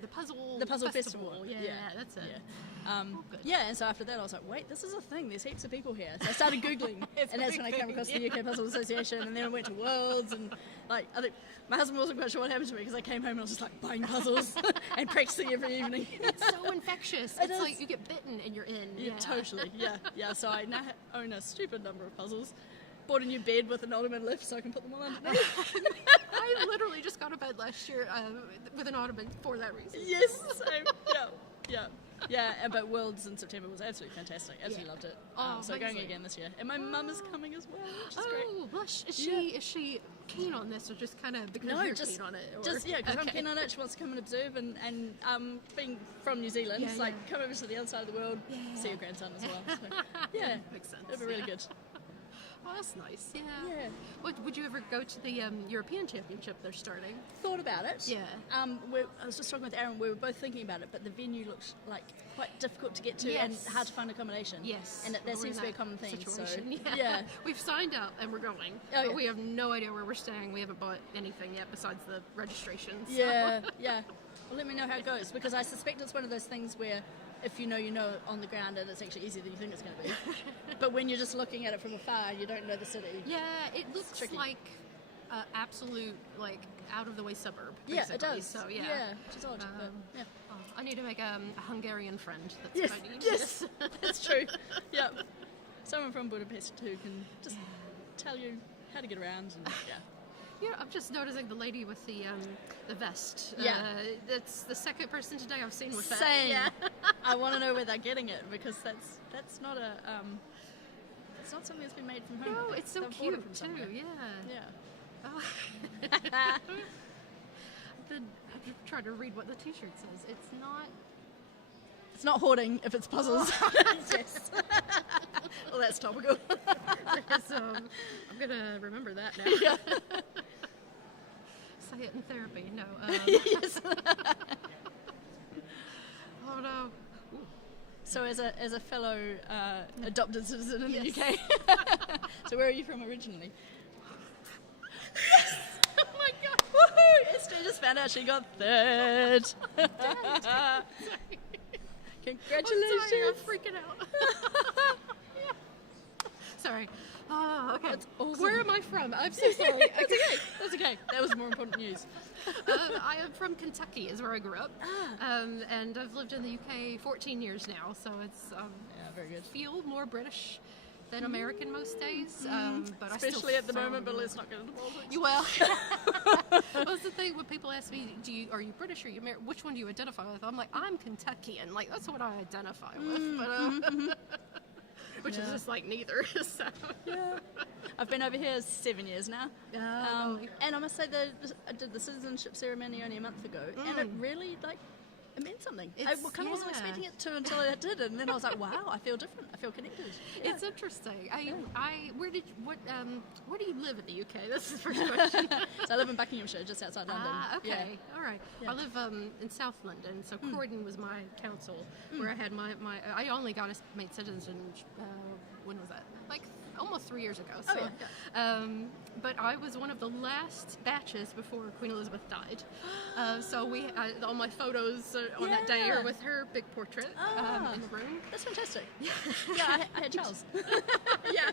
the puzzle festival. Yeah, that's it. Yeah. Yeah, and so after that I was like, wait, this is a thing. There's heaps of people here. So I started Googling, and that's when I came across the UK Puzzle Association, and then I went to Worlds, and like I think my husband wasn't quite sure what happened to me because I came home and I was just like buying puzzles and practicing every evening. It's so infectious. It's like you get bitten and you're in. Yeah, totally. Yeah. So I now own a stupid number of puzzles. Bought a new bed with an ottoman lift so I can put them all underneath. I literally just got a bed last year with an ottoman for that reason. Yes, same. Yeah. But Worlds in September was absolutely fantastic. Absolutely loved it. So going again this year, and my mum is coming as well, which is great. Blush. Is she keen on this, or just kind of because you're keen on it? Or? Just because I'm keen on it. She wants to come and observe, and being from New Zealand, it's like come over to the other side of the world, see your grandson as well. So, yeah, makes sense. It'll be really good. Oh, that's nice. Yeah. Would you ever go to the European Championship they're starting? Thought about it. Yeah. I was just talking with Aaron. We were both thinking about it, but the venue looks like quite difficult to get to and hard to find accommodation. Yes. And that seems to be a common theme. Situation. So, yeah. We've signed up and we're going. But we have no idea where we're staying. We haven't bought anything yet besides the registrations. Yeah. Well, let me know how it goes, because I suspect it's one of those things where if you know on the ground, and it's actually easier than you think it's going to be. But when you're just looking at it from afar, you don't know the city. Yeah, it looks like absolute out of the way suburb. Yeah, basically. it does. So which is odd. But, yeah. I need to make a Hungarian friend. That's what I need. Yes, that's true. Yeah, someone from Budapest who can just tell you how to get around. And, Yeah, I'm just noticing the lady with the vest. Yeah. That's the second person today I've seen with that. Same. Yeah. I want to know where they're getting it, because that's not a it's not something that's been made from home. No, it's so cute too. Yeah. Oh. I'm trying to read what the T-shirt says. It's not hoarding if it's puzzles. Yes. Well, that's topical. I'm gonna remember that now. Yeah. Say it in therapy. No. Yes. Oh no. Ooh. So as a fellow adopted citizen in the UK, so where are you from originally? Yes! Oh my god! Woohoo! Esther just found out she got third. Congratulations! I'm sorry, I'm freaking out. Sorry. Oh, okay. That's awesome. Where am I from? I'm so sorry. That's okay. That's okay. That was more important news. I am from Kentucky, is where I grew up, and I've lived in the UK 14 years now. So it's very good. Feel more British than American most days, but especially I still at the moment. But let's not get into politics. Well, that's the thing when people ask me, "Are you British or are you American? Which one do you identify with?" I'm like, "I'm Kentuckian." Like that's what I identify with, but which is just like neither. So. Yeah. I've been over here 7 years now, and I must say that I did the citizenship ceremony only a month ago, and it really it meant something. I kind of wasn't expecting it to until I did, and then I was like, "Wow, I feel different. I feel connected." Yeah. It's interesting. Where do you live in the UK? That's the first question. So I live in Buckinghamshire, just outside London. Okay, yeah. all right. Yeah. I live in South London, so Croydon was my council where I had my I only got made citizen. When was that? Like almost 3 years ago. So, but I was one of the last batches before Queen Elizabeth died. So all my photos on that day are with her big portrait in the room. That's fantastic. Yeah, I had Charles. Yeah,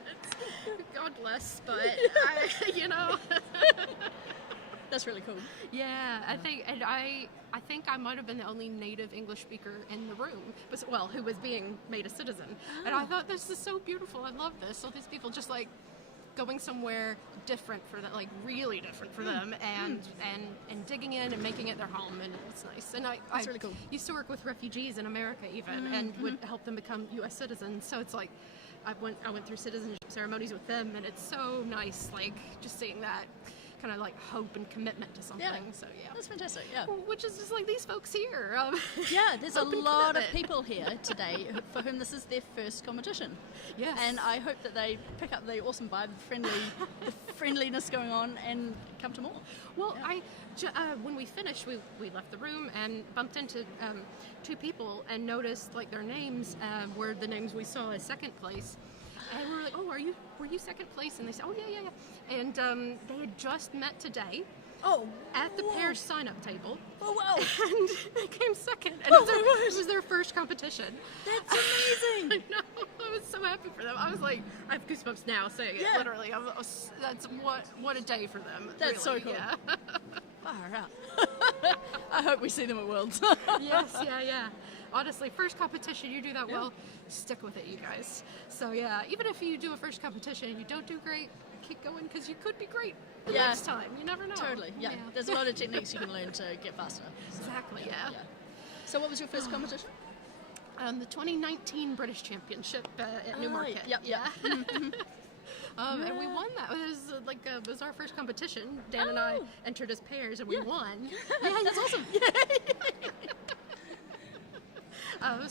God bless, but That's really cool. Yeah, I think I might have been the only native English speaker in the room, who was being made a citizen. And I thought, this is so beautiful. I love this. So these people just like going somewhere different for them, like really different for them, and digging in and making it their home, and it's nice. And I really cool. Used to work with refugees in America even, and would help them become U.S. citizens. So it's like I went through citizenship ceremonies with them, and it's so nice, like just seeing that kind of like hope and commitment to something. So that's fantastic. Yeah, which is just like these folks here. Yeah, there's a lot of people here today for whom this is their first competition. Yes, and I hope that they pick up the awesome vibe, the friendliness going on, and come to more. Well, when we finished, we left the room and bumped into two people and noticed like their names were the names we saw as second place. And we were like, "Oh, were you second place?" And they said, "Oh, yeah." And they had just met today. Oh, at the pairs sign-up table. Oh, wow! And they came second. And it was their first competition. That's amazing. I know. I was so happy for them. I was like, I have goosebumps now saying it. Literally, that's what a day for them. That's really. So cool. Yeah. Far out. I hope we see them at Worlds. Yes. Yeah. Honestly, first competition, you do that well, stick with it, you guys. So yeah, even if you do a first competition and you don't do great, keep going, because you could be great the next time. You never know. Totally, yeah. There's a lot of techniques you can learn to get faster. Exactly, yeah. So what was your first competition? The 2019 British Championship at Newmarket. Yeah. And we won that. It was our first competition. Dan and I entered as pairs, and we won. Yeah, that's awesome.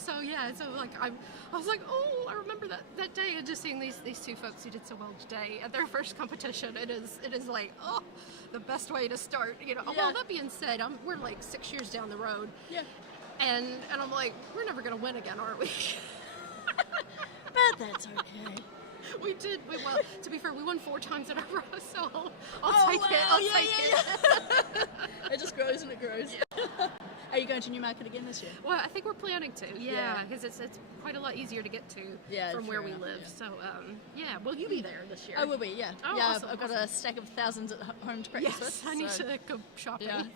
So like I was like, oh, I remember that day, and just seeing these two folks who did so well today at their first competition. It is like, oh, the best way to start. Well, that being said, we're like 6 years down the road. Yeah. And I'm like, we're never gonna win again, are we? But that's okay. We did. Well, to be fair, we won 4 times in a row, so I'll take it. I'll take it. It just grows and it grows. Yeah. Are you going to Newmarket again this year? Well, I think we're planning to. Yeah, because it's quite a lot easier to get to from where we live. So, will you be there this year? I will be. Yeah. Oh, yeah. awesome, I've got a stack of thousands at home to practice with. Yes, I need to go shopping. Yeah.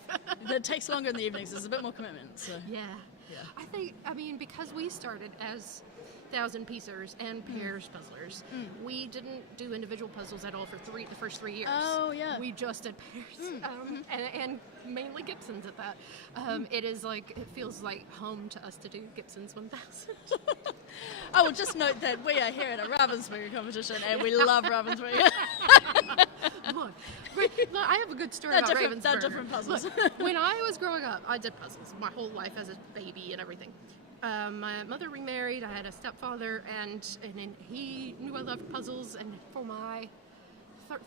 It takes longer in the evenings. There's a bit more commitment. So. Yeah. I mean, because we started as 1,000-piecers and pairs puzzlers, we didn't do individual puzzles at all for the first 3 years. Oh, yeah. We just did pairs, and mainly Gibsons at that. It feels like home to us to do Gibson's 1,000. I will just note that we are here at a Ravensburger competition, and we love Ravensburger. Look, I have a good story about Ravensburger. They're different puzzles. Look, when I was growing up, I did puzzles my whole life as a baby and everything. My mother remarried. I had a stepfather, and he knew I loved puzzles. And for my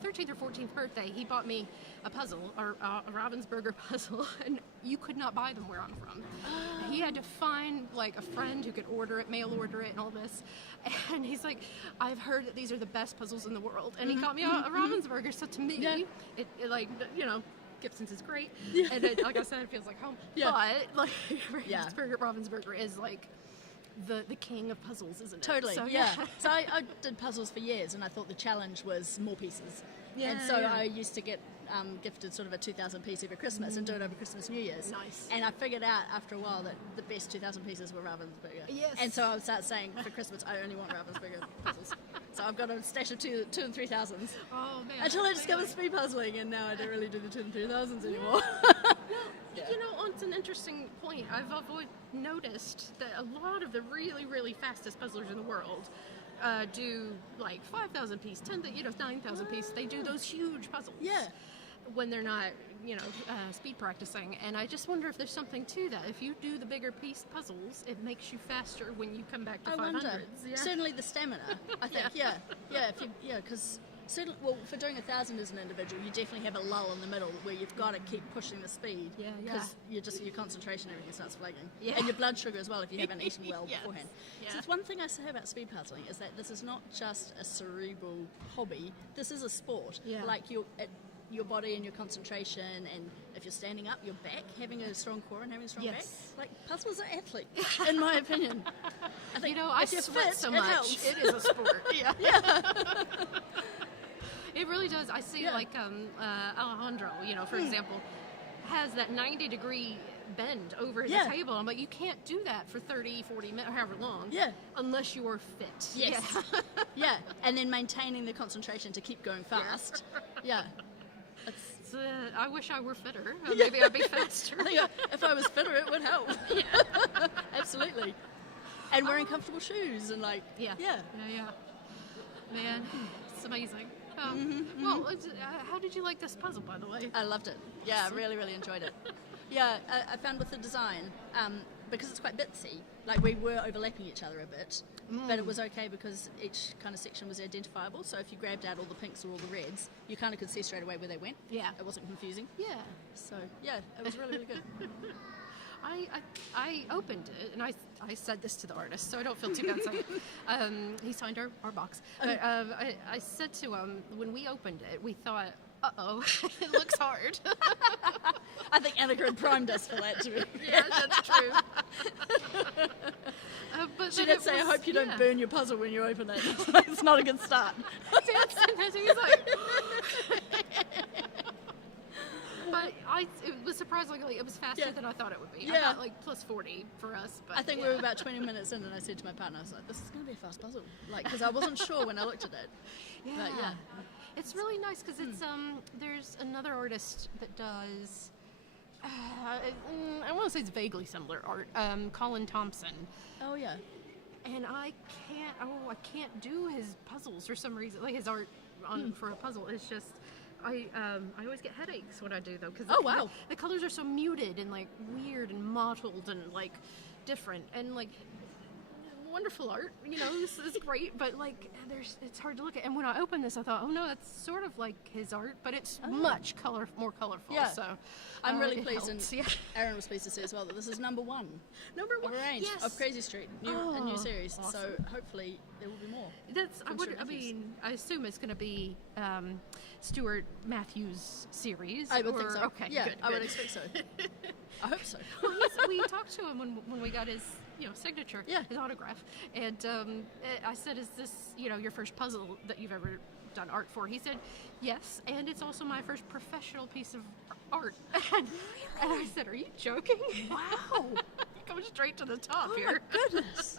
13th or 14th birthday, he bought me a puzzle, a Ravensburger puzzle, and you could not buy them where I'm from. He had to find like a friend who could order it, mail order it, and all this. And he's like, I've heard that these are the best puzzles in the world, and he got me a Ravensburger. So to me, it Gibson's is great, and like I said, it feels like home. Yeah. But like Ravensburger is like the king of puzzles, isn't it? Totally, So, yeah. So I did puzzles for years, and I thought the challenge was more pieces. Yeah, and so yeah. I used to get gifted sort of a 2,000 piece every Christmas and do it over Christmas, New Year's. Nice. And I figured out after a while that the best 2,000 pieces were Ravensburger. Yes. And so I would start saying for Christmas I only want Ravensburger puzzles. So I've got a stash of 2 and 3,000s. Oh man. Until I discovered speed puzzling, and now I don't really do the 2 and 3,000s anymore. You know, it's an interesting point. I've always noticed that a lot of the really, really fastest puzzlers in the world do like 5,000 piece, 9,000 piece. They do those huge puzzles. Yeah. When they're not, speed practicing. And I just wonder if there's something to that. If you do the bigger piece puzzles, it makes you faster when you come back to 500s. Wonder. Yeah. Certainly the stamina, I think. Yeah. Because certainly, well, for doing 1,000 as an individual, you definitely have a lull in the middle where you've got to keep pushing the speed. Yeah. Because your concentration, everything starts flagging. Yeah. And your blood sugar as well if you haven't eaten well Yes. beforehand. Yeah. So it's one thing I say about speed puzzling is that this is not just a cerebral hobby. This is a sport. Yeah. Like your body and your concentration, and if you're standing up, your back, having a strong core and having a strong Yes. back. Like, puzzles are athletes, in my opinion. I think I if you're sweat fit, so it much. helps. It is a sport. Yeah. It really does. I see, like Alejandro, for example, has that 90-degree bend over the table. I'm like, you can't do that for 30, 40 minutes, however long. Yeah. Unless you are fit. Yes. Yeah. Yeah, and then maintaining the concentration to keep going fast. Yeah. I wish I were fitter. Maybe I'd be faster. I think if I was fitter, it would help. Absolutely. And wearing comfortable shoes and Yeah. Man, it's amazing. Well, how did you like this puzzle, by the way? I loved it. Yeah, I really, really enjoyed it. Yeah, I found with the design, because it's quite bitsy, like we were overlapping each other a bit, but it was okay because each kind of section was identifiable. So if you grabbed out all the pinks or all the reds, you kind of could see straight away where they went. Yeah. It wasn't confusing. Yeah. So, yeah, it was really, really good. I opened it, and I said this to the artist, so I don't feel too bad saying it. He signed our box. But I said to him, when we opened it, we thought, uh-oh, it looks hard. I think Annika had primed us for that too. Yeah, that's true. But She then did say, I was- hope you don't yeah. burn your puzzle when you open it. It's not a good start. Sometimes he's like... But it was surprisingly, it was faster than I thought it would be. I Yeah. thought like plus 40 for us. But I think we were about 20 minutes in, and I said to my partner, I was like, this is going to be a fast puzzle. Like, because I wasn't sure when I looked at it. Yeah. But yeah. It's really nice because it's there's another artist that does I want to say it's vaguely similar art, Colin Thompson. Oh yeah. And I can't do his puzzles for some reason, like his art for a puzzle. It's just I always get headaches when I do though, because the colors are so muted and like weird and mottled and like different and like wonderful art, this is great, but like it's hard to look at. And when I opened this, I thought, oh no, that's sort of like his art, but it's much more colorful. Yeah. So I'm really it pleased, helps. and Aaron was pleased to see as well that this is number one Number one, of a range yes. of Crazy Street, a new series. Awesome. So hopefully there will be more. I assume it's going to be Stuart Matthews' series. I would think so. Okay, yeah, good. I would expect so. I hope so. Well, we talked to him when we got his signature, his autograph, and I said, "Is this your first puzzle that you've ever done art for?" He said, "Yes, and it's also my first professional piece of art." And I said, "Are you joking?" Wow, going straight to the top here. Oh my goodness.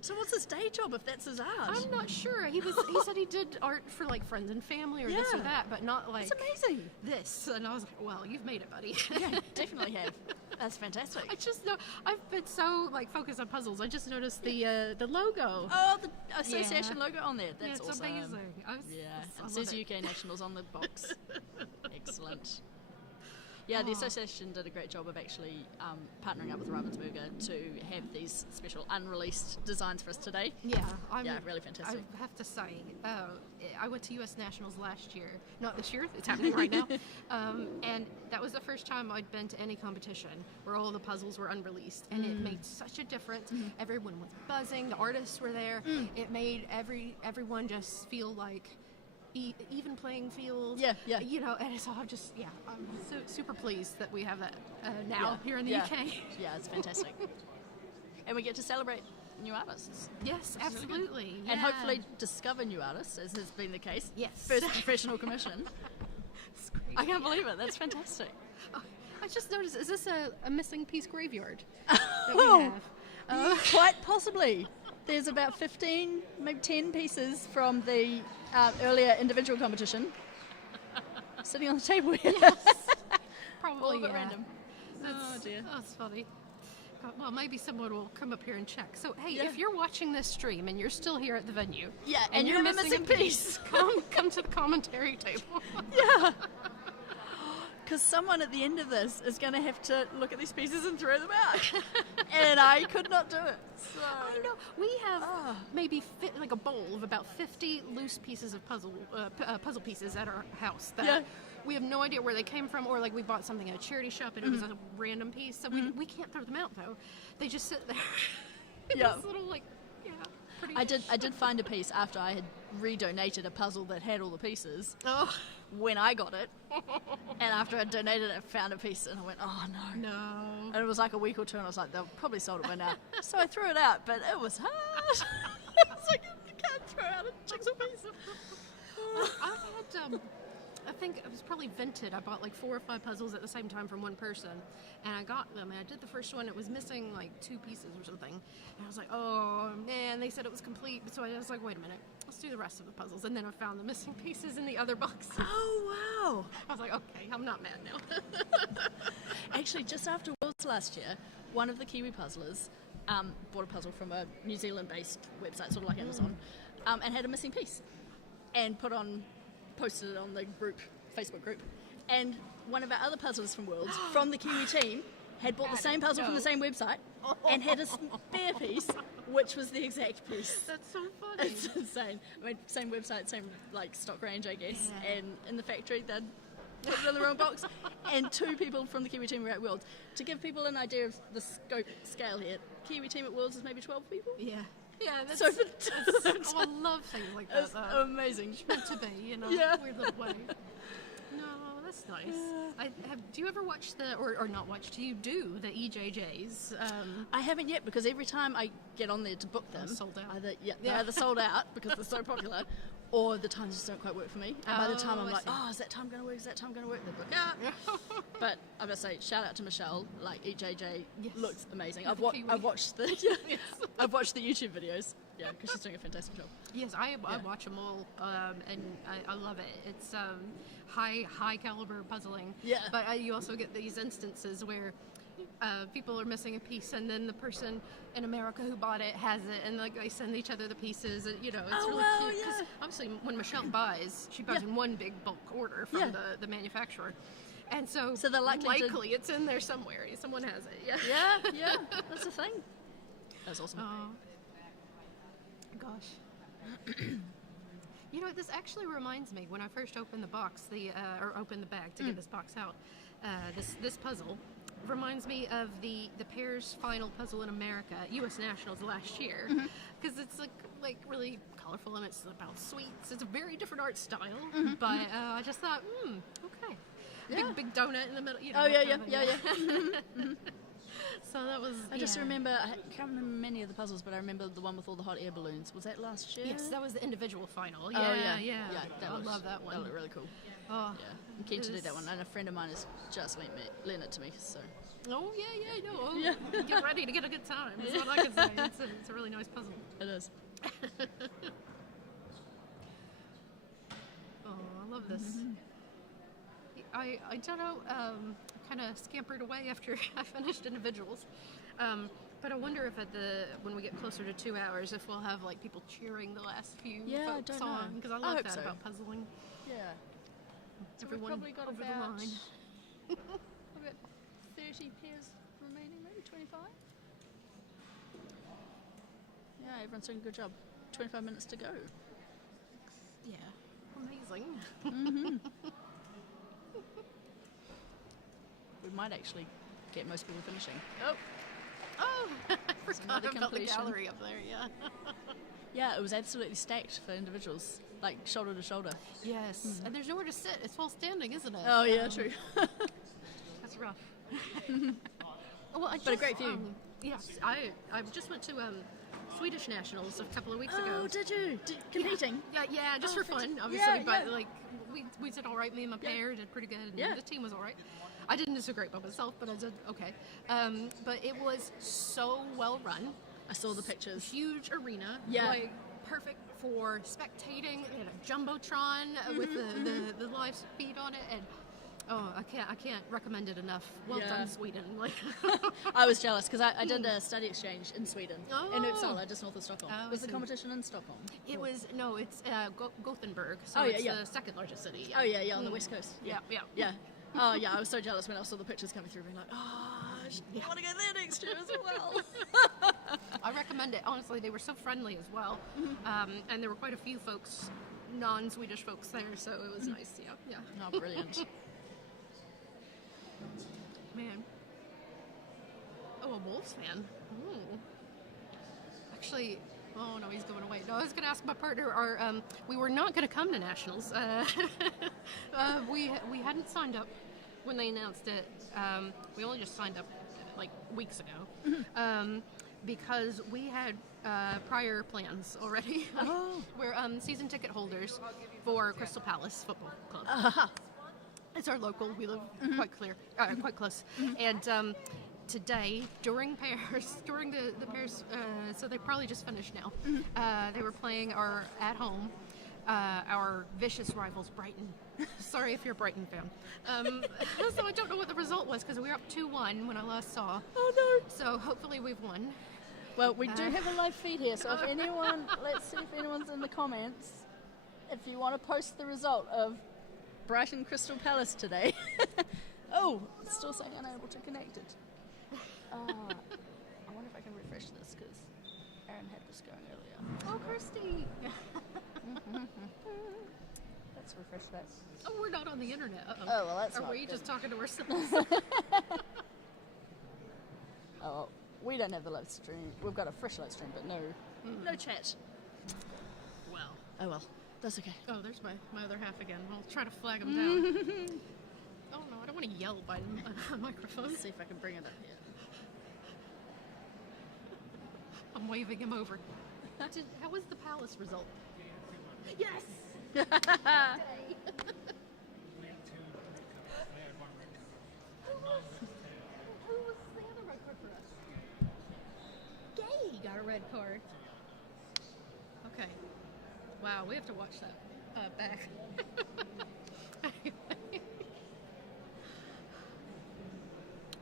So what's his day job if that's his art? I'm not sure. He said he did art for like friends and family or this or that, but not like That's amazing. this. And I was like, well, you've made it, buddy. Yeah, definitely have. That's fantastic. I just know I've been so like focused on puzzles. I just noticed the logo. Oh, the association logo on there. That's it's awesome. amazing. Yeah, it says UK Nationals on the box. Excellent. Yeah, the association did a great job of actually partnering up with Ravensburger to have these special unreleased designs for us today. Yeah, really fantastic. I have to say, I went to US Nationals last year. Not this year, it's happening right now. And that was the first time I'd been to any competition where all the puzzles were unreleased. And it made such a difference. Everyone was buzzing, the artists were there. It made everyone just feel like even playing field. Yeah. And it's all just, I'm so super pleased that we have that now here in the UK. Yeah, it's fantastic. And we get to celebrate new artists. Yes, absolutely. And hopefully discover new artists, as has been the case. Yes. First professional commission. I can't believe it. That's fantastic. Oh, I just noticed, is this a missing piece graveyard that we have? Quite possibly. There's about 15, maybe 10 pieces from the earlier individual competition sitting on the table here. Yes. Probably, All a bit random. Oh dear. That's funny. Well, maybe someone will come up here and check. So, hey, Yeah. if you're watching this stream and you're still here at the venue, and you're you're missing a piece, come to the commentary table. Yeah. Because someone at the end of this is going to have to look at these pieces and throw them out. And I could not do it. So. I know. We have maybe like a bowl of about 50 loose pieces of puzzle pieces at our house that we have no idea where they came from, or like we bought something at a charity shop and it was a random piece. So we can't throw them out though. They just sit there. Yeah. This little like pretty. I did find a piece after I had redonated a puzzle that had all the pieces. Oh. When I got it, and after I donated it, I found a piece and I went, oh no. No. And it was like a week or two and I was like, they'll probably sold it by now. So I threw it out, but it was hard. It's like, you can't throw out a jigsaw piece. I think it was probably Vinted. I bought like 4 or 5 puzzles at the same time from one person, and I got them, and I did the first one. It was missing like 2 pieces or something, and I was like, oh man, they said it was complete. So I was like, wait a minute, let's do the rest of the puzzles. And then I found the missing pieces in the other boxes. Oh wow. I was like, okay, I'm not mad now. Actually, just after Worlds last year, one of the Kiwi puzzlers bought a puzzle from a New Zealand-based website, sort of like Amazon, and had a missing piece, and posted it on the Facebook group. And one of our other puzzlers from Worlds, from the Kiwi team, had bought the same puzzle from the same website and had a spare piece, which was the exact piece. That's so funny. It's insane. I mean, same website, same like stock range, I guess. Yeah. And in the factory, they'd put it in the wrong box. And 2 people from the Kiwi team were at Worlds. To give people an idea of the scale here, Kiwi team at Worlds is maybe 12 people. Yeah. Yeah, that's so fantastic. I love things like that. It's amazing. It's meant to be, in a weird little way. No, that's nice. Do you ever watch or not watch, do you do the EJJs? I haven't yet, because every time I get on there to book them, sold out. They're either sold out because they're so popular, or the times just don't quite work for me. And by the time I'm like, is that time going to work? Is that time going to work? They book out. But I must say, shout out to Michelle. Like EJJ looks amazing. I've watched the I've watched the YouTube videos. Yeah, because she's doing a fantastic job. Yes, I watch them all, and I love it. It's high caliber puzzling. Yeah. But you also get these instances where people are missing a piece, and then the person in America who bought it has it, and like they send each other the pieces, and it's really cute. Because obviously, when Michelle buys, she buys in one big bulk order from the manufacturer, and so they're likely it's in there somewhere. Someone has it. Yeah, that's the thing. That's awesome. Gosh. This actually reminds me, when I first opened the box, or opened the bag to get this box out, this puzzle reminds me of the pairs final puzzle in America at US Nationals last year, because it's like really colorful and it's about sweets. It's a very different art style, but I just thought, okay, big donut in the middle. Yeah. So that was. I just remember. I can't remember many of the puzzles, but I remember the one with all the hot air balloons. Was that last year? Yes, that was the individual final. Yeah. I love that one. That looked really cool. Oh, yeah. I'm keen to do that one, and a friend of mine has just lent it to me. So. Oh yeah. Get ready to get a good time. That's what I can say. It's a really nice puzzle. It is. Oh, I love this. I don't know. Kind of scampered away after I finished individuals, but I wonder if when we get closer to 2 hours, if we'll have like people cheering the last few folks on, because I love that about puzzling. Yeah. So everyone we've probably got over about, the line. about 30 pairs remaining, maybe 25. Yeah, everyone's doing a good job. 25 minutes to go. Yeah, amazing. We might actually get most people finishing. Oh, I forgot about the gallery up there. Yeah. Yeah, it was absolutely stacked for individuals, like shoulder to shoulder. Yes, and there's nowhere to sit. It's all standing, isn't it? Oh yeah, true. That's rough. But a great view. Yes, I just went to Swedish Nationals a couple of weeks ago. Oh, did you? Competing? Yeah, just Oh, for fun, fantastic. obviously. Yeah, But like, we did all right. Me and my pair did pretty good, and Yeah. the team was all right. I didn't do so great by myself, but I did okay. But it was so well run. I saw the pictures. Huge arena. Yeah. Like, perfect for spectating. They had a jumbotron with the live feed on it, and I can't recommend it enough. Well done, Sweden. Like, I was jealous because I did a study exchange in Sweden, in Oh. Uppsala, just north of Stockholm. Oh, Was the so- competition in Stockholm? it's Gothenburg, so Oh, yeah, it's yeah. the second largest city. Oh yeah, on the west coast. Yeah. Oh yeah, I was so jealous when I saw the pictures coming through, being like, I want to go there next year as well. I recommend it. Honestly, they were so friendly as well, and there were quite a few folks, non-Swedish folks there, so it was nice. Yeah. Oh, brilliant. Man. Oh, a Wolves fan. Ooh. Actually, oh no, he's going away. No, I was going to ask my partner. We were not going to come to Nationals. We hadn't signed up when they announced it. We only just signed up like weeks ago because we had prior plans already. Oh. We're season ticket holders for Crystal Palace Football Club. It's our local. We live quite close. And today, during the pairs, so they probably just finished now. They were playing our vicious rivals, Brighton. Sorry if you're a Brighton fan. So I don't know what the result was because we were up 2-1 when I last saw. Oh no! So hopefully we've won. Well, we do have a live feed here, so if anyone, let's see if anyone's in the comments. If you want to post the result of Brighton Crystal Palace today. Oh, it's still saying unable to connect it. I wonder if I can refresh this because Aaron had this going earlier. Oh, Kirsty! Let's refresh that. Oh, we're not on the internet. Uh-oh. Oh, well, that's Are not we good. just talking to ourselves? Oh, we don't have the live stream. We've got a fresh live stream, but no chat. Well. Oh well, that's okay. Oh, there's my other half again. I'll try to flag him down. Oh no, I don't want to yell by a microphone. Let's see if I can bring it up here. I'm waving him over. How was the Palace result? Yes! Who was the other red card for us? Gay got a red card. Okay. Wow, we have to watch that back.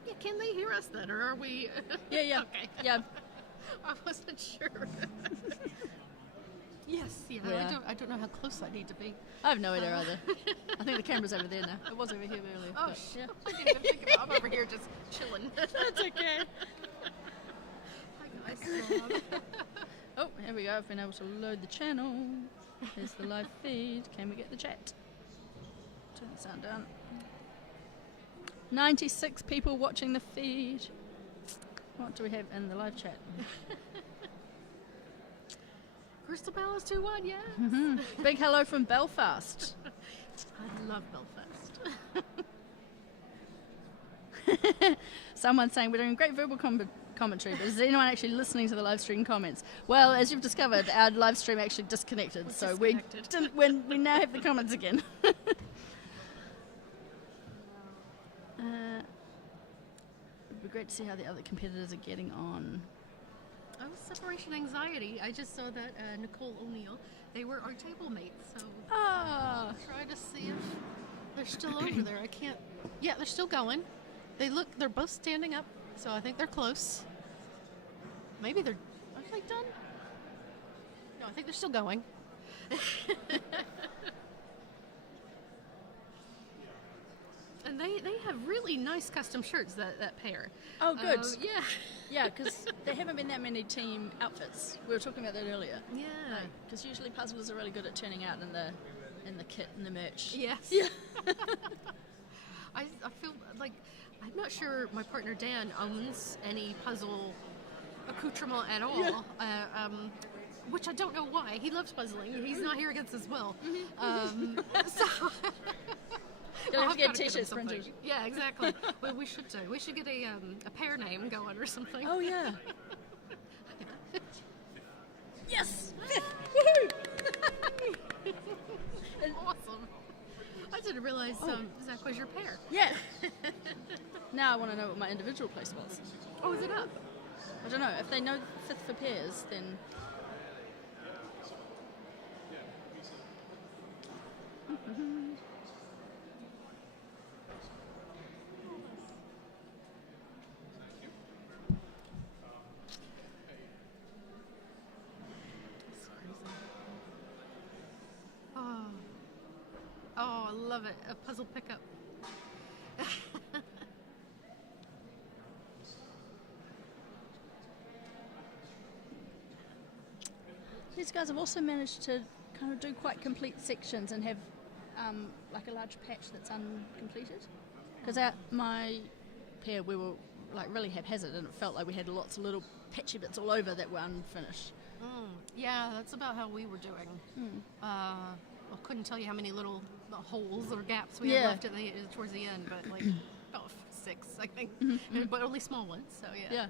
Yeah, can they hear us then, or are we? Yeah. Okay. Yeah. I wasn't sure. Yes, yeah. Yeah. I don't know how close I need to be. I have no idea either. I think the camera's over there now. It was over here earlier. Oh, but, shit. I didn't even think about it. I'm over here just chilling. That's okay. Hi, guys. Oh, here we go. I've been able to load the channel. Here's the live feed. Can we get the chat? Turn the sound down. 96 people watching the feed. What do we have in the live chat? Crystal Palace 2-1, yes. Big hello from Belfast. I love Belfast. Someone's saying we're doing great verbal commentary, but is anyone actually listening to the live stream comments? Well, as you've discovered, our live stream actually disconnected, so we now have the comments again. It'd be great to see how the other competitors are getting on. I was separation anxiety. I just saw that Nicole O'Neill, they were our table mates, so try to see if they're still over there. I can't. Yeah, they're still going. They're both standing up, so I think they're close. Maybe are they done? No, I think they're still going. And they have really nice custom shirts, that pair. Oh, good. Yeah. Yeah, because there haven't been that many team outfits. We were talking about that earlier. Yeah. Because usually puzzlers are really good at turning out in the kit and the merch. Yes. Yeah. I feel like I'm not sure my partner Dan owns any puzzle accoutrement at all. Yeah. Which I don't know why. He loves puzzling. He's not here against his will. So You'll have to get gotta him t-shirts something. printed. Yeah, exactly. Well, we should do. We should get a pair name going or something. Oh yeah. Yes! 5th! Woohoo! Awesome. I didn't realize Zach was your pair. Yeah. Now I want to know what my individual place was. Oh, is it up? I don't know. If they know 5th for pairs, then... Oh, I love it. A puzzle pickup. These guys have also managed to kind of do quite complete sections and have like a large patch that's uncompleted. Because at my pair, we were like really haphazard, and it felt like we had lots of little patchy bits all over that were unfinished. Yeah, that's about how we were doing. I couldn't tell you how many little holes or gaps we had left towards the end, but like about 6, I think. But only small ones, so yeah.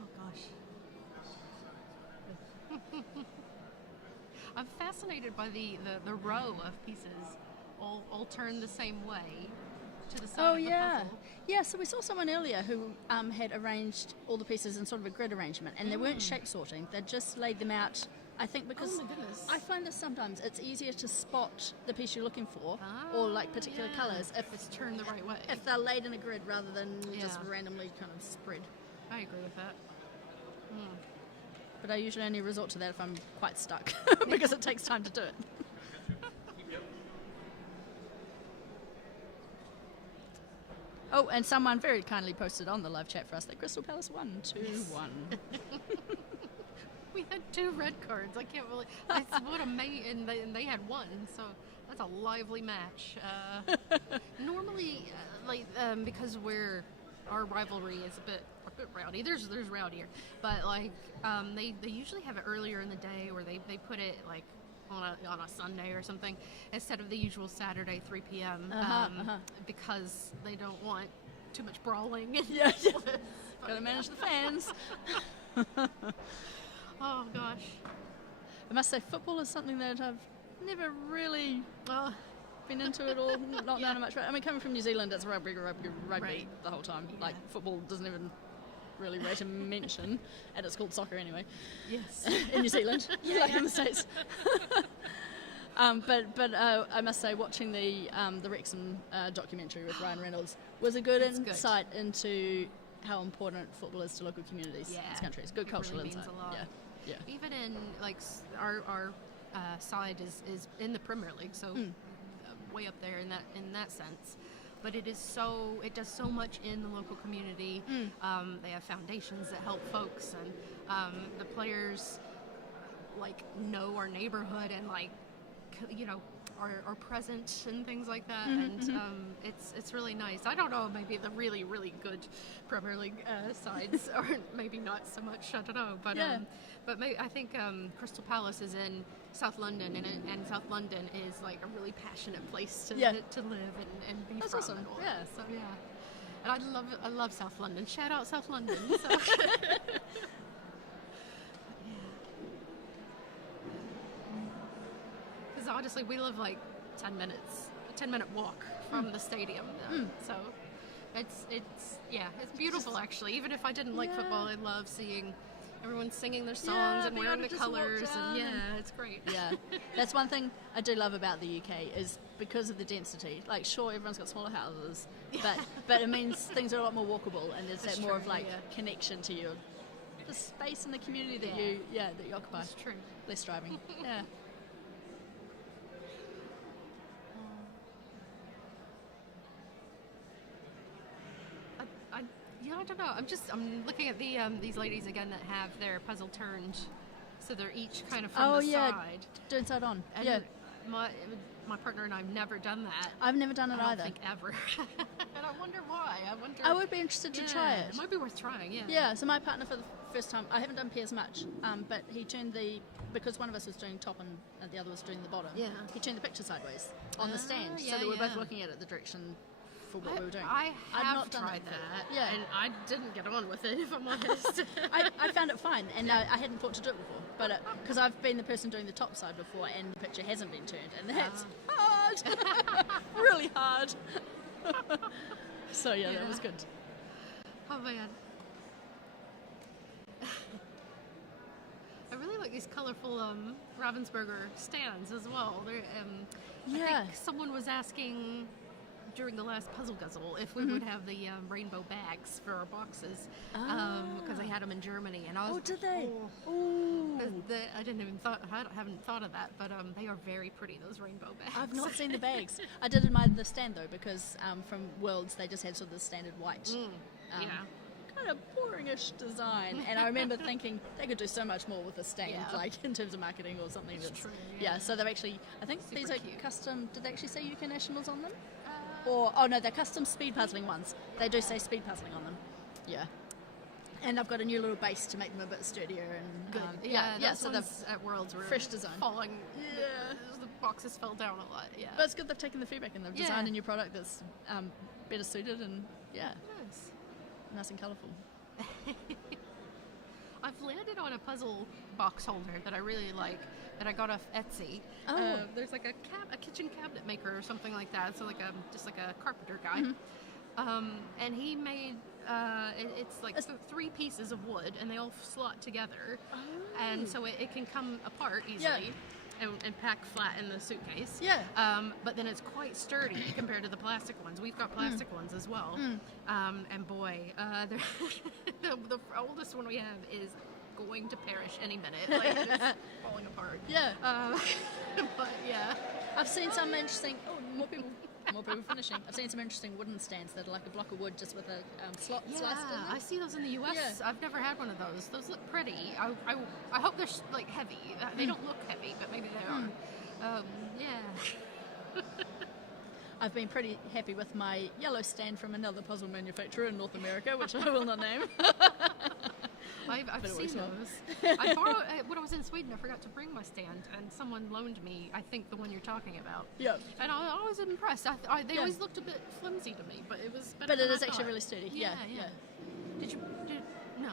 Oh gosh. I'm fascinated by the row of pieces all turned the same way to the side of the puzzle. Yeah, so we saw someone earlier who had arranged all the pieces in sort of a grid arrangement, and they weren't shape sorting, they just laid them out, I think, because I find that sometimes it's easier to spot the piece you're looking for, or like particular colours, if it's turned the right way. If they're laid in a grid rather than just randomly kind of spread. I agree with that. But I usually only resort to that if I'm quite stuck, because it takes time to do it. Oh, and someone very kindly posted on the live chat for us that Crystal Palace won 2-1. We had 2 red cards. I can't believe that's what a and they had 1. So that's a lively match. Normally, because our rivalry is a bit rowdy. There's rowdier, but like they usually have it earlier in the day, or they put it like on a Sunday or something instead of the usual Saturday 3 p.m. Because they don't want too much brawling. Yeah. Gotta manage the fans. Oh gosh. I must say, football is something that I've never really been into at all. Not known much. I mean, coming from New Zealand, it's rugby the whole time. Like football doesn't even really rate a mention, and it's called soccer anyway. Yes. In New Zealand, like in the States. But I must say, watching the Wrexham documentary with Ryan Reynolds was a good insight into how important football is to local communities in this country. It's good cultural really insight. Means a lot. Yeah. Even in like our side is in the Premier League, so way up there in that sense. But it does so much in the local community. They have foundations that help folks, and the players like know our neighborhood and like are present and things like that. And it's really nice. I don't know, maybe the really, really good Premier League sides are maybe not so much. I don't know, but I think Crystal Palace is in South London, and South London is like a really passionate place to live and be That's from. awesome. And all Yeah. that. So and I love South London. Shout out South London. So. Because honestly, we live like 10 minute walk from the stadium. So it's beautiful actually. Even if I didn't like football, I love seeing everyone singing their songs and wearing the colours, and it's great. Yeah, that's one thing I do love about the UK is because of the density. Like, sure, everyone's got smaller houses, but it means things are a lot more walkable, and there's that more of like connection to the space and the community that you occupy. That's true. Less driving. Yeah. I don't know. I'm looking at these ladies again that have their puzzle turned, so they're each kind of from the side. Turn side on. And my partner and I've never done that. I've never done it either. I don't think ever. And I wonder why. I would be interested to try it. It might be worth trying. Yeah. Yeah. So my partner, for the first time, I haven't done pairs much, but he turned because one of us was doing top and the other was doing the bottom. Yeah. He turned the picture sideways on the stand, so that we're both looking at it the direction for what we were doing. I I'd have not done tried it that, Yeah. and I didn't get on with it, if I'm honest. I found it fine, and I hadn't thought to do it before, but because I've been the person doing the top side before, and the picture hasn't been turned, and that's hard, really hard. So yeah, that was good. Oh man. I really like these colorful Ravensburger stands as well. They're, I think someone was asking during the last Puzzle Guzzle if we would have the rainbow bags for our boxes because they had them in Germany, and I was did they? I haven't thought of that, but they are very pretty, those rainbow bags. I've not seen the bags. I did admire the stand though, because from Worlds they just had sort of the standard white. Kind of boringish design, and I remember thinking they could do so much more with a stand, like in terms of marketing or something. That's true. So they've actually, I think these are cute. custom. Did they actually say UK Nationals on them? No, they're custom speed puzzling ones. They do say speed puzzling on them. Yeah. And I've got a new little base to make them a bit sturdier and good. So those at Worlds were fresh design. Falling. The boxes fell down a lot. Yeah. But it's good they've taken the feedback and they've designed a new product that's better suited and nice and colourful. I've landed on a puzzle box holder that I really like, that I got off Etsy. There's like a kitchen cabinet maker or something like that. So just like a carpenter guy, and he made it's like 3 pieces of wood, and they all slot together, and so it can come apart easily. And pack flat in the suitcase. But then it's quite sturdy compared to the plastic ones. We've got plastic ones as well. And boy, the oldest one we have is going to perish any minute. Like, it's falling apart. But yeah. I've seen some interesting... more people finishing. I've seen some interesting wooden stands that are like a block of wood just with a slot sliced in there. I see those in the US. I've never had one of those. Those look pretty. I hope they're like heavy. They don't look heavy, but maybe they are. I've been pretty happy with my yellow stand from another puzzle manufacturer in North America, which I will not name. I've seen those. I borrowed when I was in Sweden. I forgot to bring my stand, and someone loaned me, I think, the one you're talking about. And I was impressed. They always looked a bit flimsy to me, but it was better. But than it is I actually thought. really sturdy. No.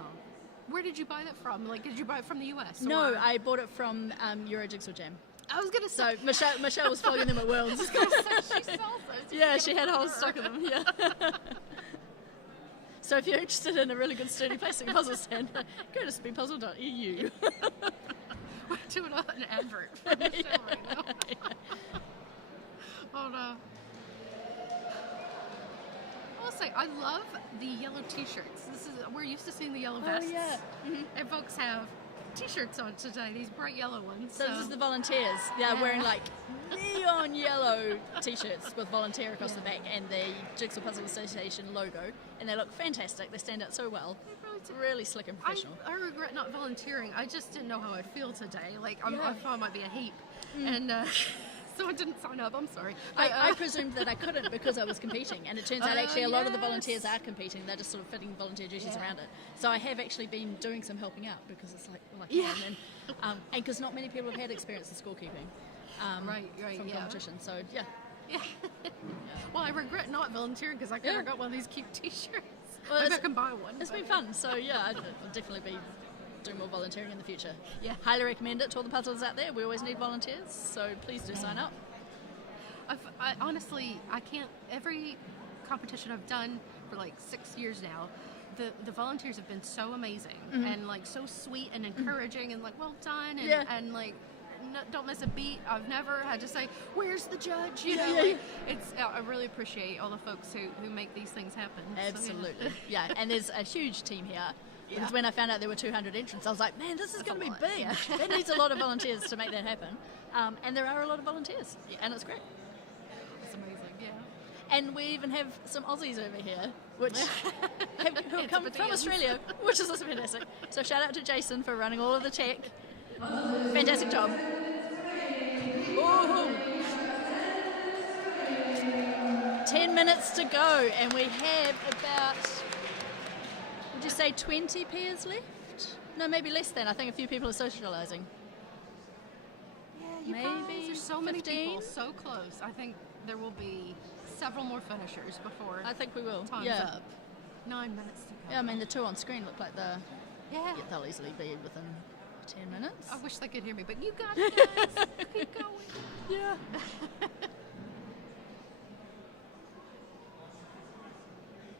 Where did you buy that from? Like, did you buy it from the US? No, I bought it from Euro Jigsaw Jam. I was gonna say. So Michelle was flogging them at Worlds. I was gonna say she sells those. Yeah, she had a whole stock of them. Yeah. So if you're interested in a really good sturdy plastic puzzle stand, go to speedpuzzle.eu. We're doing an advert for Michelle right now. Oh no. I will say, I love the yellow t-shirts. We're used to seeing the yellow vests. And folks have t-shirts on today, these bright yellow ones. So this is the volunteers. They're wearing like neon yellow t-shirts with volunteer across the back and the Jigsaw Puzzle Association logo, and they look fantastic. They stand out so well. Really slick and professional. I regret not volunteering. I just didn't know how I'd feel today. Like, I thought I might be a heap. And so I didn't sign up. I'm sorry. I presumed that I couldn't because I was competing, and it turns out actually a lot of the volunteers are competing. They're just sort of fitting volunteer duties around it. So I have actually been doing some helping out because it's like, well, I can. And because not many people have had experience in scorekeeping from competition. So Well, I regret not volunteering because I could have got one of these cute t-shirts. Well, Maybe I can buy one. It's been fun. So I'll definitely be doing more volunteering in the future. Highly recommend it to all the puzzlers out there. We always need volunteers, so please do sign up. I honestly, I can't. Every competition I've done for like 6 years now, the volunteers have been so amazing and like so sweet and encouraging and like, well done, and like, don't miss a beat. I've never had to say, where's the judge? You know, like, I really appreciate all the folks who make these things happen. Absolutely. So, and there's a huge team here. Because when I found out there were 200 entrants, I was like, man, this is going to be big. It needs a lot of volunteers to make that happen. And there are a lot of volunteers, and it's great. It's amazing, And we even have some Aussies over here, who have come from Australia, which is also fantastic. So shout out to Jason for running all of the tech. Fantastic job. Ooh. 10 minutes to go, and we have about, would you say 20 pairs left? No, maybe less than. I think a few people are socializing. Yeah, maybe. There's so 15? Many people so close. I think there will be several more finishers before I think we will. time's Yeah. up. 9 minutes to go. Yeah, I mean, the two on screen look like Yeah. they'll easily be within 10 minutes. I wish they could hear me, but you got it, guys. Keep going. Yeah.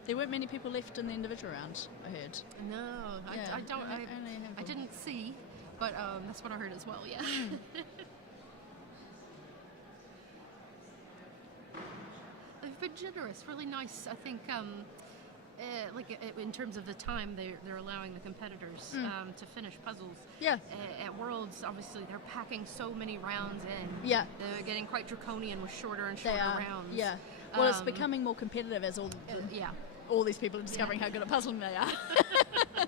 There weren't many people left in the individual round, I heard. No, Yeah, I don't. only a handful. I didn't see, but that's what I heard as well. Yeah. They've been generous, really nice. I think, in terms of the time they're allowing the competitors to finish puzzles. Yeah. At Worlds, obviously, they're packing so many rounds in. Yeah. They're getting quite draconian with shorter and They shorter are. rounds. Yeah. Well, it's becoming more competitive as all these people are discovering how good at puzzling they are.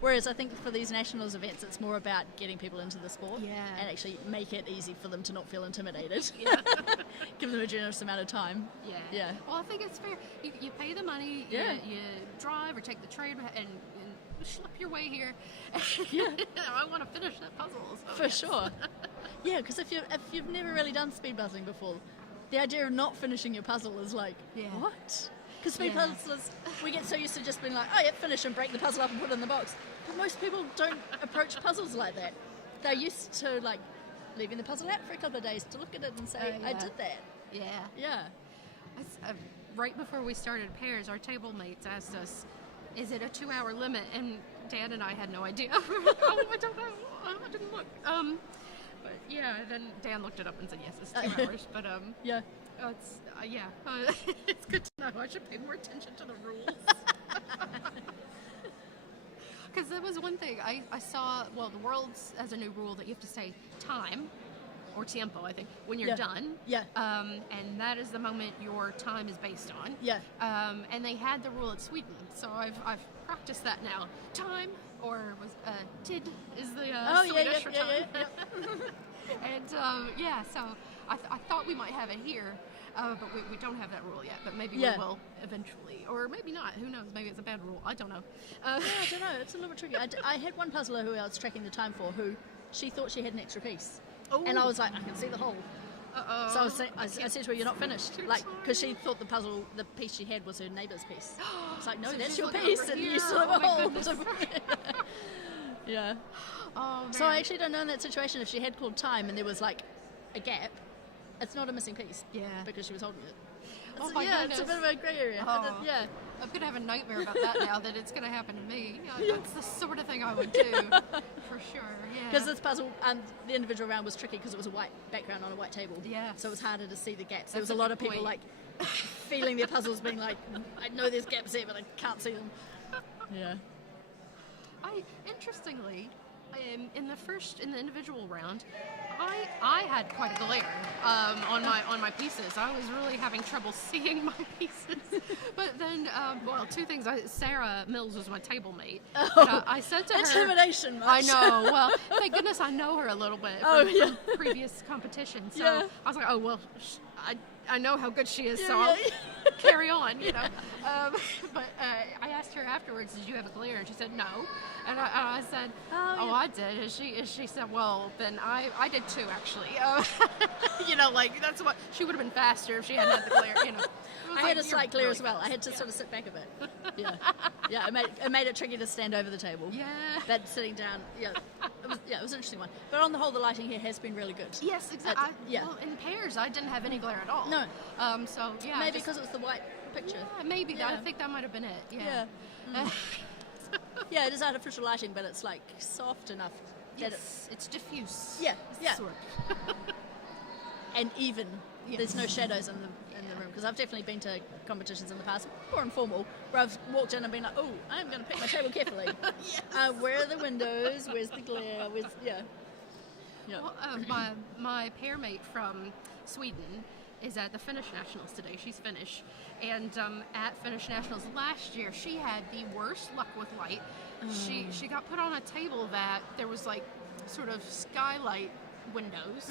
Whereas I think for these nationals events, it's more about getting people into the sport and actually make it easy for them to not feel intimidated. Yeah. Give them a generous amount of time. Yeah. Yeah. Well, I think it's fair. You pay the money, Yeah. you drive or take the train and schlep your way here. Yeah. I want to finish that puzzle. So For sure. Yeah, because if you've never really done speed puzzling before, the idea of not finishing your puzzle is like, what? Because speed puzzlers, we get so used to just being like, oh yeah, finish and break the puzzle up and put it in the box. But most people don't approach puzzles like that. They're used to like leaving the puzzle out for a couple of days to look at it and say, I did that. Yeah. Yeah. Right before we started pairs, our table mates asked us, is it a 2-hour limit? And Dan and I had no idea. I don't know. I didn't look. But yeah, then Dan looked it up and said, yes, it's 2 hours. But yeah. It's it's good to know. I should pay more attention to the rules. Because that was one thing I saw. Well, the Worlds has a new rule that you have to say time or tiempo, I think, when you're done. Yeah. And that is the moment your time is based on. Yeah. And they had the rule at Sweden, so I've practiced that now. Time or was tid is the Swedish for time. And so I thought we might have it here, but we don't have that rule yet. But maybe we will eventually, or maybe not. Who knows? Maybe it's a bad rule. I don't know. I don't know. It's a little bit tricky. I had one puzzler who I was tracking the time for, who she thought she had an extra piece, and I was like, I can see the hole. Uh-oh. So I said to her, "You're not finished," like because she thought the piece she had was her neighbour's piece. It's like, no, So that's she's your looking piece, over and here. you still have a Oh my hole. goodness. Yeah. Oh, man. So I actually don't know in that situation if she had called time and there was like a gap. It's not a missing piece. Yeah. Because she was holding it. Oh my It's a bit of a grey area. Oh. Yeah. I'm going to have a nightmare about that now that it's going to happen to me. That's the sort of thing I would do, for sure, yeah. Because this puzzle, the individual round was tricky because it was a white background on a white table. Yeah. So it was harder to see the gaps. There That's was a a lot good of people point. like feeling their puzzles being like, I know there's gaps here, but I can't see them. Yeah. Interestingly, in the individual round, I had quite a glare on my pieces. I was really having trouble seeing my pieces. But then, two things. Sarah Mills was my table mate. Oh, I said to her, intimidation. I know. Well, thank goodness I know her a little bit from previous competitions. So I was like, oh well, I know how good she is, so I'll carry on, you know. But I asked her afterwards, did you have a glare? And she said no. And I said, I did. And she said, well, then I did too, actually. You know, like that's what she would have been faster if she hadn't had the glare. You know. I had a slight glare as well. I had to sort of sit back a bit. Yeah, yeah. It made it tricky to stand over the table. Yeah. But sitting down, it was an interesting one. But on the whole, the lighting here has been really good. Yes, exactly. Yeah. Well, in pairs, I didn't have any glare at all. No. So yeah. Maybe because it was the white picture. Yeah, maybe. Yeah. I think that might have been it. Yeah. Yeah, it is artificial lighting, but it's like soft enough. That it's diffuse. Yeah. Yeah. Sort. And even. Yes. There's no shadows in the room, because I've definitely been to competitions in the past, more informal, where I've walked in and been like, oh, I'm going to pick my table carefully. Yes. Where are the windows? Where's the glare? Well, my pair mate from Sweden is at the Finnish Nationals today. She's Finnish, and at Finnish Nationals last year, she had the worst luck with light. She got put on a table that there was like sort of skylight windows,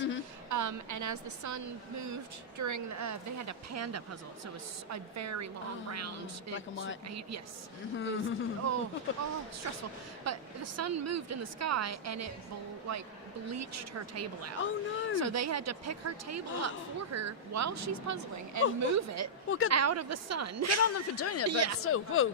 and as the sun moved during they had a panda puzzle, so it was a very long round, black and white. Yes. Stressful. But the sun moved in the sky, and it bleached her table out. Oh no! So they had to pick her table up for her while she's puzzling and move it out of the sun. Good on them for doing it, but still, whoa.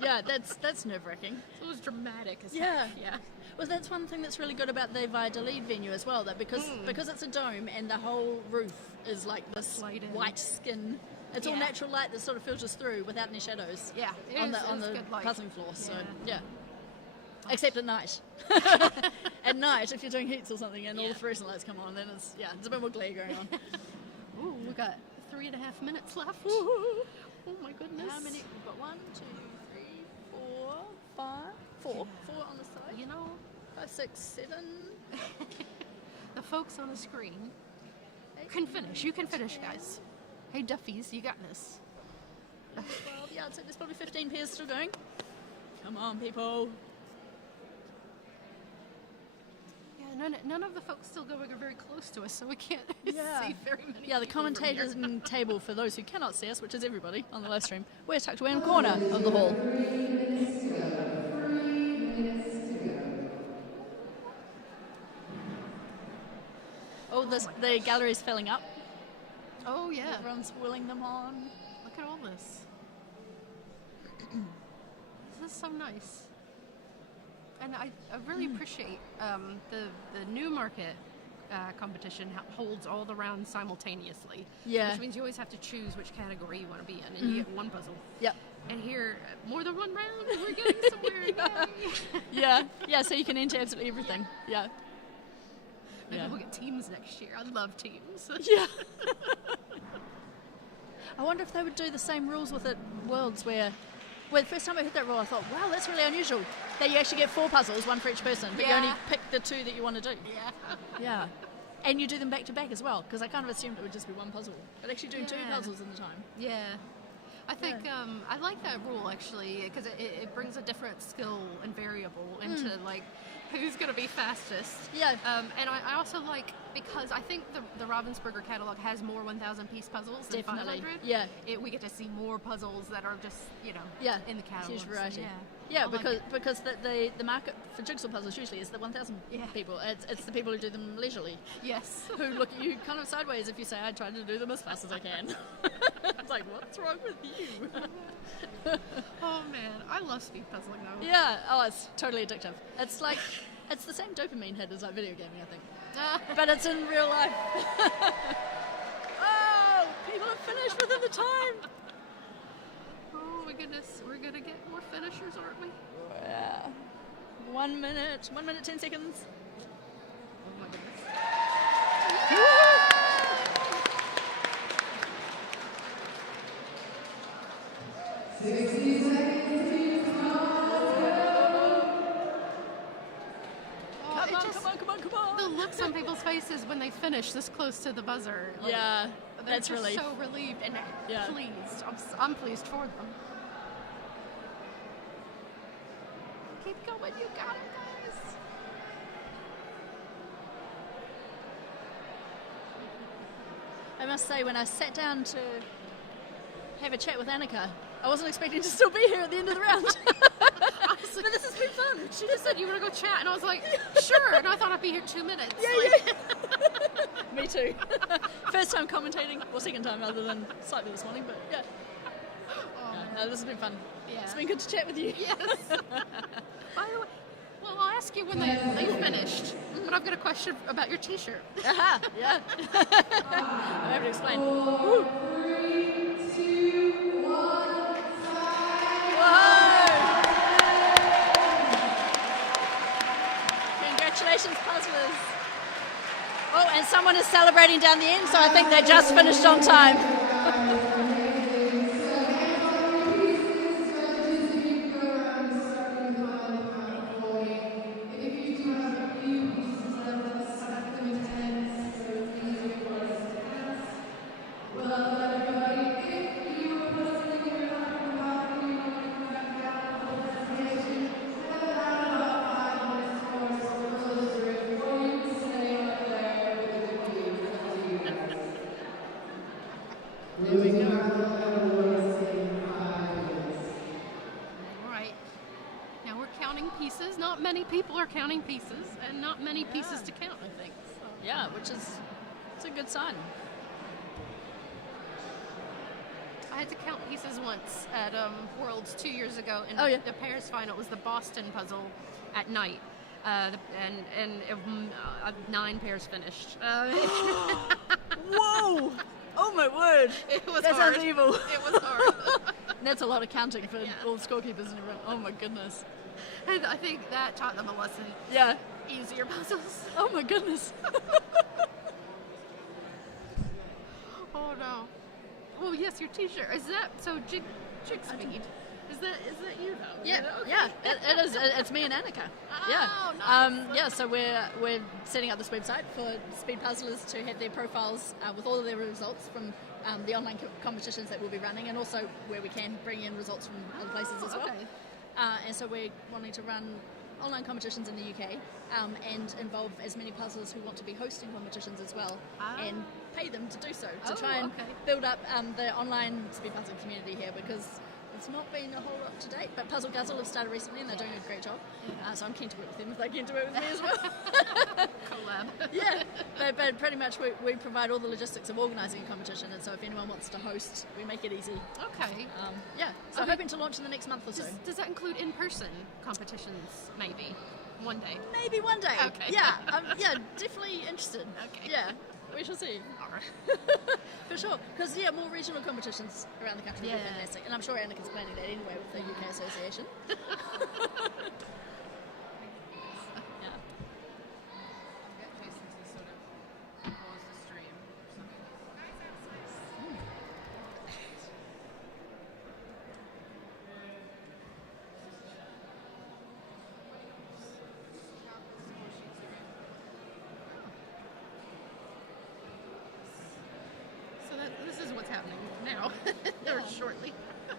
Yeah, that's nerve-wracking. It was dramatic as Yeah. heck. Yeah. Well, that's one thing that's really good about the Valladolid venue as well, that because it's a dome and the whole roof is like this white skin. It's all natural light that sort of filters through without any shadows. Yeah, on the good light. puzzling floor. So yeah. Except at night. At night, if you're doing heats or something and all the fluorescent lights come on, then it's a bit more glare going on. Ooh, we got 3.5 minutes left. Oh my goodness. How many? We've got 1, 2, 3, 4, 5, 4. 4 on the side. You know, 5, 6, 7. The folks on the screen can finish. You can finish, guys. Hey, Duffies, you got this. 12, yeah, I'd say there's probably 15 pairs still going. Come on, people. Yeah, none of the folks still going are very close to us, so we can't see very many. Yeah, the people from commentators here. and table, for those who cannot see us, which is everybody on the live stream, we're tucked away in the corner of the hall. 3 minutes to go. 3 minutes to go. Oh, the gallery's filling up. Oh, yeah. Everyone's willing them on. Look at all this. This is so nice. And I really appreciate the Newmarket competition holds all the rounds simultaneously. Yeah. Which means you always have to choose which category you want to be in, and you get one puzzle. Yep. And here, more than one round, we're getting somewhere. Yeah, so you can enter absolutely everything. Yeah. Maybe we'll get teams next year. I love teams. Yeah. I wonder if they would do the same rules with it Worlds where the first time I heard that rule I thought, wow, that's really unusual. That you actually get 4 puzzles, 1 for each person, but you only pick the 2 that you want to do. Yeah. And you do them back to back as well, because I kind of assumed it would just be 1 puzzle. But actually doing 2 puzzles in the time. Yeah. I think I like that rule actually, because it brings a different skill and variable into like who's going to be fastest. Yeah. And I also like, because I think the Ravensburger catalog has more 1,000-piece puzzles than Definitely. 500. Yeah. We get to see more puzzles that are just, in the catalog. Huge variety. So, yeah, I because the market for jigsaw puzzles usually is the 1,000 people. It's the people who do them leisurely. Yes. Who look at you kind of sideways if you say, I try to do them as fast as I can. It's like, what's wrong with you? Oh man, I love speed puzzling though. Yeah, it's totally addictive. It's like, it's the same dopamine hit as like video gaming, I think. But it's in real life. Oh, people have finished within the time. Oh my goodness, we're gonna get more finishers, aren't we? Yeah. 1 minute, 1 minute, 10 seconds. Oh my goodness. Come on. The looks on people's faces when they finish this close to the buzzer. Like, Yeah, they're that's just relief. so relieved and Yeah. pleased. I'm pleased for them. Keep going, you got it, guys. I must say, when I sat down to have a chat with Annika, I wasn't expecting to still be here at the end of the round. But this has been fun. She just said you want to go chat, and I was like, sure. And I thought I'd be here 2 minutes. Me too. First time commentating, or second time other than slightly this morning, but yeah. No, this has been fun. Yeah. It's been good to chat with you. Yes. By the way, well, I'll ask you when they finished, but I've got a question about your T-shirt. Aha, yeah. I'm happy to explain. 3, 2, 1, Congratulations, puzzlers. Oh, and someone is celebrating down the end, so I think they just finished on time. There we go. All right. Now we're counting pieces. Not many people are counting pieces, and not many pieces to count, I think. So. Yeah, which is it's a good sign. I had to count pieces once at Worlds 2 years ago, and the pairs final was the Boston puzzle at night, and 9 pairs finished. Whoa! Oh my word! That hard. sounds evil. It was hard. That's a lot of counting for all the scorekeepers and everyone. Oh my goodness. And I think that taught them a lesson. Yeah. Easier puzzles. Oh my goodness. Oh no. Oh yes, your T-shirt. Is that so? Jig speed. Is that you though? Yeah, Okay. yeah. It is. It's me and Annika. Oh, yeah. nice. Yeah. So we're setting up this website for speed puzzlers to have their profiles with all of their results from the online competitions that we'll be running, and also where we can bring in results from other places as well. Okay. And so we're wanting to run online competitions in the UK and involve as many puzzlers who want to be hosting competitions as well, and pay them to do so, to try and build up the online speed puzzling community here, because it's not been a whole lot to date, but Puzzle Guzzle have started recently and they're doing a great job. So I'm keen to work with them if they're keen to work with me as well. Collab. Yeah, but pretty much we provide all the logistics of organising a competition, and so if anyone wants to host, we make it easy. Okay. Yeah, so hoping to launch in the next month or so. Does that include in-person competitions, maybe? One day? Maybe one day. Okay. Yeah, definitely interested. Okay. Yeah, we shall see. For sure, because more regional competitions around the country would be fantastic, and I'm sure Annika's planning that anyway with the UK Association. This is what's happening now, or shortly. It's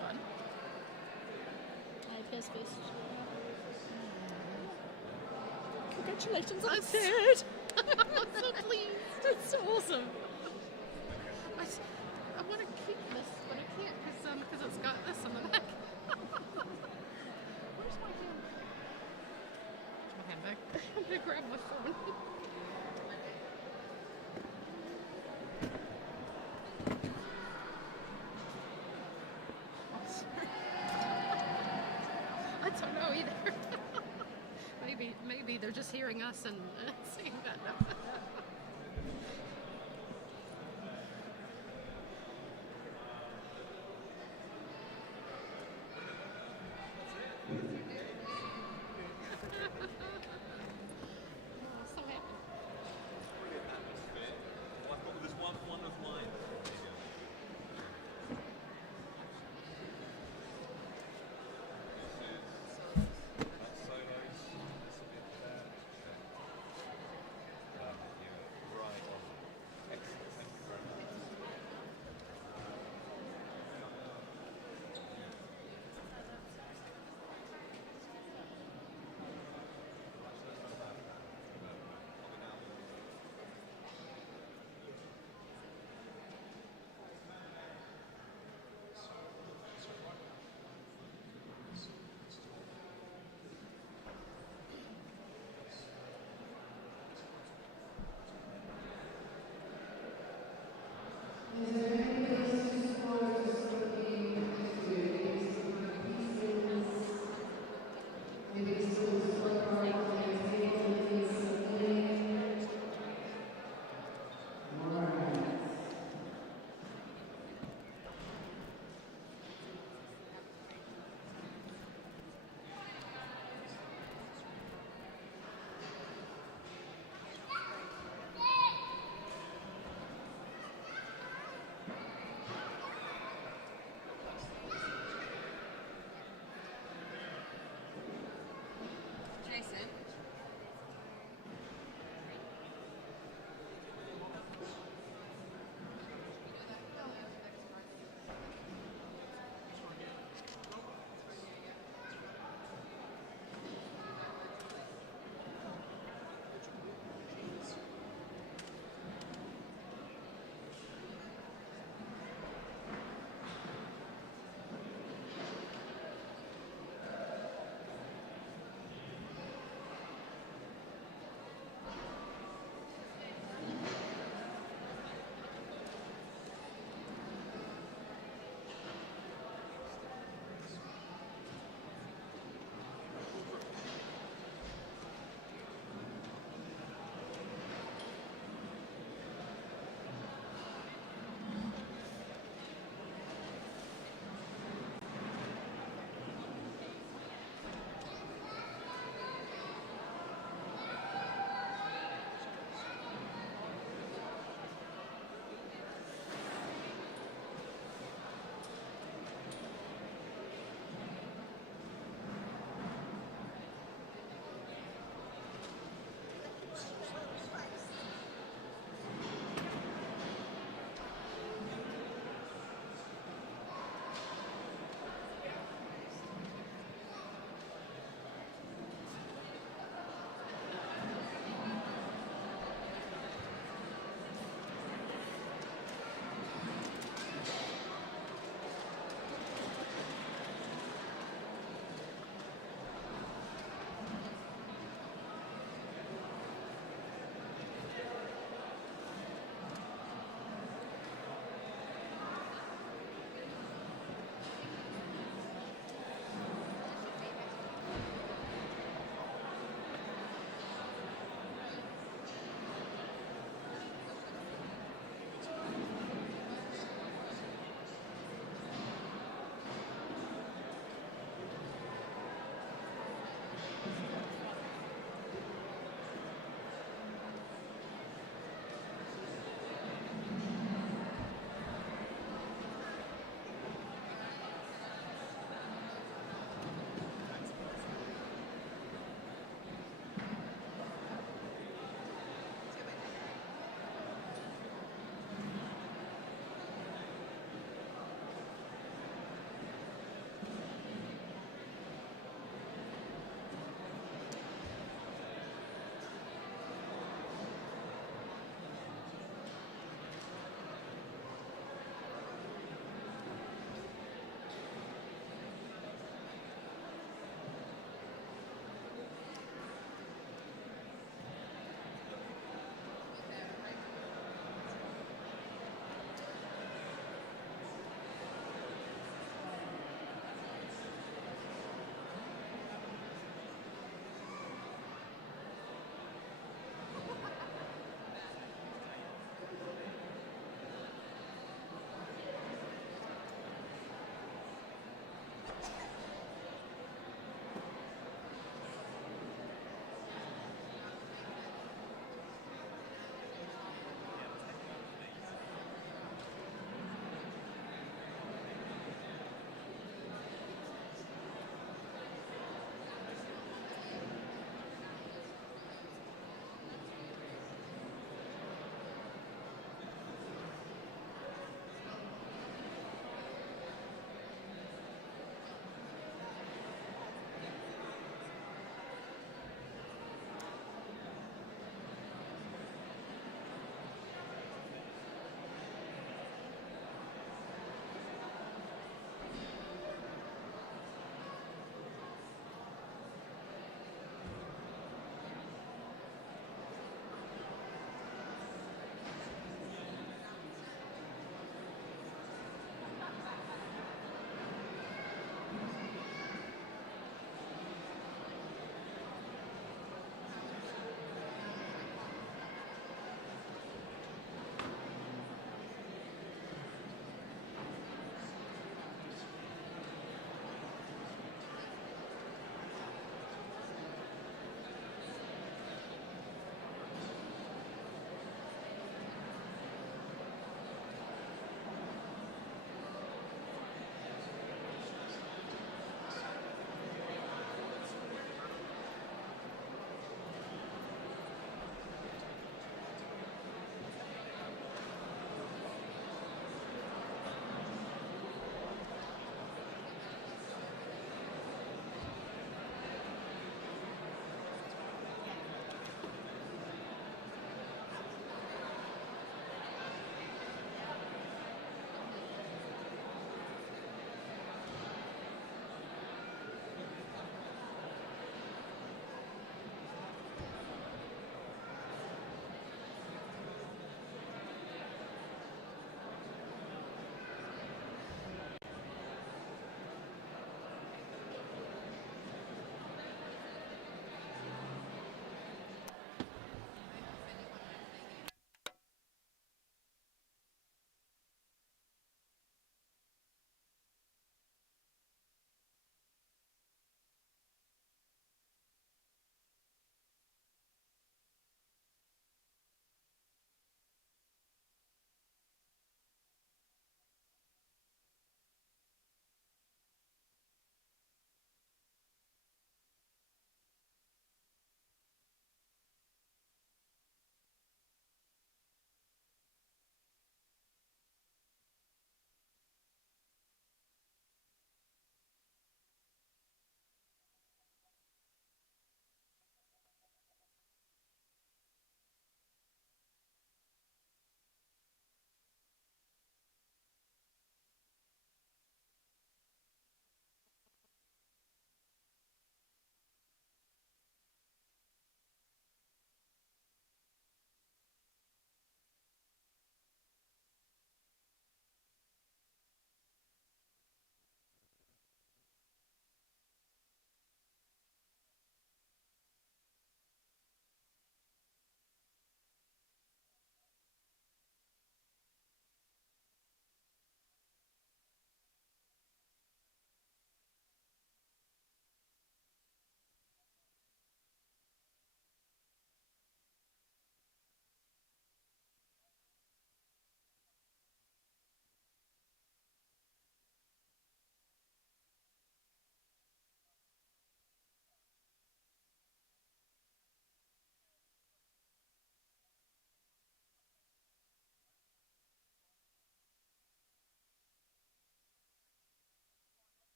fun. Congratulations on third! I'm so pleased. That's so awesome. I want to keep this, but I can't because it's got this on the back. Where's my hand? Where's my handbag? I'm gonna grab my phone. I don't know either. Maybe they're just hearing us and seeing that now. So happy. There's one of mine.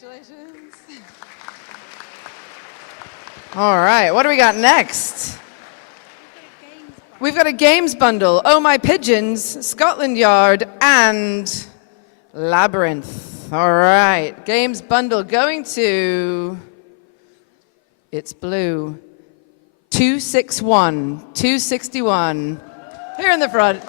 Congratulations. All right, what do we got next? We've got a games bundle. Oh My Pigeons, Scotland Yard, and Labyrinth. All right, games bundle going to, it's blue, 261, 261. Here in the front.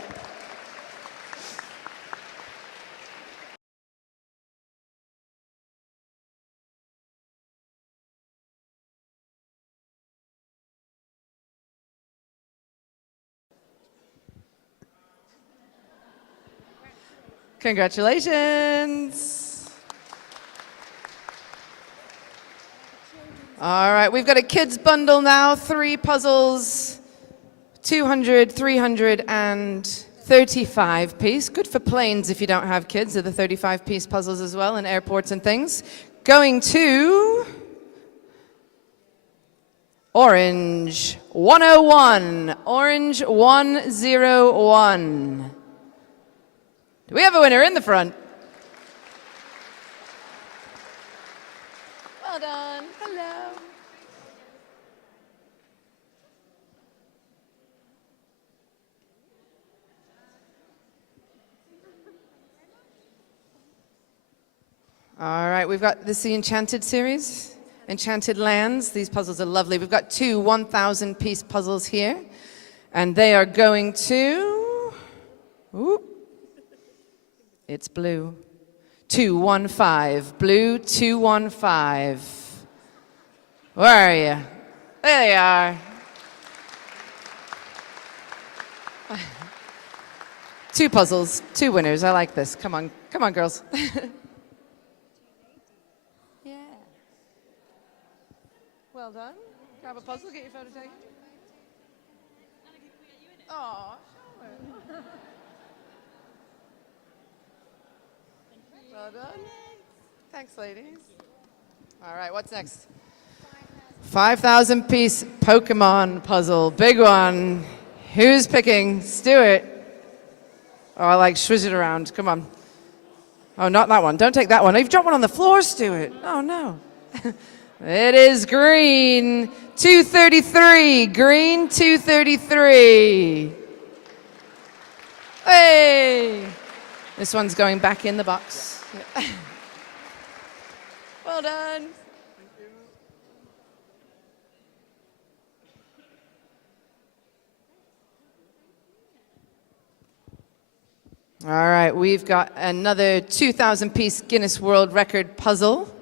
Congratulations. All right, we've got a kids bundle now, 3 puzzles, 200, 300, and 35 piece. Good for planes if you don't have kids, are the 35 piece puzzles as well, and airports and things. Going to Orange 101, Orange 101. Do we have a winner in the front? Well done. Hello. All right, we've got the Enchanted series, Enchanted Lands. These puzzles are lovely. We've got 2 1,000-piece puzzles here, and they are going to, ooh, it's blue, 215, blue 215. Where are you? There they are. 2 puzzles, 2 winners. I like this. Come on, come on, girls. Yeah. Well done. Grab a puzzle, get your photo taken. Oh, sure. Well done. Thanks, ladies. All right, what's next? 5,000-piece Pokemon puzzle. Big one. Who's picking? Stuart. Oh, I like swizz it around. Come on. Oh, not that one. Don't take that one. You've dropped one on the floor, Stuart. Oh, no. It is green 233. Green 233. Hey! This one's going back in the box. Well done. All right, we've got another 2,000-piece Guinness World Record puzzle,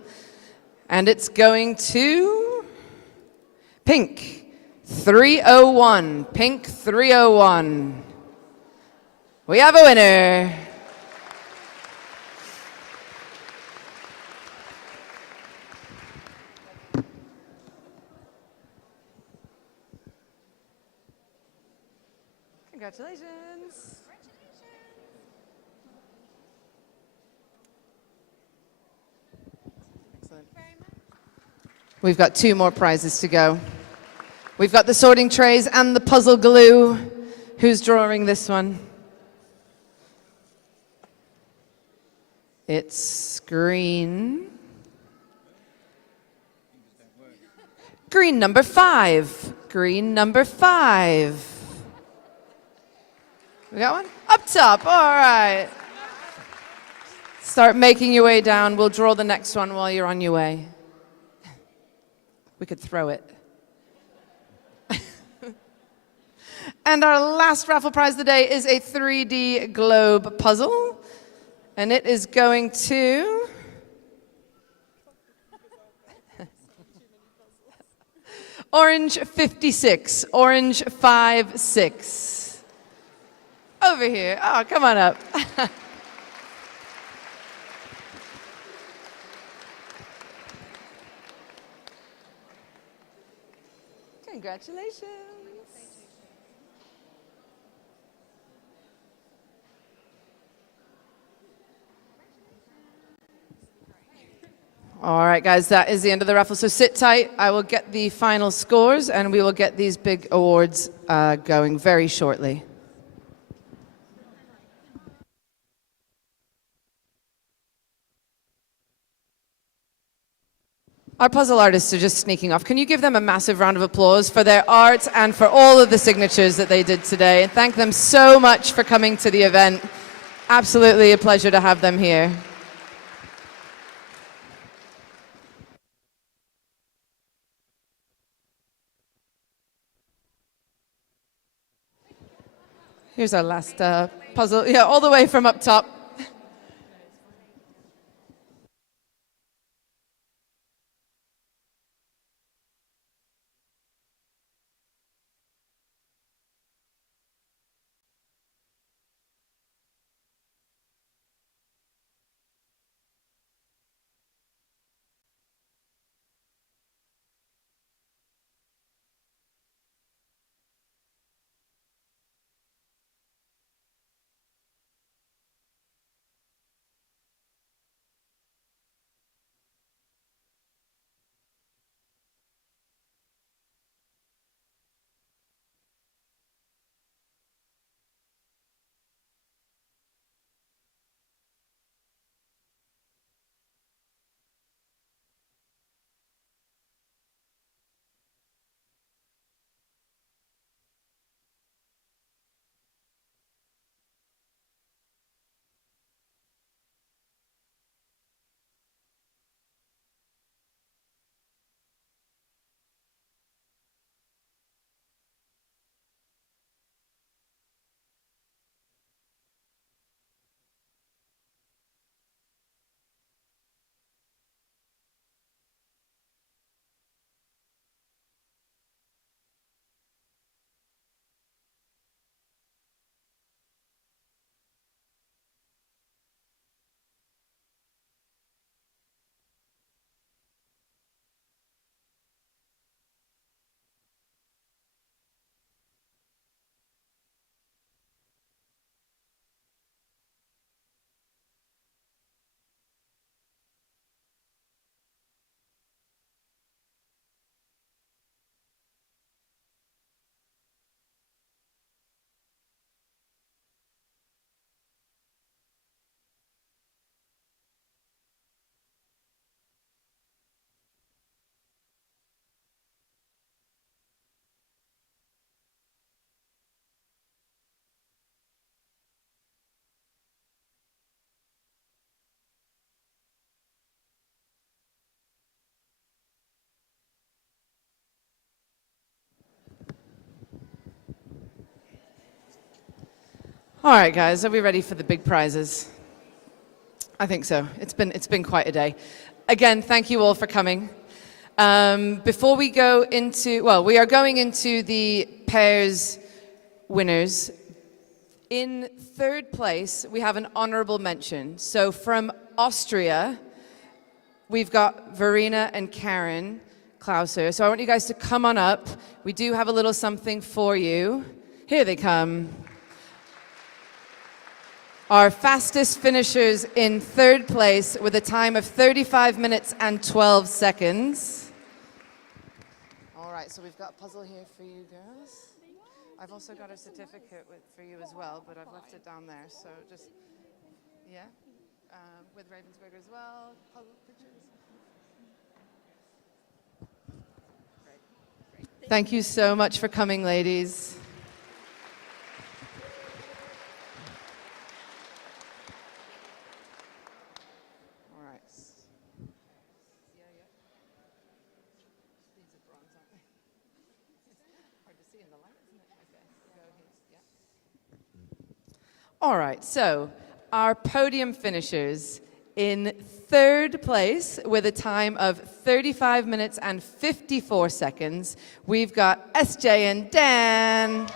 and it's going to Pink 301. Pink 301. We have a winner. Congratulations. Excellent. We've got 2 more prizes to go. We've got the sorting trays and the puzzle glue. Who's drawing this one? It's green. Green number 5. Green number 5. We got one? Up top, all right. Start making your way down. We'll draw the next one while you're on your way. We could throw it. And our last raffle prize of the day is a 3D globe puzzle. And it is going to Orange 56, Orange 56. Over here. Oh, come on up. Congratulations. All right, guys, that is the end of the raffle. So sit tight. I will get the final scores, and we will get these big awards going very shortly. Our puzzle artists are just sneaking off. Can you give them a massive round of applause for their art and for all of the signatures that they did today? And thank them so much for coming to the event. Absolutely a pleasure to have them here. Here's our last puzzle. Yeah, all the way from up top. All right, guys, are we ready for the big prizes? I think so. It's been quite a day. Again, thank you all for coming. Before we go into, well, we are going into the pairs winners. In third place, we have an honorable mention. So from Austria, we've got Verena and Karen Klauser. So I want you guys to come on up. We do have a little something for you. Here they come. Our fastest finishers in third place with a time of 35 minutes and 12 seconds. All right, so we've got a puzzle here for you girls. I've also got a certificate for you as well, but I've left it down there. So just, yeah, with Ravensburger as well. Puzzle pictures. Great. Thank you so much for coming, ladies. All right, so our podium finishers in third place with a time of 35 minutes and 54 seconds, we've got SJ and Dan.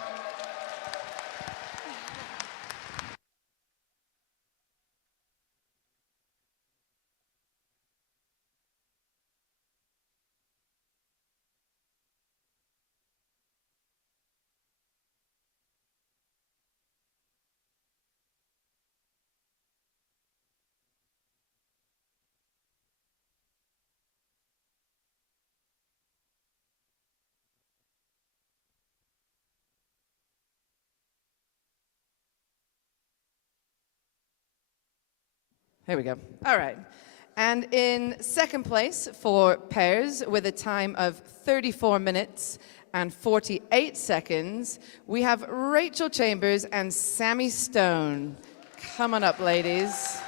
Here we go. All right. And in second place for pairs with a time of 34 minutes and 48 seconds, we have Rachel Chambers and Sammy Stone. Come on up, ladies.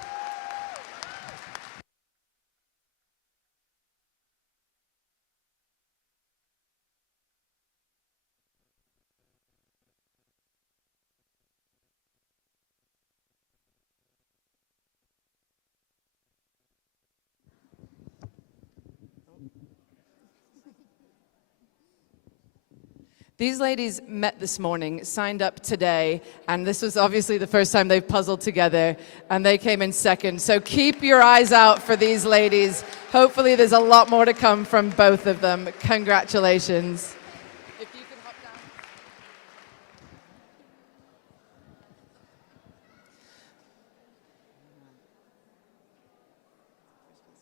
These ladies met this morning, signed up today, and this was obviously the first time they've puzzled together, and they came in second. So keep your eyes out for these ladies. Hopefully there's a lot more to come from both of them. Congratulations. If you can hop down.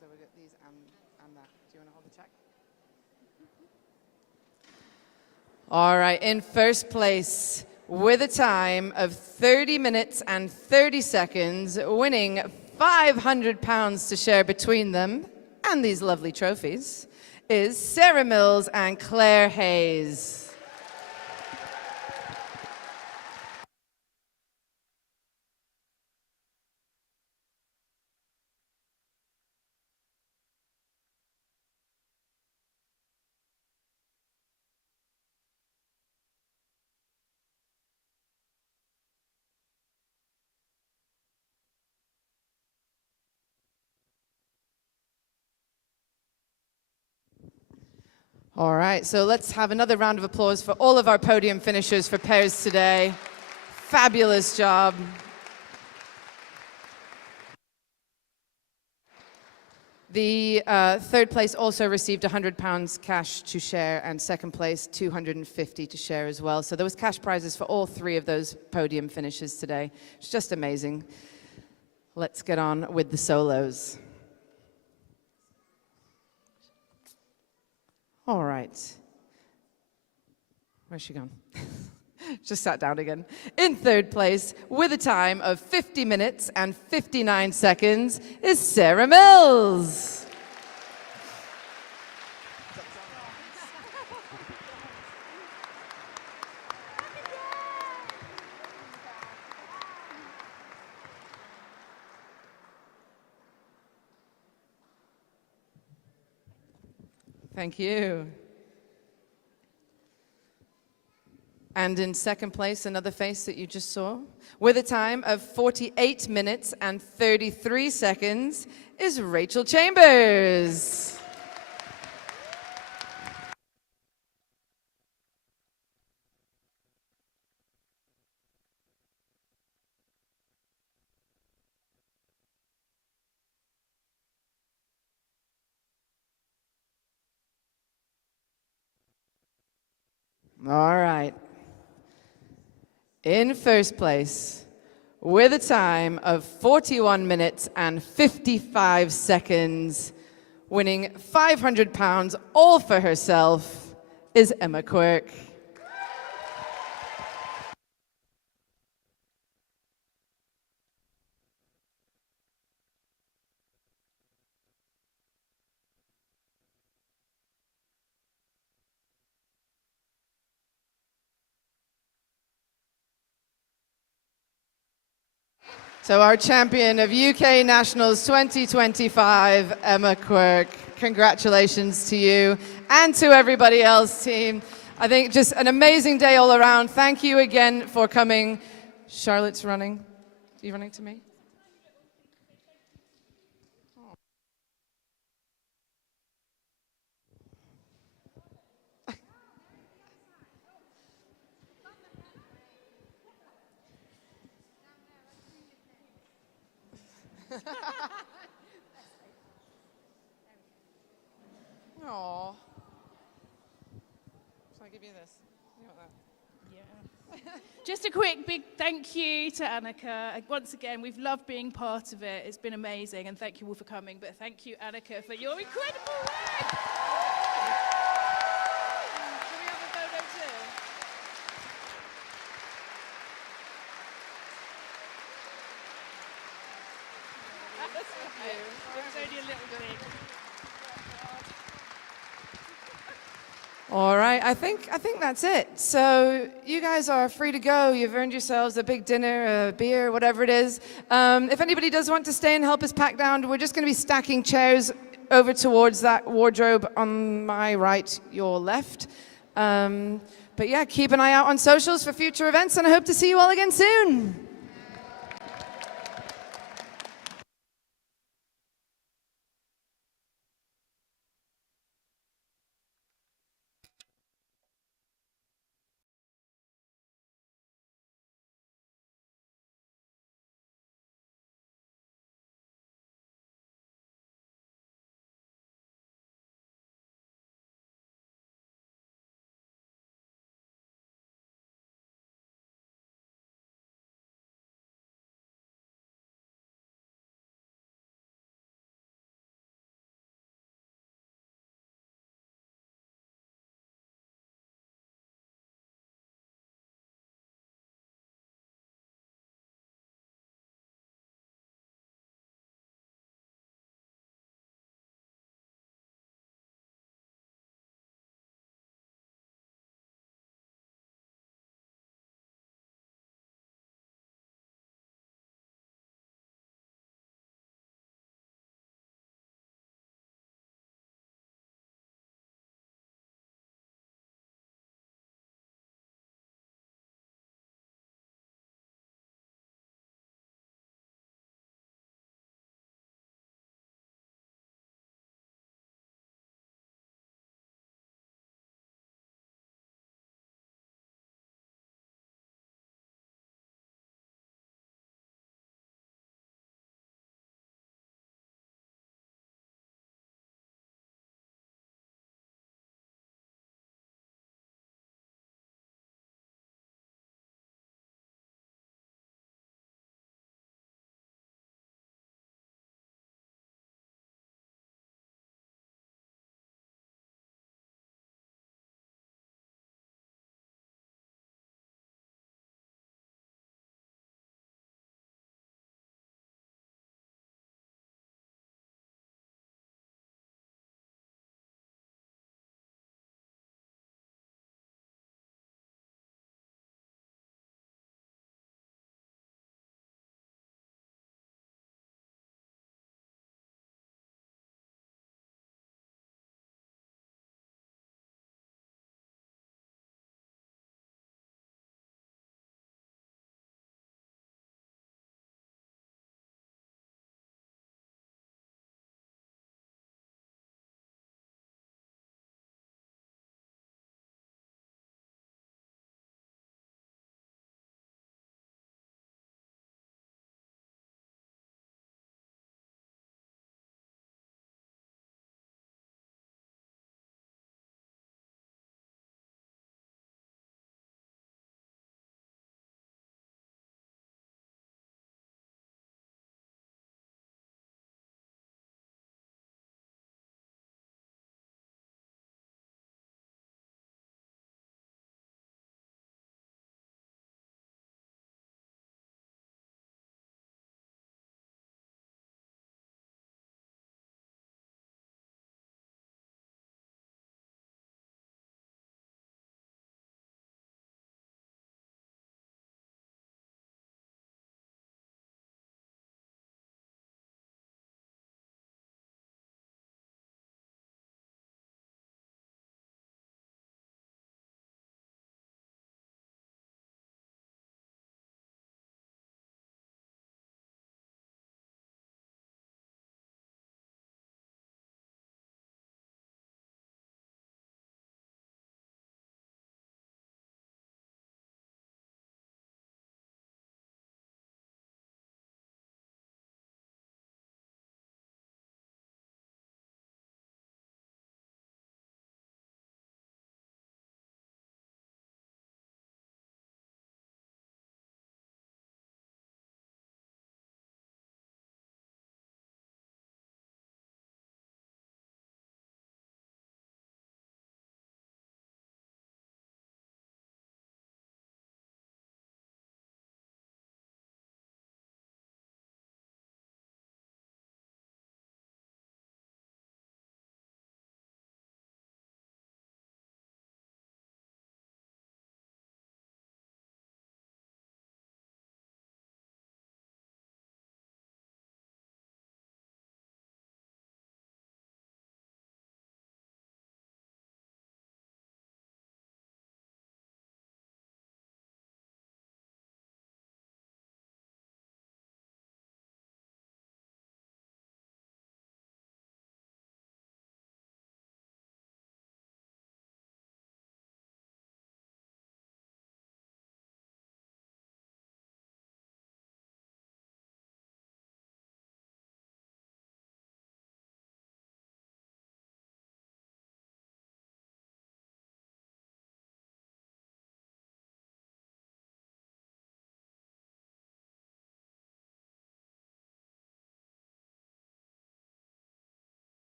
So we got these and that. Do you want to hold the check? All right, in first place, with a time of 30 minutes and 30 seconds, winning £500 to share between them and these lovely trophies, is Sarah Mills and Claire Hayes. All right, so let's have another round of applause for all of our podium finishers for pairs today. Fabulous job. The third place also received £100 cash to share, and second place £250 to share as well. So there was cash prizes for all three of those podium finishers today. It's just amazing. Let's get on with the solos. All right. Where's she gone? Just sat down again. In third place, with a time of 50 minutes and 59 seconds, is Sarah Mills. Thank you. And in second place, another face that you just saw, with a time of 48 minutes and 33 seconds, is Rachel Chambers. All right. In first place, with a time of 41 minutes and 55 seconds, winning £500 all for herself, is Emma Quirk. So our champion of UK Nationals 2025, Emma Quirk. Congratulations to you and to everybody else, team. I think just an amazing day all around. Thank you again for coming. Charlotte's running. Are you running to me? Aww. Shall I give you this? You want that? Yeah. Just a quick big thank you to Annika. Once again, we've loved being part of it. It's been amazing, and thank you all for coming. But thank you, Annika, for your incredible work. Can we have a photo too? It was only a little bit. All right, I think that's it. So you guys are free to go. You've earned yourselves a big dinner, a beer, whatever it is. If anybody does want to stay and help us pack down, we're just going to be stacking chairs over towards that wardrobe on my right, your left. But yeah, keep an eye out on socials for future events, and I hope to see you all again soon.